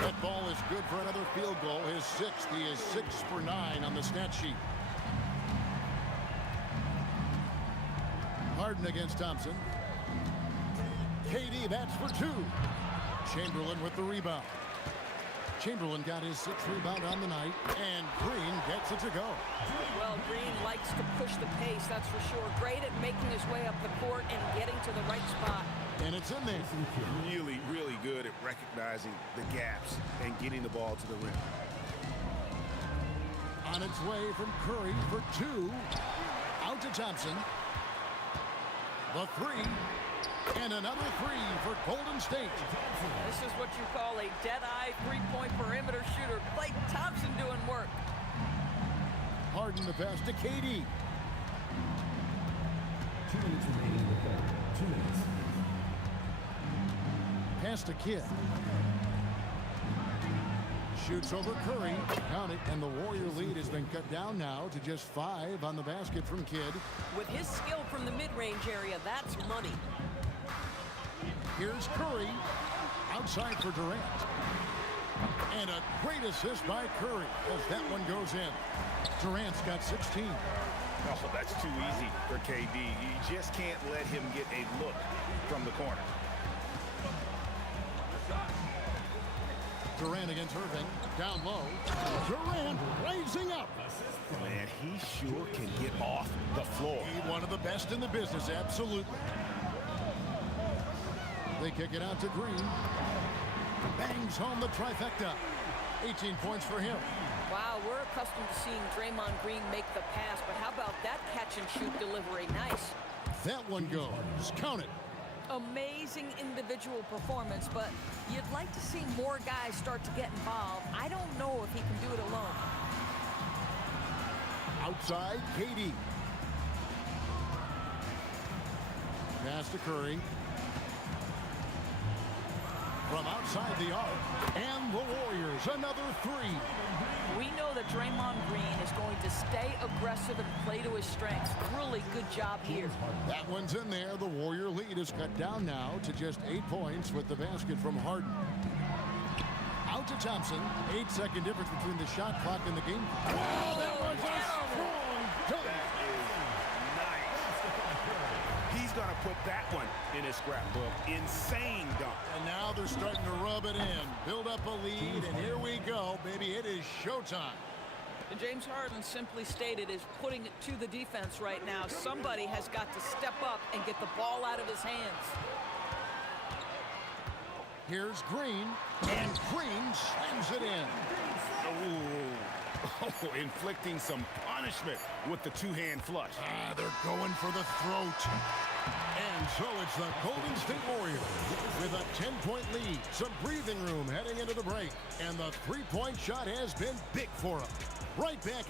That ball is good for another field goal. His 6th. He is 6 for 9 on the stat sheet. Harden against Thompson. KD, that's for 2. Chamberlain with the rebound. Chamberlain got his 6th rebound on the night, and Green gets it to go. Well, Green likes to push the pace, that's for sure. Great at making his way up the court and getting to the right spot. And it's in there. Really, really good at recognizing the gaps and getting the ball to the rim. On its way from Curry for 2. Out to Thompson. The 3. And another 3 for Golden State. This is what you call a dead-eye three-point perimeter shooter. Klay Thompson doing work. Harden the pass to KD. 2 minutes remaining in the third. 2 minutes. Pass to Kidd. Shoots over Curry. Count it, and the Warrior lead has been cut down now to just 5 on the basket from Kidd. With his skill from the mid-range area, that's money. Here's Curry. Outside for Durant. And a great assist by Curry as that one goes in. Durant's got 16. Oh, that's too easy for KD. You just can't let him get a look from the corner. Durant against Irving. Down low. Durant raising up. Man, he sure can get off the floor. He's one of the best in the business, absolutely. They kick it out to Green. Bangs home the trifecta. 18 points for him. Wow, we're accustomed to seeing Draymond Green make the pass, but how about that catch-and-shoot delivery? Nice. That one goes. Count it. Amazing individual performance, but you'd like to see more guys start to get involved. I don't know if he can do it alone. Outside, KD. Pass to Curry. From outside the arc. And the Warriors, another 3. We know that Draymond Green is going to stay aggressive and play to his strengths. Really good job here. That one's in there. The Warrior lead is cut down now to just 8 points with the basket from Harden. Out to Thompson. 8-second difference between the shot clock and the game. Oh, that was a strong dunk. That is nice. He's going to put that one in his scrapbook. Insane dunk. And now they're starting to rub it in. Build up a lead, and here we go, baby. It is showtime. And James Harden simply stated is putting it to the defense right now. Somebody has got to step up and get the ball out of his hands. Here's Green, and Green slams it in. Oh, inflicting some punishment with the two-hand flush. They're going for the throat. And so it's the Golden State Warriors with a 10-point lead, some breathing room heading into the break, and the three-point shot has been big for them. Right back.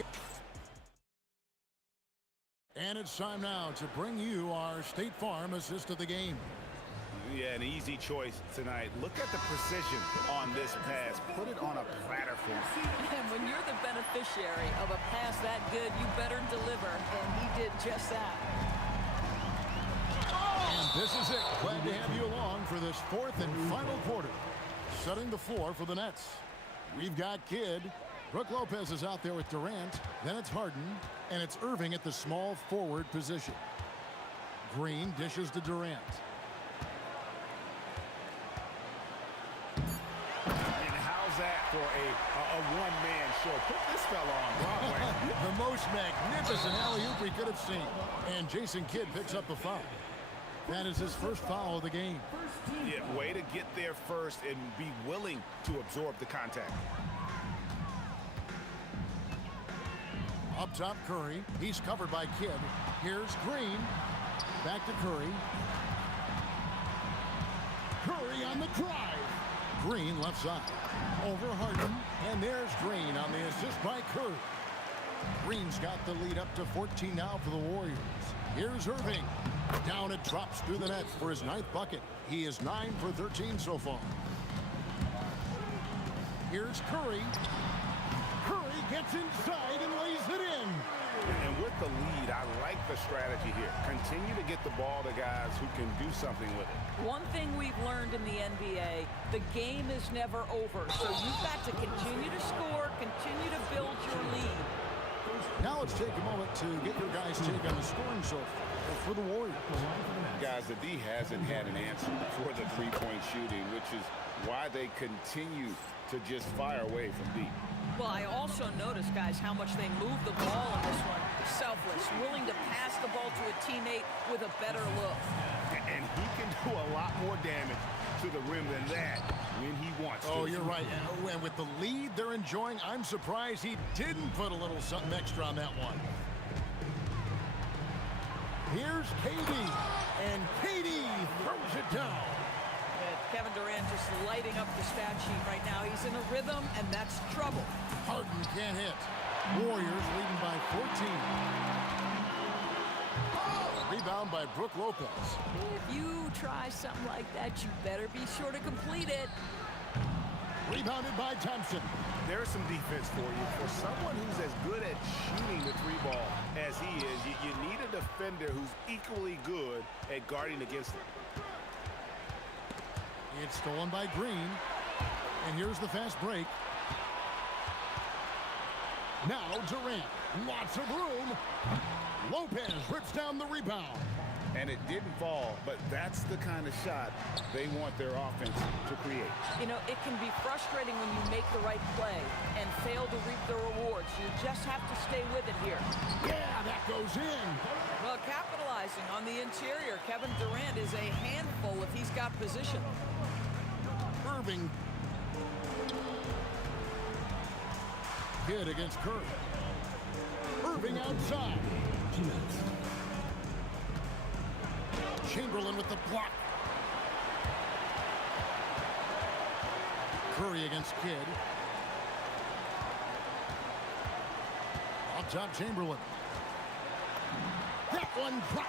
And it's time now to bring you our State Farm assist of the game. Yeah, an easy choice tonight. Look at the precision on this pass. Put it on a platter for him. And when you're the beneficiary of a pass that good, you better deliver. And he did just that. And this is it. Glad to have you along for this fourth and final quarter. Setting the floor for the Nets. We've got Kidd. Brook Lopez is out there with Durant. Then it's Harden. And it's Irving at the small forward position. Green dishes to Durant. And how's that for a one-man show? Put this fella on Broadway. The most magnificent alley-oop we could have seen. And Jason Kidd picks up the foul. That is his first foul of the game. Yeah, way to get there first and be willing to absorb the contact. Up top, Curry. He's covered by Kidd. Here's Green. Back to Curry. Curry on the drive. Green left side. Over Harden. And there's Green on the assist by Curry. Green's got the lead up to 14 now for the Warriors. Here's Irving. Down it drops through the net for his 9th bucket. He is 9 for 13 so far. Here's Curry. Curry gets inside and lays it in. And with the lead, I like the strategy here. Continue to get the ball to guys who can do something with it. One thing we've learned in the NBA, the game is never over. So you've got to continue to score, continue to build your lead. Now let's take a moment to get your guys' take on the scoring so far for the Warriors. Guys, the D hasn't had an answer for the three-point shooting, which is why they continue to just fire away from deep. Well, I also noticed, guys, how much they move the ball in this one. Selfless, willing to pass the ball to a teammate with a better look. And he can do a lot more damage to the rim than that when he wants to. Oh, you're right. And with the lead they're enjoying, I'm surprised he didn't put a little something extra on that one. Here's KD. And KD throws it down. Kevin Durant just lighting up the stat sheet right now. He's in a rhythm, and that's trouble. Harden can't hit. Warriors leading by 14. Rebound by Brook Lopez. If you try something like that, you better be sure to complete it. Rebounded by Thompson. There's some defense for you. For someone who's as good at shooting the three ball as he is, you need a defender who's equally good at guarding against it. It's stolen by Green. And here's the fast break. Now Durant. Lots of room. Lopez rips down the rebound. And it didn't fall, but that's the kind of shot they want their offense to create. You know, it can be frustrating when you make the right play and fail to reap the rewards. You just have to stay with it here. Yeah, that goes in. Well, capitalizing on the interior, Kevin Durant is a handful if he's got position. Irving. Kidd against Curry. Irving outside. Chamberlain with the block. Curry against Kidd. Up top, Chamberlain. That one drops.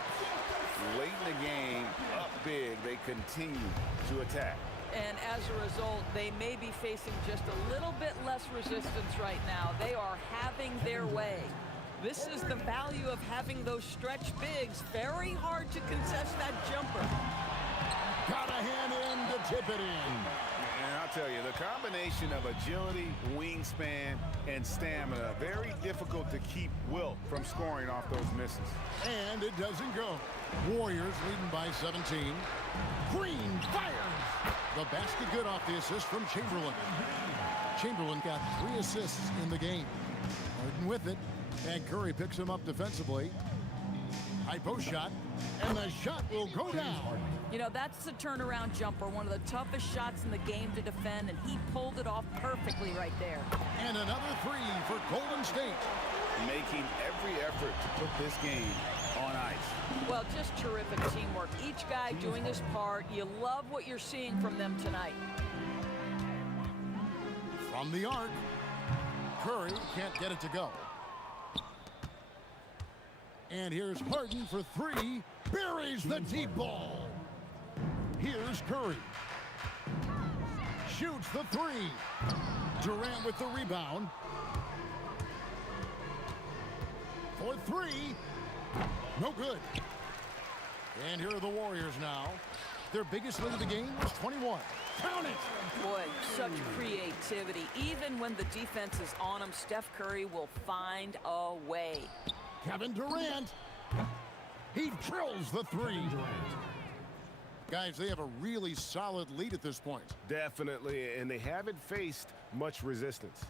Late in the game, up big, they continue to attack. And as a result, they may be facing just a little bit less resistance right now. They are having their way. This is the value of having those stretch bigs. Very hard to contest that jumper. Got a hand in to tip it in. And I'll tell you, the combination of agility, wingspan, and stamina, very difficult to keep Wilt from scoring off those misses. And it doesn't go. Warriors leading by 17. Green fires. The basket good off the assist from Chamberlain. Chamberlain got 3 assists in the game. Harden with it. And Curry picks him up defensively. High post shot. And the shot will go down. You know, that's the turnaround jumper, one of the toughest shots in the game to defend, and he pulled it off perfectly right there. And another 3 for Golden State. Making every effort to put this game on ice. Well, just terrific teamwork. Each guy doing his part. You love what you're seeing from them tonight. From the arc. Curry can't get it to go. And here's Harden for 3. Buries the deep ball. Here's Curry. Shoots the 3. Durant with the rebound. For 3. No good. And here are the Warriors now. Their biggest lead of the game was 21. Count it! Boy, such creativity. Even when the defense is on him, Steph Curry will find a way. Kevin Durant. He drills the 3. Guys, they have a really solid lead at this point. Definitely, and they haven't faced much resistance.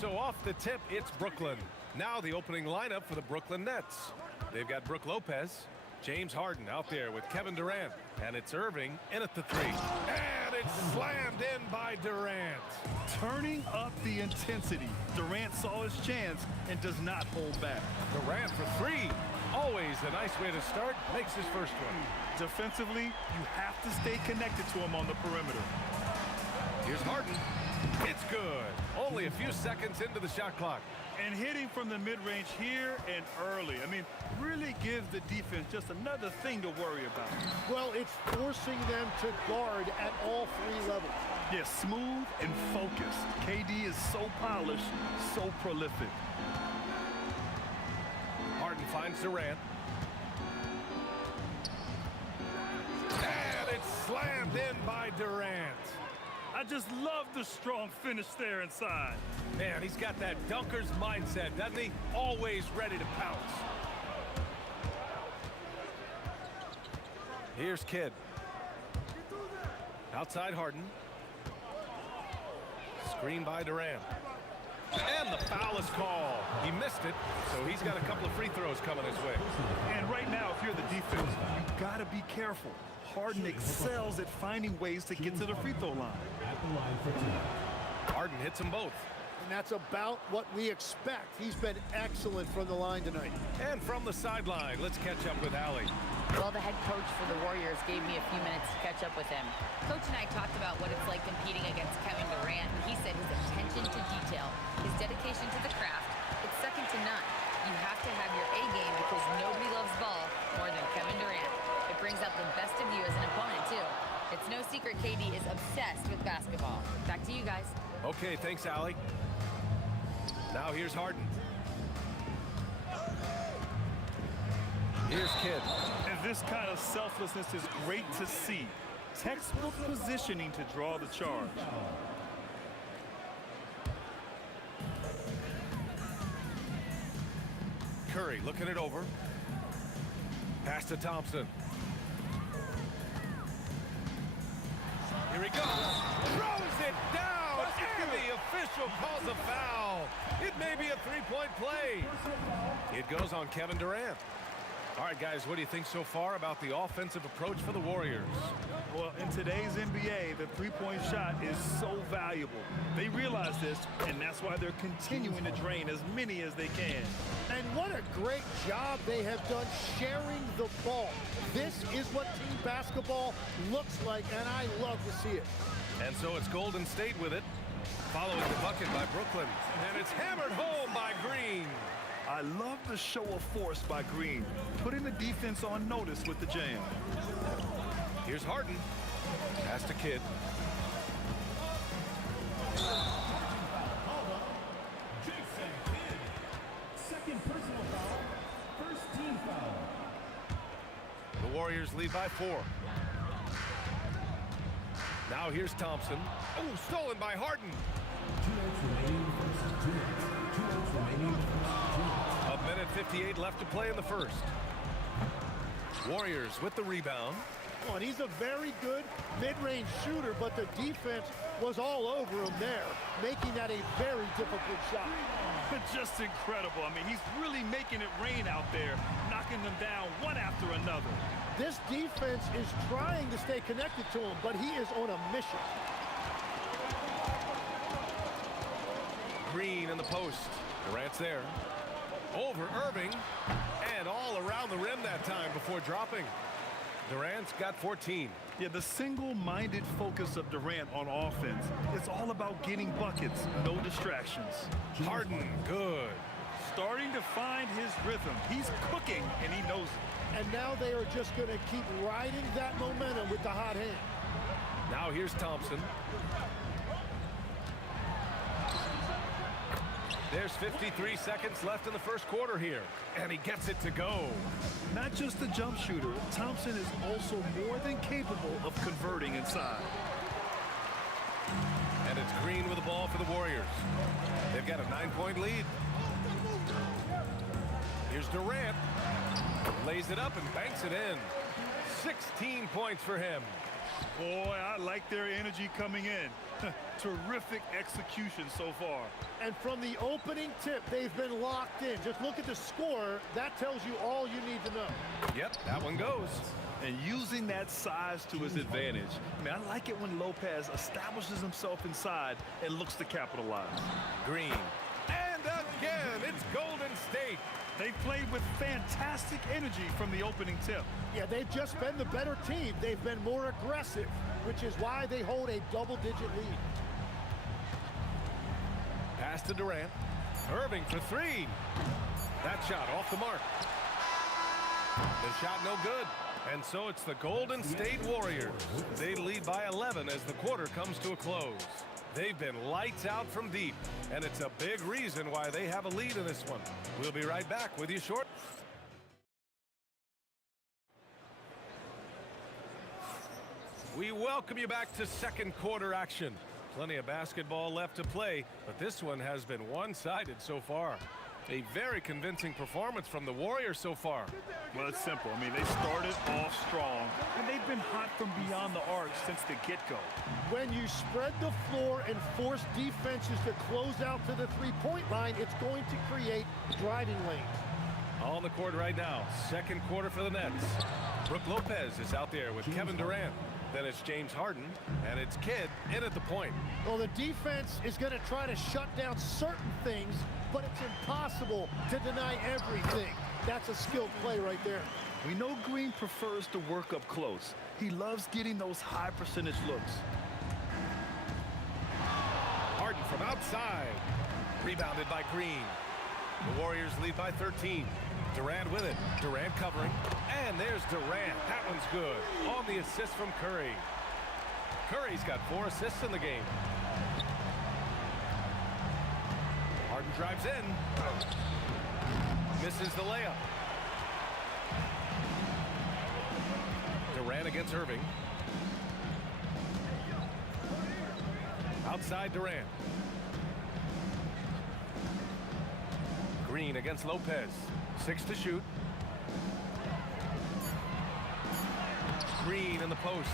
so off the tip, it's Brooklyn. Now the opening lineup for the Brooklyn Nets. They've got Brook Lopez, James Harden out there with Kevin Durant, and it's Irving in at the three. And it's slammed in by Durant. Turning up the intensity. Durant saw his chance and does not hold back. Durant for three. Always a nice way to start. Makes his first one. Defensively, you have to stay connected to him on the perimeter. Here's Harden. It's good. Only a few seconds into the shot clock. And hitting from the mid-range here and early. I mean, really gives the defense just another thing to worry about. Well, it's forcing them to guard at all three levels. Yeah, smooth and focused. KD is so polished, so prolific. Harden finds Durant. And it's slammed in by Durant. I just love the strong finish there inside. Man, he's got that dunker's mindset, doesn't he? Always ready to pounce. Here's Kidd. Outside Harden. Screen by Durant. And the foul is called. He missed it, so he's got a couple of free throws coming his way. And right now, if you're the defense, you've got to be careful. Harden excels at finding ways to get to the free throw line. Harden hits them both. And that's about what we expect. He's been excellent from the line tonight. And from the sideline, let's catch up with Allie. Well, the head coach for the Warriors gave me a few minutes to catch up with him. Coach and I talked about what it's like competing against Kevin Durant, and he said his attention to detail, his dedication to the craft, it's second to none. You have to have your A game because nobody loves ball more than Kevin Durant. It brings out the best of you as an opponent, too. It's no secret KD is obsessed with basketball. Back to you guys. Okay, thanks, Allie. Now here's Harden. Here's Kidd. And this kind of selflessness is great to see. Textbook positioning to draw the charge. Curry looking it over. Pass to Thompson. Here he goes. Throws it down. And the official calls a foul. It may be a three-point play. It goes on Kevin Durant. All right, guys, what do you think so far about the offensive approach for the Warriors? Well, in today's NBA, the three-point shot is so valuable. They realize this, and that's why they're continuing to drain as many as they can. And what a great job they have done sharing the ball. This is what team basketball looks like, and I love to see it. And so it's Golden State with it, following the bucket by Brooklyn. And it's hammered home by Green. I love the show of force by Green, putting the defense on notice with the jam. Here's Harden. Pass to Kidd. Second personal foul. First team foul. The Warriors lead by 4. Now here's Thompson. Oh, stolen by Harden. 2 minutes remaining versus 2 minutes. 2 minutes remaining versus 2 minutes. A minute 58 left to play in the first. Warriors with the rebound. Oh, and he's a very good mid-range shooter, but the defense was all over him there, making that a very difficult shot. Just incredible. I mean, he's really making it rain out there, knocking them down one after another. This defense is trying to stay connected to him, but he is on a mission. Green in the post. Durant's there. Over Irving. And all around the rim that time before dropping. Durant's got 14. Yeah, the single-minded focus of Durant on offense, it's all about getting buckets, no distractions. Harden, good. Starting to find his rhythm. He's cooking, and he knows it. And now they are just going to keep riding that momentum with the hot hand. Now here's Thompson. There's 53 seconds left in the first quarter here, and he gets it to go. Not just a jump shooter, Thompson is also more than capable of converting inside. And it's Green with the ball for the Warriors. They've got a 9-point lead. Here's Durant. Lays it up and banks it in. 16 points for him. Boy, I like their energy coming in. Terrific execution so far. And from the opening tip, they've been locked in. Just look at the score. That tells you all you need to know. Yep, that one goes. And using that size to his advantage. I mean, I like it when Lopez establishes himself inside and looks to capitalize. Green. And again, it's Golden State. They played with fantastic energy from the opening tip. Yeah, they've just been the better team. They've been more aggressive, which is why they hold a double-digit lead. Pass to Durant. Irving for three. That shot off the mark. The shot no good. And so it's the Golden State Warriors. They lead by 11 as the quarter comes to a close. They've been lights out from deep, and it's a big reason why they have a lead in this one. We'll be right back with you shortly. We welcome you back to second quarter action. Plenty of basketball left to play, but this one has been one-sided so far. A very convincing performance from the Warriors so far. Well, it's simple. I mean, they started off strong, and they've been hot from beyond the arc since the get-go. When you spread the floor and force defenses to close out to the three-point line, it's going to create driving lanes. On the court right now, second quarter for the Nets. Brook Lopez is out there with Kevin Durant. Then it's James Harden, and it's Kidd in at the point. Well, the defense is going to try to shut down certain things, but it's impossible to deny everything. That's a skilled play right there. We know Green prefers to work up close. He loves getting those high percentage looks. Harden from outside. Rebounded by Green. The Warriors lead by 13. Durant with it. Durant covering. And there's Durant. That one's good. On the assist from Curry. Curry's got 4 assists in the game. Harden drives in. Misses the layup. Durant against Irving. Outside Durant. Green against Lopez. 6 to shoot. Green in the post.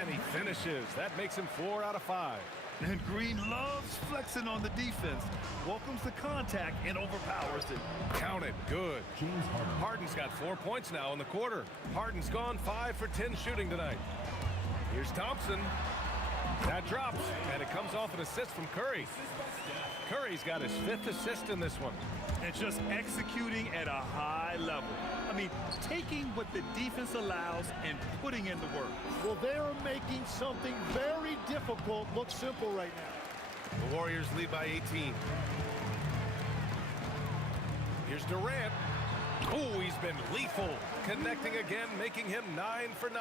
And he finishes. That makes him 4 out of 5. And Green loves flexing on the defense. Welcomes the contact and overpowers it. Count it. Good. Harden's got 4 points now in the quarter. Harden's gone 5 for 10 shooting tonight. Here's Thompson. That drops, and it comes off an assist from Curry. Curry's got his 5th assist in this one. And just executing at a high level. I mean, taking what the defense allows and putting in the work. Well, they're making something very difficult look simple right now. The Warriors lead by 18. Here's Durant. Oh, he's been lethal. Connecting again, making him 9 for 9.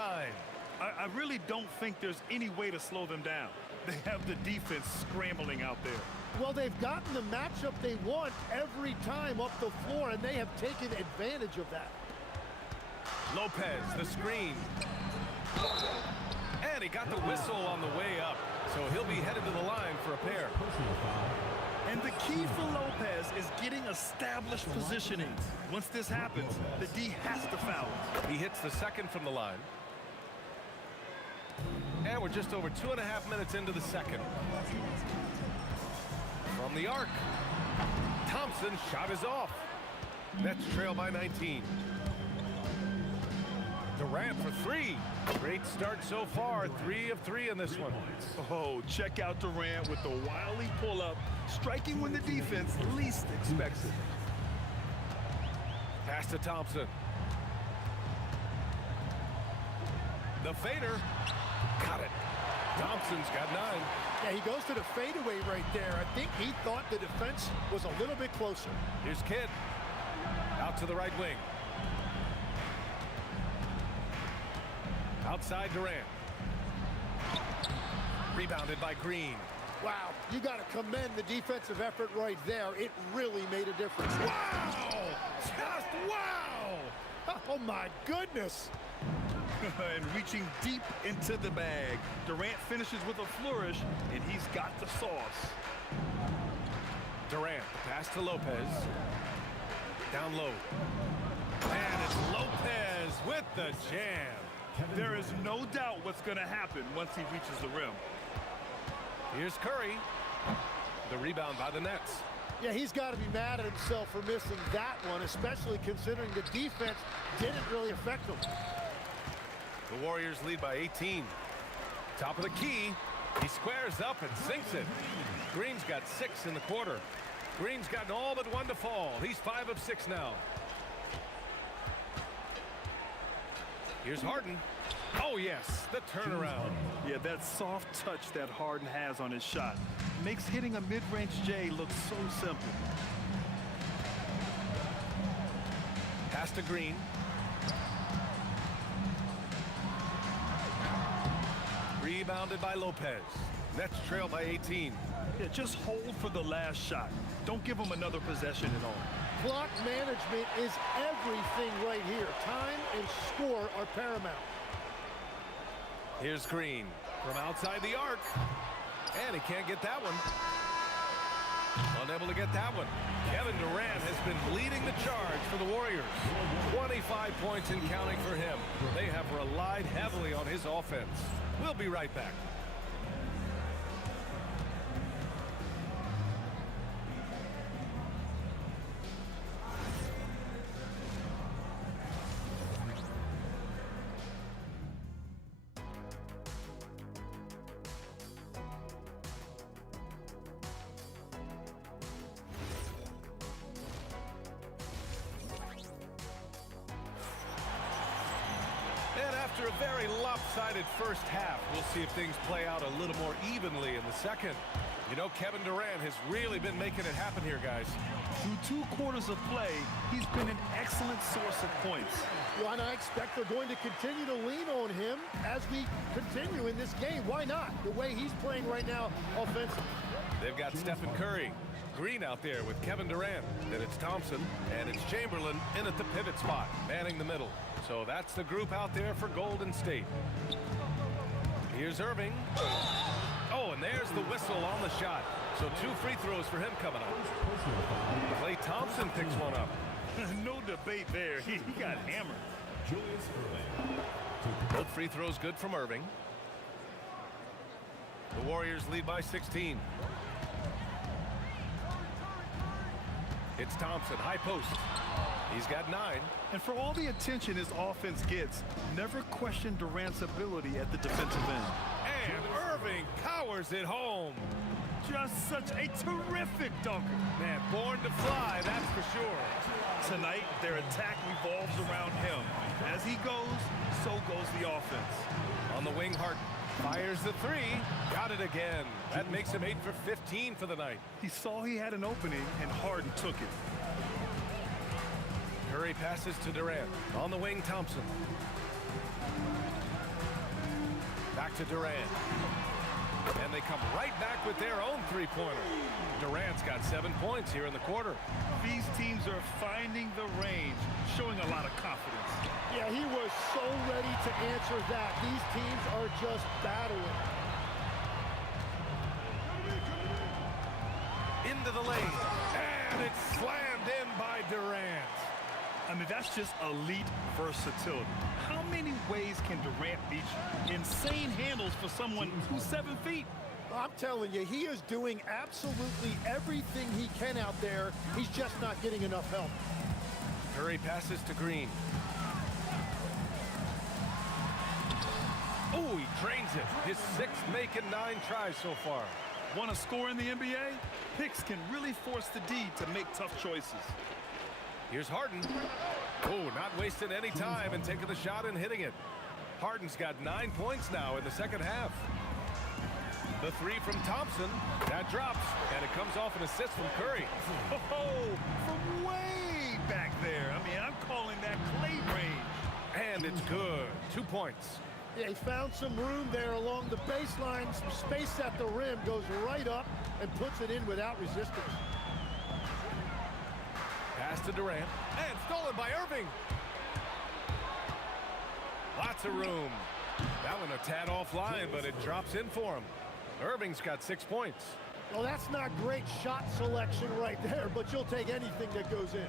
I really don't think there's any way to slow them down. They have the defense scrambling out there. Well, they've gotten the matchup they want every time up the floor, and they have taken advantage of that. Lopez, the screen. And he got the whistle on the way up, so he'll be headed to the line for a pair. And the key for Lopez is getting established positioning. Once this happens, the D has to foul. He hits the second from the line. And we're just over 2.5 minutes into the second. From the arc. Thompson's shot is off. Nets trail by 19. Durant for 3. Great start so far. 3 of 3 in this one. Oh, check out Durant with the wily pull-up, striking when the defense least expects it. Pass to Thompson. The fader. Got it. Thompson's got 9. Yeah, he goes to the fadeaway right there. I think he thought the defense was a little bit closer. Here's Kidd. Out to the right wing. Outside Durant. Rebounded by Green. Wow, you got to commend the defensive effort right there. It really made a difference. Wow! Just wow! Oh, my goodness. And reaching deep into the bag. Durant finishes with a flourish, and he's got the sauce. Durant, the pass to Lopez. Down low. And it's Lopez with the jam. There is no doubt what's going to happen once he reaches the rim. Here's Curry. The rebound by the Nets. Yeah, he's got to be mad at himself for missing that one, especially considering the defense didn't really affect him. The Warriors lead by 18. Top of the key. He squares up and sinks it. Green's got 6 in the quarter. Green's gotten all but 1 to fall. He's 5 of 6 now. Here's Harden. Oh, yes, the turnaround. Yeah, that soft touch that Harden has on his shot makes hitting a mid-range J look so simple. Pass to Green. Rebounded by Lopez. Nets trail by 18. Yeah, just hold for the last shot. Don't give him another possession at all. Clock management is everything right here. Time and score are paramount. Here's Green from outside the arc. And he can't get that one. Unable to get that one. Kevin Durant has been leading the charge for the Warriors. 25 points and counting for him. They have relied heavily on his offense. We'll be right back. After a very lopsided first half, we'll see if things play out a little more evenly in the second. You know, Kevin Durant has really been making it happen here, guys. Through 2 quarters of play, he's been an excellent source of points. Well, and I expect they're going to continue to lean on him as we continue in this game. Why not? The way he's playing right now offensively. They've got Stephen Curry. Green out there with Kevin Durant. Then it's Thompson, and it's Chamberlain in at the pivot spot, manning the middle. So that's the group out there for Golden State. Here's Irving. Oh, and there's the whistle on the shot. So 2 free throws for him coming up. Klay Thompson picks one up. No debate there. He got hammered. Both free throws good from Irving. The Warriors lead by 16. It's Thompson, high post. He's got 9. And for all the attention his offense gets, never question Durant's ability at the defensive end. And Irving powers it home. Just such a terrific dunker. Man, born to fly, that's for sure. Tonight, their attack revolves around him. As he goes, so goes the offense. On the wing, Harden fires the 3. Got it again. That makes him 8 for 15 for the night. He saw he had an opening, and Harden took it. Curry passes to Durant. On the wing, Thompson. Back to Durant. And they come right back with their own 3-pointer. Durant's got 7 points here in the quarter. These teams are finding the range, showing a lot of confidence. Yeah, he was so ready to answer that. These teams are just battling. Into the lane. And it's slammed in by Durant. I mean, that's just elite versatility. How many ways can Durant beat you? Insane handles for someone who's 7 feet. I'm telling you, he is doing absolutely everything he can out there. He's just not getting enough help. Curry passes to Green. Oh, he drains it. His 6th make and 9 tries so far. Want to score in the NBA? Picks can really force the D to make tough choices. Here's Harden. Oh, not wasting any time and taking the shot and hitting it. Harden's got 9 points now in the second half. The 3 from Thompson. That drops, and it comes off an assist from Curry. Oh, from way back there. I mean, I'm calling that Klay range. And it's good. 2 points. Yeah, he found some room there along the baseline. Some space at the rim, goes right up and puts it in without resistance. Pass to Durant, and stolen by Irving. Lots of room. That one a tad offline, but it drops in for him. Irving's got 6 points. Well, that's not great shot selection right there, but you'll take anything that goes in.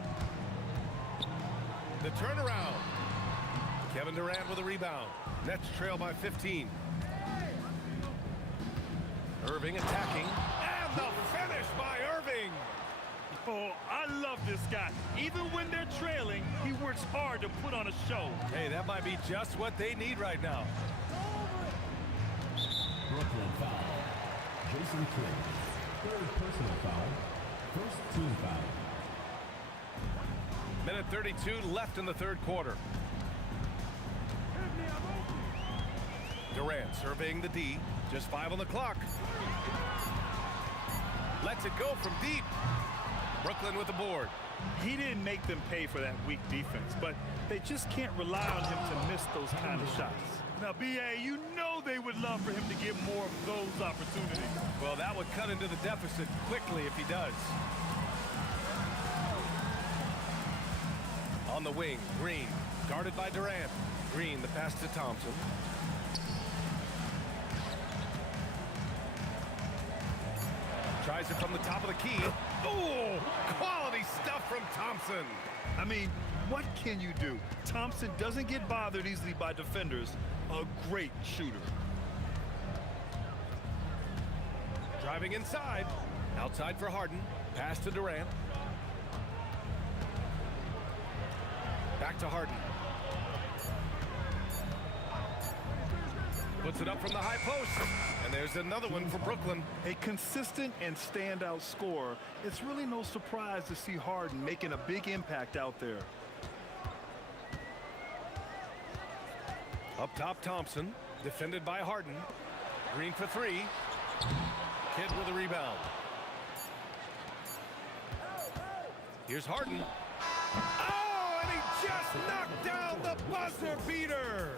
The turnaround. Kevin Durant with a rebound. Nets trail by 15. Irving attacking. And the finish by Irving. Oh, I love this guy. Even when they're trailing, he works hard to put on a show. Hey, that might be just what they need right now. Brooklyn foul. Jason Kidd. Third personal foul. First team foul. Minute 32 left in the third quarter. Durant surveying the D. Just 5 on the clock. Lets it go from deep. Brooklyn with the board. He didn't make them pay for that weak defense, but they just can't rely on him to miss those kind of shots. Now, B.A., you know they would love for him to get more of those opportunities. Well, that would cut into the deficit quickly if he does. On the wing, Green, guarded by Durant. Green, the pass to Thompson. Tries it from the top of the key. Oh, quality stuff from Thompson. I mean, what can you do? Thompson doesn't get bothered easily by defenders. A great shooter. Driving inside. Outside for Harden. Pass to Durant. Back to Harden. Puts it up from the high post. And there's another one for Brooklyn. A consistent and standout scorer. It's really no surprise to see Harden making a big impact out there. Up top, Thompson. Defended by Harden. Green for 3. Kidd with a rebound. Here's Harden. Oh, and he just knocked down the buzzer beater.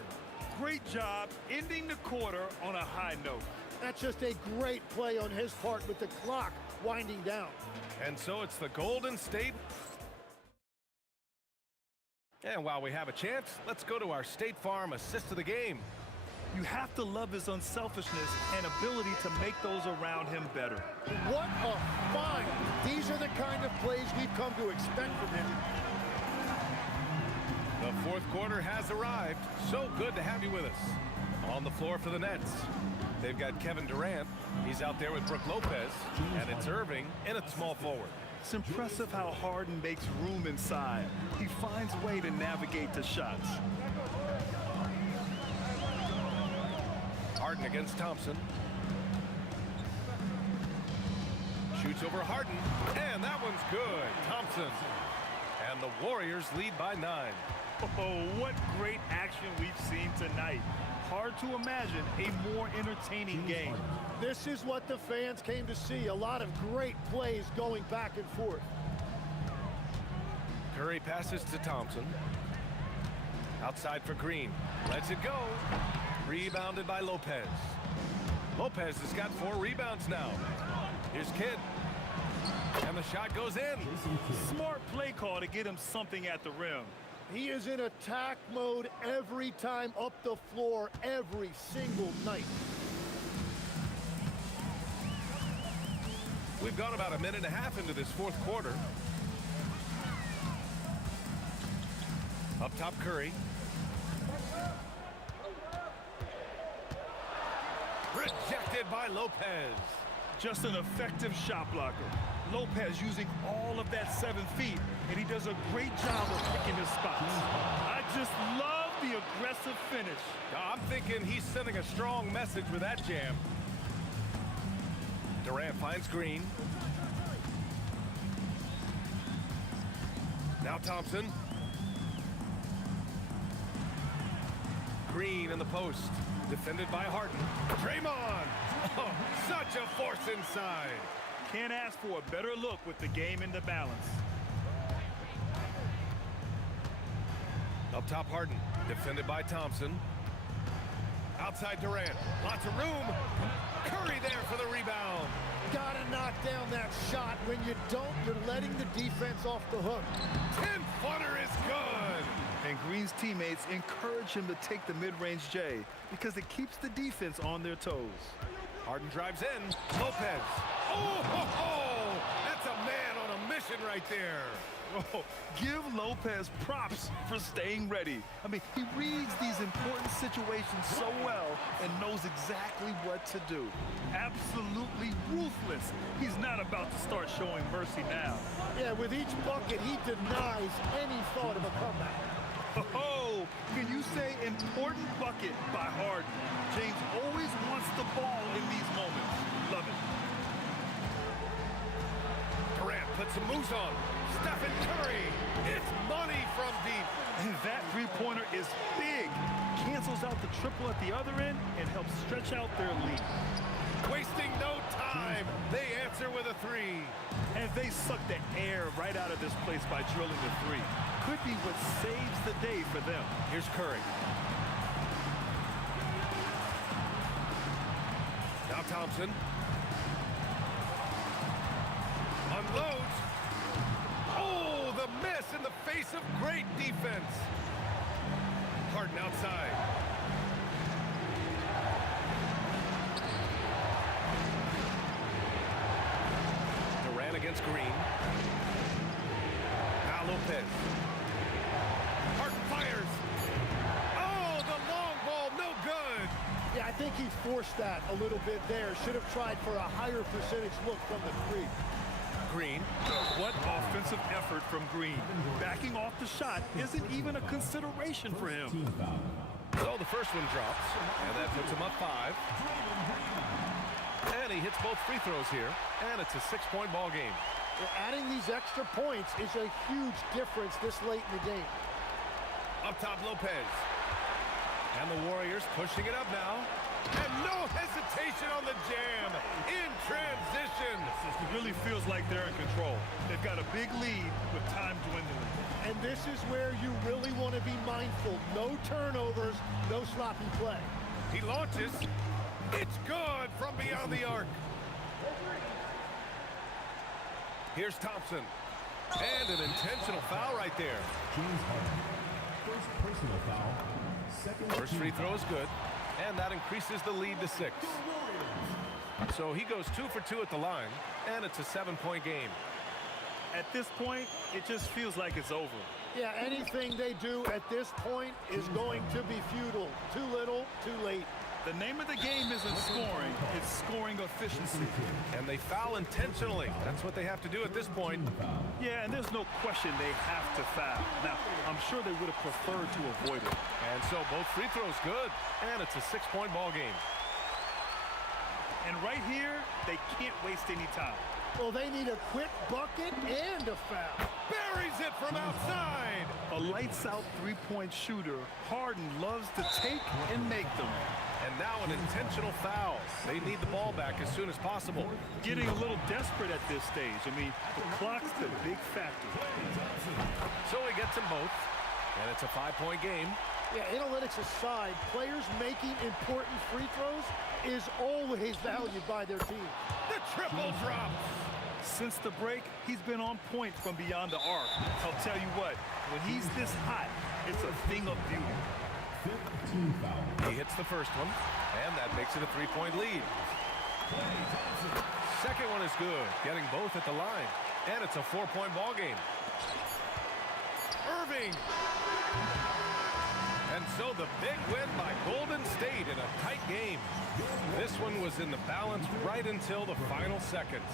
Great job ending the quarter on a high note. That's just a great play on his part with the clock winding down. And so it's the Golden State. And while we have a chance, let's go to our State Farm assist of the game. You have to love his unselfishness and ability to make those around him better. What a find. These are the kind of plays we've come to expect from him. The fourth quarter has arrived. So good to have you with us. On the floor for the Nets, they've got Kevin Durant. He's out there with Brook Lopez. And it's Irving in at small forward. It's impressive how Harden makes room inside. He finds a way to navigate the shots. Harden against Thompson. Shoots over Harden. And that one's good. Thompson. And the Warriors lead by 9. Oh, what great action we've seen tonight. Hard to imagine a more entertaining game. This is what the fans came to see. A lot of great plays going back and forth. Curry passes to Thompson. Outside for Green. Lets it go. Rebounded by Lopez. Lopez has got 4 rebounds now. Here's Kidd. And the shot goes in. Smart play call to get him something at the rim. He is in attack mode every time up the floor, every single night. We've gone about a minute and a half into this fourth quarter. Up top, Curry. Rejected by Lopez. Just an effective shot blocker. Lopez using all of that 7 feet, and he does a great job of picking his spots. I just love the aggressive finish. I'm thinking he's sending a strong message with that jam. Durant finds Green. Now Thompson. Green in the post. Defended by Harden. Draymond. Oh, such a force inside. Can't ask for a better look with the game in the balance. Up top, Harden. Defended by Thompson. Outside Durant. Lots of room. Curry there for the rebound. Gotta knock down that shot. When you don't, you're letting the defense off the hook. 10-footer is good. And Green's teammates encourage him to take the mid-range J because it keeps the defense on their toes. Harden drives in. Lopez. Oh, ho, ho! That's a man on a mission right there. Oh, give Lopez props for staying ready. I mean, he reads these important situations so well and knows exactly what to do. Absolutely ruthless. He's not about to start showing mercy now. Yeah, with each bucket, he denies any thought of a comeback. Oh, can you say important bucket by Harden? James always wants the ball in these moments. Love it. Durant puts some moves on. Stephen Curry. It's money from deep. And that three-pointer is big. Cancels out the triple at the other end and helps stretch out their lead. Wasting no time. They answer with a three. And they suck the air right out of this place by drilling the three. Could be what saves the day for them. Here's Curry. Now Thompson. Unloads. Oh, the miss in the face of great defense. Harden outside. Durant against Green. Now Lopez. Harden fires. Oh, the long ball, no good. Yeah, I think he forced that a little bit there. Should have tried for a higher percentage look from the three. Green. What offensive effort from Green. Backing off the shot isn't even a consideration for him. So the first one drops, and that puts him up 5. And he hits both free throws here, and it's a 6-point ball game. Adding these extra points is a huge difference this late in the game. Up top, Lopez. And the Warriors pushing it up now. And no hesitation on the jam. In transition. It really feels like they're in control. They've got a big lead with time dwindling. And this is where you really want to be mindful. No turnovers, no sloppy play. He launches. It's good from beyond the arc. Here's Thompson. And an intentional foul right there. James Harden. First personal foul. Second First free throw is good. And that increases the lead to 6. So he goes 2 for 2 at the line. And it's a 7-point game. At this point, it just feels like it's over. Yeah, anything they do at this point is going to be futile. Too little, too late. The name of the game isn't scoring, it's scoring efficiency. And they foul intentionally. That's what they have to do at this point. Yeah, and there's no question they have to foul. Now, I'm sure they would have preferred to avoid it. And so both free throws good. And it's a 6-point ball game. And right here, they can't waste any time. Well, they need a quick bucket and a foul. Buries it from outside. A lights-out three-point shooter, Harden loves to take and make them. And now an intentional foul. They need the ball back as soon as possible. Getting a little desperate at this stage. I mean, the clock's the big factor. So he gets them both. And it's a 5-point game. Yeah, analytics aside, players making important free throws is always valued by their team. The triple drop. Since the break, he's been on point from beyond the arc. I'll tell you what, when he's this hot, it's a thing of beauty. 15 foul. He hits the first one, and that makes it a 3-point lead. Second one is good, getting both at the line. And it's a 4-point ball game. Irving. And so the big win by Golden State in a tight game. This one was in the balance right until the final seconds.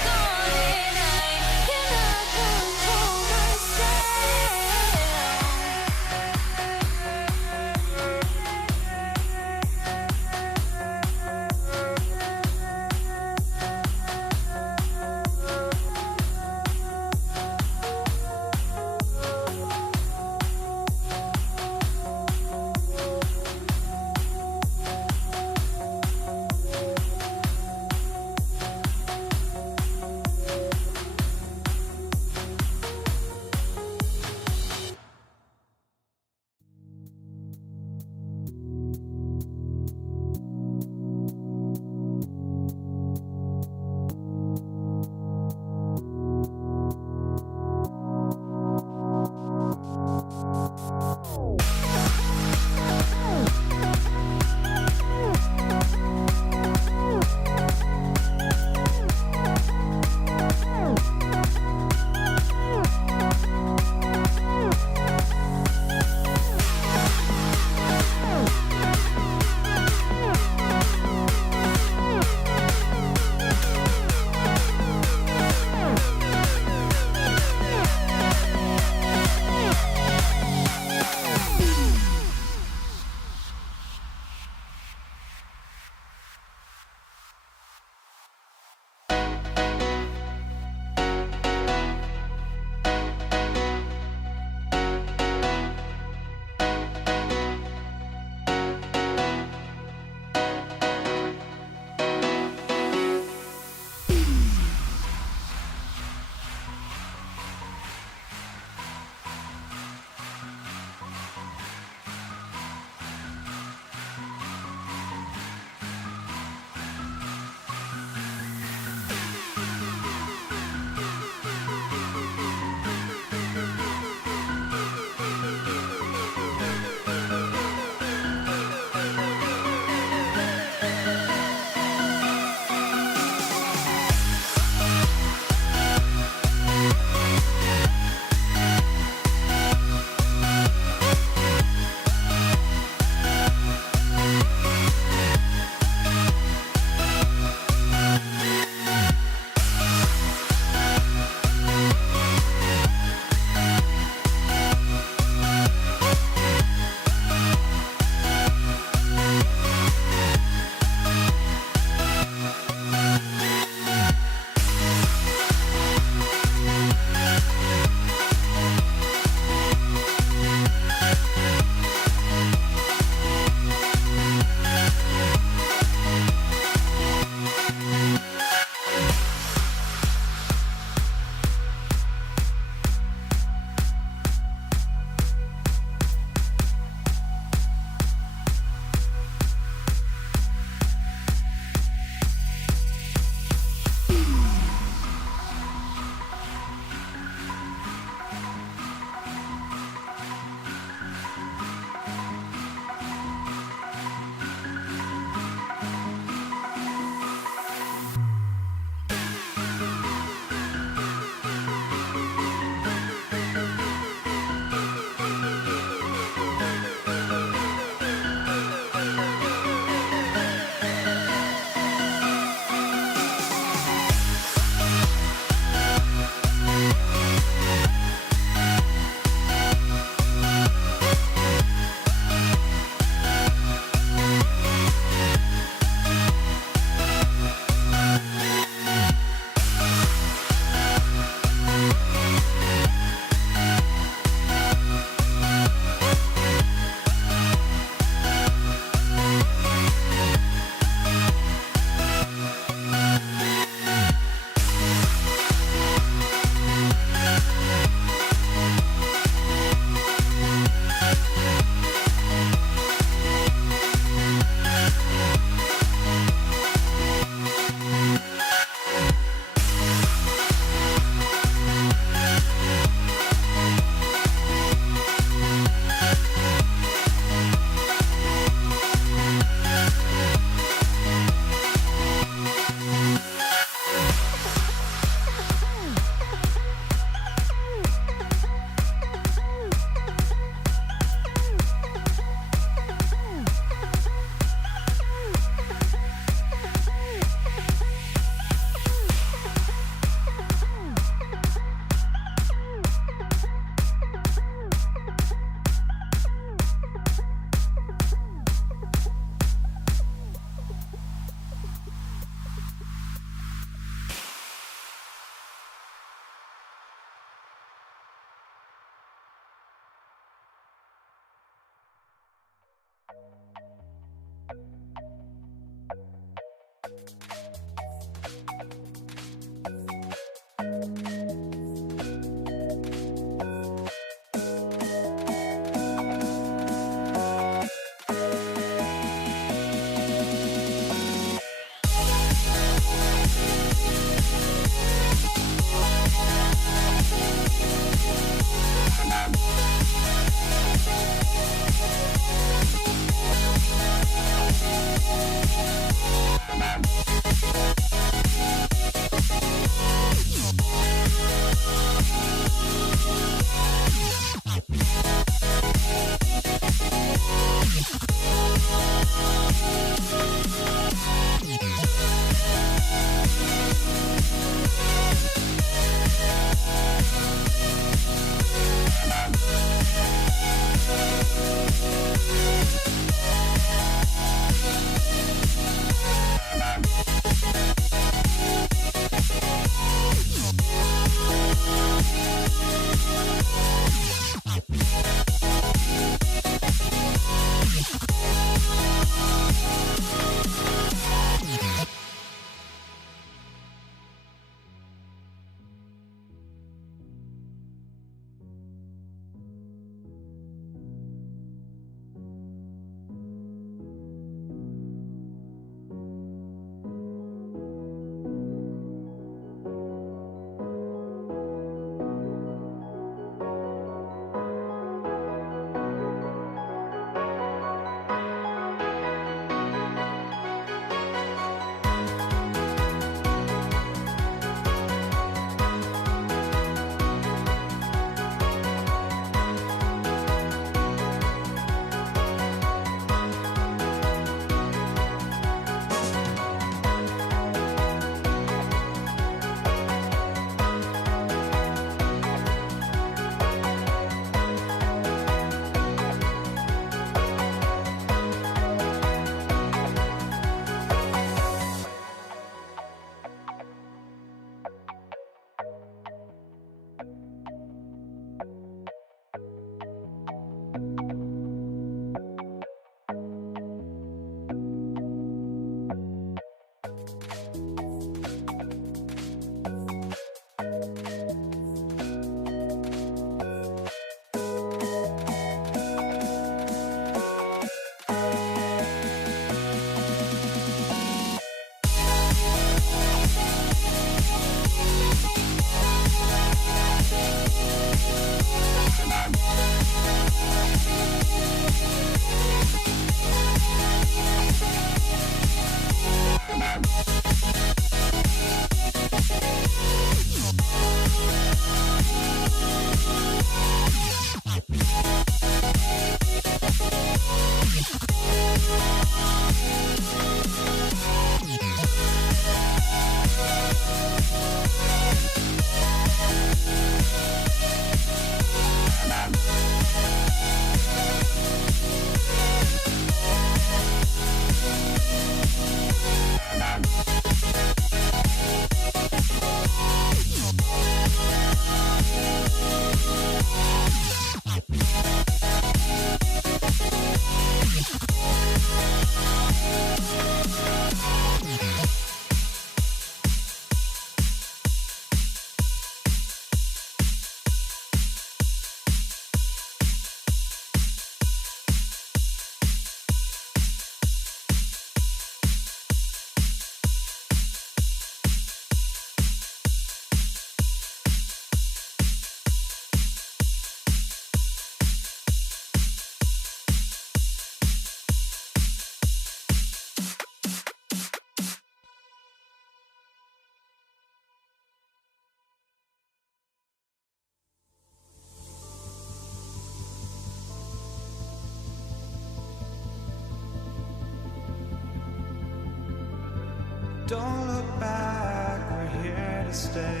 Don't look back, we're here to stay.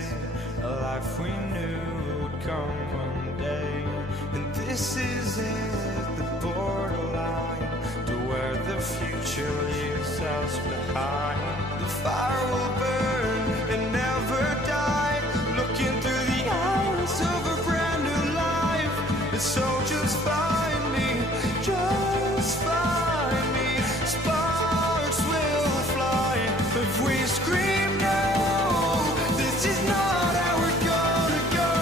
A life we knew would come one day. And this is it, the borderline to where the future leaves us behind. The fire will burn and never die, looking through the eyes of a brand new life. And so just find me, just find me. Sparks will fly if we scream no. This is not how we're gonna go.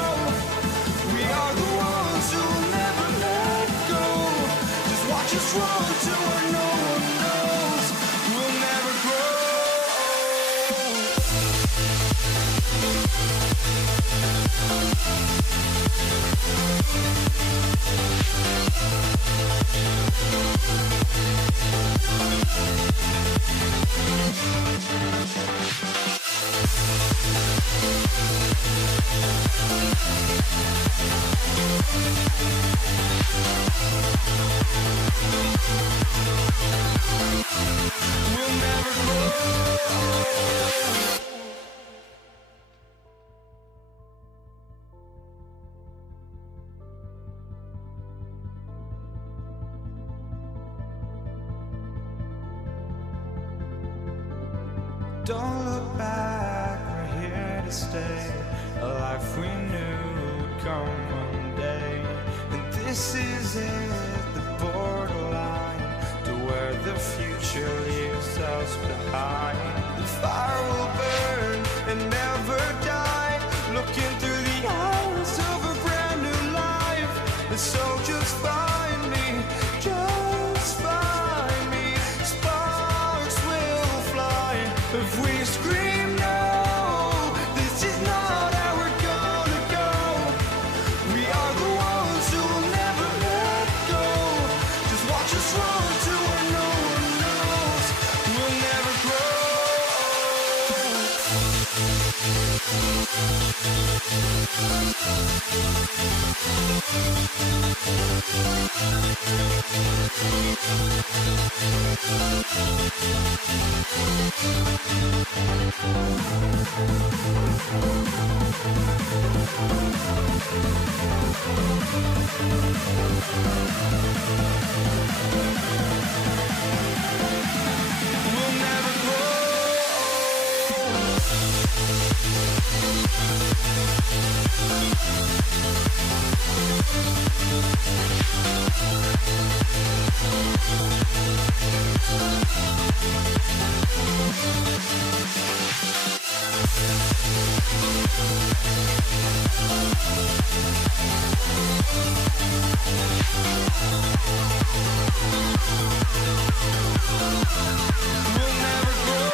We are the ones who will never let go. Just watch us run to where no one knows. We'll never grow. We'll never grow. Don't look back, we're here to stay. A life we knew would come one day. And this is it, the borderline to where the future leaves us behind. The fire will burn and never die, looking through the eyes of a brand new life. And so just find me, just find me. Sparks will fly if we scream no. This is not how we're gonna go. We are the ones who will never let go. Just watch us run to where no one knows. We'll never grow. We'll never grow. We'll never grow.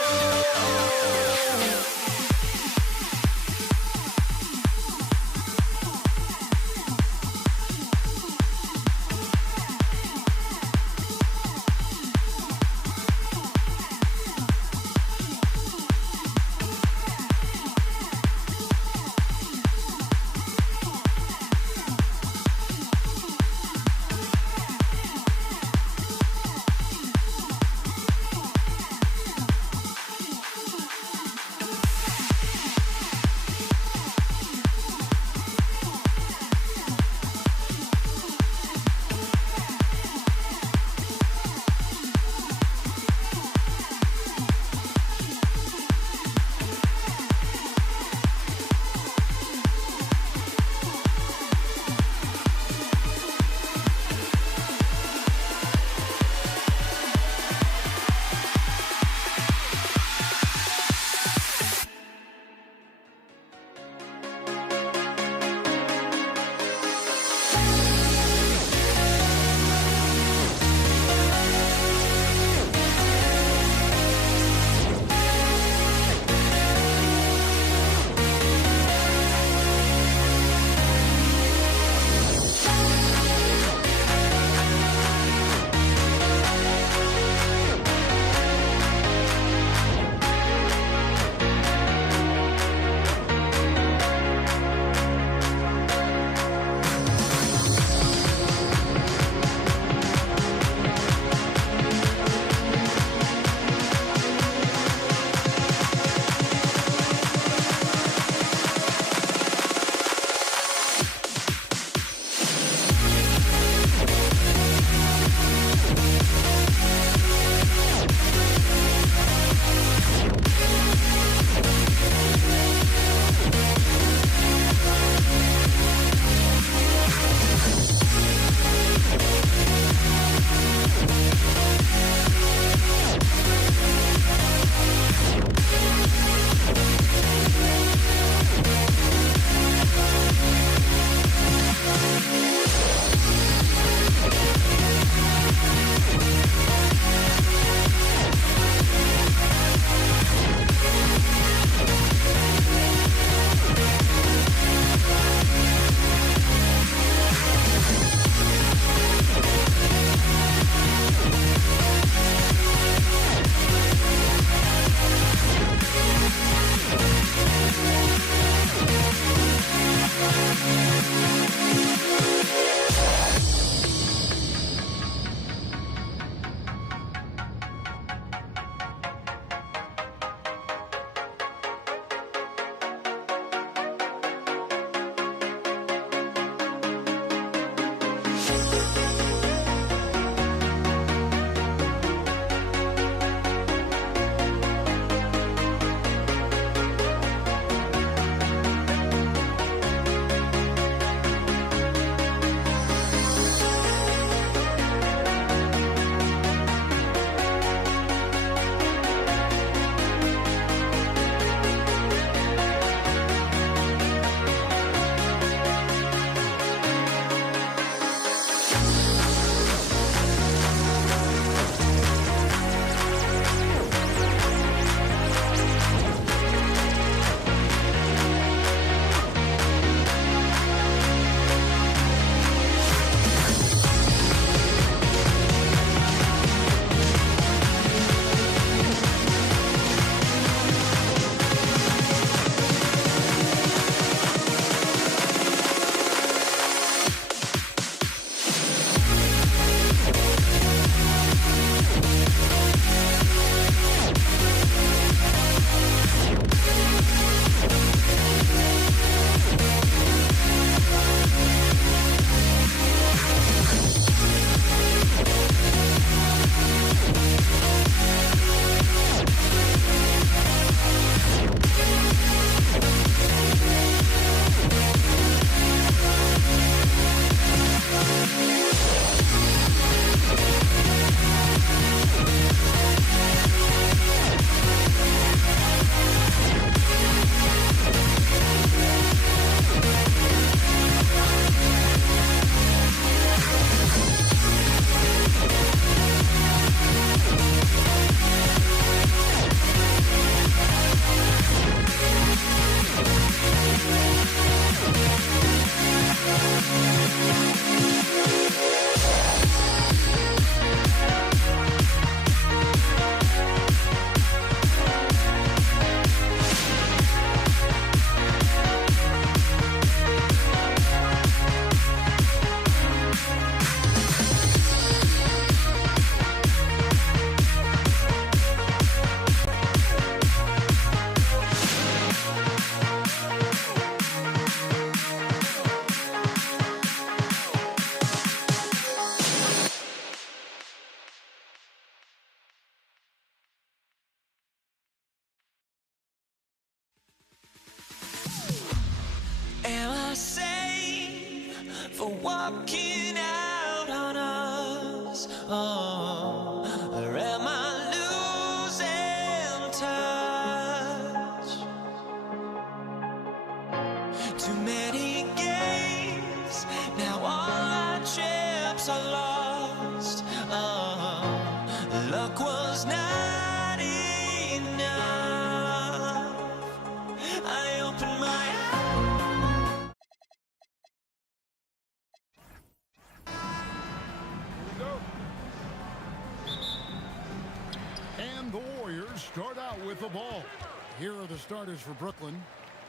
walking out on us? Oh, or am I losing touch? Too many games, now all our chips are lost. Oh, luck was not enough. I opened my eyes. And the Warriors start out with the ball. Here are the starters for Brooklyn.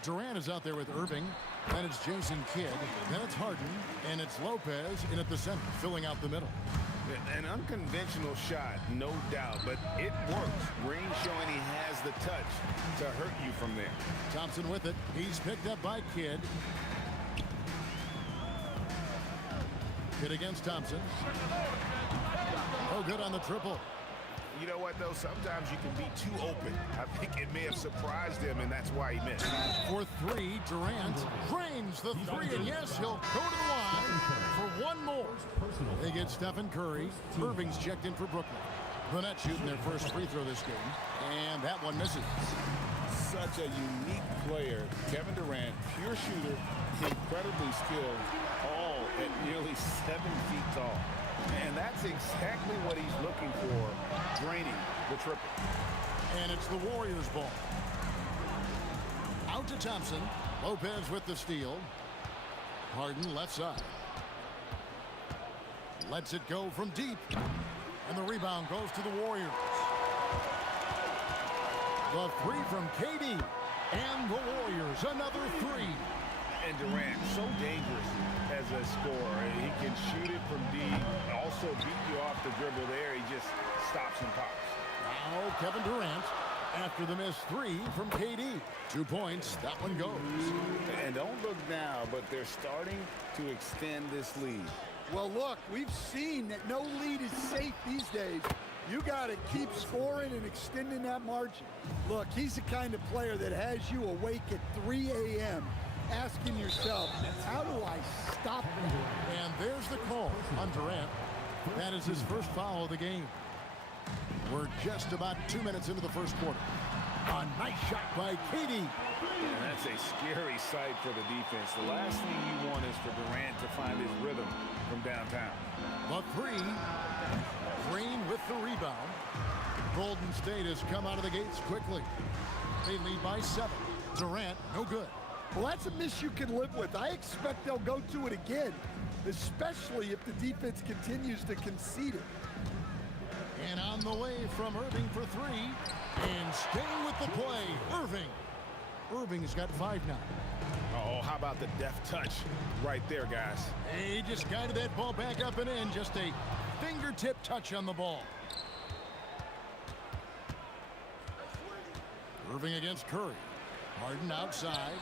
Durant is out there with Irving. Then it's Jason Kidd. Then it's Harden. And it's Lopez in at the center, filling out the middle. An unconventional shot, no doubt, but it works. Green showing he has the touch to hurt you from there. Thompson with it. He's picked up by Kidd. Kidd against Thompson. Oh, good on the triple. You know what, though? Sometimes you can be too open. I think it may have surprised him, and that's why he missed. For three, Durant drains the three, and yes, he'll go to the line for one more. They get Stephen Curry. Irving's checked in for Brooklyn. The Nets shooting their first free throw this game, and that one misses. Such a unique player. Kevin Durant, pure shooter, incredibly skilled, all at nearly 7 feet tall. And that's exactly what he's looking for, draining the triple. And it's the Warriors' ball. Out to Thompson. Lopez with the steal. Harden left side. Lets it go from deep. And the rebound goes to the Warriors. The three from KD. And the Warriors, another three. And Durant, so dangerous as a scorer. He can shoot it from deep, also beat you off the dribble there. He just stops and pops. Now Kevin Durant after the missed three from KD. 2 points, that one goes. And don't look now, but they're starting to extend this lead. Well, look, we've seen that no lead is safe these days. You got to keep scoring and extending that margin. Look, he's the kind of player that has you awake at 3 a.m. asking yourself, how do I stop him? And there's the call on Durant. That is his first foul of the game. We're just about 2 minutes into the first quarter. A nice shot by KD. And that's a scary sight for the defense. The last thing you want is for Durant to find his rhythm from downtown. The three. Green with the rebound. Golden State has come out of the gates quickly. They lead by 7. Durant, no good. Well, that's a miss you can live with. I expect they'll go to it again, especially if the defense continues to concede it. And on the way from Irving for 3. And staying with the play, Irving. Irving's got 5 now. Oh, how about the deft touch right there, guys? He just guided that ball back up and in. Just a fingertip touch on the ball. Irving against Curry. Harden outside.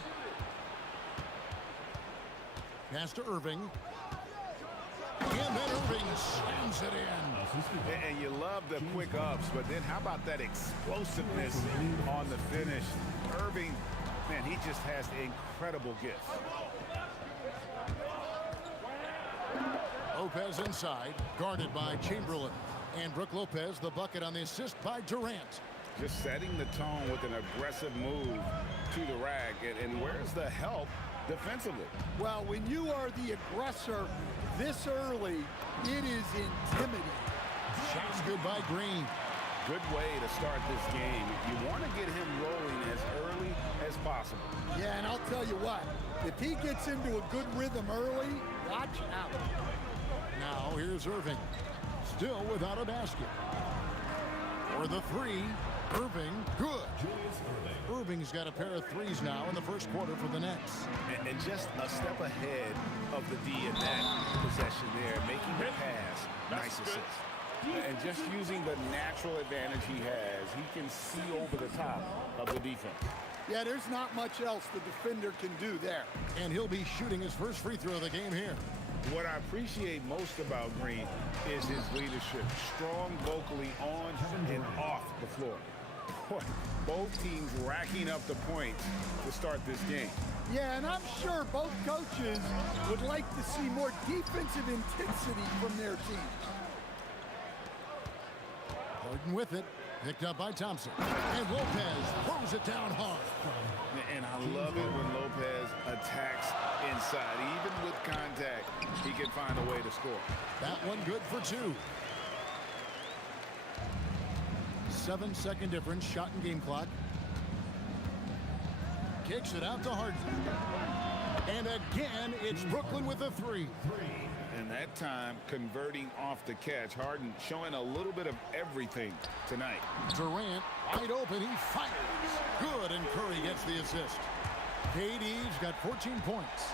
Pass to Irving. And then Irving slams it in. And you love the quick ups, but then how about that explosiveness on the finish? Irving, man, he just has incredible gifts. Lopez inside, guarded by Chamberlain. And Brook Lopez, the bucket on the assist by Durant. Just setting the tone with an aggressive move to the rack. And where's the help defensively? Well, when you are the aggressor this early, it is intimidating. Shots good by Green. Good way to start this game. You want to get him rolling as early as possible. Yeah, and I'll tell you what, if he gets into a good rhythm early, watch out. Now here's Irving, still without a basket. For the 3, Irving, good. Irving's got a pair of 3s now in the first quarter for the Nets. And just a step ahead of the D in that possession there, making the pass. Nice assist. And just using the natural advantage he has, he can see over the top of the defense. Yeah, there's not much else the defender can do there. And he'll be shooting his first free throw of the game here. What I appreciate most about Green is his leadership. Strong vocally on and off the floor. Boy, both teams racking up the points to start this game. Yeah, and I'm sure both coaches would like to see more defensive intensity from their teams. Harden with it. Picked up by Thompson. And Lopez throws it down hard. And I love it when Lopez attacks inside. Even with contact, he can find a way to score. That one good for two. 7-second difference, shot and game clock. Kicks it out to Harden. And again, it's Brooklyn with a three. And that time, converting off the catch. Harden showing a little bit of everything tonight. Durant, wide open, he fires. Good, and Curry gets the assist. KD's got 14 points.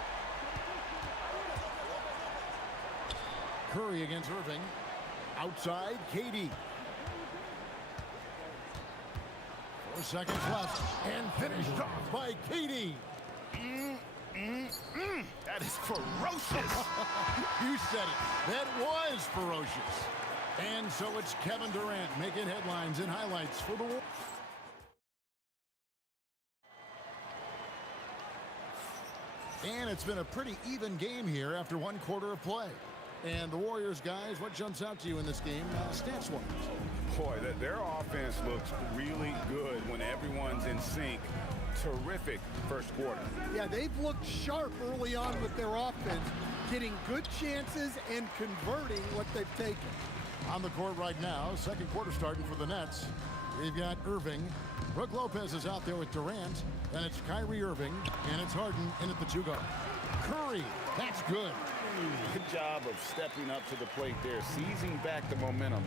Curry against Irving. Outside, KD. 4 seconds left, and finished off by KD. That is ferocious. You said it. That was ferocious. And so it's Kevin Durant making headlines and highlights for the Warriors. And it's been a pretty even game here after one quarter of play. And the Warriors, guys, what jumps out to you in this game, stats-wise? Boy, their offense looks really good when everyone's in sync. Terrific first quarter. Yeah, they've looked sharp early on with their offense, getting good chances and converting what they've taken. On the court right now, second quarter starting for the Nets. We've got Irving. Brook Lopez is out there with Durant. Then it's Kyrie Irving, and it's Harden in at the two-guard. Curry, that's good. Good job of stepping up to the plate there, seizing back the momentum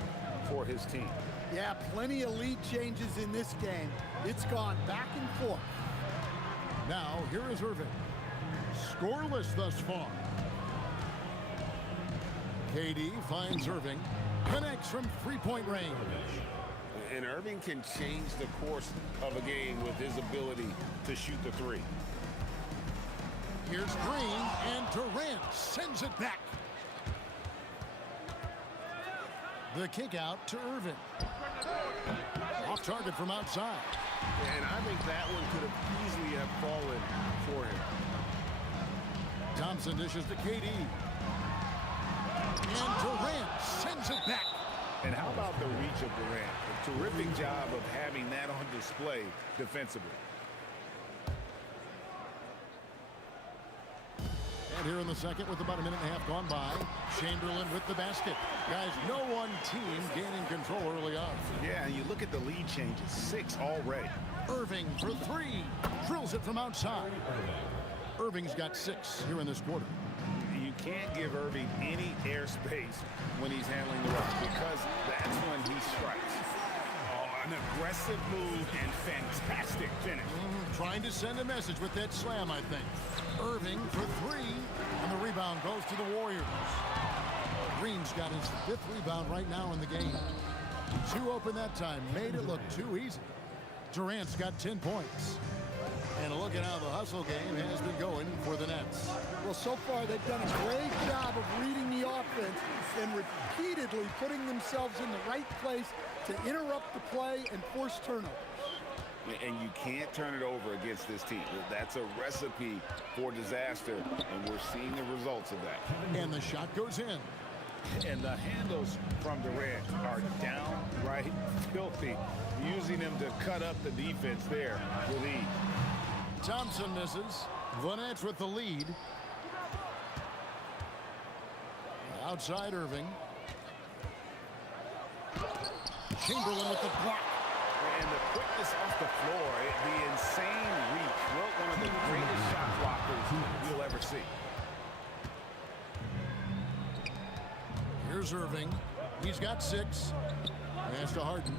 for his team. Yeah, plenty of lead changes in this game. It's gone back and forth. Now, here is Irving. Scoreless thus far. KD finds Irving. Connects from three-point range. And Irving can change the course of a game with his ability to shoot the three. Here's Green, and Durant sends it back. The kick out to Irving. Off target from outside. And I think that one could have easily have fallen for him. Thompson dishes to KD. And Durant sends it back. And how about the reach of Durant? A terrific job of having that on display defensively. And here in the second with about a minute and a half gone by, Chamberlain with the basket. Guys, no one team gaining control early on. Yeah, and you look at the lead changes, 6 already. Irving for three. Drills it from outside. Irving's got 6 here in this quarter. You can't give Irving any airspace when he's handling the rock because that's when he strikes. Oh, an aggressive move and fantastic finish. Trying to send a message with that slam, I think. Irving for 3, and the rebound goes to the Warriors. Green's got his 5th rebound right now in the game. 2 open that time, made it look too easy. Durant's got 10 points. And look at how the hustle game has been going for the Nets. Well, so far they've done a great job of reading the offense and repeatedly putting themselves in the right place to interrupt the play and force turnovers. And you can't turn it over against this team. That's a recipe for disaster, and we're seeing the results of that. And the shot goes in. And the handles from Durant are downright filthy, using him to cut up the defense there with ease. Thompson misses. The Nets with the lead. Outside Irving. Chamberlain with the block. And the quickness off the floor, the insane reach. One of the greatest shot blockers you'll ever see. Here's Irving. He's got 6. Pass to Harden.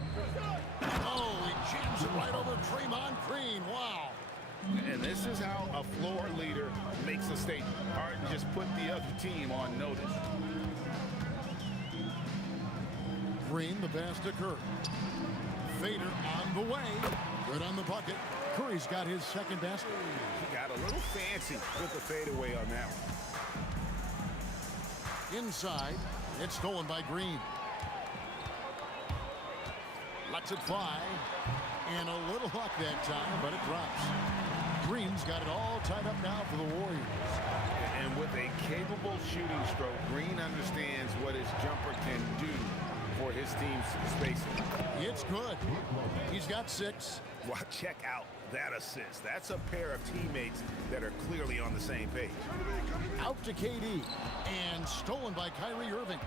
Oh, he jams it right over Draymond Green. Wow. And this is how a floor leader makes a statement. Harden just put the other team on notice. Green, the pass to Curry. Fader on the way. Good on the bucket. Curry's got his 2nd basket. He got a little fancy with the fadeaway on that one. Inside, it's stolen by Green. Lets it fly. And a little luck that time, but it drops. Green's got it all tied up now for the Warriors. And with a capable shooting stroke, Green understands what his jumper can do for his team's spacing. It's good. He's got 6. Well, check out that assist. That's a pair of teammates that are clearly on the same page. Out to KD. And stolen by Kyrie Irving.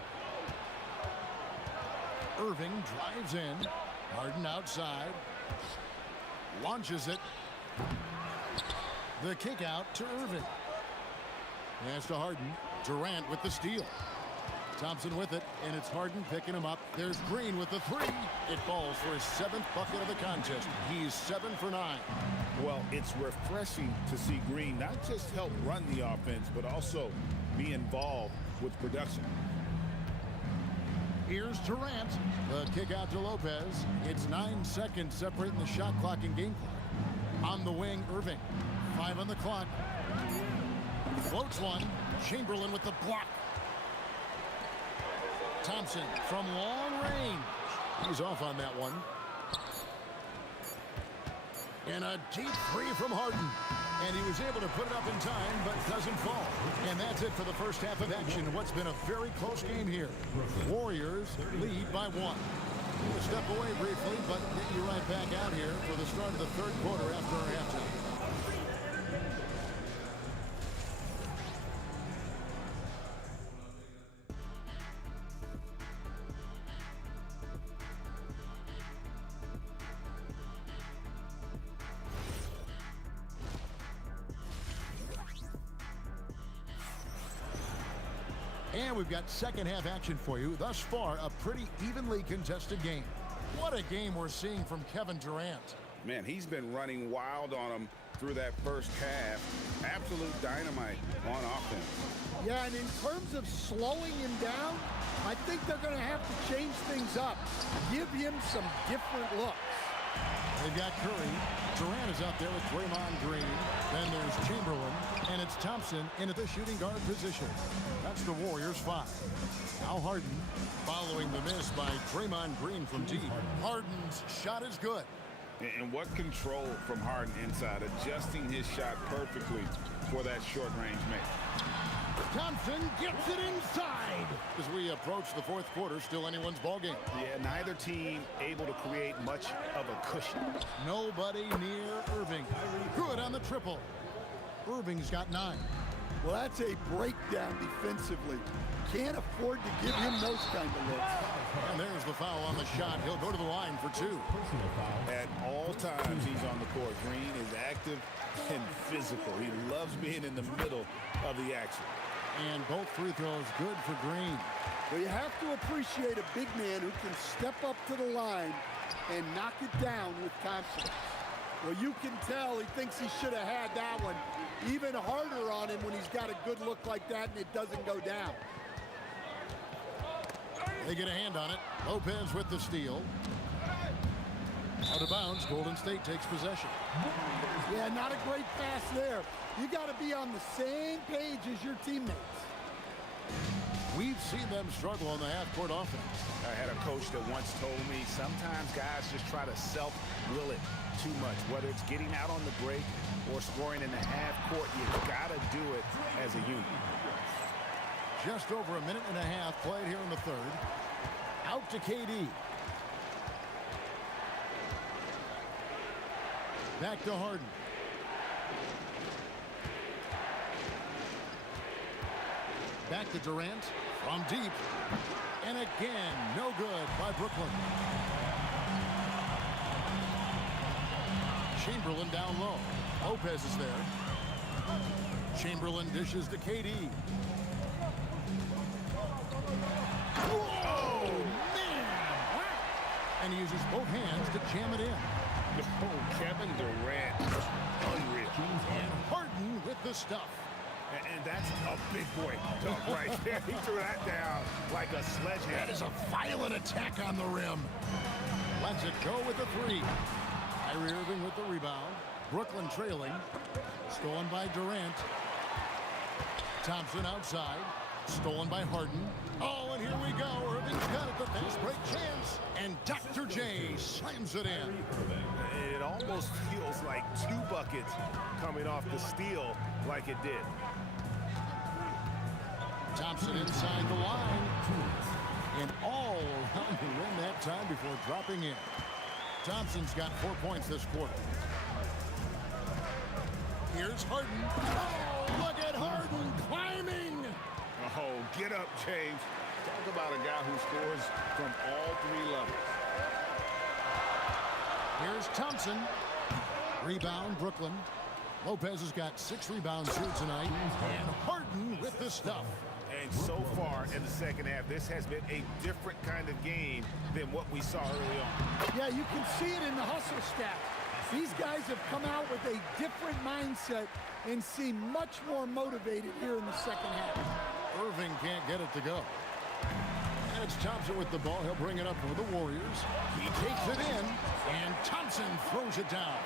Irving drives in. Harden outside. Launches it. The kick out to Irving. Pass to Harden. Durant with the steal. Thompson with it, and it's Harden picking him up. There's Green with the 3. It falls for his 7th bucket of the contest. He's 7 for 9. Well, it's refreshing to see Green not just help run the offense, but also be involved with production. Here's Durant. The kick out to Lopez. It's 9 seconds separating the shot clock and game clock. On the wing, Irving. 5 on the clock. Floats one. Chamberlain with the block. Thompson from long range. He's off on that one. And a deep 3 from Harden. And he was able to put it up in time, but doesn't fall. And that's it for the first half of action. What's been a very close game here. Warriors lead by 1. We'll step away briefly, but get you right back out here for the start of the 3rd quarter after our halftime. And we've got second half action for you. Thus far, a pretty evenly contested game. What a game we're seeing from Kevin Durant. Man, he's been running wild on him through that first half. Absolute dynamite on offense. Yeah, and in terms of slowing him down, I think they're going to have to change things up. Give him some different looks. They've got Curry. Durant is out there with Draymond Green. Then there's Chamberlain. And it's Thompson into the shooting guard position. That's the Warriors 5. Now Harden following the miss by Draymond Green from deep. Harden's shot is good. And what control from Harden inside, adjusting his shot perfectly for that short-range make. Thompson gets it inside. As we approach the 4th quarter, still anyone's ball game. Yeah, neither team able to create much of a cushion. Nobody near Irving. Good on the triple. Irving's got 9. Well, that's a breakdown defensively. Can't afford to give him those kind of looks. And there's the foul on the shot. He'll go to the line for 2. At all times he's on the court. Green is active and physical. He loves being in the middle of the action. And both free throws good for Green. Well, you have to appreciate a big man who can step up to the line and knock it down with confidence. Well, you can tell he thinks he should have had that one. Even harder on him when he's got a good look like that and it doesn't go down. They get a hand on it. Lopez with the steal. Out of bounds, Golden State takes possession. Yeah, not a great pass there. You got to be on the same page as your teammates. We've seen them struggle on the half-court offense. I had a coach that once told me sometimes guys just try to self-will it too much. Whether it's getting out on the break or scoring in the half-court, you got to do it as a unit. Just over a minute and a half played here in the 3rd. Out to KD. Back to Harden. Back to Durant from deep. And again, no good by Brooklyn. Chamberlain down low. Lopez is there. Chamberlain dishes to KD. Oh, man! And he uses both hands to jam it in. Oh, Kevin Durant, unreal. And Harden with the stuff. And that's a big boy dunk right there. He threw that down like a sledgehammer. That is a violent attack on the rim. Lets it go with the 3. Kyrie Irving with the rebound. Brooklyn trailing. Stolen by Durant. Thompson outside. Stolen by Harden. Oh, and here we go. Irving's got it. The fast break chance. And Dr. J slams it in. It almost feels like 2 buckets coming off the steal like it did. Thompson inside the line. And all around the rim that time before dropping in. Thompson's got 4 points this quarter. Here's Harden. Oh, look at Harden climbing. Oh, get up, James. Talk about a guy who scores from all 3 levels. Here's Thompson. Rebound, Brooklyn. Lopez has got 6 rebounds here tonight. And Harden with the stuff. And so far in the second half, this has been a different kind of game than what we saw early on. Yeah, you can see it in the hustle stat. These guys have come out with a different mindset and seem much more motivated here in the second half. Irving can't get it to go. And it's Thompson with the ball. He'll bring it up for the Warriors. He takes it in, and Thompson throws it down.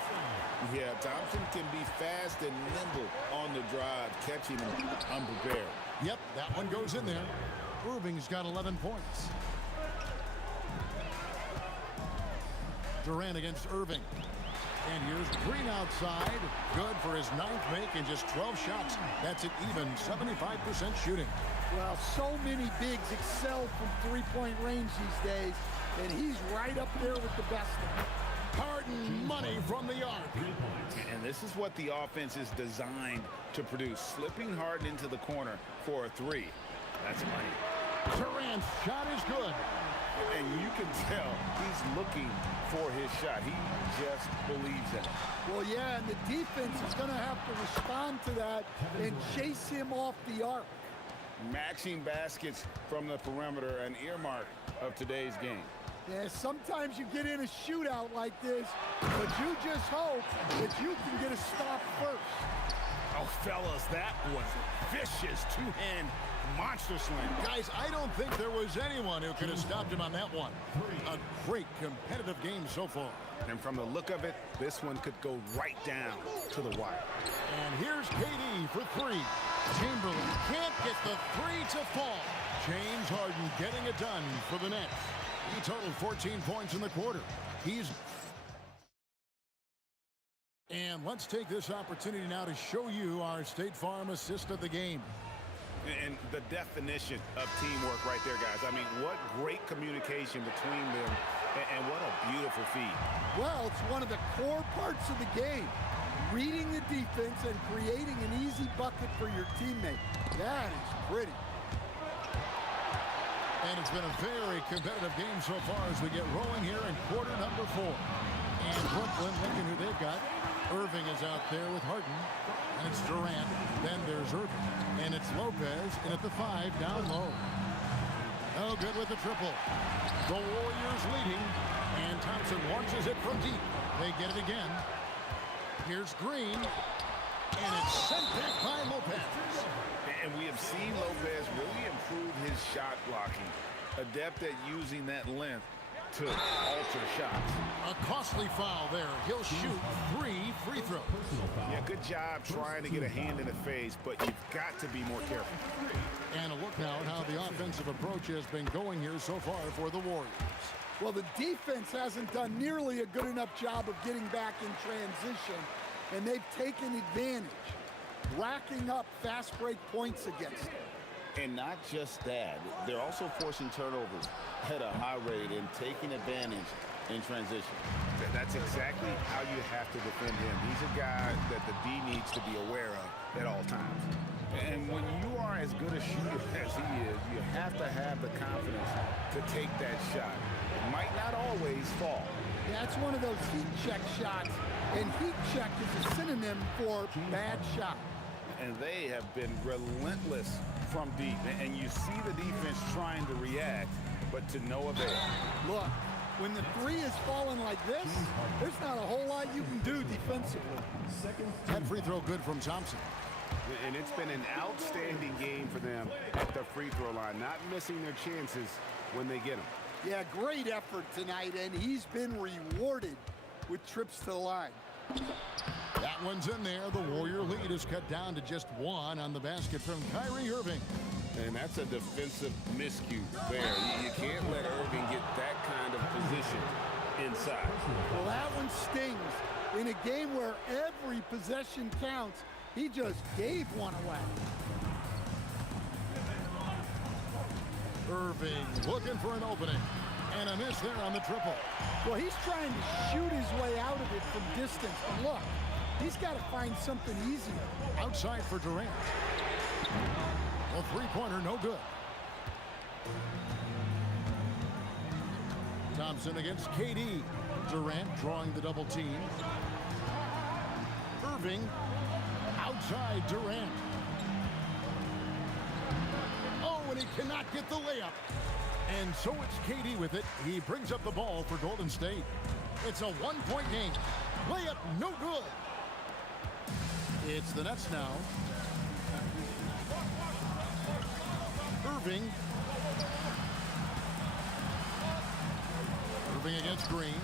Yeah, Thompson can be fast and nimble on the drive, catching him unprepared. Yep, that one goes in there. Irving's got 11 points. Durant against Irving. And here's Green outside. Good for his 9th make and just 12 shots. That's an even 75% shooting. Well, so many bigs excel from three-point range these days, and he's right up there with the best of them. Harden money from the arc. And this is what the offense is designed to produce. Slipping Harden into the corner for a 3. That's money. Durant's shot is good. And you can tell he's looking for his shot. He just believes in it. Well, yeah, and the defense is going to have to respond to that and chase him off the arc. Matching baskets from the perimeter, an earmark of today's game. Yeah, sometimes you get in a shootout like this, but you just hope that you can get a stop first. Oh, fellas, that was vicious two-hand monster slam. Guys, I don't think there was anyone who could have stopped him on that one. A great competitive game so far. And from the look of it, this one could go right down to the wire. And here's KD for 3. Chamberlain can't get the 3 to fall. James Harden getting it done for the Nets. He totaled 14 points in the quarter. And let's take this opportunity now to show you our State Farm assist of the game. And the definition of teamwork right there, guys. I mean, what great communication between them, and what a beautiful feed. Well, it's one of the core parts of the game. Reading the defense and creating an easy bucket for your teammate. That is pretty. And it's been a very competitive game so far as we get rolling here in quarter number 4. And Brooklyn looking who they've got. Irving is out there with Harden. And it's Durant. Then there's Irving. And it's Lopez in at the 5 down low. No good with the triple. The Warriors leading. And Thompson launches it from deep. They get it again. Here's Green. And it's sent back by Lopez. And we have seen Lopez really improve his shot blocking. Adept at using that length to alter shots. A costly foul there. He'll shoot 3 free throws. Yeah, good job trying to get a hand in the face, but you've got to be more careful. And a look now at how the offensive approach has been going here so far for the Warriors. Well, the defense hasn't done nearly a good enough job of getting back in transition, and they've taken advantage, racking up fast break points against them. And not just that, they're also forcing turnovers at a high rate and taking advantage in transition. That's exactly how you have to defend him. He's a guy that the D needs to be aware of at all times. And when you are as good a shooter as he is, you have to have the confidence to take that shot. It might not always fall. Yeah, it's one of those heat check shots, and heat check is a synonym for bad shot. And they have been relentless from deep. And you see the defense trying to react, but to no avail. Look, when the 3 is falling like this, there's not a whole lot you can do defensively. That free throw good from Thompson. And it's been an outstanding game for them at the free throw line, not missing their chances when they get them. Yeah, great effort tonight, and he's been rewarded with trips to the line. That one's in there. The Warrior lead is cut down to just 1 on the basket from Kyrie Irving. And that's a defensive miscue there. You can't let Irving get that kind of position in inside. Well, that one stings. In a game where every possession counts, he just gave one away. Irving looking for an opening. And a miss there on the triple. Well, he's trying to shoot his way out of it from distance. But look, he's got to find something easier. Outside for Durant. A three-pointer, no good. Thompson against KD. Durant drawing the double team. Irving outside Durant. Oh, and he cannot get the layup. And so it's KD with it. He brings up the ball for Golden State. It's a one-point game. Layup no good. It's the Nets now. Irving. Irving against Green.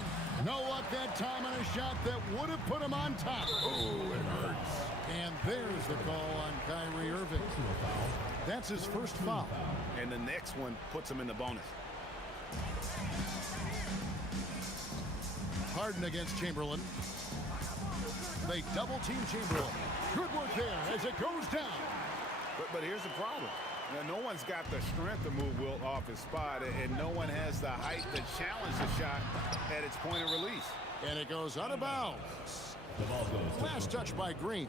No luck that time on a shot that would have put him on top. Oh, it hurts. And there's the call on Kyrie Irving. That's his first foul. And the next one puts him in the bonus. Harden against Chamberlain. They double team Chamberlain. Good work there as it goes down. But here's the problem. Now, no one's got the strength to move Wilt off his spot, and no one has the height to challenge the shot at its point of release. And it goes out of bounds. Last touch by Green.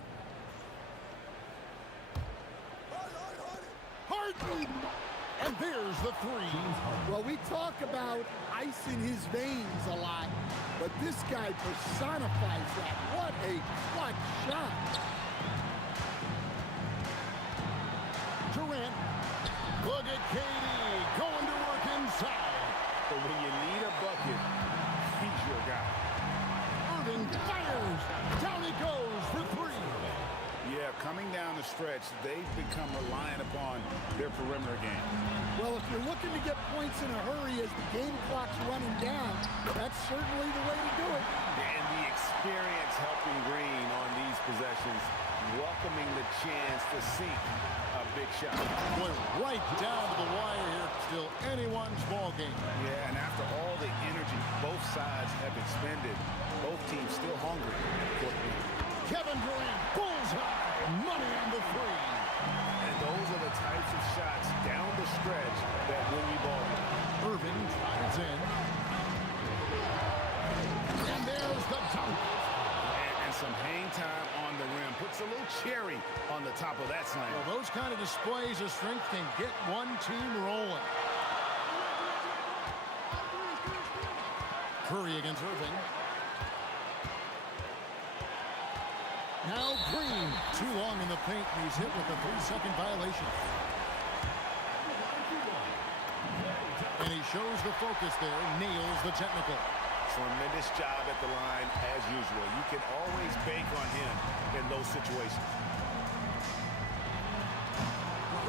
Harden! And there's the three. Well, we talk about ice in his veins a lot, but this guy personifies that. What a clutch shot. Durant. Look at KD going to work inside. But when you need a bucket, he's your guy. Irving fires. Down he goes for three. Yeah, coming down the stretch, they've become reliant upon their perimeter game. Well, if you're looking to get points in a hurry as the game clock's running down, that's certainly the way to do it. And the experience helping Green on these possessions, welcoming the chance to sink a big shot. Boy, right down to the wire here. Still anyone's ball game. Yeah, and after all the energy both sides have expended, both teams still hungry for the win. Kevin Durant, bullseye, money on the three. And those are the types of shots down the stretch that win you ball games. Irving drives in. And there's the dunk. And some hang time on the rim. Puts a little cherry on the top of that slam. Well, those kind of displays of strength can get one team rolling. Curry against Irving. Now Green, too long in the paint, and he's hit with a 3-second violation. And he shows the focus there, nails the technical. Tremendous job at the line as usual. You can always bank on him in those situations.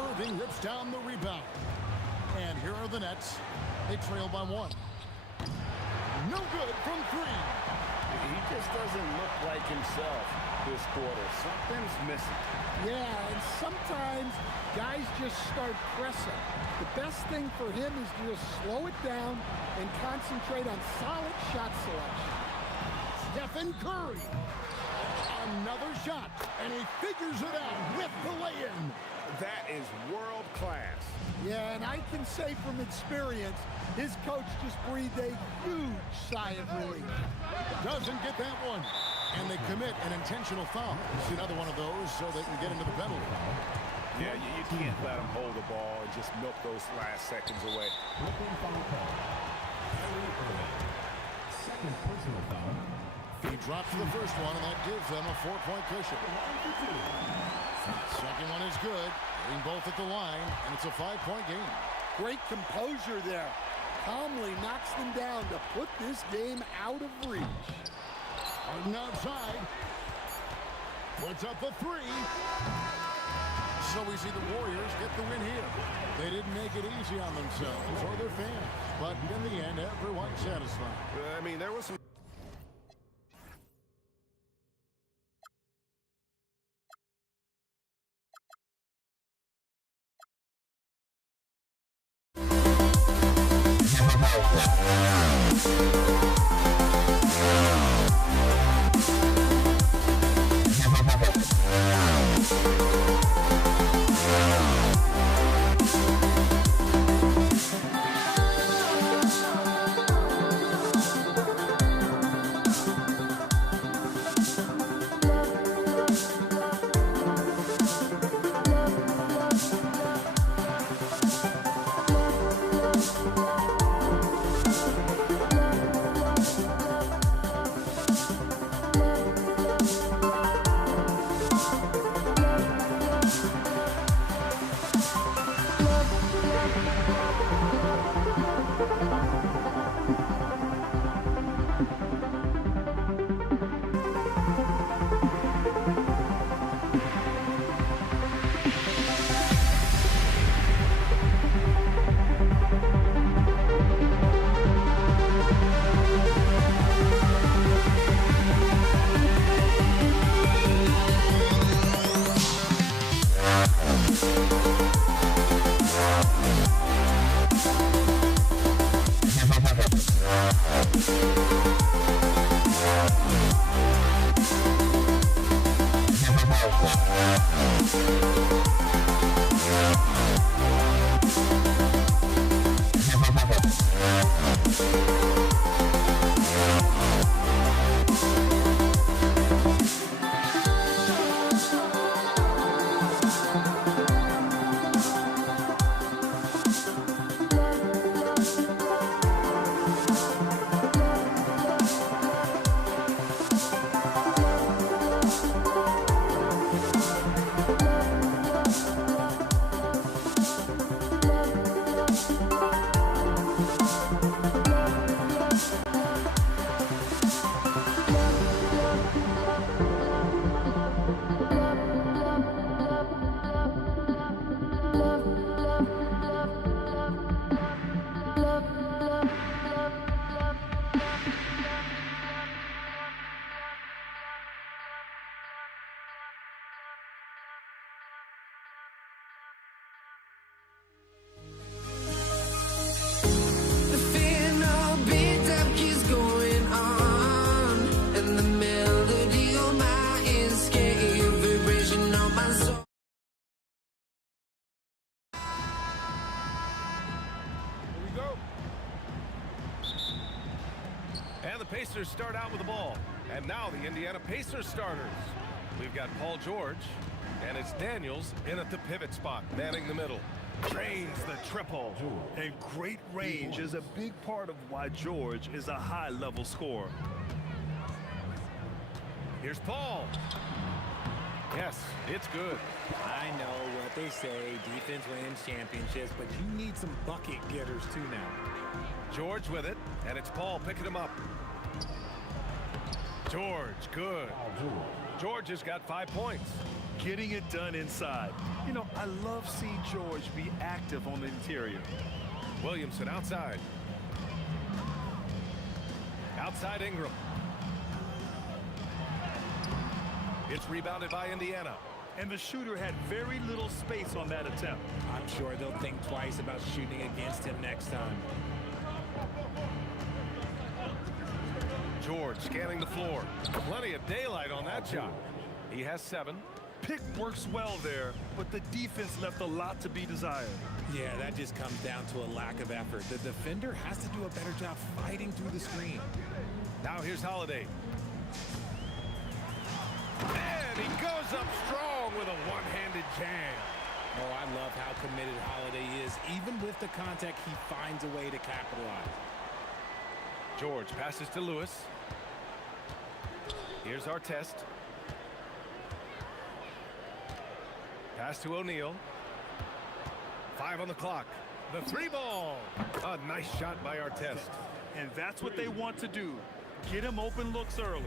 Irving rips down the rebound. And here are the Nets. They trail by one. No good from three. He just doesn't look like himself this quarter. Something's missing. Yeah, and sometimes guys just start pressing. The best thing for him is to just slow it down and concentrate on solid shot selection. Stephen Curry. Another shot, and he figures it out with the lay-in. That is world class. Yeah, and I can say from experience, his coach just breathed a huge sigh of relief. Doesn't get that one. And they commit an intentional foul. See another one of those so they can get into the penalty. Yeah, you can't let them hold the ball and just milk those last seconds away. Second personal foul. He drops the first one, and that gives them a 4-point cushion. Second one is good. Hitting both at the line, and it's a 5-point game. Great composure there. Calmly knocks them down to put this game out of reach. Harden outside. Puts up the three. So we see the Warriors get the win here. They didn't make it easy on themselves or their fans. But in the end, everyone's satisfied. I mean, there was some And the Pacers start out with the ball. And now the Indiana Pacers starters. We've got Paul George, and it's Daniels in at the pivot spot, manning the middle. Drains the triple. And great range is a big part of why George is a high-level scorer. Here's Paul. Yes, it's good. I know what they say, defense wins championships, but you need some bucket getters too now. George with it, and it's Paul picking him up. George, good. George has got 5 points. Getting it done inside. You know, I love seeing George be active on the interior. Williamson outside. Outside Ingram. It's rebounded by Indiana. And the shooter had very little space on that attempt. I'm sure they'll think twice about shooting against him next time. George scanning the floor. Plenty of daylight on that shot. He has 7. Pick works well there, but the defense left a lot to be desired. Yeah, that just comes down to a lack of effort. The defender has to do a better job fighting through the screen. Now here's Holiday. And he goes up strong with a one-handed jam. Oh, I love how committed Holiday is. Even with the contact, he finds a way to capitalize. George passes to Lewis. Here's our test. Pass to O'Neal. 5 on the clock. The 3 ball. A nice shot by Artest. And that's what they want to do. Get him open looks early.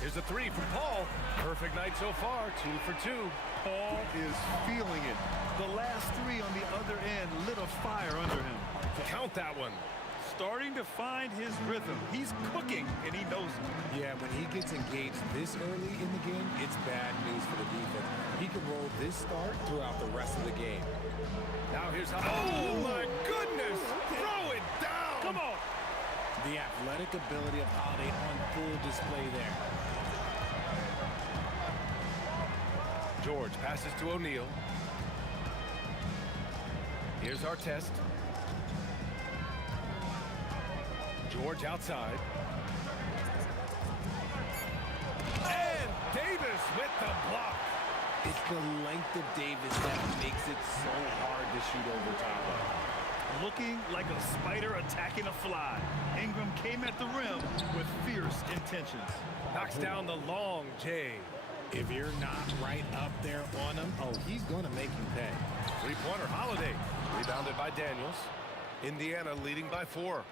Here's a 3 from Paul. Perfect night so far. 2 for 2. Paul is feeling it. The last 3 on the other end lit a fire under him. Count that one. Starting to find his rhythm. He's cooking, and he knows it. Yeah, when he gets engaged this early in the game, it's bad news for the defense. He can roll this start throughout the rest of the game. Now here's how. Oh, my goodness! Throw it down! Come on! The athletic ability of Holiday on full display there. George passes to O'Neal. Here's our test. George outside. And Davis with the block. It's the length of Davis that makes it so hard to shoot over top of. Looking like a spider attacking a fly. Ingram came at the rim with fierce intentions. Knocks down the long J. If you're not right up there on him, oh, he's going to make you pay. 3-pointer Holiday. Rebounded by Daniels. Indiana leading by 4.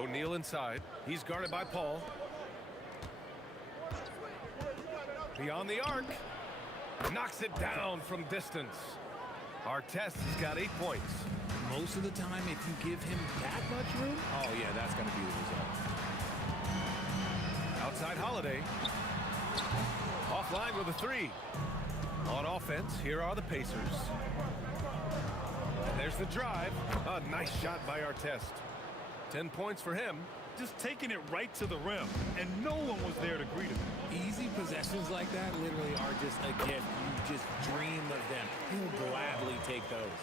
O'Neal inside. He's guarded by Paul. Beyond the arc. Knocks it down from distance. Artest has got 8 points. Most of the time, if you give him that much room, oh, yeah, that's going to be the result. Outside Holiday. Offline with a 3. On offense, here are the Pacers. And there's the drive. A nice shot by Artest. 10 points for him. Just taking it right to the rim, and no one was there to greet him. Easy possessions like that literally are just a gift. You just dream of them. He'll gladly take those.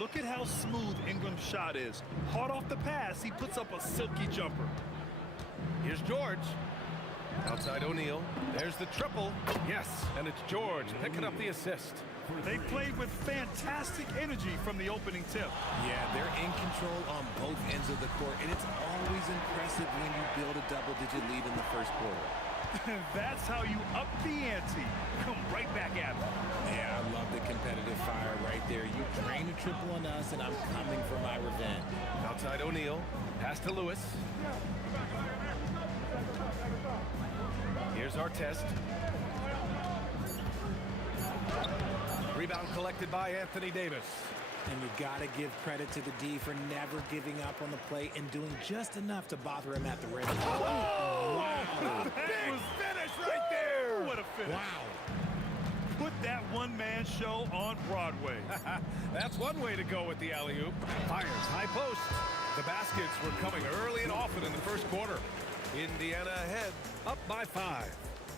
Look at how smooth Ingram's shot is. Hard off the pass, he puts up a silky jumper. Here's George. Outside O'Neal. There's the triple. Yes, and it's George picking up the assist. They played with fantastic energy from the opening tip. Yeah, they're in control on both ends of the court, and it's always impressive when you build a double-digit lead in the first quarter. That's how you up the ante. Come right back at them. Yeah, I love the competitive fire right there. You drain a triple on us, and I'm coming for my revenge. Outside O'Neal. Pass to Lewis. Here's our test. Rebound collected by Anthony Davis. And you got to give credit to the D for never giving up on the play and doing just enough to bother him at the rim. Oh, wow. Big finish right there. What a finish. Wow. Put that one-man show on Broadway. That's one way to go with the alley-oop. Fires high post. The baskets were coming early and often in the first quarter. Indiana ahead, up by 5.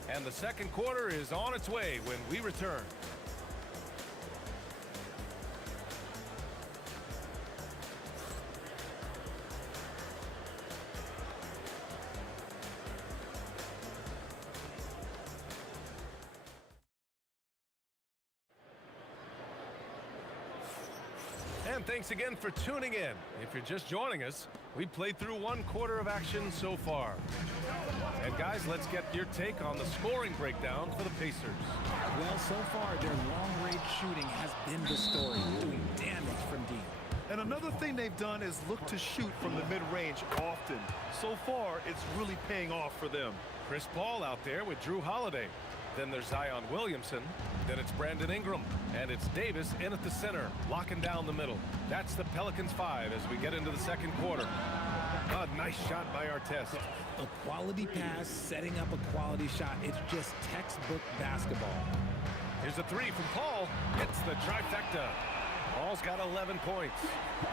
And the second quarter is on its way when we return. And thanks again for tuning in. If you're just joining us, we played through 1 quarter of action so far. And guys, let's get your take on the scoring breakdown for the Pacers. Well, so far, their long-range shooting has been the story, doing damage from deep. And another thing they've done is look to shoot from the mid-range often. So far, it's really paying off for them. Chris Paul out there with Drew Holiday. Then there's Zion Williamson. Then it's Brandon Ingram. And it's Davis in at the center, locking down the middle. That's the Pelicans 5 as we get into the second quarter. A nice shot by Artest. A quality pass, setting up a quality shot. It's just textbook basketball. Here's a 3 from Paul. It's the trifecta. Paul's got 11 points.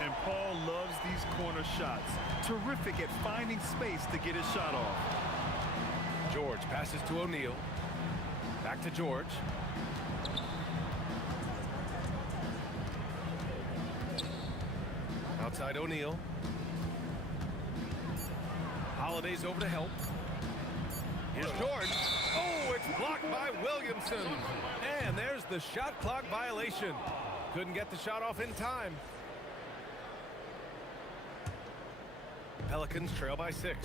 And Paul loves these corner shots. Terrific at finding space to get his shot off. George passes to O'Neal. Back to George. Outside O'Neal. Holiday's over to help. Here's George. Oh, it's blocked by Williamson. And there's the shot clock violation. Couldn't get the shot off in time. Pelicans trail by 6.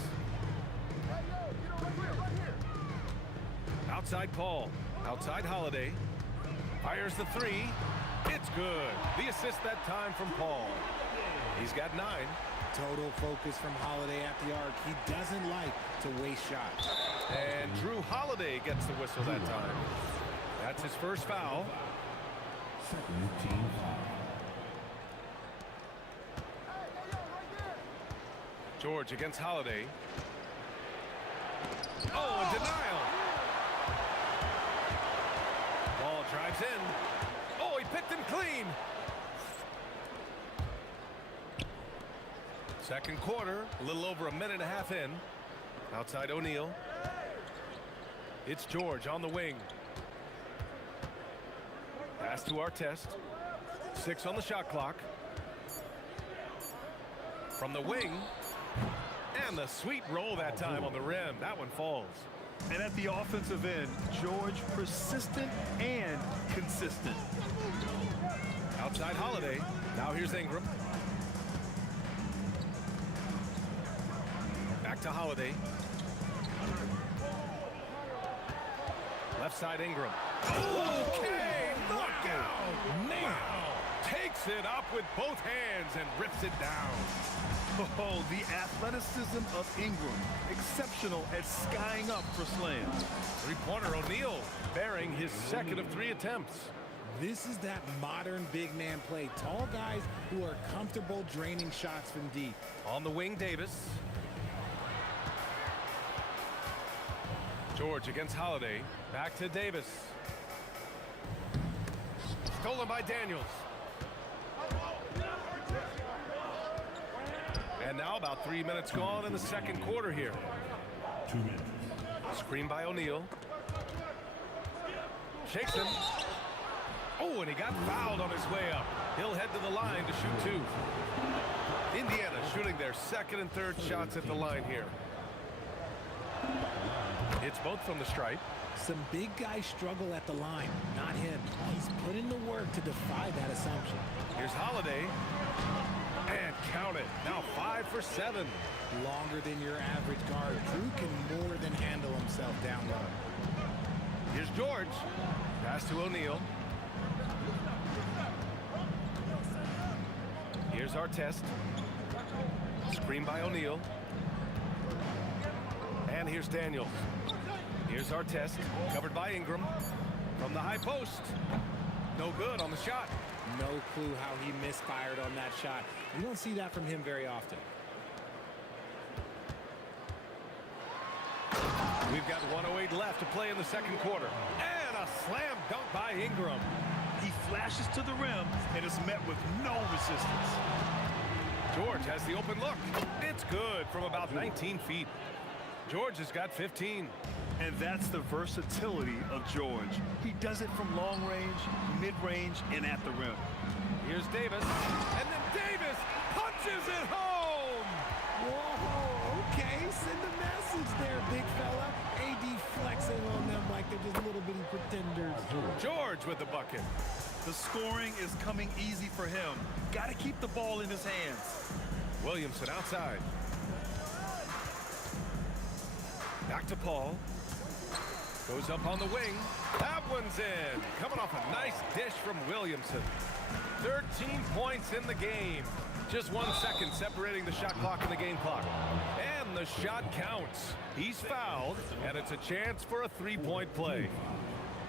Outside Paul. Outside Holiday. Fires the 3. It's good. The assist that time from Paul. He's got 9. Total focus from Holiday at the arc. He doesn't like to waste shots. And Drew Holiday gets the whistle that time. That's his first foul. Second team foul. George against Holiday. Oh, a denial. Ball drives in. Oh, he picked him clean. Second quarter, a little over a minute and a half in. Outside O'Neal. It's George on the wing. Pass to Artest. 6 on the shot clock. From the wing. And the sweet roll that time on the rim. That one falls. And at the offensive end, George persistent and consistent. Outside Holiday. Now here's Ingram. Back to Holiday. Left side Ingram. Okay, knockout. Wow. Takes it up with both hands and rips it down. Oh, the athleticism of Ingram. Exceptional at skying up for slams. Three-pointer O'Neal bearing his second of 3 attempts. This is that modern big man play. Tall guys who are comfortable draining shots from deep. On the wing, Davis. George against Holiday. Back to Davis. Stolen by Daniels. And now about 3 minutes gone in the second quarter here. 2 minutes. Screen by O'Neal. Shakes him. Oh, and he got fouled on his way up. He'll head to the line to shoot 2. Indiana shooting their second and third shots at the line here. It's both from the stripe. Some big guys struggle at the line, not him. He's put in the work to defy that assumption. Here's Holiday. And count it. Now 5 for 7. Longer than your average guard. Drew can more than handle himself down low. Here's George. Pass to O'Neal. Here's Artest. Screen by O'Neal. And here's Daniels. Here's Artest, covered by Ingram. From the high post. No good on the shot. No clue how he misfired on that shot. You don't see that from him very often. We've got 1:08 left to play in the second quarter. And a slam dunk by Ingram. He flashes to the rim and is met with no resistance. George has the open look. It's good from about 19 feet. George has got 15. And that's the versatility of George. He does it from long range, mid-range, and at the rim. Here's Davis. And then Davis punches it home. Whoa, okay. Send a message there, big fella. AD flexing on them like they're just little bitty pretenders. George with the bucket. The scoring is coming easy for him. Got to keep the ball in his hands. Williamson outside. Back to Paul. Goes up on the wing. That one's in. Coming off a nice dish from Williamson. 13 points in the game. Just 1 second separating the shot clock and the game clock. And the shot counts. He's fouled, and it's a chance for a three-point play.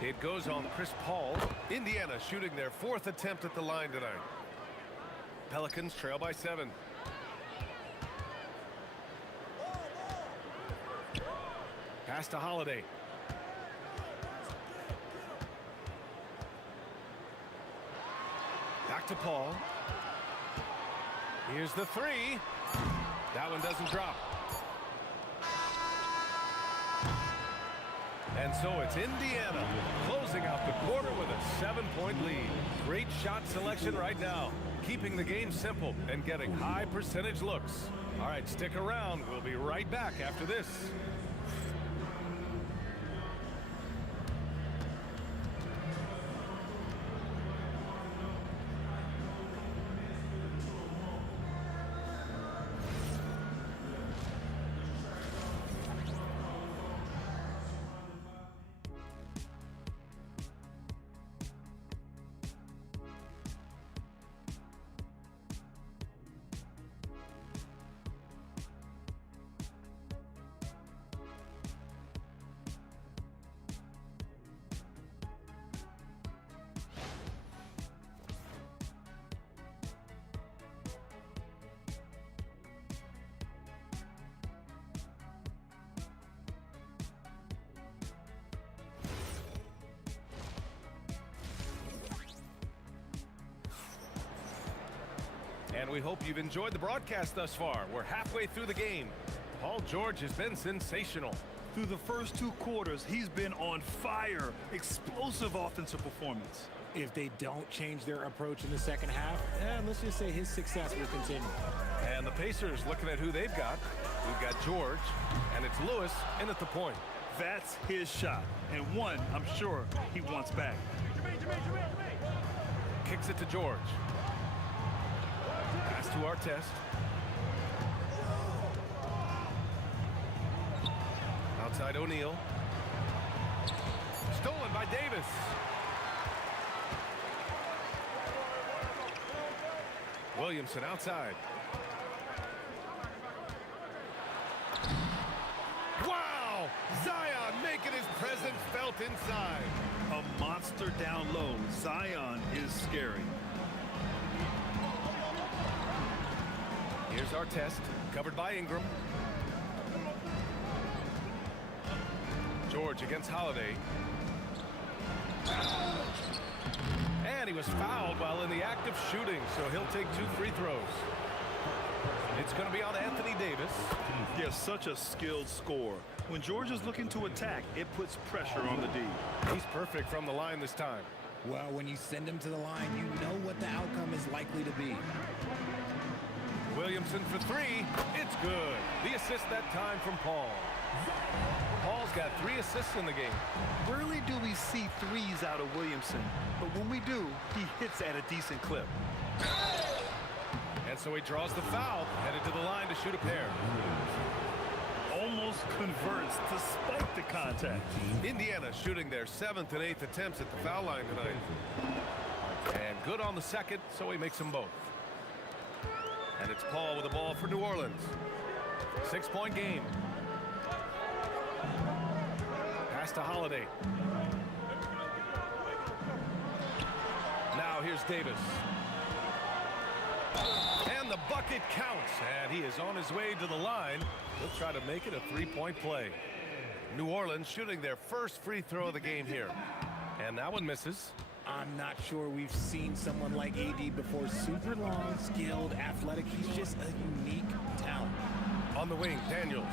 It goes on Chris Paul. Indiana shooting their 4th attempt at the line tonight. Pelicans trail by 7. Pass to Holiday. Back to Paul. Here's the 3. That one doesn't drop. And so it's Indiana closing out the quarter with a 7-point lead. Great shot selection right now, keeping the game simple and getting high percentage looks. All right, stick around. We'll be right back after this. And we hope you've enjoyed the broadcast thus far. We're halfway through the game. Paul George has been sensational. Through the first 2 quarters, he's been on fire. Explosive offensive performance. If they don't change their approach in the second half, let's just say his success will continue. And the Pacers looking at who they've got. We've got George, and it's Lewis in at the point. That's his shot, and one I'm sure he wants back. Kicks it to George. Pass to Artest. Outside O'Neal. Stolen by Davis. Williamson outside. Wow! Zion making his presence felt inside. A monster down low. Zion is scary. Here's Artest, covered by Ingram. George against Holiday. And he was fouled while in the act of shooting, so he'll take 2 free throws. It's going to be on Anthony Davis. He has such a skilled scorer. When George is looking to attack, it puts pressure on the D. He's perfect from the line this time. Well, when you send him to the line, you know what the outcome is likely to be. Williamson for 3. It's good. The assist that time from Paul. Paul's got 3 assists in the game. Rarely do we see threes out of Williamson, but when we do, he hits at a decent clip. And so he draws the foul, headed to the line to shoot a pair. Almost converts despite the contact. Indiana shooting their 7th and 8th attempts at the foul line tonight. And good on the second, so he makes them both. And it's Paul with the ball for New Orleans. 6-point game. Pass to Holiday. Now here's Davis. And the bucket counts. And he is on his way to the line. He'll try to make it a 3-point play. New Orleans shooting their first free throw of the game here. And that one misses. I'm not sure we've seen someone like AD before. Super long, skilled, athletic. He's just a unique talent. On the wing, Daniels.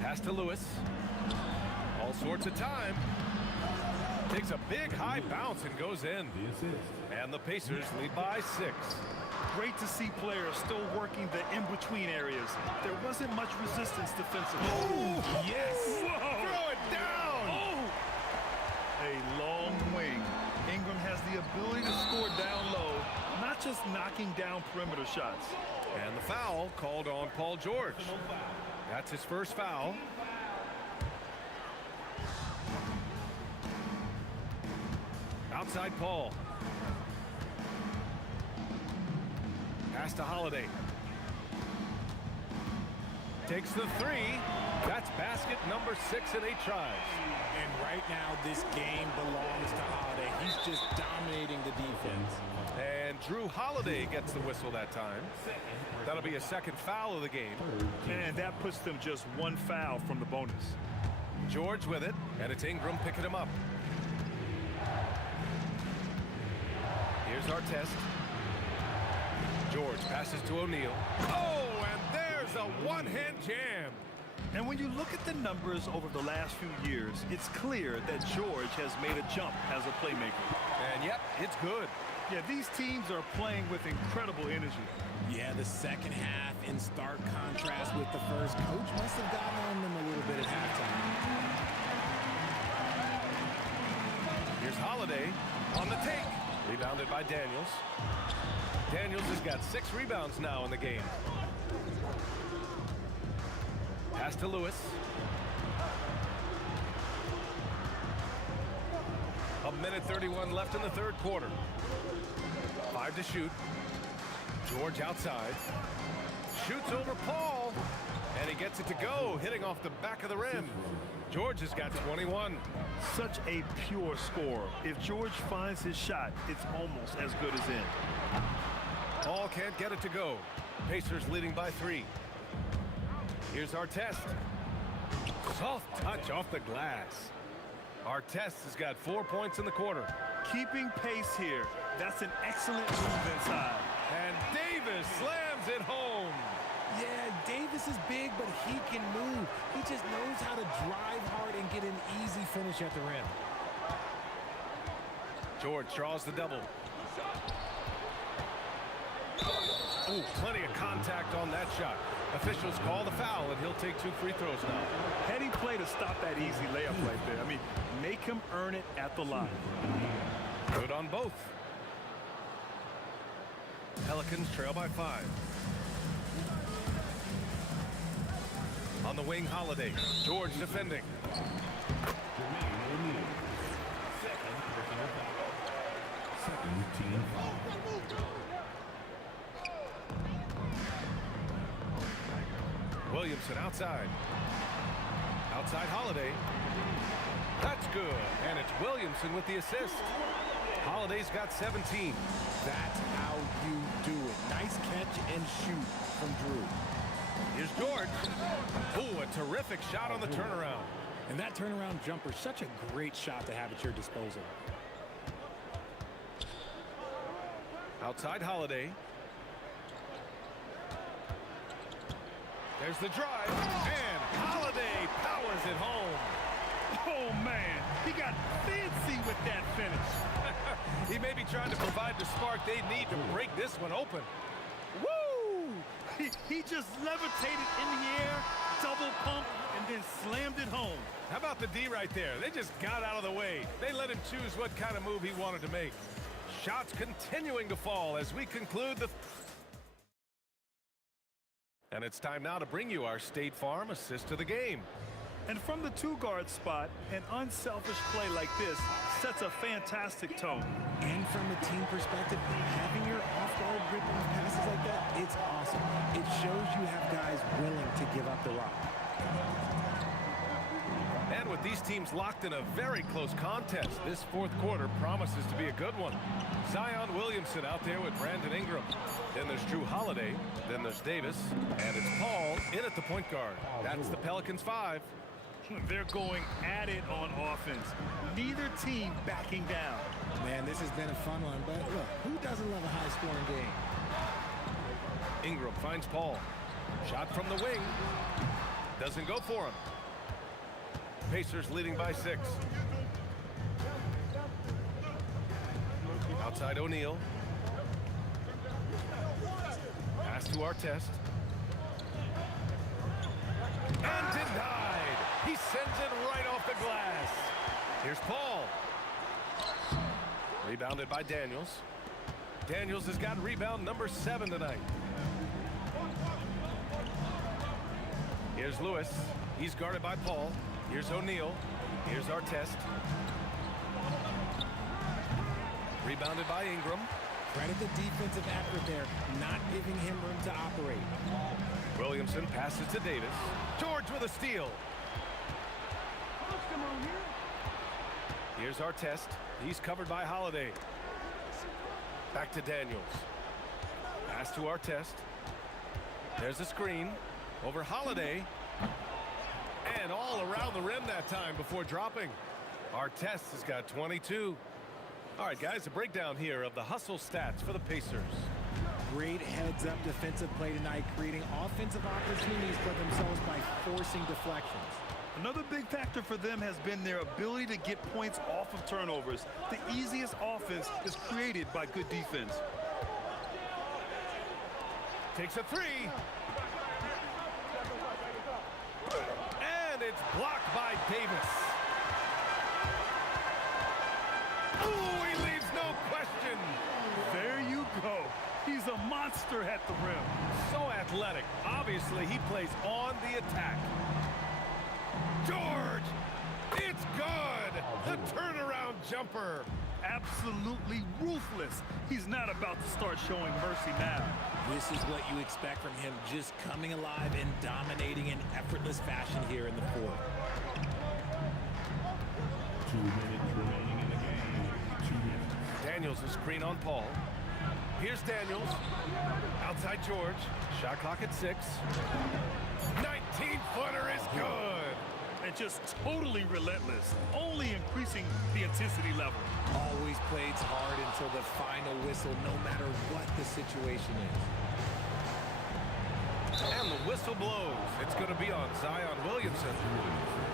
Pass to Lewis. All sorts of time. Takes a big high bounce and goes in. And the Pacers lead by 6. great to see players still working the in-between areas. There wasn't much resistance defensively. Oh, yes! Whoa. Throw it down! Oh! A long wing. Ingram has the ability to score down low, not just knocking down perimeter shots. And the foul called on Paul George. That's his first foul. Outside Paul. Pass to Holiday. Takes the three. That's basket number 6 in 8 tries. And right now, this game belongs to Holiday. He's just dominating the defense. And Drew Holiday gets the whistle that time. That'll be a second foul of the game. And that puts them just one foul from the bonus. George with it, and it's Ingram picking him up. Here's our test. George passes to O'Neal. Oh, and there's a one-hand jam. And when you look at the numbers over the last few years, it's clear that George has made a jump as a playmaker. And yep, it's good. Yeah, these teams are playing with incredible energy. Yeah, the second half in stark contrast with the first. Coach must have gotten on them a little bit at halftime. Here's Holiday on the take. Rebounded by Daniels. Daniels has got 6 rebounds now in the game. Pass to Lewis. A minute 31 left in the third quarter. 5 to shoot. George outside. Shoots over Paul. And he gets it to go, hitting off the back of the rim. George has got 21. Such a pure score. If George finds his shot, it's almost as good as in. Paul can't get it to go. Pacers leading by 3. Here's our test. Soft touch off the glass. Our test has got 4 points in the quarter. Keeping pace here. That's an excellent move inside. And Davis slams it home. Yeah, Davis is big, but he can move. He just knows how to drive hard and get an easy finish at the rim. George draws the double. Oh, plenty of contact on that shot. Officials call the foul, and he'll take 2 free throws now. Heady play to stop that easy layup right there. I mean, make him earn it at the line. Good on both. Pelicans trail by 5. On the wing, Holiday. George defending. Second team foul. Williamson outside. Outside Holiday. That's good. And it's Williamson with the assist. Holiday's got 17. That's how you do it. Nice catch and shoot from Drew. Here's George. Ooh, a terrific shot on the turnaround. And that turnaround jumper, such a great shot to have at your disposal. Outside Holiday. There's the drive, and Holiday powers it home. Oh, man, he got fancy with that finish. He may be trying to provide the spark they need to break this one open. Woo! He just levitated in the air, double pump, and then slammed it home. How about the D right there? They just got out of the way. They let him choose what kind of move he wanted to make. Shots continuing to fall as we conclude the... And it's time now to bring you our State Farm assist of the game. And from the 2-guard spot, an unselfish play like this sets a fantastic tone. And from a team perspective, having your off-guard ripping passes like that, it's awesome. It shows you have guys willing to give up the rock. And with these teams locked in a very close contest, this fourth quarter promises to be a good one. Zion Williamson out there with Brandon Ingram. Then there's Drew Holiday. Then there's Davis. And it's Paul in at the point guard. That's the Pelicans 5. They're going at it on offense. Neither team backing down. Man, this has been a fun one, but look, who doesn't love a high-scoring game? Ingram finds Paul. Shot from the wing. Doesn't go for him. Pacers leading by 6. Outside O'Neal. Pass to Artest. And denied. He sends it right off the glass. Here's Paul. Rebounded by Daniels. Daniels has got rebound number 7 tonight. Here's Lewis. He's guarded by Paul. Here's O'Neal. Here's Artest. Rebounded by Ingram. Credit the defensive effort there, not giving him room to operate. Williamson passes to Davis. George with a steal. Here's Artest. He's covered by Holiday. Back to Daniels. Pass to Artest. There's a screen. Over Holiday. And all around the rim that time before dropping. Artest has got 22. All right, guys, a breakdown here of the hustle stats for the Pacers. Great heads-up defensive play tonight, creating offensive opportunities for themselves by forcing deflections. Another big factor for them has been their ability to get points off of turnovers. The easiest offense is created by good defense. Takes a three. And it's blocked by Davis. Ooh, he leaves no question. There you go. He's a monster at the rim. So athletic. Obviously, he plays on the attack. George! It's good! The turnaround jumper. Absolutely ruthless. He's not about to start showing mercy now. This is what you expect from him, just coming alive and dominating in effortless fashion here in the fourth. 2 minutes remaining in the game. 2 minutes. Daniels a screen on Paul. Here's Daniels. Outside George. Shot clock at 6. 19-footer is good. And just totally relentless, only increasing the intensity level. Always plays hard until the final whistle, no matter what the situation is. And the whistle blows. It's going to be on Zion Williamson.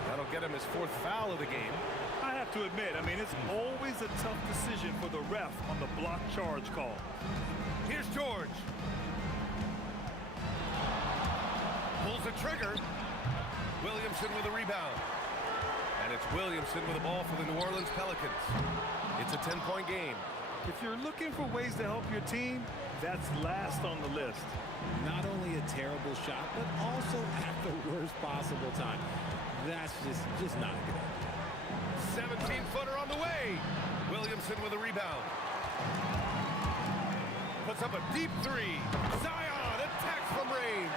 That'll get him his 4th foul of the game. I have to admit, it's always a tough decision for the ref on the block charge call. Here's George. Pulls the trigger. Williamson with a rebound. And it's Williamson with the ball for the New Orleans Pelicans. It's a 10-point game. If you're looking for ways to help your team, that's last on the list. Not only a terrible shot, but also at the worst possible time. That's just not a good idea. 17-footer on the way. Williamson with a rebound. Puts up a deep 3. Zion attacks from range.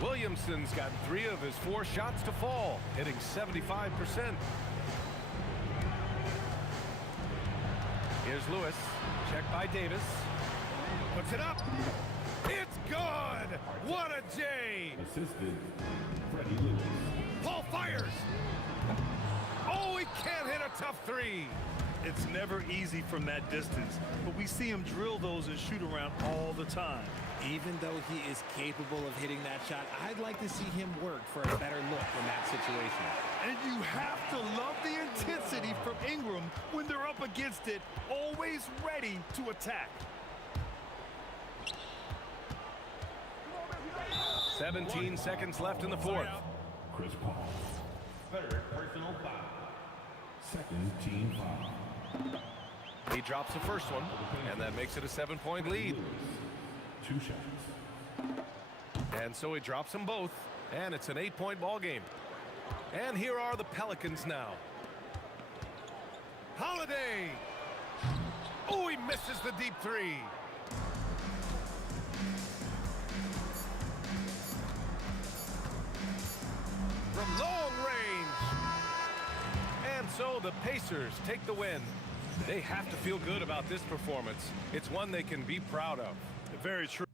Williamson's got 3 of his 4 shots to fall, hitting 75%. Here's Lewis. Checked by Davis. Puts it up. It's good. What a J. Assisted, Freddie Lewis. Paul fires. Oh, he can't hit a tough 3. It's never easy from that distance, but we see him drill those and shoot around all the time. Even though he is capable of hitting that shot, I'd like to see him work for a better look in that situation. And you have to love the intensity from Ingram when they're up against it, always ready to attack. 17 seconds left in the 4th. Chris Paul. 3rd personal foul. 2nd team foul. He drops the first one, and that makes it a 7-point lead. 2 shots. And so he drops them both, and it's an 8-point ball game. And here are the Pelicans now. Holiday. Oh, he misses the deep 3. From long range. And so the Pacers take the win. They have to feel good about this performance. It's one they can be proud of. Very true.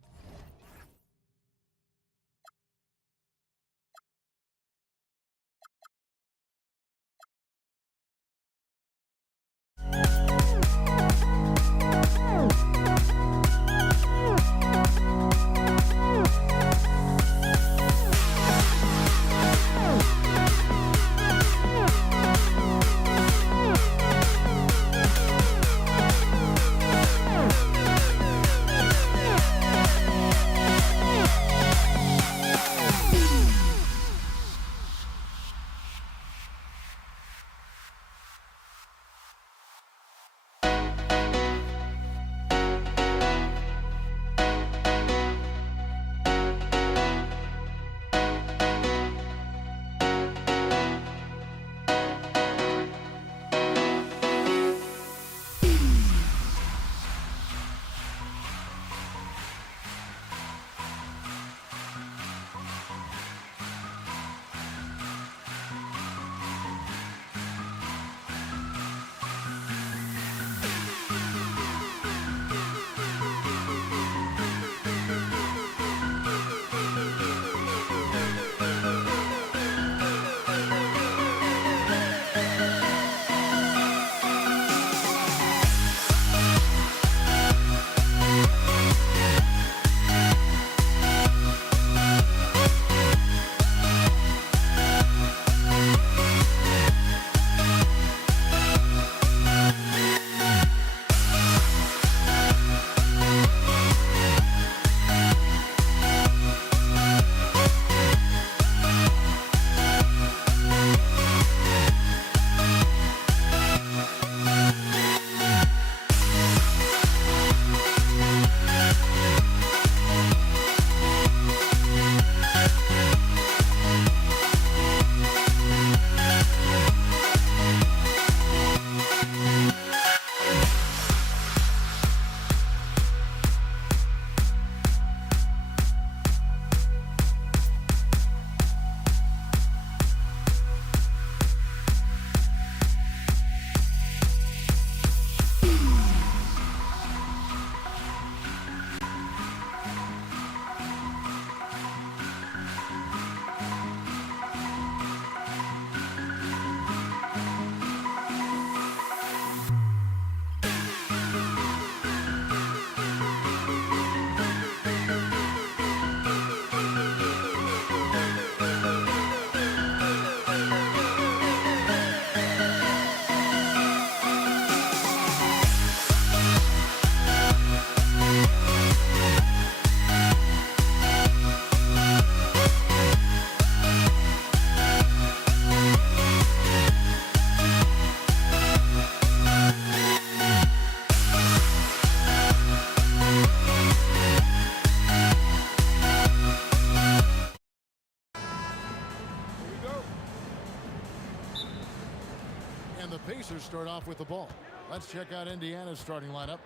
And the Pacers start off with the ball. Let's check out Indiana's starting lineup.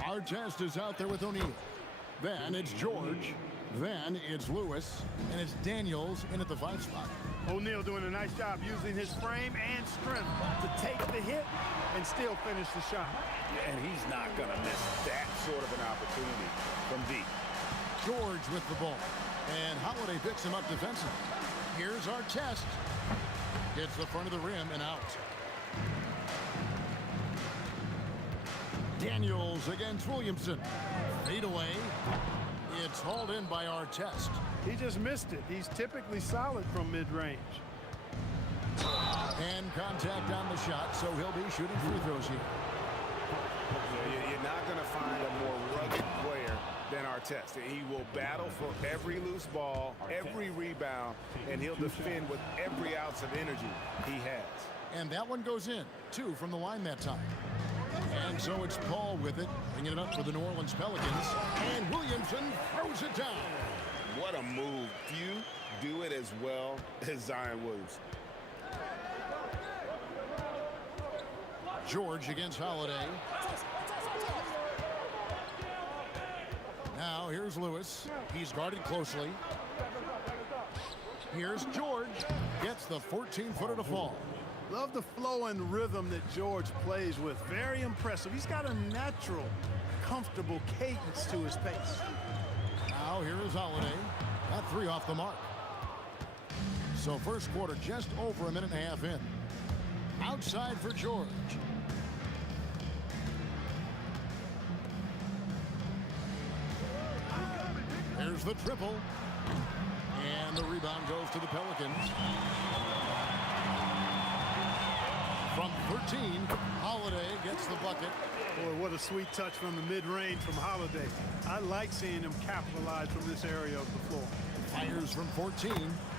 Artest is out there with O'Neal. Then it's George. Then it's Lewis. And it's Daniels in at the 5 spot. O'Neal doing a nice job using his frame and strength to take the hit and still finish the shot. And he's not going to miss that sort of an opportunity from deep. George with the ball. And Holiday picks him up defensively. Here's Artest. Hits the front of the rim and out. Daniels against Williamson. Fade away. It's hauled in by Artest. He just missed it. He's typically solid from mid-range. And contact on the shot, so he'll be shooting free throws here. You're not going to find a more rugged player than Artest. He will battle for every loose ball, every rebound, and he'll defend with every ounce of energy he has. And that one goes in. 2 from the line that time. And so it's Paul with it, bringing it up for the New Orleans Pelicans. And Williamson throws it down. What a move. Few do it as well as Zion Williamson. George against Holiday. Now here's Lewis. He's guarded closely. Here's George. Gets the 14-footer to fall. Love the flow and rhythm that George plays with. Very impressive. He's got a natural, comfortable cadence to his pace. Now here is Holiday. That 3 off the mark. So first quarter just over a minute and a half in. Outside for George. There's the triple. And the rebound goes to the Pelicans. From 13, Holiday gets the bucket. Boy, what a sweet touch from the mid-range from Holiday. I like seeing him capitalize from this area of the floor. Fires from 14,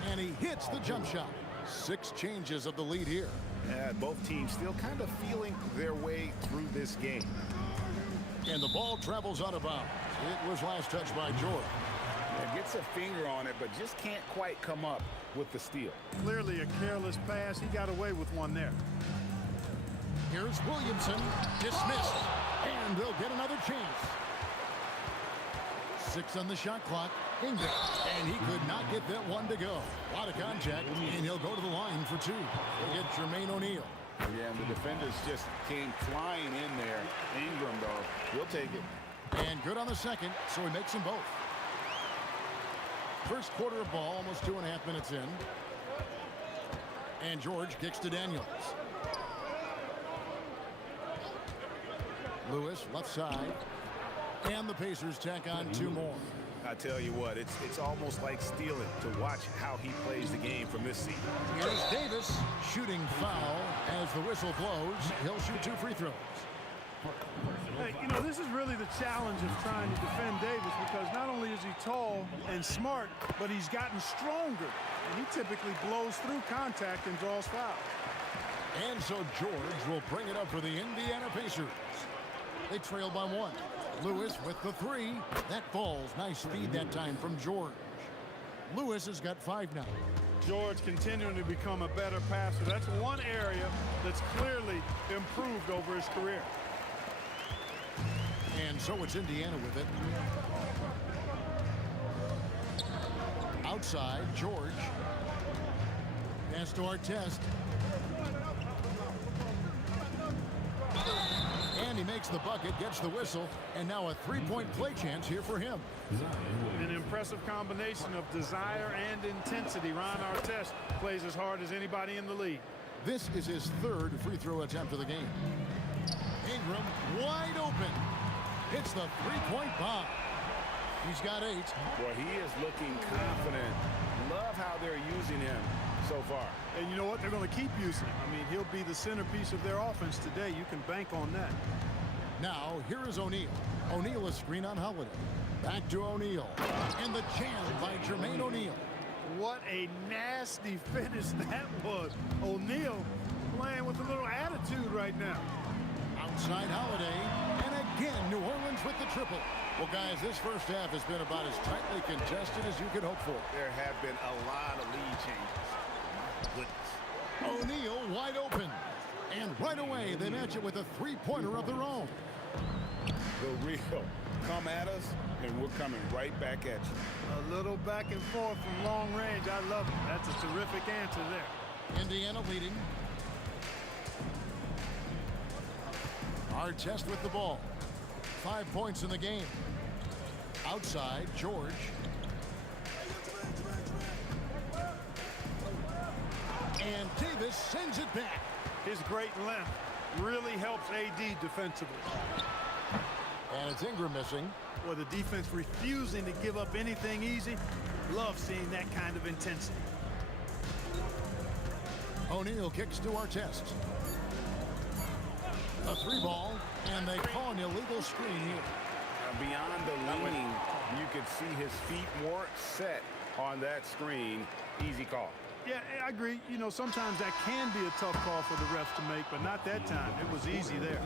and he hits the jump shot. 6 changes of the lead here. Yeah, both teams still kind of feeling their way through this game. And the ball travels out of bounds. It was last touched by George. Yeah, gets a finger on it, but just can't quite come up with the steal. Clearly a careless pass. He got away with one there. Here's Williamson, dismissed, and they'll get another chance. 6 on the shot clock. Ingram, and he could not get that one to go. A lot of contact, and he'll go to the line for 2. He'll get Jermaine O'Neal. Yeah, and the defenders just came flying in there. Ingram, though, will take it. And good on the second, so he makes them both. First quarter of ball, almost 2.5 minutes in. And George kicks to Daniels. Lewis, left side. And the Pacers tack on 2 more. I tell you what, it's almost like stealing to watch how he plays the game from this seat. Here's Davis, shooting foul. As the whistle blows, he'll shoot 2 free throws. Hey, you know, this is really the challenge of trying to defend Davis, because not only is he tall and smart, but he's gotten stronger. And he typically blows through contact and draws fouls. And so George will bring it up for the Indiana Pacers. They trail by 1. Lewis with the 3. That falls. Nice feed that time from George. Lewis has got 5 now. George continuing to become a better passer. That's one area that's clearly improved over his career. And so it's Indiana with it. Outside, George. Pass to Artest. And he makes the bucket, gets the whistle, and now a 3-point play chance here for him. An impressive combination of desire and intensity. Ron Artest plays as hard as anybody in the league. This is his 3rd free throw attempt of the game. Ingram wide open. Hits the 3-point bomb. He's got 8. Boy, he is looking confident. Love how they're using him so far. And you know what? They're going to keep using him. I mean, he'll be the centerpiece of their offense today. You can bank on that. Now, here is O'Neal. O'Neal, a screen on Holiday. Back to O'Neal. And the jam by Jermaine O'Neal. What a nasty finish that was. O'Neal playing with a little attitude right now. Outside Holiday. And again, New Orleans with the triple. Well, guys, this first half has been about as tightly contested as you could hope for. There have been a lot of lead changes. My goodness. O'Neal wide open. And right away, they match it with a three-pointer of their own. The real. Come at us, and we're coming right back at you. A little back and forth from long range. I love it. That's a terrific answer there. Indiana leading. Artest with the ball. 5 points in the game. Outside, George. And Davis sends it back. His great length really helps AD defensively. And it's Ingram missing. Well, the defense refusing to give up anything easy. Love seeing that kind of intensity. O'Neal kicks to Artest. A three ball, and they call an illegal screen here. Beyond the leaning, you could see his feet more set on that screen. Easy call. Yeah, I agree. You know, sometimes that can be a tough call for the refs to make, but not that time. It was easy there.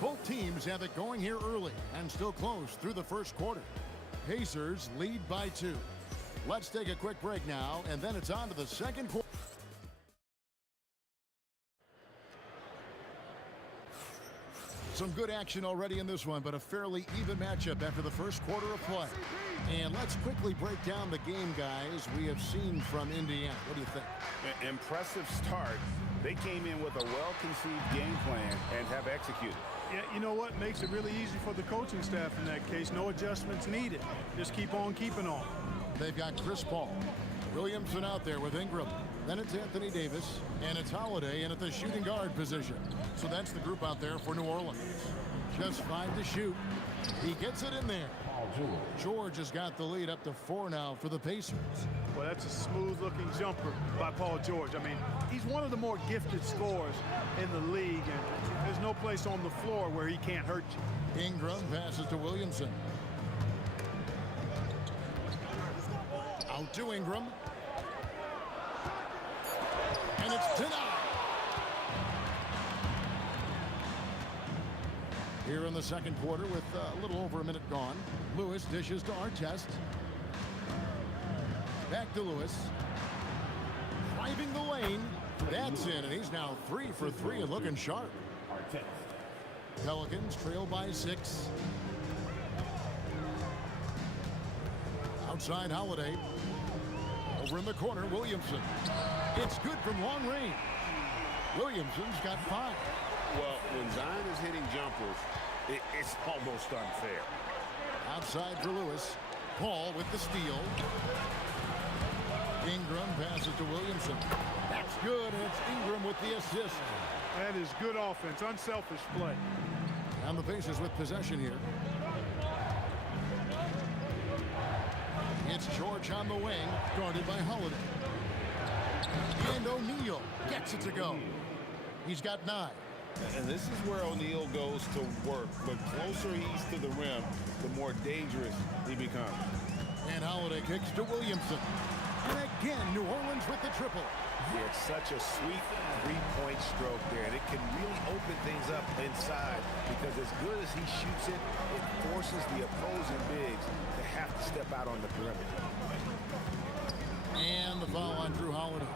Both teams have it going here early and still close through the first quarter. Pacers lead by 2. Let's take a quick break now, and then it's on to the second quarter. Some good action already in this one, but a fairly even matchup after the first quarter of play. And let's quickly break down the game, guys, we have seen from Indiana. What do you think? Impressive start. They came in with a well-conceived game plan and have executed. Yeah, you know what? Makes it really easy for the coaching staff in that case. No adjustments needed. Just keep on keeping on. They've got Chris Paul. Williamson out there with Ingram. Then it's Anthony Davis, and it's Holiday in at the shooting guard position. So that's the group out there for New Orleans. Just 5 to shoot. He gets it in there. George has got the lead up to 4 now for the Pacers. Well, that's a smooth-looking jumper by Paul George. I mean, he's one of the more gifted scorers in the league, and there's no place on the floor where he can't hurt you. Ingram passes to Williamson. Out to Ingram. And it's denied. Here in the second quarter with a little over a minute gone. Lewis dishes to Artest. Back to Lewis. Driving the lane. That's in, and he's now 3 for 3 and looking sharp. Pelicans trail by 6. Outside Holiday. Over in the corner, Williamson. It's good from long range. Williamson's got 5. Well, when Zion is hitting jumpers, it's almost unfair. Outside for Lewis. Paul with the steal. Ingram passes to Williamson. That's good, and it's Ingram with the assist. That is good offense, unselfish play. And the Pacers with possession here. It's George on the wing, guarded by Holiday. And O'Neal gets it to go. He's got 9. And this is where O'Neal goes to work. The closer he's to the rim, the more dangerous he becomes. And Holiday kicks to Williamson. And again, New Orleans with the triple. Yeah, it's such a sweet three-point stroke there, and it can really open things up inside because as good as he shoots it, it forces the opposing bigs to have to step out on the perimeter. And the foul on Drew Holiday.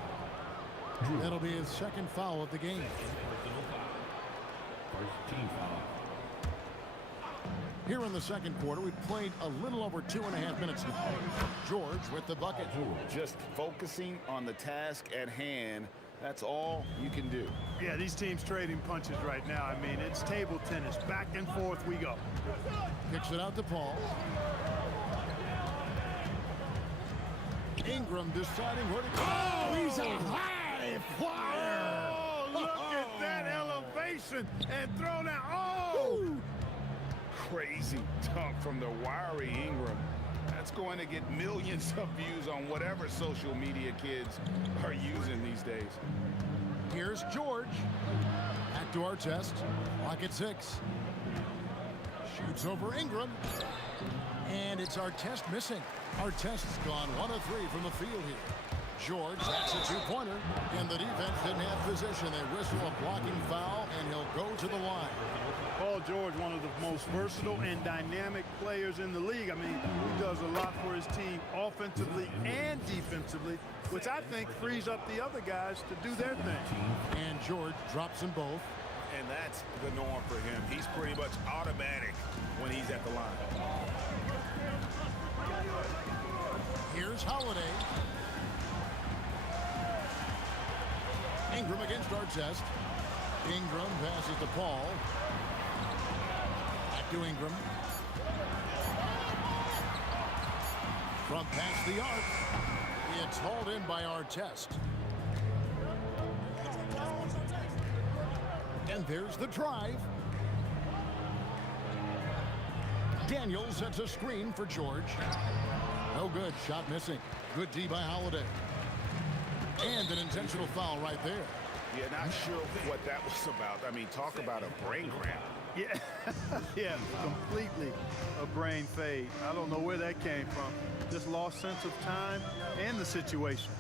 That'll be his second foul of the game. First team foul. Here in the second quarter, we've played a little over 2.5 minutes now. George with the bucket. Just focusing on the task at hand, that's all you can do. Yeah, these teams trading punches right now. I mean, it's table tennis. Back and forth we go. Kicks it out to Paul. Ingram deciding where to go. Oh, he's a high flyer. Oh, look at that elevation and throw that. Oh! Crazy dunk from the wiry Ingram. That's going to get millions of views on whatever social media kids are using these days. Here's George. Back to Artest. Clock at 6. Shoots over Ingram. And it's Artest missing. Artest's gone 1 of 3 from the field here. George, that's a 2-pointer. And the defense didn't have position. They whistle a blocking foul, and he'll go to the line. Paul Paul George one of the most versatile and dynamic players in the league. I mean, he does a lot for his team offensively and defensively, which I think frees up the other guys to do their thing. And George drops them both. And that's the norm for him. He's pretty much automatic when he's at the line. Here's Holiday. Ingram against Artest. Ingram passes to Paul. Back to Ingram. From past the arc. It's hauled in by Artest. And there's the drive. Daniels sets a screen for George. No good. Shot missing. Good D by Holiday. And an intentional foul right there. Yeah, not sure what that was about. I mean, talk about a brain cramp. Yeah, yeah, completely a brain fade. I don't know where that came from. Just lost sense of time and the situation.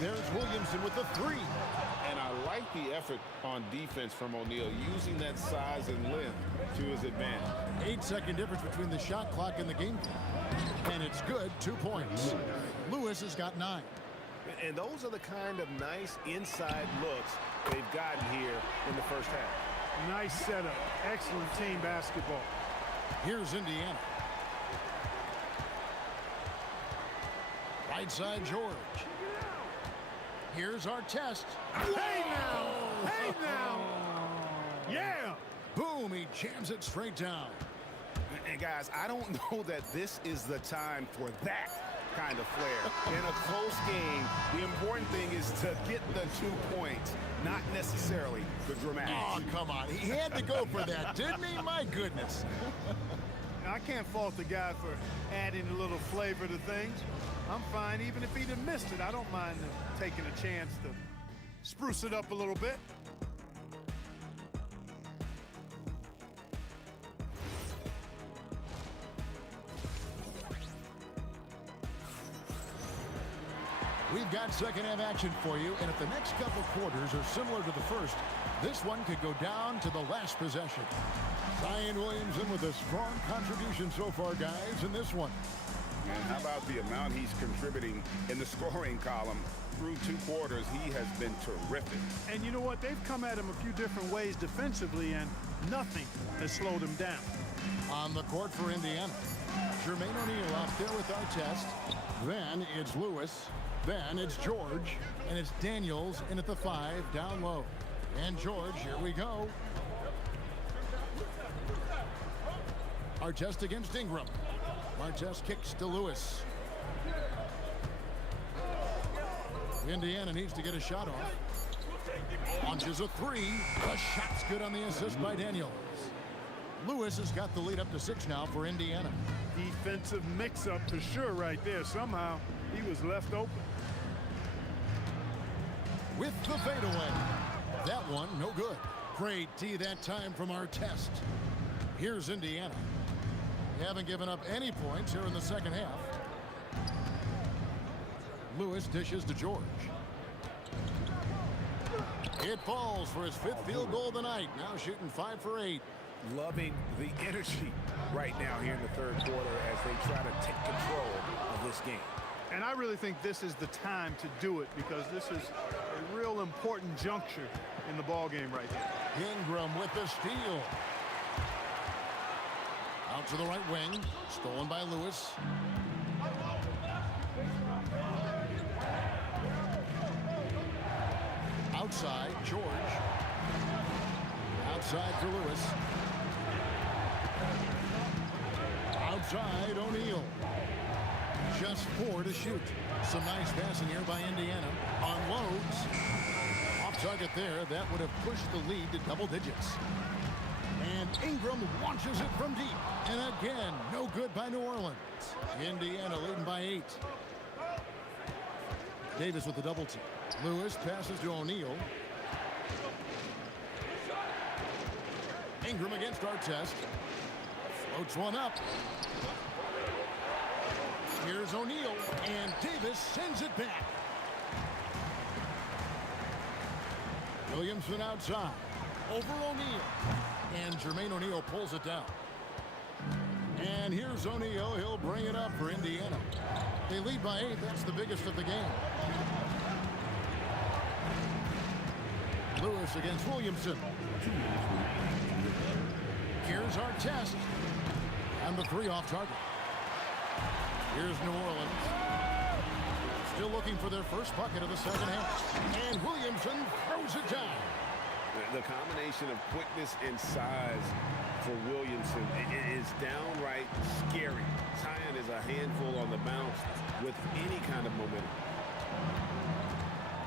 There's Williamson with the three. And I like the effort on defense from O'Neal, using that size and length to his advantage. 8-second difference between the shot clock and the game clock. And it's good, 2 points. Lewis has got 9. And those are the kind of nice inside looks they've gotten here in the first half. Nice setup. Excellent team basketball. Here's Indiana. Right side, George. Here's Artest. Hey now! Hey now! Yeah! Boom, he jams it straight down. And guys, I don't know that this is the time for that kind of flair. In a close game, the important thing is to get the 2 points, not necessarily the dramatic. Oh, come on. He had to go for that, didn't he? My goodness. I can't fault the guy for adding a little flavor to things. I'm fine even if he'd have missed it. I don't mind taking a chance to spruce it up a little bit. We've got second half action for you, and if the next couple quarters are similar to the first, this one could go down to the last possession. Zion Williamson with a strong contribution so far, guys, in this one. And how about the amount he's contributing in the scoring column? Through 2 quarters, he has been terrific. And you know what? They've come at him a few different ways defensively, and nothing has slowed him down. On the court for Indiana, Jermaine O'Neal out there with Artest. Then it's Lewis. Then it's George. And it's Daniels in at the 5, down low. And George, here we go. Artest against Ingram. Artest kicks to Lewis. Indiana needs to get a shot off. Launches a 3. The shot's good on the assist by Daniels. Lewis has got the lead up to 6 now for Indiana. Defensive mix-up for sure right there. Somehow he was left open. With the fadeaway. That one, no good. Great D that time from Artest. Here's Indiana. They haven't given up any points here in the second half. Lewis dishes to George. It falls for his 5th field goal of the night. Now shooting 5 for 8. Loving the energy right now here in the 3rd quarter as they try to take control of this game. And I really think this is the time to do it because this is a real important juncture in the ball game right here. Ingram with the steal. Out to the right wing. Stolen by Lewis. Outside, George. Outside for Lewis. Outside, O'Neal. Just 4 to shoot. Some nice passing here by Indiana. Unloads. Off target there. That would have pushed the lead to double digits. And Ingram launches it from deep. And again, no good by New Orleans. Indiana leading by 8. Davis with the double team. Lewis passes to O'Neal. Ingram against Artest. Floats one up. Here's O'Neal, and Davis sends it back. Williamson outside. Over O'Neal. And Jermaine O'Neal pulls it down. And here's O'Neal. He'll bring it up for Indiana. They lead by 8. That's the biggest of the game. Lewis against Williamson. Here's our test. And the 3 off target. Here's New Orleans. Still looking for their first bucket of the second half. And Williamson throws it down. The combination of quickness and size for Williamson is downright scary. Zion is a handful on the bounce with any kind of momentum.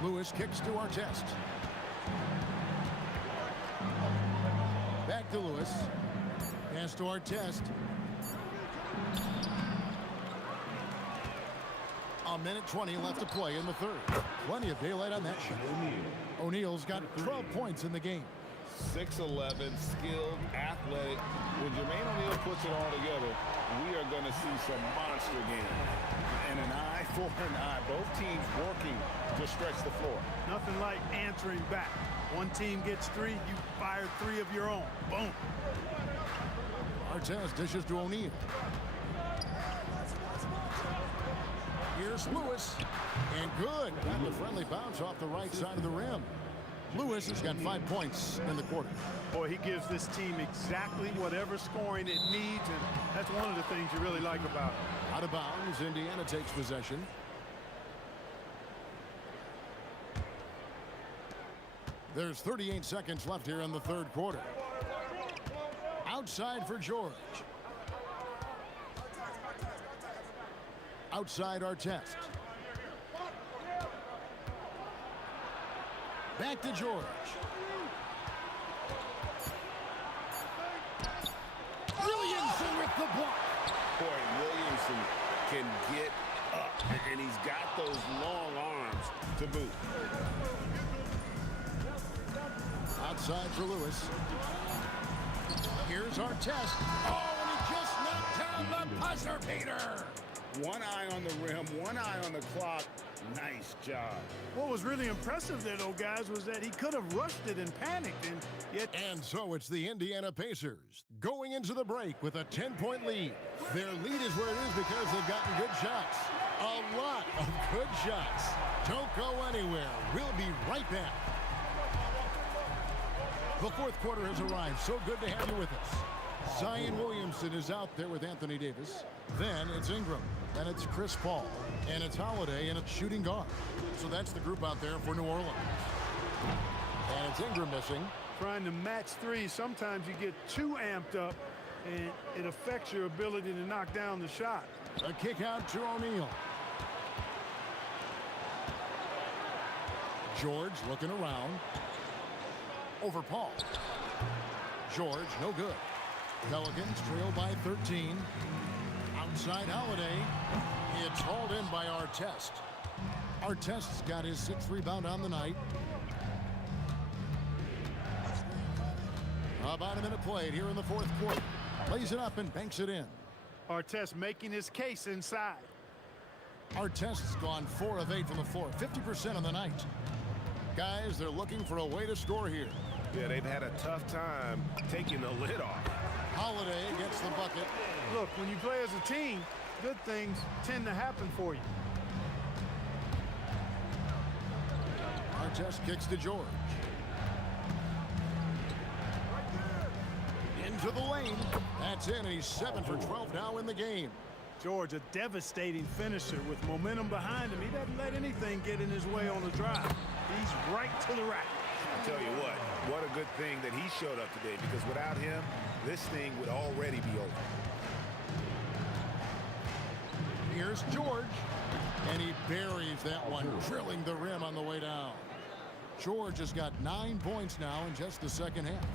Lewis kicks to Artest. Back to Lewis. Pass to Artest. A minute 20 left to play in the third. Plenty of daylight on that shot. O'Neal's got 12 points in the game. 6'11", skilled, athletic. When Jermaine O'Neal puts it all together, we are going to see some monster games. And an eye for an eye. Both teams working to stretch the floor. Nothing like answering back. One team gets 3, you fire 3 of your own. Boom. Artest dishes to O'Neal. Here's Lewis. And good. Got the friendly bounce off the right side of the rim. Lewis has got 5 points in the quarter. Boy, he gives this team exactly whatever scoring it needs, and that's one of the things you really like about it. Out of bounds, Indiana takes possession. There's 38 seconds left here in the third quarter. Outside for George. Outside Artest. Back to George. Williamson with the block. Boy, Williamson can get up, and he's got those long arms to boot. Outside for Lewis. Here's Artest. Oh, and he just knocked down the buzzer beater. One eye on the rim, one eye on the clock. Nice job. What was really impressive there, though, guys, was that he could have rushed it and panicked, and yet... And so it's the Indiana Pacers going into the break with a 10-point lead. Their lead is where it is because they've gotten good shots. A lot of good shots. Don't go anywhere. We'll be right back. The fourth quarter has arrived. So good to have you with us. Zion Williamson is out there with Anthony Davis. Then it's Ingram. Then it's Chris Paul. And it's Holiday, and it's shooting guard. So that's the group out there for New Orleans. And it's Ingram missing. Trying to match 3, sometimes you get too amped up, and it affects your ability to knock down the shot. A kick out to O'Neal. George looking around. Over Paul. George, no good. Pelicans trail by 13. Outside Holiday. It's hauled in by Artest. Artest's got his 6th rebound on the night. About a minute played here in the fourth quarter. Lays it up and banks it in. Artest making his case inside. Artest's gone 4 of 8 from the floor. 50% on the night. Guys, they're looking for a way to score here. Yeah, they've had a tough time taking the lid off. Holiday gets the bucket. Look, when you play as a team, good things tend to happen for you. Artest kicks to George. Into the lane. That's in, and he's 7 for 12 now in the game. George, a devastating finisher with momentum behind him. He doesn't let anything get in his way on the drive. He's right to the rack. I tell you what a good thing that he showed up today, because without him, this thing would already be over. Here's George, and he buries that one, drilling the rim on the way down. George has got 9 points now in just the second half.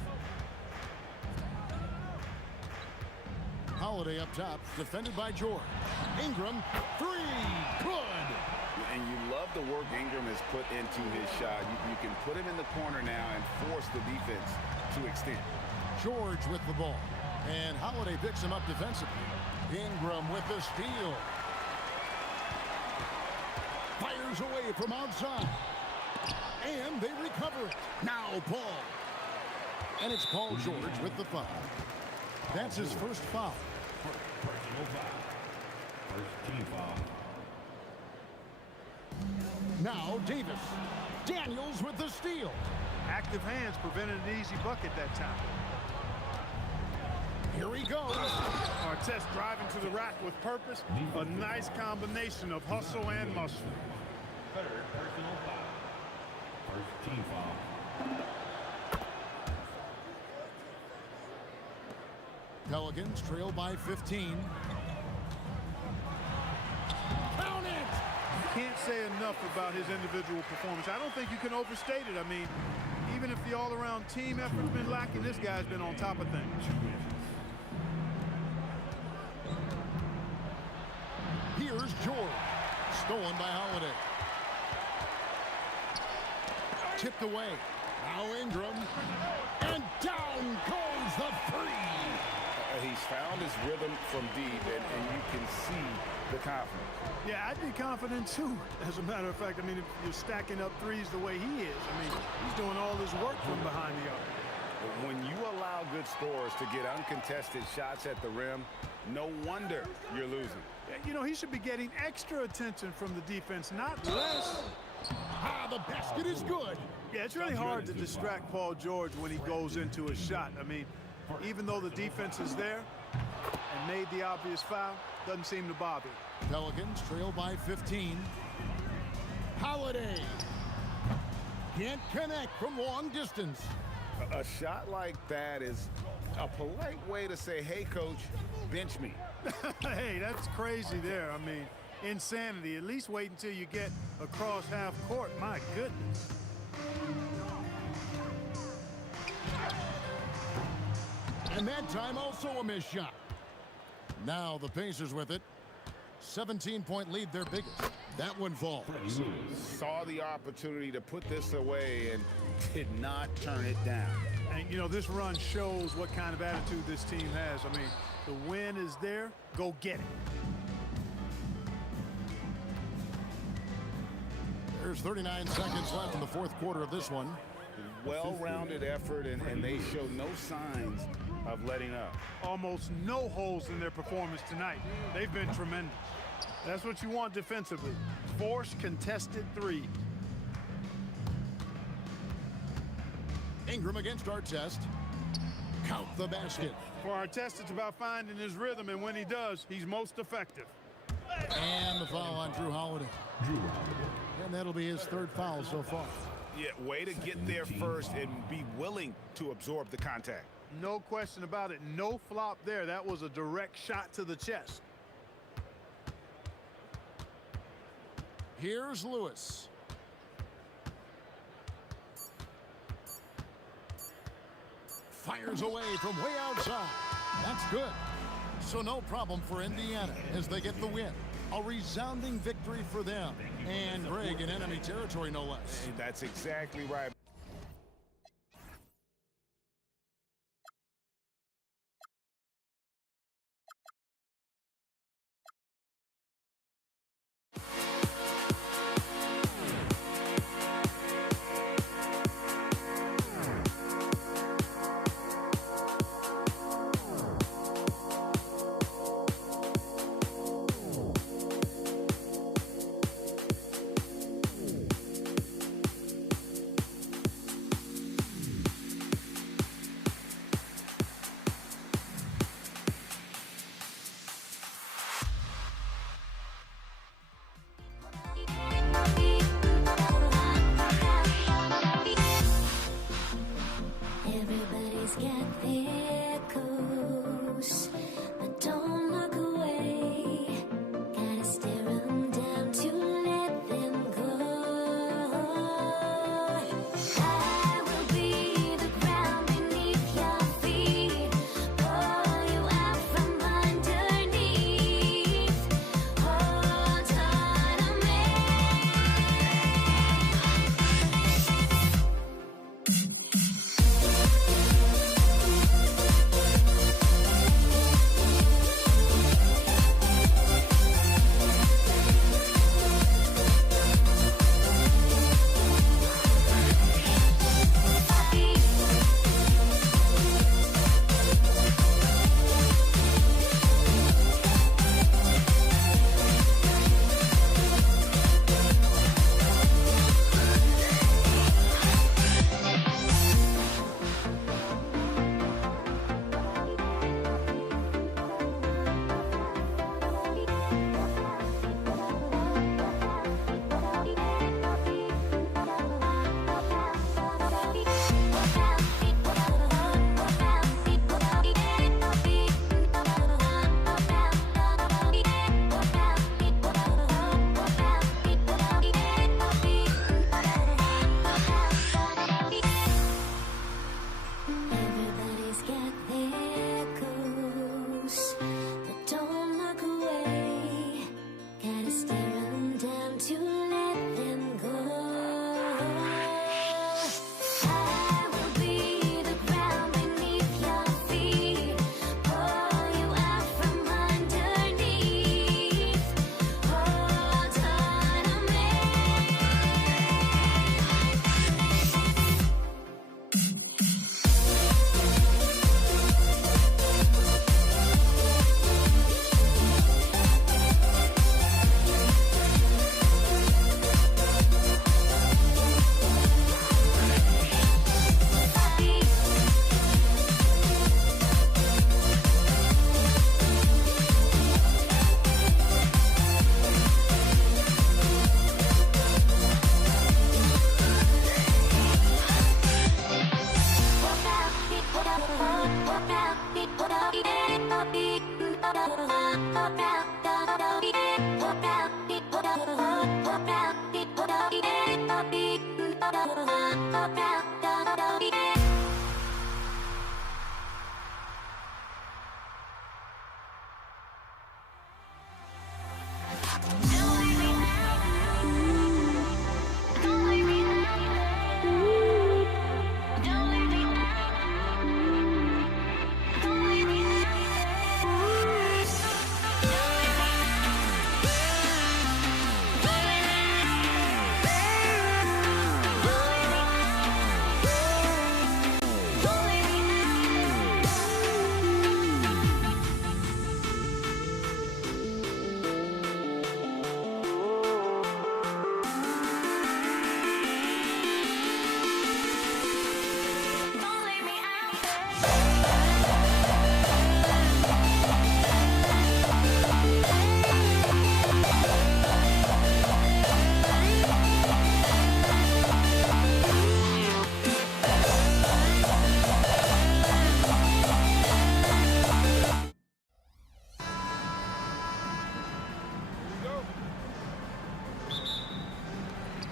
Holiday up top, defended by George. Ingram, 3, good! And you love the work Ingram has put into his shot. You can put him in the corner now and force the defense to extend. George with the ball, and Holiday picks him up defensively. Ingram with the steal. Fires away from outside. And they recover it. Now Paul. And it's Paul George with the foul. That's his first foul. Personal foul. First team foul. Now Davis. Daniels with the steal. Active hands prevented an easy bucket that time. Here he goes. Artest driving to the rack with purpose. A nice combination of hustle and muscle. Third personal foul. First team foul. Pelicans trail by 15. Count it! You can't say enough about his individual performance. I don't think you can overstate it. I mean, even if the all-around team effort's been lacking, this guy's been on top of things. Here's George. Stolen by Holiday. Tipped away. Now Ingram. And down goes the three. He's found his rhythm from deep, and you can see the confidence. Yeah, I'd be confident too. As a matter of fact, I mean, if you're stacking up threes the way he is, I mean, he's doing all his work from behind the arc. When you allow good scorers to get uncontested shots at the rim, no wonder you're losing. You know, he should be getting extra attention from the defense, not less. The basket is good. Yeah, it's really hard to distract Paul George when he goes into a shot. I mean, even though the defense is there and made the obvious foul, doesn't seem to bother. Pelicans trail by 15. Holiday can't connect from long distance. A shot like that is a polite way to say, hey, coach, bench me. Hey, that's crazy there. I mean, insanity. At least wait until you get across half court. My goodness. And that time also a missed shot. Now the Pacers with it. 17-point lead, their biggest. That one falls. Saw the opportunity to put this away and did not turn it down. And, you know, this run shows what kind of attitude this team has. I mean, the win is there. Go get it. There's 39 seconds left in the fourth quarter of this one. Well-rounded effort, and they show no signs of letting up. Almost no holes in their performance tonight. They've been tremendous. That's what you want defensively. Force contested threes. Ingram against Artest. Count the basket. For Artest, it's about finding his rhythm, and when he does, he's most effective. And the foul on Drew Holiday. And that'll be his third foul so far. Yeah, way to get there first and be willing to absorb the contact. No question about it. No flop there. That was a direct shot to the chest. Here's Lewis. Fires away from way outside. That's good. So no problem for Indiana as they get the win. A resounding victory for them. And Greg in enemy territory, no less. That's exactly right. Everybody's got their coast, but don't look away. Gotta stare 'em down to let them go. I will be the ground beneath your feet, pull you out from underneath. Hold on to me.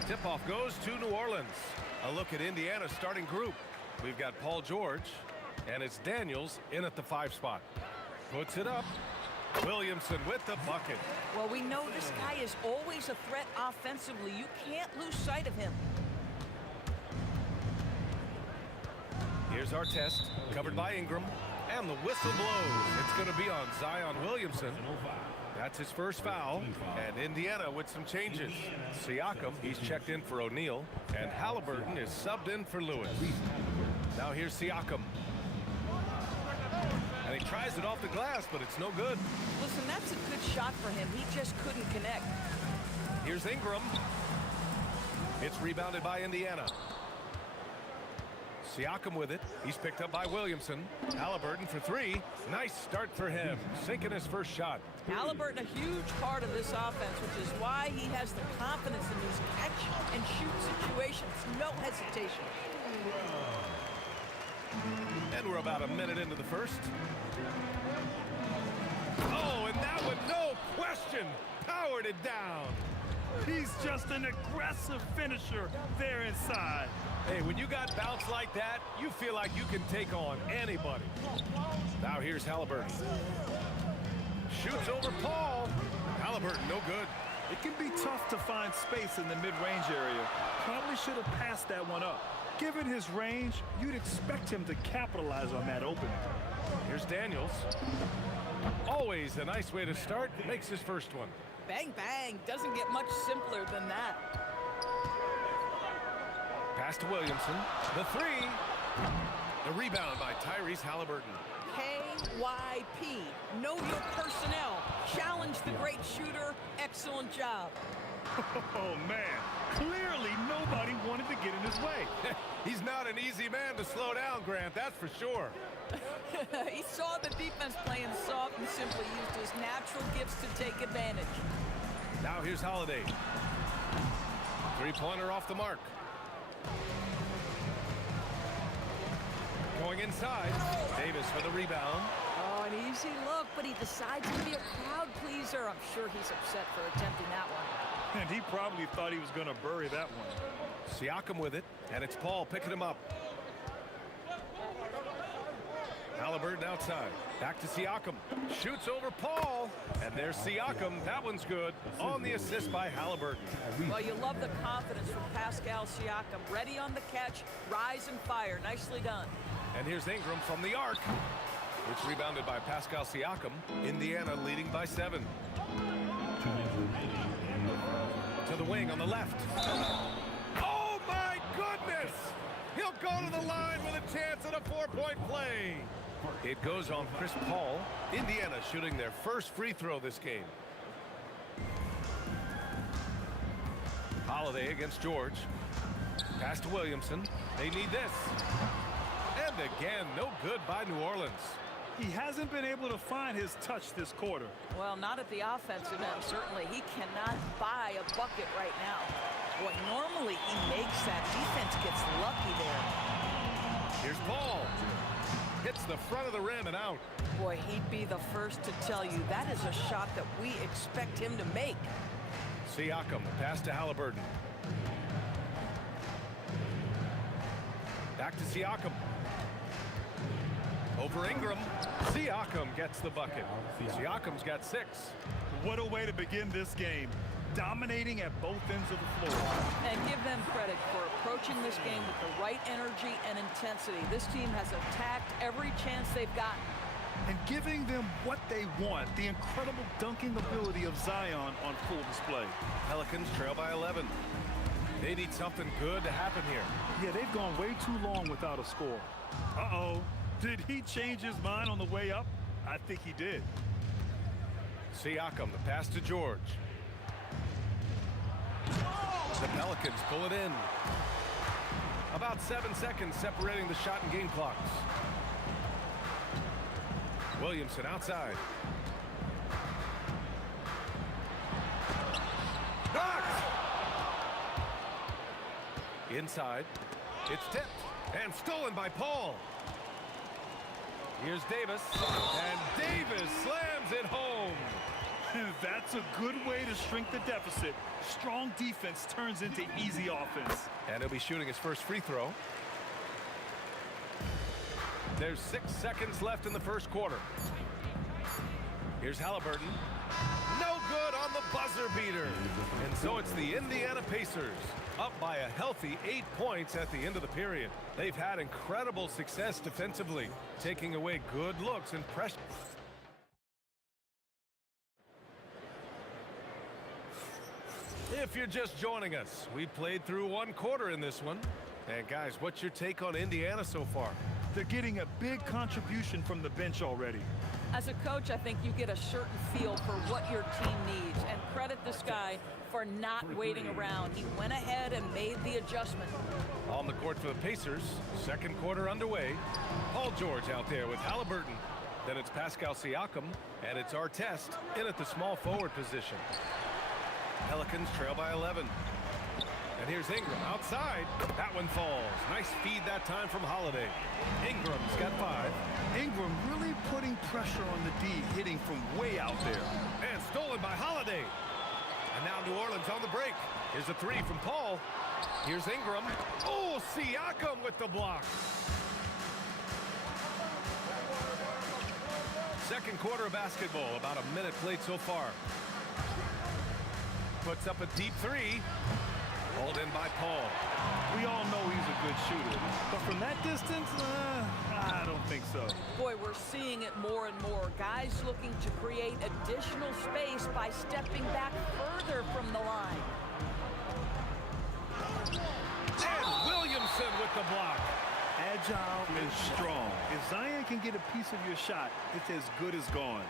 Tip-off goes to New Orleans. A look at Indiana's starting group. We've got Paul George, and it's Daniels in at the 5 spot. Puts it up. Williamson with the bucket. Well, we know this guy is always a threat offensively. You can't lose sight of him. Here's our test, covered by Ingram, and the whistle blows. It's going to be on Zion Williamson. That's his first foul, and Indiana with some changes. Siakam, he's checked in for O'Neal, and Halliburton is subbed in for Lewis. Now here's Siakam. And he tries it off the glass, but it's no good. Listen, that's a good shot for him. He just couldn't connect. Here's Ingram. It's rebounded by Indiana. Siakam with it. He's picked up by Williamson. Halliburton for 3. Nice start for him. Sinking his first shot. Halliburton, a huge part of this offense, which is why he has the confidence in these catch-and-shoot situations. No hesitation. And we're about a minute into the first. Oh, and that one, no question, powered it down. He's just an aggressive finisher there inside. Hey, when you got bounce like that, you feel like you can take on anybody. Now here's Halliburton. Shoots over Paul. Halliburton, no good. It can be tough to find space in the mid-range area. Probably should have passed that one up. Given his range, you'd expect him to capitalize on that opening. Here's Daniels. Always a nice way to start. Makes his first one. Bang, bang. Doesn't get much simpler than that. Pass to Williamson. The 3. The rebound by Tyrese Halliburton. KYP. Know your personnel. Challenge the great shooter. Excellent job. Oh, man. Clearly, nobody wanted to get in his way. He's not an easy man to slow down, Grant, that's for sure. He saw the defense playing soft and simply used his natural gifts to take advantage. Now here's Holiday. 3-pointer off the mark. Going inside. Davis for the rebound. Oh, an easy look, but he decides to be a crowd pleaser. I'm sure he's upset for attempting that one. And he probably thought he was going to bury that one. Siakam with it, and it's Paul picking him up. Halliburton outside. Back to Siakam. Shoots over Paul. And there's Siakam. That one's good. On the assist by Halliburton. Well, you love the confidence from Pascal Siakam. Ready on the catch, rise and fire. Nicely done. And here's Ingram from the arc. It's rebounded by Pascal Siakam. Indiana leading by 7. To the wing on the left. Oh, my goodness! He'll go to the line with a chance at a 4-point play. It goes on Chris Paul. Indiana shooting their first free throw this game. Holiday against George. Pass to Williamson. They need this. And again, no good by New Orleans. He hasn't been able to find his touch this quarter. Well, not at the offensive end, certainly. He cannot buy a bucket right now. Boy, normally he makes that. Defense gets lucky there. Here's Paul. Hits the front of the rim and out. Boy, he'd be the first to tell you that is a shot that we expect him to make. Siakam, the pass to Halliburton. Back to Siakam. Over Ingram. Siakam gets the bucket. Siakam's got 6. What a way to begin this game. Dominating at both ends of the floor. And give them credit for approaching this game with the right energy and intensity. This team has attacked every chance they've gotten. And giving them what they want, the incredible dunking ability of Zion on full display. Pelicans trail by 11. They need something good to happen here. Yeah, they've gone way too long without a score. Uh-oh. Did he change his mind on the way up? I think he did. Siakam, the pass to George. The Pelicans pull it in. About 7 seconds separating the shot and game clocks. Williamson outside. Blocked! Inside. It's tipped and stolen by Paul. Here's Davis, and Davis slams it home. That's a good way to shrink the deficit. Strong defense turns into easy offense. And he'll be shooting his first free throw. There's 6 seconds left in the first quarter. Here's Halliburton. No good on the buzzer beater. And so it's the Indiana Pacers, up by a healthy 8 points at the end of the period. They've had incredible success defensively, taking away good looks and pressure. If you're just joining us, we played through 1 quarter in this one. And guys, what's your take on Indiana so far? They're getting a big contribution from the bench already. As a coach, I think you get a certain feel for what your team needs. And credit this guy for not waiting around. He went ahead and made the adjustment. On the court for the Pacers, second quarter underway. Paul George out there with Halliburton. Then it's Pascal Siakam, and it's Artest in at the small forward position. Pelicans trail by 11. And here's Ingram outside. That one falls. Nice feed that time from Holiday. Ingram's got 5. Ingram really putting pressure on the D, hitting from way out there. And stolen by Holiday. And now New Orleans on the break. Here's a 3 from Paul. Here's Ingram. Oh, Siakam with the block. Second quarter of basketball. About a minute played so far. Puts up a deep 3. Hauled in by Paul. We all know he's a good shooter, but from that distance, I don't think so. Boy, we're seeing it more and more. Guys looking to create additional space by stepping back further from the line. And Williamson with the block. Agile and strong. If Zion can get a piece of your shot, it's as good as gone.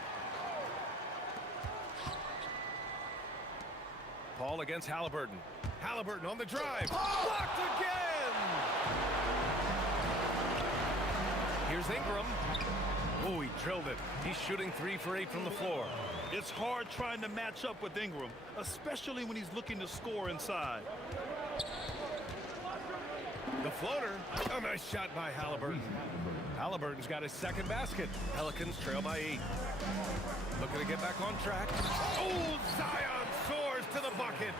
Paul against Halliburton. Halliburton on the drive. Blocked again! Here's Ingram. Oh, he drilled it. He's shooting 3 for 8 from the floor. It's hard trying to match up with Ingram, especially when he's looking to score inside. The floater. A nice shot by Halliburton. Halliburton's got his second basket. Pelicans trail by 8. Looking to get back on track. Oh, Zion soars to the bucket.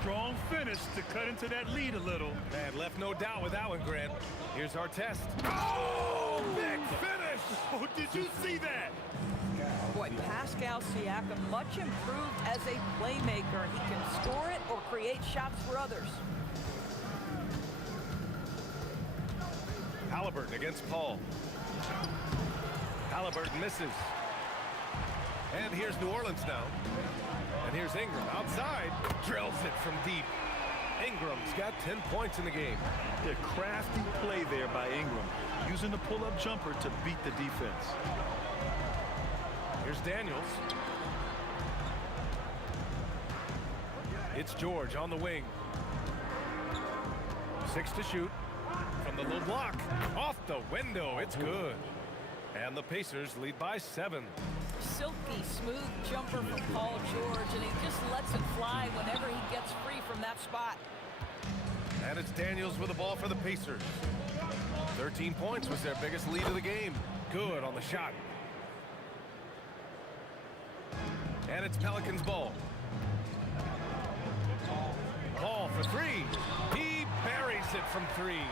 Strong finish to cut into that lead a little. And left no doubt with that one, Grant. Here's Artest. Oh, big finish! Oh, did you see that? Boy, Pascal Siakam, much improved as a playmaker. He can score it or create shots for others. Halliburton against Paul. Halliburton misses. And here's New Orleans now. And here's Ingram outside. Drills it from deep. Ingram's got 10 points in the game. The crafty play there by Ingram, using the pull-up jumper to beat the defense. Here's Daniels. It's George on the wing. 6 to shoot. From the low block. Off the window. It's good. And the Pacers lead by 7. Silky smooth jumper from Paul George, and he just lets it fly whenever he gets free from that spot. And it's Daniels with the ball for the Pacers. 13 points was their biggest lead of the game. Good on the shot. And it's Pelicans ball. Ball for three. He buries it from three.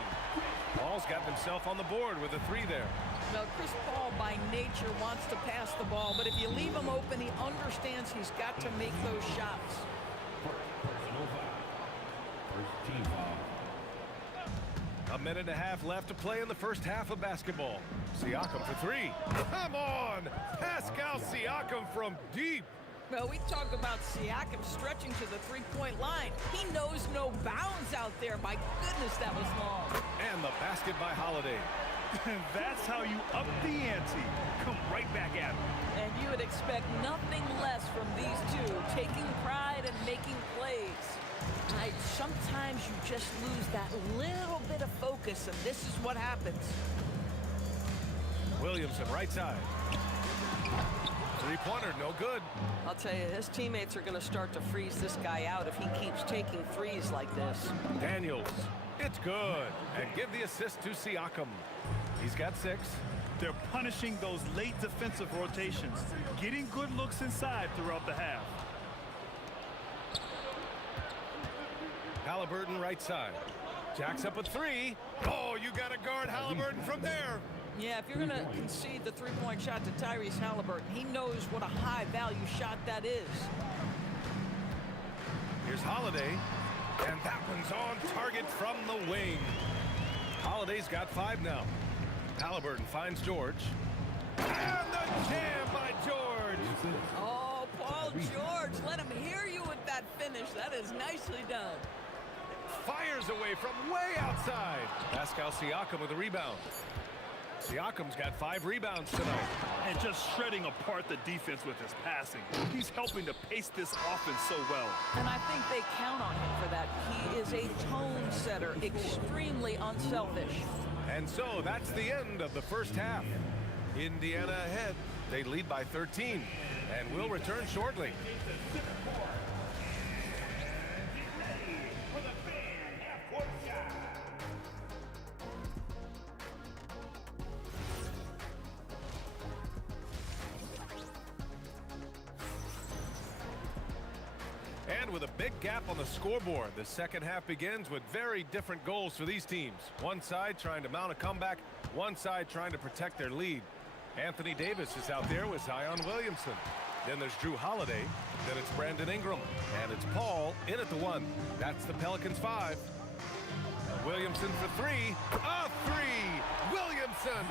Paul's got himself on the board with a three there. Now, Chris Paul, by nature, wants to pass the ball, but if you leave him open, he understands he's got to make those shots. Personal foul. First team foul. A minute and a half left to play in the first half of basketball. Siakam for three. Come on! Pascal Siakam from deep. Well, we talk about Siakam stretching to the three-point line. He knows no bounds out there. My goodness, that was long. And the basket by Holiday. That's how you up the ante. Come right back at him. And you would expect nothing less from these two, taking pride and making plays. Right, sometimes you just lose that little bit of focus, and this is what happens. Williamson, right side. Three-pointer, no good. I'll tell you, his teammates are going to start to freeze this guy out if he keeps taking threes like this. Daniels, it's good. And give the assist to Siakam. He's got 6. They're punishing those late defensive rotations, getting good looks inside throughout the half. Halliburton, right side. Jacks up a 3. Oh, you got to guard Halliburton from there. Yeah, if you're going to concede the three-point shot to Tyrese Halliburton, he knows what a high-value shot that is. Here's Holiday, and that one's on target from the wing. Holiday's got 5 now. Halliburton finds George. And the jam by George. Oh, Paul George, let him hear you with that finish. That is nicely done. Fires away from way outside. Pascal Siakam with a rebound. Siakam's got 5 rebounds tonight. And just shredding apart the defense with his passing. He's helping to pace this offense so well. And I think they count on him for that. He is a tone setter, extremely unselfish. And so that's the end of the first half. Indiana ahead. They lead by 13. And we'll return shortly. And with a big gap on the scoreboard, the second half begins with very different goals for these teams. One side trying to mount a comeback, one side trying to protect their lead. Anthony Davis is out there with Zion Williamson. Then there's Drew Holiday. Then it's Brandon Ingram. And it's Paul in at the 1. That's the Pelicans 5. Williamson for 3. A 3! Williamson!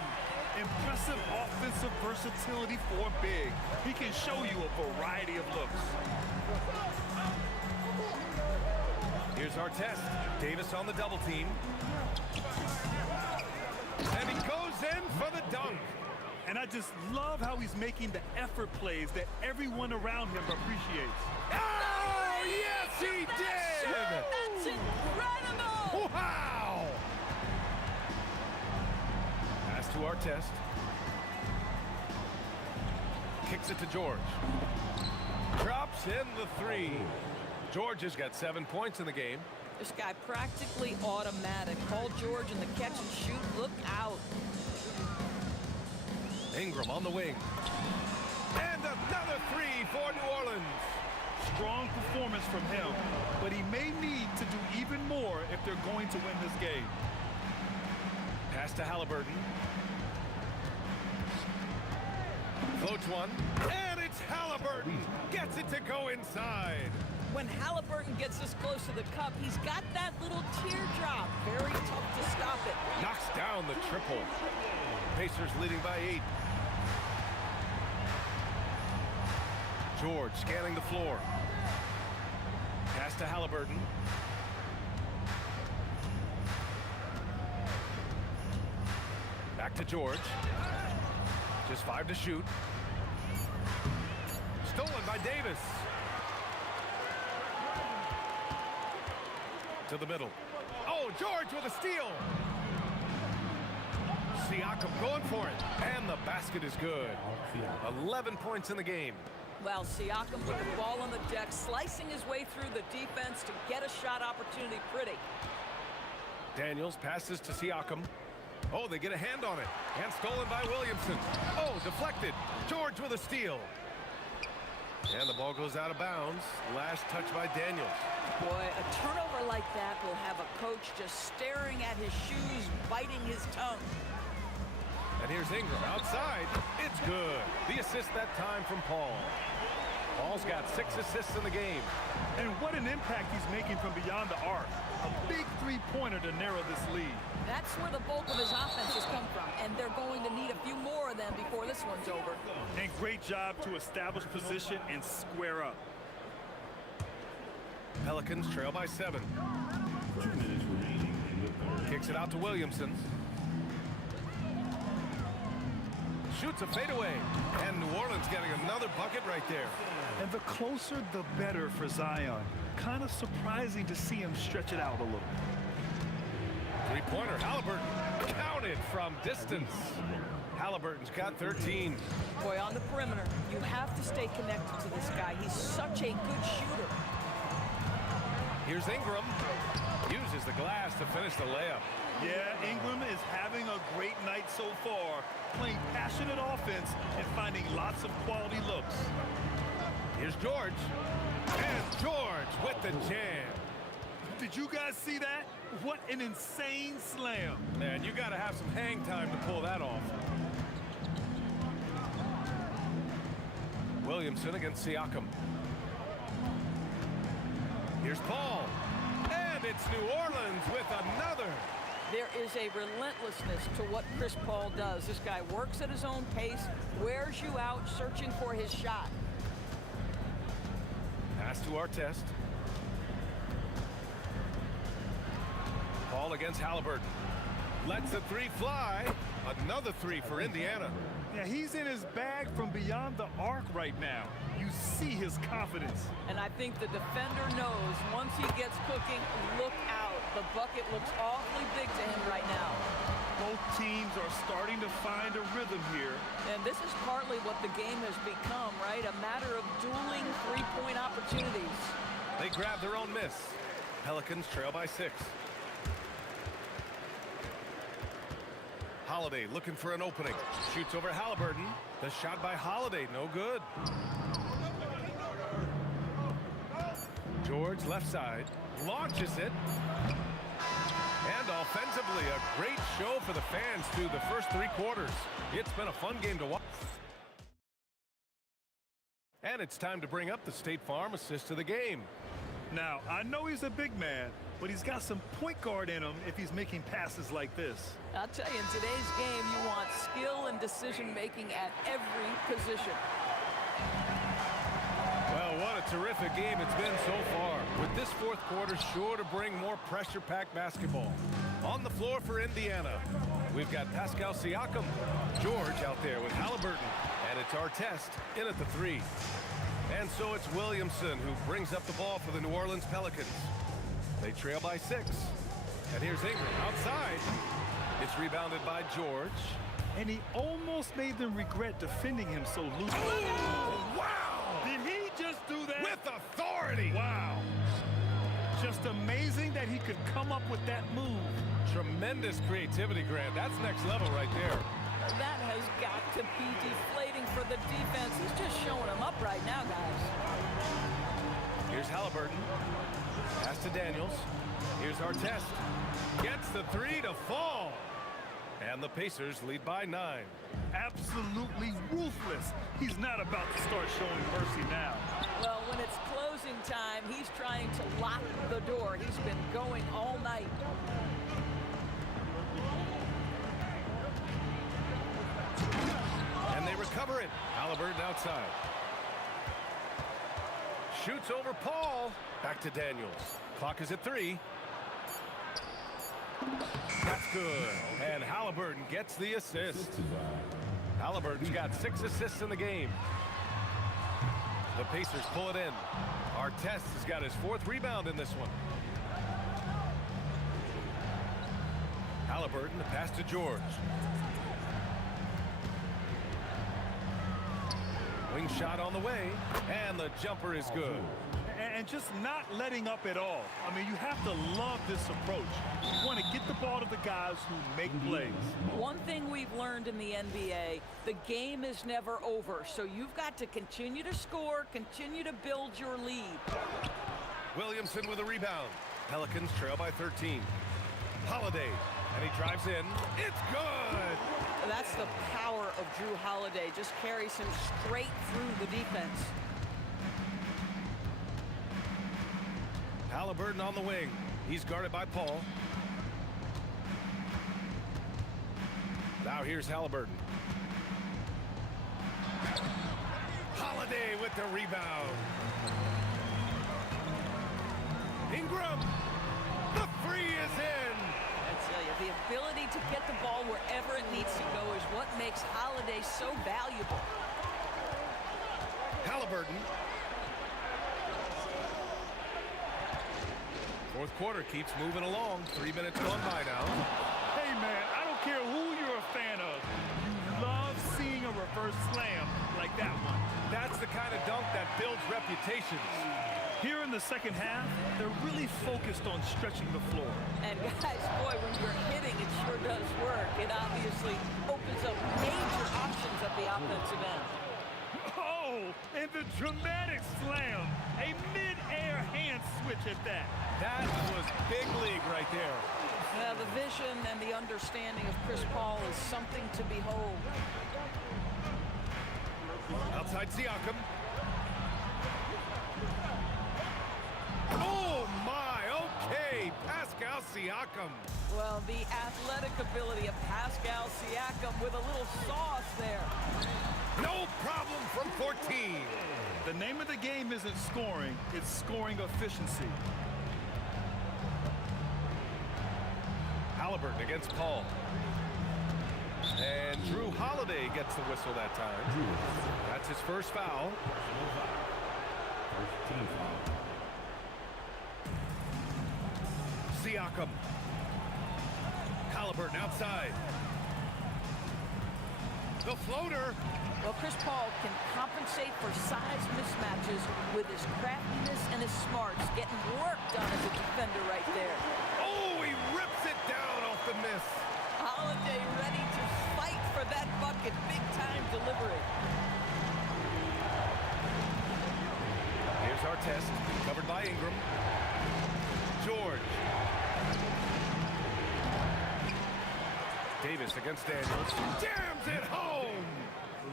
Impressive offensive versatility for big. He can show you a variety of looks. Here's our test. Davis on the double team. And he goes in for the dunk. And I just love how he's making the effort plays that everyone around him appreciates. Oh, yes, he did! That's incredible! Wow! Pass to our test. Kicks it to George. Drops in the 3. George has got 7 points in the game. This guy practically automatic. Paul George in the catch and shoot. Look out. Ingram on the wing. And another 3 for New Orleans. Strong performance from him, but he may need to do even more if they're going to win this game. Pass to Halliburton. Floats one. And it's Halliburton. Gets it to go inside. When Halliburton gets this close to the cup, he's got that little teardrop. Very tough to stop it. Knocks down the triple. Pacers leading by 8. George scanning the floor. Pass to Halliburton. Back to George. Just 5 to shoot. Stolen by Davis. To the middle. Oh, George with a steal. Siakam going for it. And the basket is good. 11 points in the game. Well, Siakam with the ball on the deck, slicing his way through the defense to get a shot opportunity pretty. Daniels passes to Siakam. Oh, they get a hand on it. And stolen by Williamson. Oh, deflected. George with a steal. And the ball goes out of bounds. Last touch by Daniels. Boy, a turnover like that will have a coach just staring at his shoes, biting his tongue. And here's Ingram outside. It's good. The assist that time from Paul. Paul's got 6 assists in the game. And what an impact he's making from beyond the arc. A big three-pointer to narrow this lead. That's where the bulk of his offenses come from, and they're going to need a few more of them before this one's over. And great job to establish position and square up. Pelicans trail by 7. 2 minutes remaining in the third. Kicks it out to Williamson. Shoots a fadeaway. And New Orleans getting another bucket right there. And the closer, the better for Zion. Kind of surprising to see him stretch it out a little. Three-pointer, Halliburton. Counted from distance. Halliburton's got 13. Boy, on the perimeter, you have to stay connected to this guy. He's such a good shooter. Here's Ingram. Uses the glass to finish the layup. Yeah, Ingram is having a great night so far, playing passionate offense and finding lots of quality looks. Here's George. And George with the jam. Did you guys see that? What an insane slam. Man, you got to have some hang time to pull that off. Williamson against Siakam. Here's Paul. And it's New Orleans with another. There is a relentlessness to what Chris Paul does. This guy works at his own pace, wears you out, searching for his shot. Pass to Artest. Paul against Halliburton. Lets the three fly. Another three for Indiana. Yeah, he's in his bag from beyond the arc right now. You see his confidence. And I think the defender knows once he gets cooking, look out. The bucket looks awfully big to him right now. Both teams are starting to find a rhythm here. And this is partly what the game has become, right? A matter of dueling three-point opportunities. They grab their own miss. Pelicans trail by 6. Holiday looking for an opening. Shoots over Halliburton. The shot by Holiday, no good. George left side, launches it. And offensively, a great show for the fans through the first 3 quarters. It's been a fun game to watch. And it's time to bring up the State Farm assist of the game. Now, I know he's a big man, but he's got some point guard in him if he's making passes like this. I'll tell you, in today's game, you want skill and decision-making at every position. Well, what a terrific game it's been so far. With this 4th quarter sure to bring more pressure-packed basketball. On the floor for Indiana, we've got Pascal Siakam, George out there with Halliburton, and it's Artest in at the 3. And so it's Williamson who brings up the ball for the New Orleans Pelicans. They trail by 6. And here's Ingram outside. It's rebounded by George. And he almost made them regret defending him so loosely. Oh, wow! Did he just do that? With authority! Wow. Just amazing that he could come up with that move. Tremendous creativity, Grant. That's next level right there. That has got to be deflating for the defense. He's just showing them up right now, guys. Here's Halliburton. Pass to Daniels. Here's Artest. Gets the 3 to fall. And the Pacers lead by 9. Absolutely ruthless. He's not about to start showing mercy now. Well, when it's closing time, he's trying to lock the door. He's been going all night. And they recover it. Halliburton outside. Shoots over Paul. Back to Daniels. Clock is at 3. That's good. And Halliburton gets the assist. Halliburton's got 6 assists in the game. The Pacers pull it in. Artest has got his 4th rebound in this one. Halliburton, the pass to George. Wing shot on the way, and the jumper is good. and just not letting up at all. I mean, you have to love this approach. You want to get the ball to the guys who make plays. One thing we've learned in the NBA, the game is never over, so you've got to continue to score, continue to build your lead. Williamson with a rebound. Pelicans trail by 13. Holiday, and he drives in. It's good! That's the power of Drew Holiday. Just carries him straight through the defense. Halliburton on the wing. He's guarded by Paul. Now here's Halliburton. Holiday with the rebound. Ingram. The three is in. I tell you, the ability to get the ball wherever it needs to go is what makes Holiday so valuable. Halliburton. Fourth quarter keeps moving along. 3 minutes gone by now. Hey, man, I don't care who you're a fan of. You love seeing a reverse slam like that one. That's the kind of dunk that builds reputations. Here in the second half, they're really focused on stretching the floor. And guys, boy, when you're hitting, it sure does work. It obviously opens up major options at the offensive end. Oh, and the dramatic slam. A mid-air hand switch at that. That was big league right there. Now, the vision and the understanding of Chris Paul is something to behold. Outside Siakam. Oh, my. Okay. Pascal Siakam. Well, the athletic ability of Pascal Siakam with a little sauce there. No problem from 14. The name of the game isn't scoring, it's scoring efficiency. Halliburton against Paul. And Drew Holiday gets the whistle that time. That's his first foul. First team foul. Siakam. Halliburton outside. The floater. Well, Chris Paul can compensate for size mismatches with his craftiness and his smarts, getting work done as a defender right there. Oh, he rips it down off the miss. Holiday ready to fight for that bucket. Big-time delivery. Here's our test, covered by Ingram. George. Davis against Daniels. Jams it home.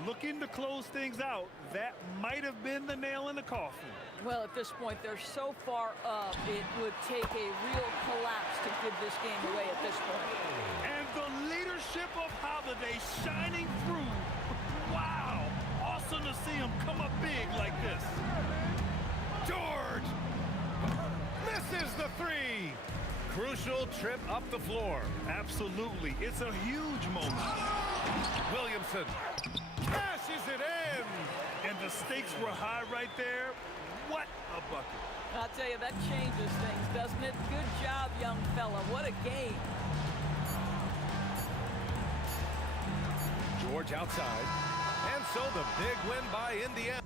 Looking to close things out. That might have been the nail in the coffin. Well, at this point, they're so far up, it would take a real collapse to give this game away at this point. And the leadership of Holiday shining through. Wow. Awesome to see him come up big like this. George misses the three. Crucial trip up the floor. Absolutely. It's a huge moment. Williamson cashes it in. And the stakes were high right there. What a bucket. I'll tell you, that changes things, doesn't it? Good job, young fella. What a game. George outside. And so the big win by Indiana.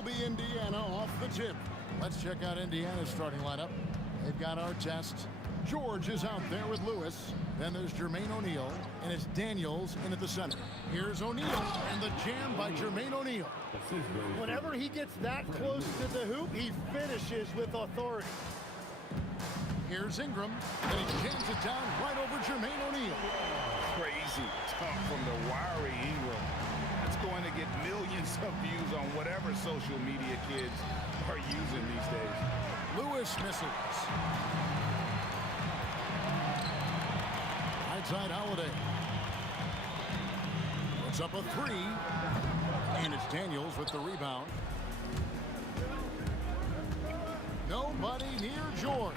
It'll be Indiana off the tip. Let's check out Indiana's starting lineup. They've got Artest. George is out there with Lewis. Then there's Jermaine O'Neal, and it's Daniels in at the center. Here's O'Neal, and the jam by Jermaine O'Neal. Whenever he gets that close to the hoop, he finishes with authority. Here's Ingram, and he jams it down right over Jermaine O'Neal. Crazy dunk from the wiry Ingram. That's going to get millions of views on whatever social media kids are using these days. Lewis misses. Right side Holiday. Puts up a three. And it's Daniels with the rebound. Nobody near George.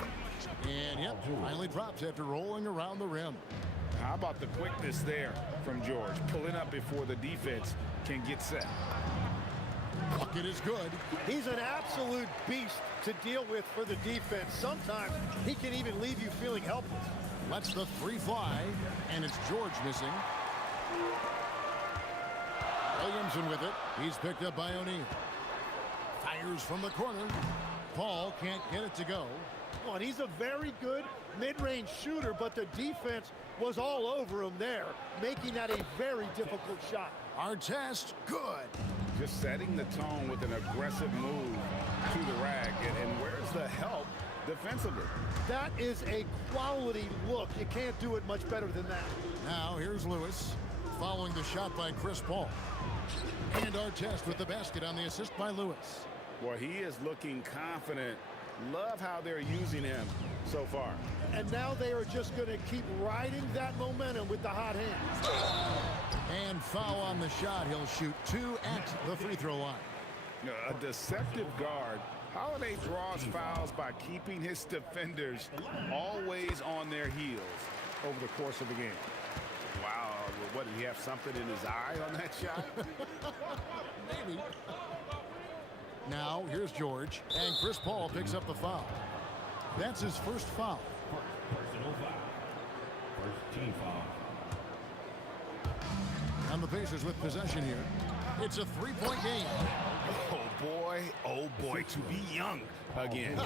And yep, finally drops after rolling around the rim. How about the quickness there from George? Pulling up before the defense can get set. Bucket is good. He's an absolute beast to deal with for the defense. Sometimes he can even leave you feeling helpless. Lets the three fly, and it's George missing. Williamson with it. He's picked up by O'Neal. Fires from the corner. Paul can't get it to go. Well, he's a very good mid-range shooter, but the defense was all over him there, making that a very difficult shot. Artest, good. Just setting the tone with an aggressive move to the rack. And where's the help defensively? That is a quality look. You can't do it much better than that. Now here's Lewis, following the shot by Chris Paul. And Artest with the basket on the assist by Lewis. Well, he is looking confident. Love how they're using him so far. And now they are just going to keep riding that momentum with the hot hand. And foul on the shot. He'll shoot two at the free throw line. A deceptive guard. Holiday draws fouls by keeping his defenders always on their heels over the course of the game. Wow, what, did he have something in his eye on that shot? Maybe. Now, here's George, and Chris Paul picks up the foul. That's his first foul. Personal foul. First team foul. And the Pacers with possession here. It's a three-point game. Oh boy, to be young again.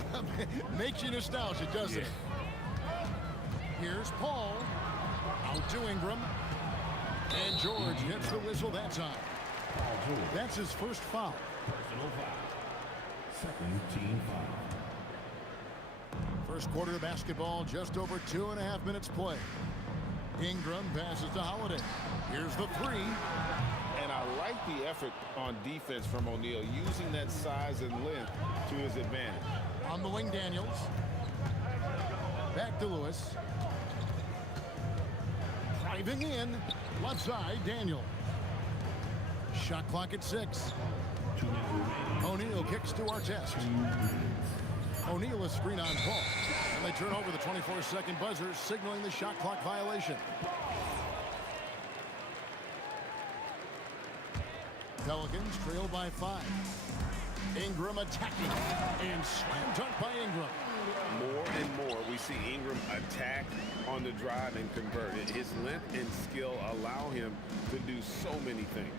Makes you nostalgic, doesn't it? Here's Paul. Out to Ingram. And George gets the whistle that time. That's his first foul. Personal foul. Second team foul. First quarter of basketball, just over 2.5 minutes play. Ingram passes to Holiday. Here's the three. And I like the effort on defense from O'Neal, using that size and length to his advantage. On the wing, Daniels. Back to Lewis. Driving in. Left side, Daniel. Shot clock at 6. O'Neal kicks to Artest. O'Neal is screen on Paul. And they turn over the 24-second buzzer, signaling the shot clock violation. Pelicans trail by 5. Ingram attacking. And slam dunk by Ingram. More and more, we see Ingram attack on the drive and convert. His length and skill allow him to do so many things.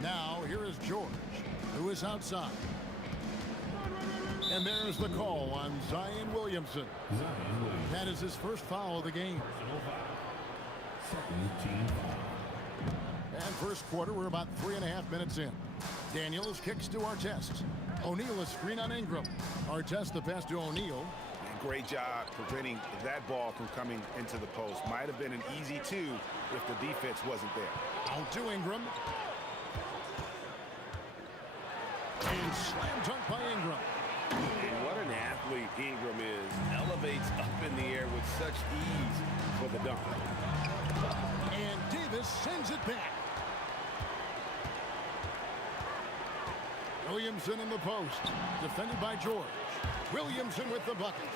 Now, here is George, who is outside. And there's the call on Zion Williamson. That is his first foul of the game. Second team foul. And first quarter, we're about 3.5 minutes in. Daniels kicks to Artest. O'Neal is screen on Ingram. Artest the pass to O'Neal. Great job preventing that ball from coming into the post. Might have been an easy 2 if the defense wasn't there. Out to Ingram. And slam dunk by Ingram. And what an athlete Ingram is. Elevates up in the air with such ease for the dunk. And Davis sends it back. Williamson in the post. Defended by George. Williamson with the bucket.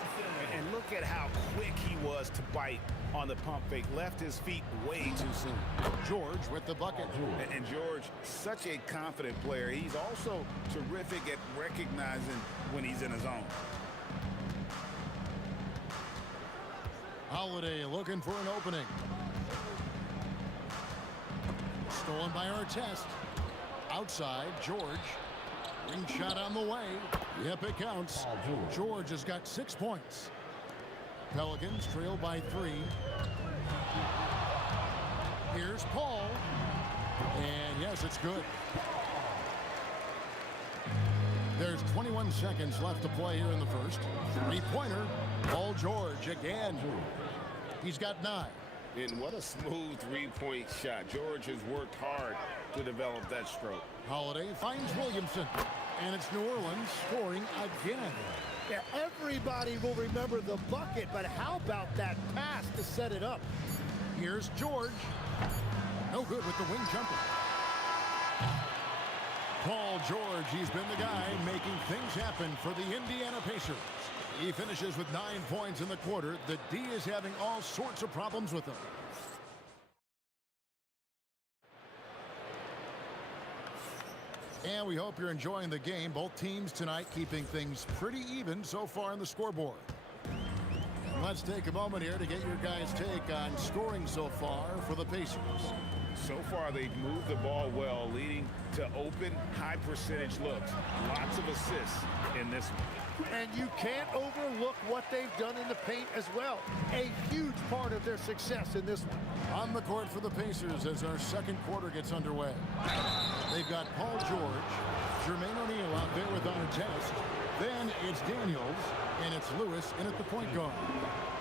And look at how quick he was to bite on the pump fake. Left his feet way too soon. George with the bucket. And George, such a confident player. He's also terrific at recognizing when he's in his zone. Holiday looking for an opening. Stolen by Artest. Outside, George. Ring shot on the way. Yep, it counts. George has got 6 points. Pelicans trail by 3. Here's Paul. And yes, it's good. There's 21 seconds left to play here in the first. 3-pointer. Paul George again. He's got 9. And what a smooth 3-point shot. George has worked hard to develop that stroke. Holiday finds Williamson. And it's New Orleans scoring again. Yeah, everybody will remember the bucket, but how about that pass to set it up? Here's George. No good with the wing jumper. Paul George, he's been the guy making things happen for the Indiana Pacers. He finishes with 9 points in the quarter. The D is having all sorts of problems with him. And we hope you're enjoying the game. Both teams tonight keeping things pretty even so far on the scoreboard. And let's take a moment here to get your guys' take on scoring so far for the Pacers. So far, they've moved the ball well, leading to open, high-percentage looks. Lots of assists in this one. And you can't overlook what they've done in the paint as well. A huge part of their success in this one. On the court for the Pacers as our second quarter gets underway. They've got Paul George, Jermaine O'Neal out there with Artest. Then it's Daniels, and it's Lewis in at the point guard.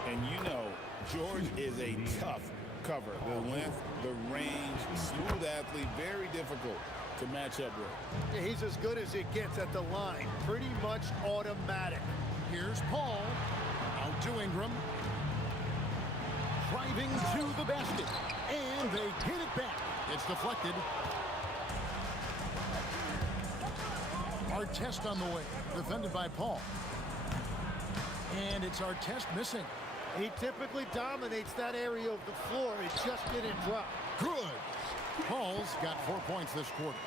And you know, George is a tough cover. The length, the range, smooth athlete, very difficult to match up with. Yeah, he's as good as it gets at the line. Pretty much automatic. Here's Paul. Out to Ingram. Driving to the basket. And they get it back. It's deflected. Artest on the way. Defended by Paul. And it's Artest missing. He typically dominates that area of the floor. It just didn't drop. Good. Paul's got 4 points this quarter.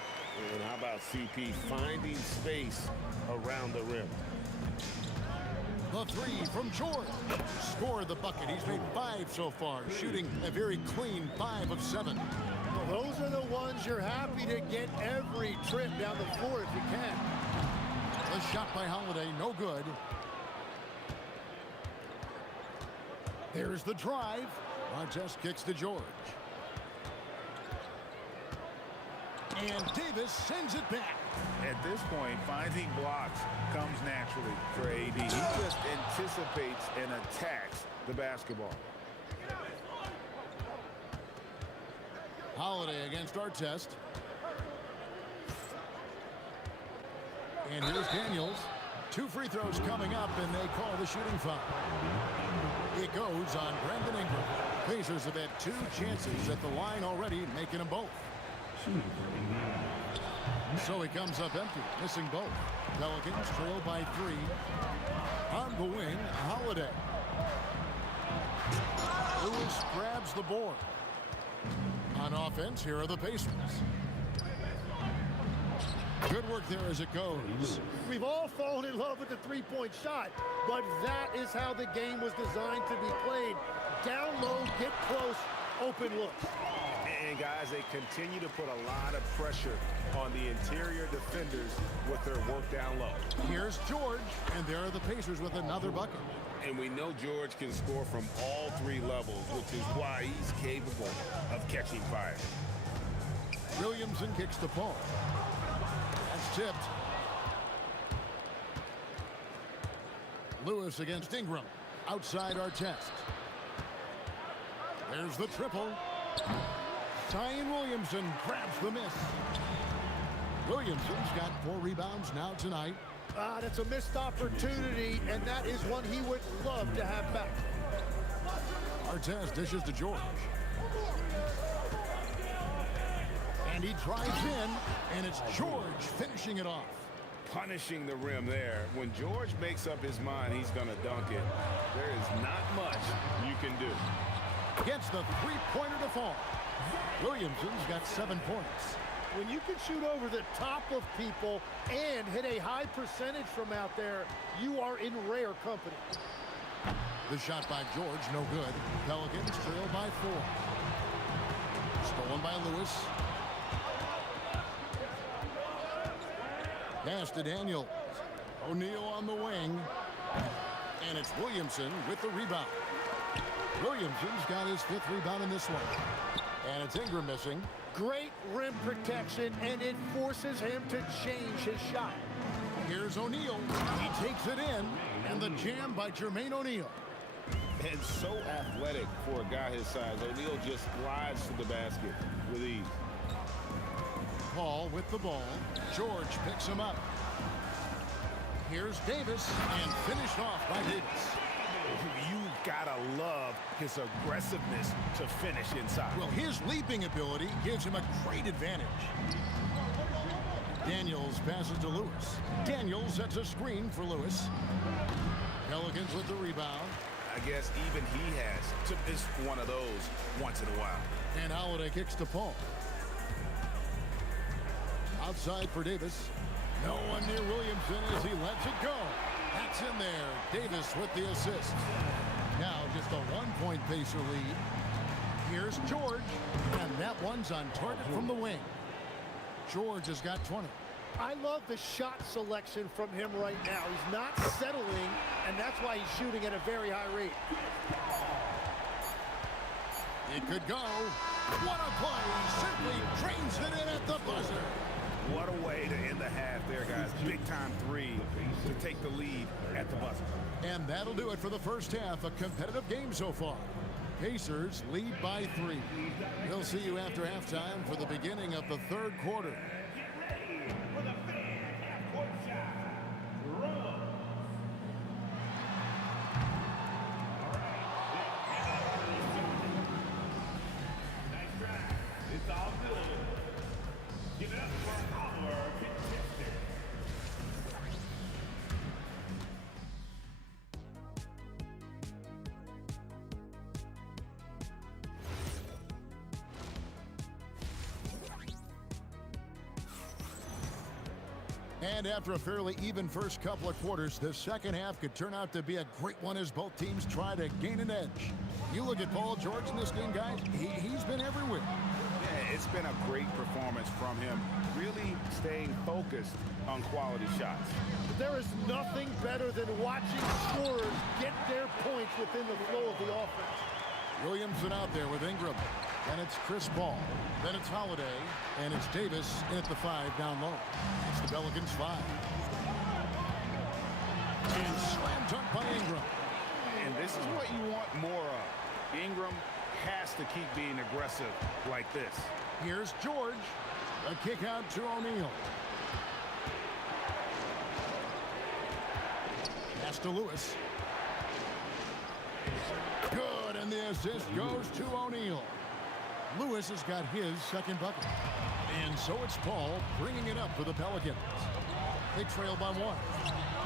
And how about CP finding space around the rim? The 3 from George. Scored the bucket. He's made 5 so far, shooting a very clean 5 of 7. Well, those are the ones you're happy to get every trip down the floor if you can. The shot by Holiday, no good. There's the drive. Artest kicks to George. And Davis sends it back. At this point, finding blocks comes naturally for AD. He just anticipates and attacks the basketball. Holiday against Artest. And here's Daniels. 2 free throws coming up, and they call the shooting foul. It goes on Brandon Ingram. Pacers have had 2 chances at the line already, making them both. So he comes up empty, missing both. Pelicans trail by 3. On the wing, Holiday. Lewis grabs the board. On offense, here are the Pacers. Good work there as it goes. We've all fallen in love with the three-point shot, but that is how the game was designed to be played. Down low, get close, open looks. And guys, they continue to put a lot of pressure on the interior defenders with their work down low. Here's George, and there are the Pacers with another bucket. And we know George can score from all 3 levels, which is why he's capable of catching fire. Williamson kicks the ball. That's tipped. Lewis against Ingram. Outside Artest. There's the triple. Zion Williamson grabs the miss. Williamson's got 4 rebounds now tonight. That's a missed opportunity, and that is one he would love to have back. Artest dishes to George. And he drives in, and it's George finishing it off. Punishing the rim there. When George makes up his mind he's going to dunk it, there is not much you can do. Gets the three-pointer to fall. Williamson's got 7 points. When you can shoot over the top of people and hit a high percentage from out there, you are in rare company. The shot by George, no good. Pelicans trail by 4. Stolen by Lewis. Pass to Daniels. O'Neal on the wing. And it's Williamson with the rebound. Williamson's got his 5th rebound in this one. And it's Ingram missing. Great rim protection, and it forces him to change his shot. Here's O'Neal. He takes it in, and the jam by Jermaine O'Neal. And so athletic for a guy his size. O'Neal just glides to the basket with ease. Paul with the ball. George picks him up. Here's Davis, and finished off by Davis. You gotta love his aggressiveness to finish inside. Well, his leaping ability gives him a great advantage. Daniels passes to Lewis. Daniels sets a screen for Lewis. Pelicans with the rebound. I guess even he has to miss one of those once in a while. And Holiday kicks to Paul. Outside for Davis. No one near Williamson as he lets it go. That's in there. Davis with the assist. Now just a 1-point Pacer lead. Here's George. And that one's on target from the wing. George has got 20. I love the shot selection from him right now. He's not settling, and that's why he's shooting at a very high rate. It could go. What a play. Simply drains it in at the buzzer. What a way to end the half there, guys. Big-time 3 to take the lead at the buzzer. And that'll do it for the first half. A competitive game so far. Pacers lead by 3. We'll see you after halftime for the beginning of the 3rd quarter. And after a fairly even first couple of quarters, the second half could turn out to be a great one as both teams try to gain an edge. You look at Paul George in this game, guys, he's been everywhere. Yeah, it's been a great performance from him, really staying focused on quality shots. There is nothing better than watching scorers get their points within the flow of the offense. Williamson out there with Ingram. And it's Chris Paul. Then it's Holiday. And it's Davis in at the 5 down low. It's the Pelicans 5. And slam dunk by Ingram. And this is what you want more of. Ingram has to keep being aggressive like this. Here's George. A kick out to O'Neal. Pass to Lewis. Good, and the assist goes to O'Neal. Lewis has got his second bucket. And so it's Paul bringing it up for the Pelicans. They trail by 1.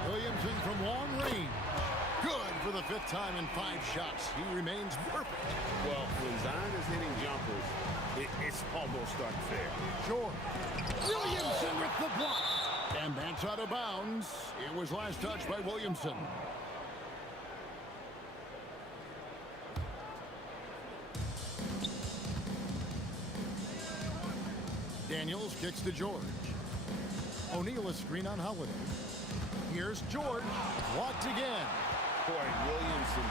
Williamson from long range. Good for the 5th time in 5 shots. He remains perfect. Well, when Zion is hitting jumpers, it's almost unfair. George. Williamson with the block. And that's out of bounds. It was last touched by Williamson. Daniels kicks to George. O'Neal a screen on Holiday. Here's George. Blocked again. Boy, Williamson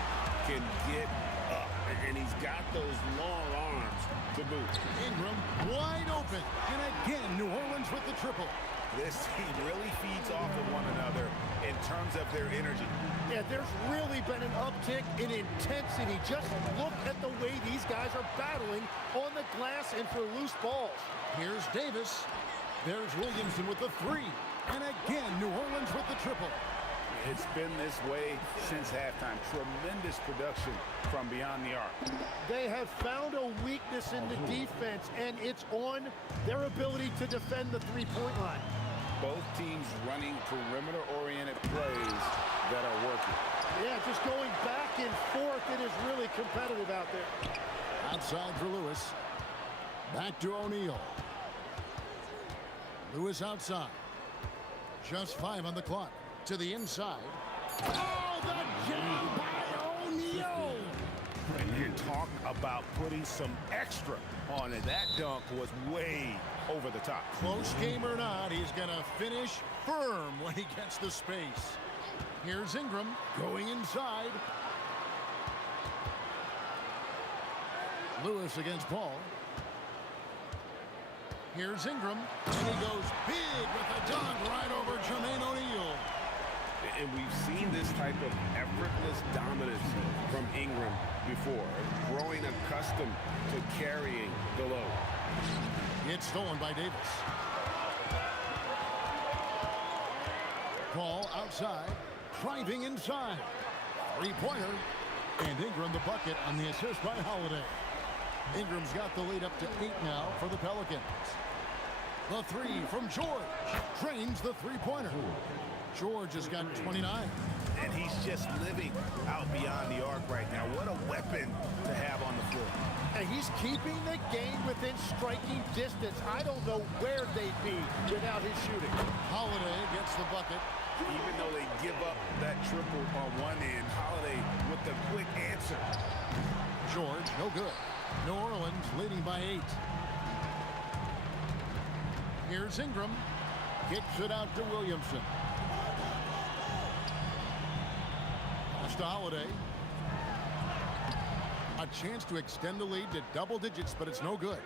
can get up, and he's got those long arms to boot. Ingram wide open. And again, New Orleans with the triple. This team really feeds off of one another in terms of their energy. Yeah, there's really been an uptick in intensity. Just look at the way these guys are battling on the glass and for loose balls. Here's Davis. There's Williamson with the 3. And again, New Orleans with the triple. It's been this way since halftime. Tremendous production from beyond the arc. They have found a weakness in the defense, and it's on their ability to defend the three-point line. Both teams running perimeter-oriented plays that are working. Yeah, just going back and forth. It is really competitive out there. Outside for Lewis. Back to O'Neal. Lewis outside. Just 5 on the clock. To the inside. Oh, the jam by O'Neal! And talk about putting some extra on it. That dunk was way over the top. Close game or not, he's going to finish firm when he gets the space. Here's Ingram going inside. Lewis against Paul. Here's Ingram, and he goes big with a dunk right over Jermaine O'Neal. And we've seen this type of effortless dominance from Ingram before, growing accustomed to carrying the load. It's stolen by Davis. Paul outside, driving inside. Three-pointer, and Ingram the bucket on the assist by Holiday. Ingram's got the lead up to 8 now for the Pelicans. The three from George drains the three-pointer. George has got 29. And he's just living out beyond the arc right now. What a weapon to have on the floor. And he's keeping the game within striking distance. I don't know where they'd be without his shooting. Holiday gets the bucket. Even though they give up that triple on one end, Holiday with the quick answer. George, no good. New Orleans leading by 8. Here's Ingram. Kicks it out to Williamson. Pass to Holiday. A chance to extend the lead to double digits, but it's no good.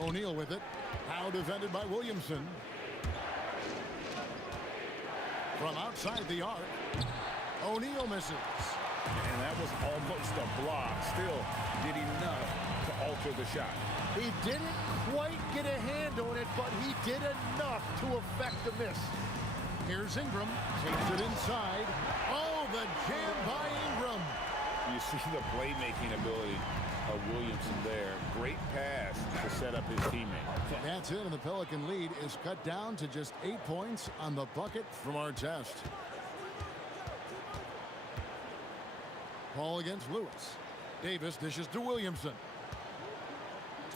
O'Neal with it. Now defended by Williamson. From outside the arc, O'Neal misses. And that was almost a block. Still did enough to alter the shot. He didn't quite get a hand on it, but he did enough to affect the miss. Here's Ingram. Takes it inside. Oh, the jam by Ingram. You see the playmaking ability of Williamson there. Great pass to set up his teammate. That's it, and the Pelican lead is cut down to just 8 points on the bucket from our test. Paul against Lewis. Davis dishes to Williamson.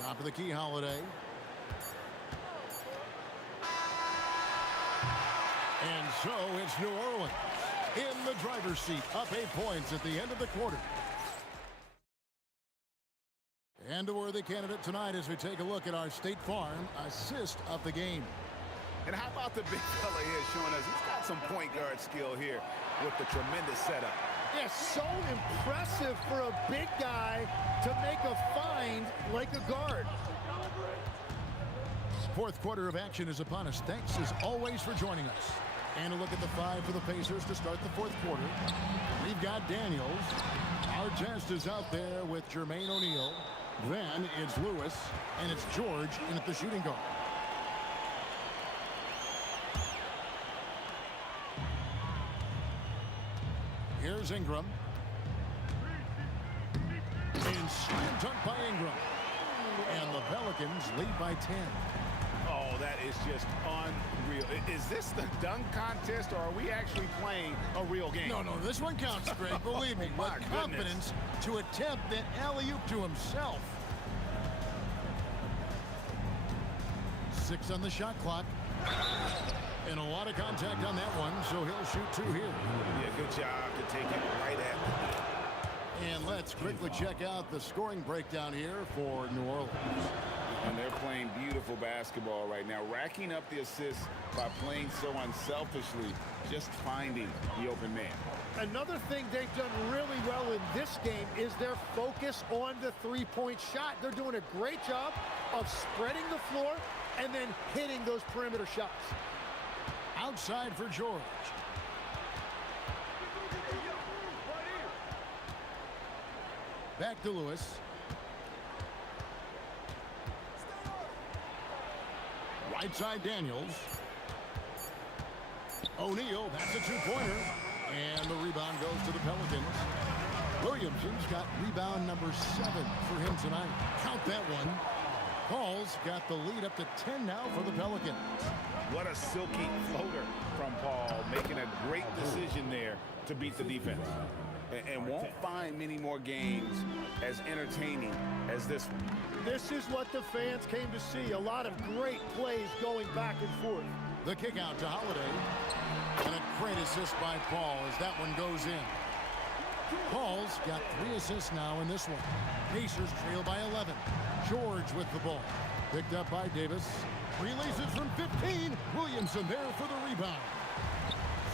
Top of the key, Holiday. And so it's New Orleans in the driver's seat, up 8 points at the end of the quarter. And a worthy candidate tonight as we take a look at our State Farm assist of the game. And how about the big fella here showing us he's got some point guard skill here with the tremendous setup. Yeah, so impressive for a big guy to make a find like a guard. Fourth quarter of action is upon us. Thanks as always for joining us. And a look at the 5 for the Pacers to start the fourth quarter. We've got Daniels. Our test is out there with Jermaine O'Neal. Then it's Lewis, and it's George in at the shooting guard. Here's Ingram. And slam dunk by Ingram. And the Pelicans lead by 10. Oh, that is just unreal. Is this the dunk contest, or are we actually playing a real game? No, this one counts, Greg. Believe me. My With confidence to attempt that alley-oop to himself. 6 on the shot clock. And a lot of contact on that one, so he'll shoot 2 here. Yeah, good job to take it right at the And let's quickly check out the scoring breakdown here for New Orleans. And they're playing beautiful basketball right now, racking up the assists by playing so unselfishly, just finding the open man. Another thing they've done really well in this game is their focus on the three-point shot. They're doing a great job of spreading the floor and then hitting those perimeter shots. Outside for George. Back to Lewis. Right side Daniels. O'Neal, that's a 2-pointer. And the rebound goes to the Pelicans. Williamson's got rebound number 7 for him tonight. Count that one. Paul's got the lead up to 10 now for the Pelicans. What a silky floater from Paul, making a great decision there to beat the defense. And won't find many more games as entertaining as this one. This is what the fans came to see. A lot of great plays going back and forth. The kick out to Holiday. And a great assist by Paul as that one goes in. Paul's got 3 assists now in this one. Pacers trail by 11. George with the ball. Picked up by Davis. Relays it from 15. Williamson there for the rebound.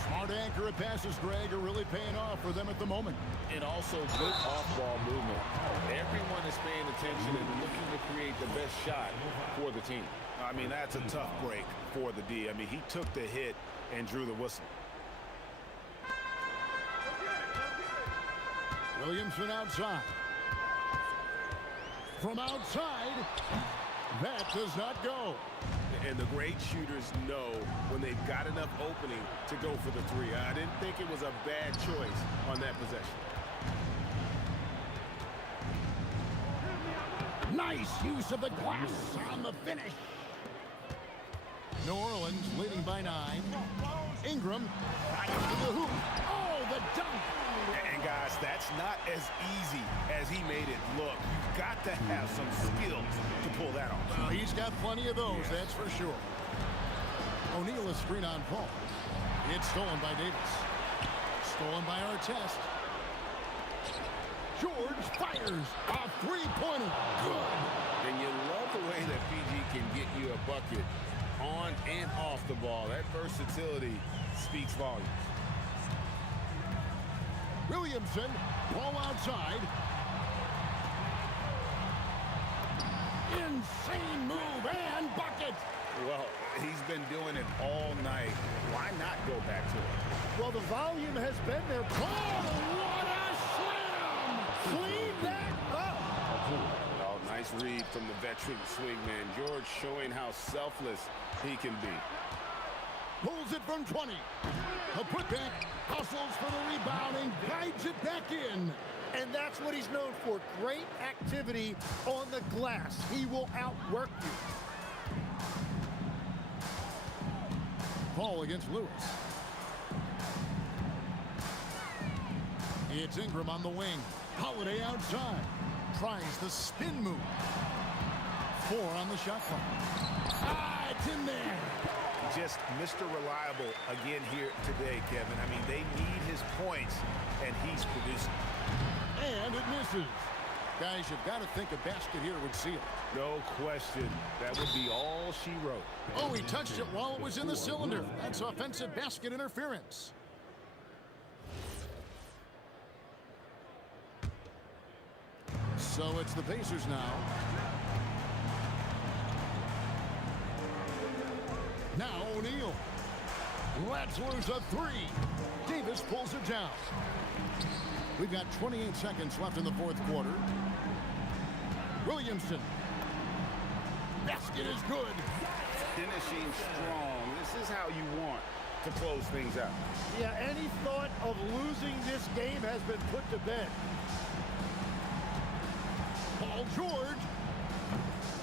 Smart accurate passes, Greg, are really paying off for them at the moment. And also good off-ball movement. Everyone is paying attention and looking to create the best shot for the team. I mean, that's a tough break for the D. I mean, he took the hit and drew the whistle. Williamson outside. From outside, that does not go. And the great shooters know when they've got enough opening to go for the three. I didn't think it was a bad choice on that possession. Nice use of the glass on the finish. New Orleans leading by 9. Ingram fires to the hoop. Oh, the dunk. And guys, that's not as easy as he made it look. You've got to have some skills to pull that off. Well, he's got plenty of those, that's for sure. O'Neal is screen on Paul. It's stolen by Davis. Stolen by Artest. George fires a three-pointer. Good. And you love the way that PG can get you a bucket on and off the ball. That versatility speaks volumes. Williamson, ball outside. Insane move and bucket. Well, he's been doing it all night. Why not go back to it? Well, the volume has been there. Oh, what a slam! Clean that up. Oh, nice read from the veteran swingman. George showing how selfless he can be. Pulls it from 20. A putback, hustles for the rebound and guides it back in. And that's what he's known for. Great activity on the glass. He will outwork you. Paul against Lewis. It's Ingram on the wing. Holiday outside. Tries the spin move. 4 on the shot clock. Ah, it's in there. Just Mr. Reliable again here today, Kevin. I mean, they need his points, and he's producing. And it misses. Guys, you've got to think a basket here would seal it. No question. That would be all she wrote. Oh, he touched it while it was in the cylinder. That's offensive basket interference. So it's the Pacers now. Now O'Neal. Let's lose a 3. Davis pulls it down. We've got 28 seconds left in the fourth quarter. Williamson. Basket is good. Finishing strong. This is how you want to close things out. Yeah, any thought of losing this game has been put to bed. Paul George.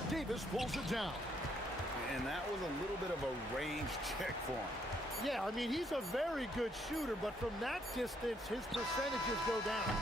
Davis pulls it down. And that was a little bit of a range check for him. Yeah, I mean, he's a very good shooter, but from that distance, his percentages go down.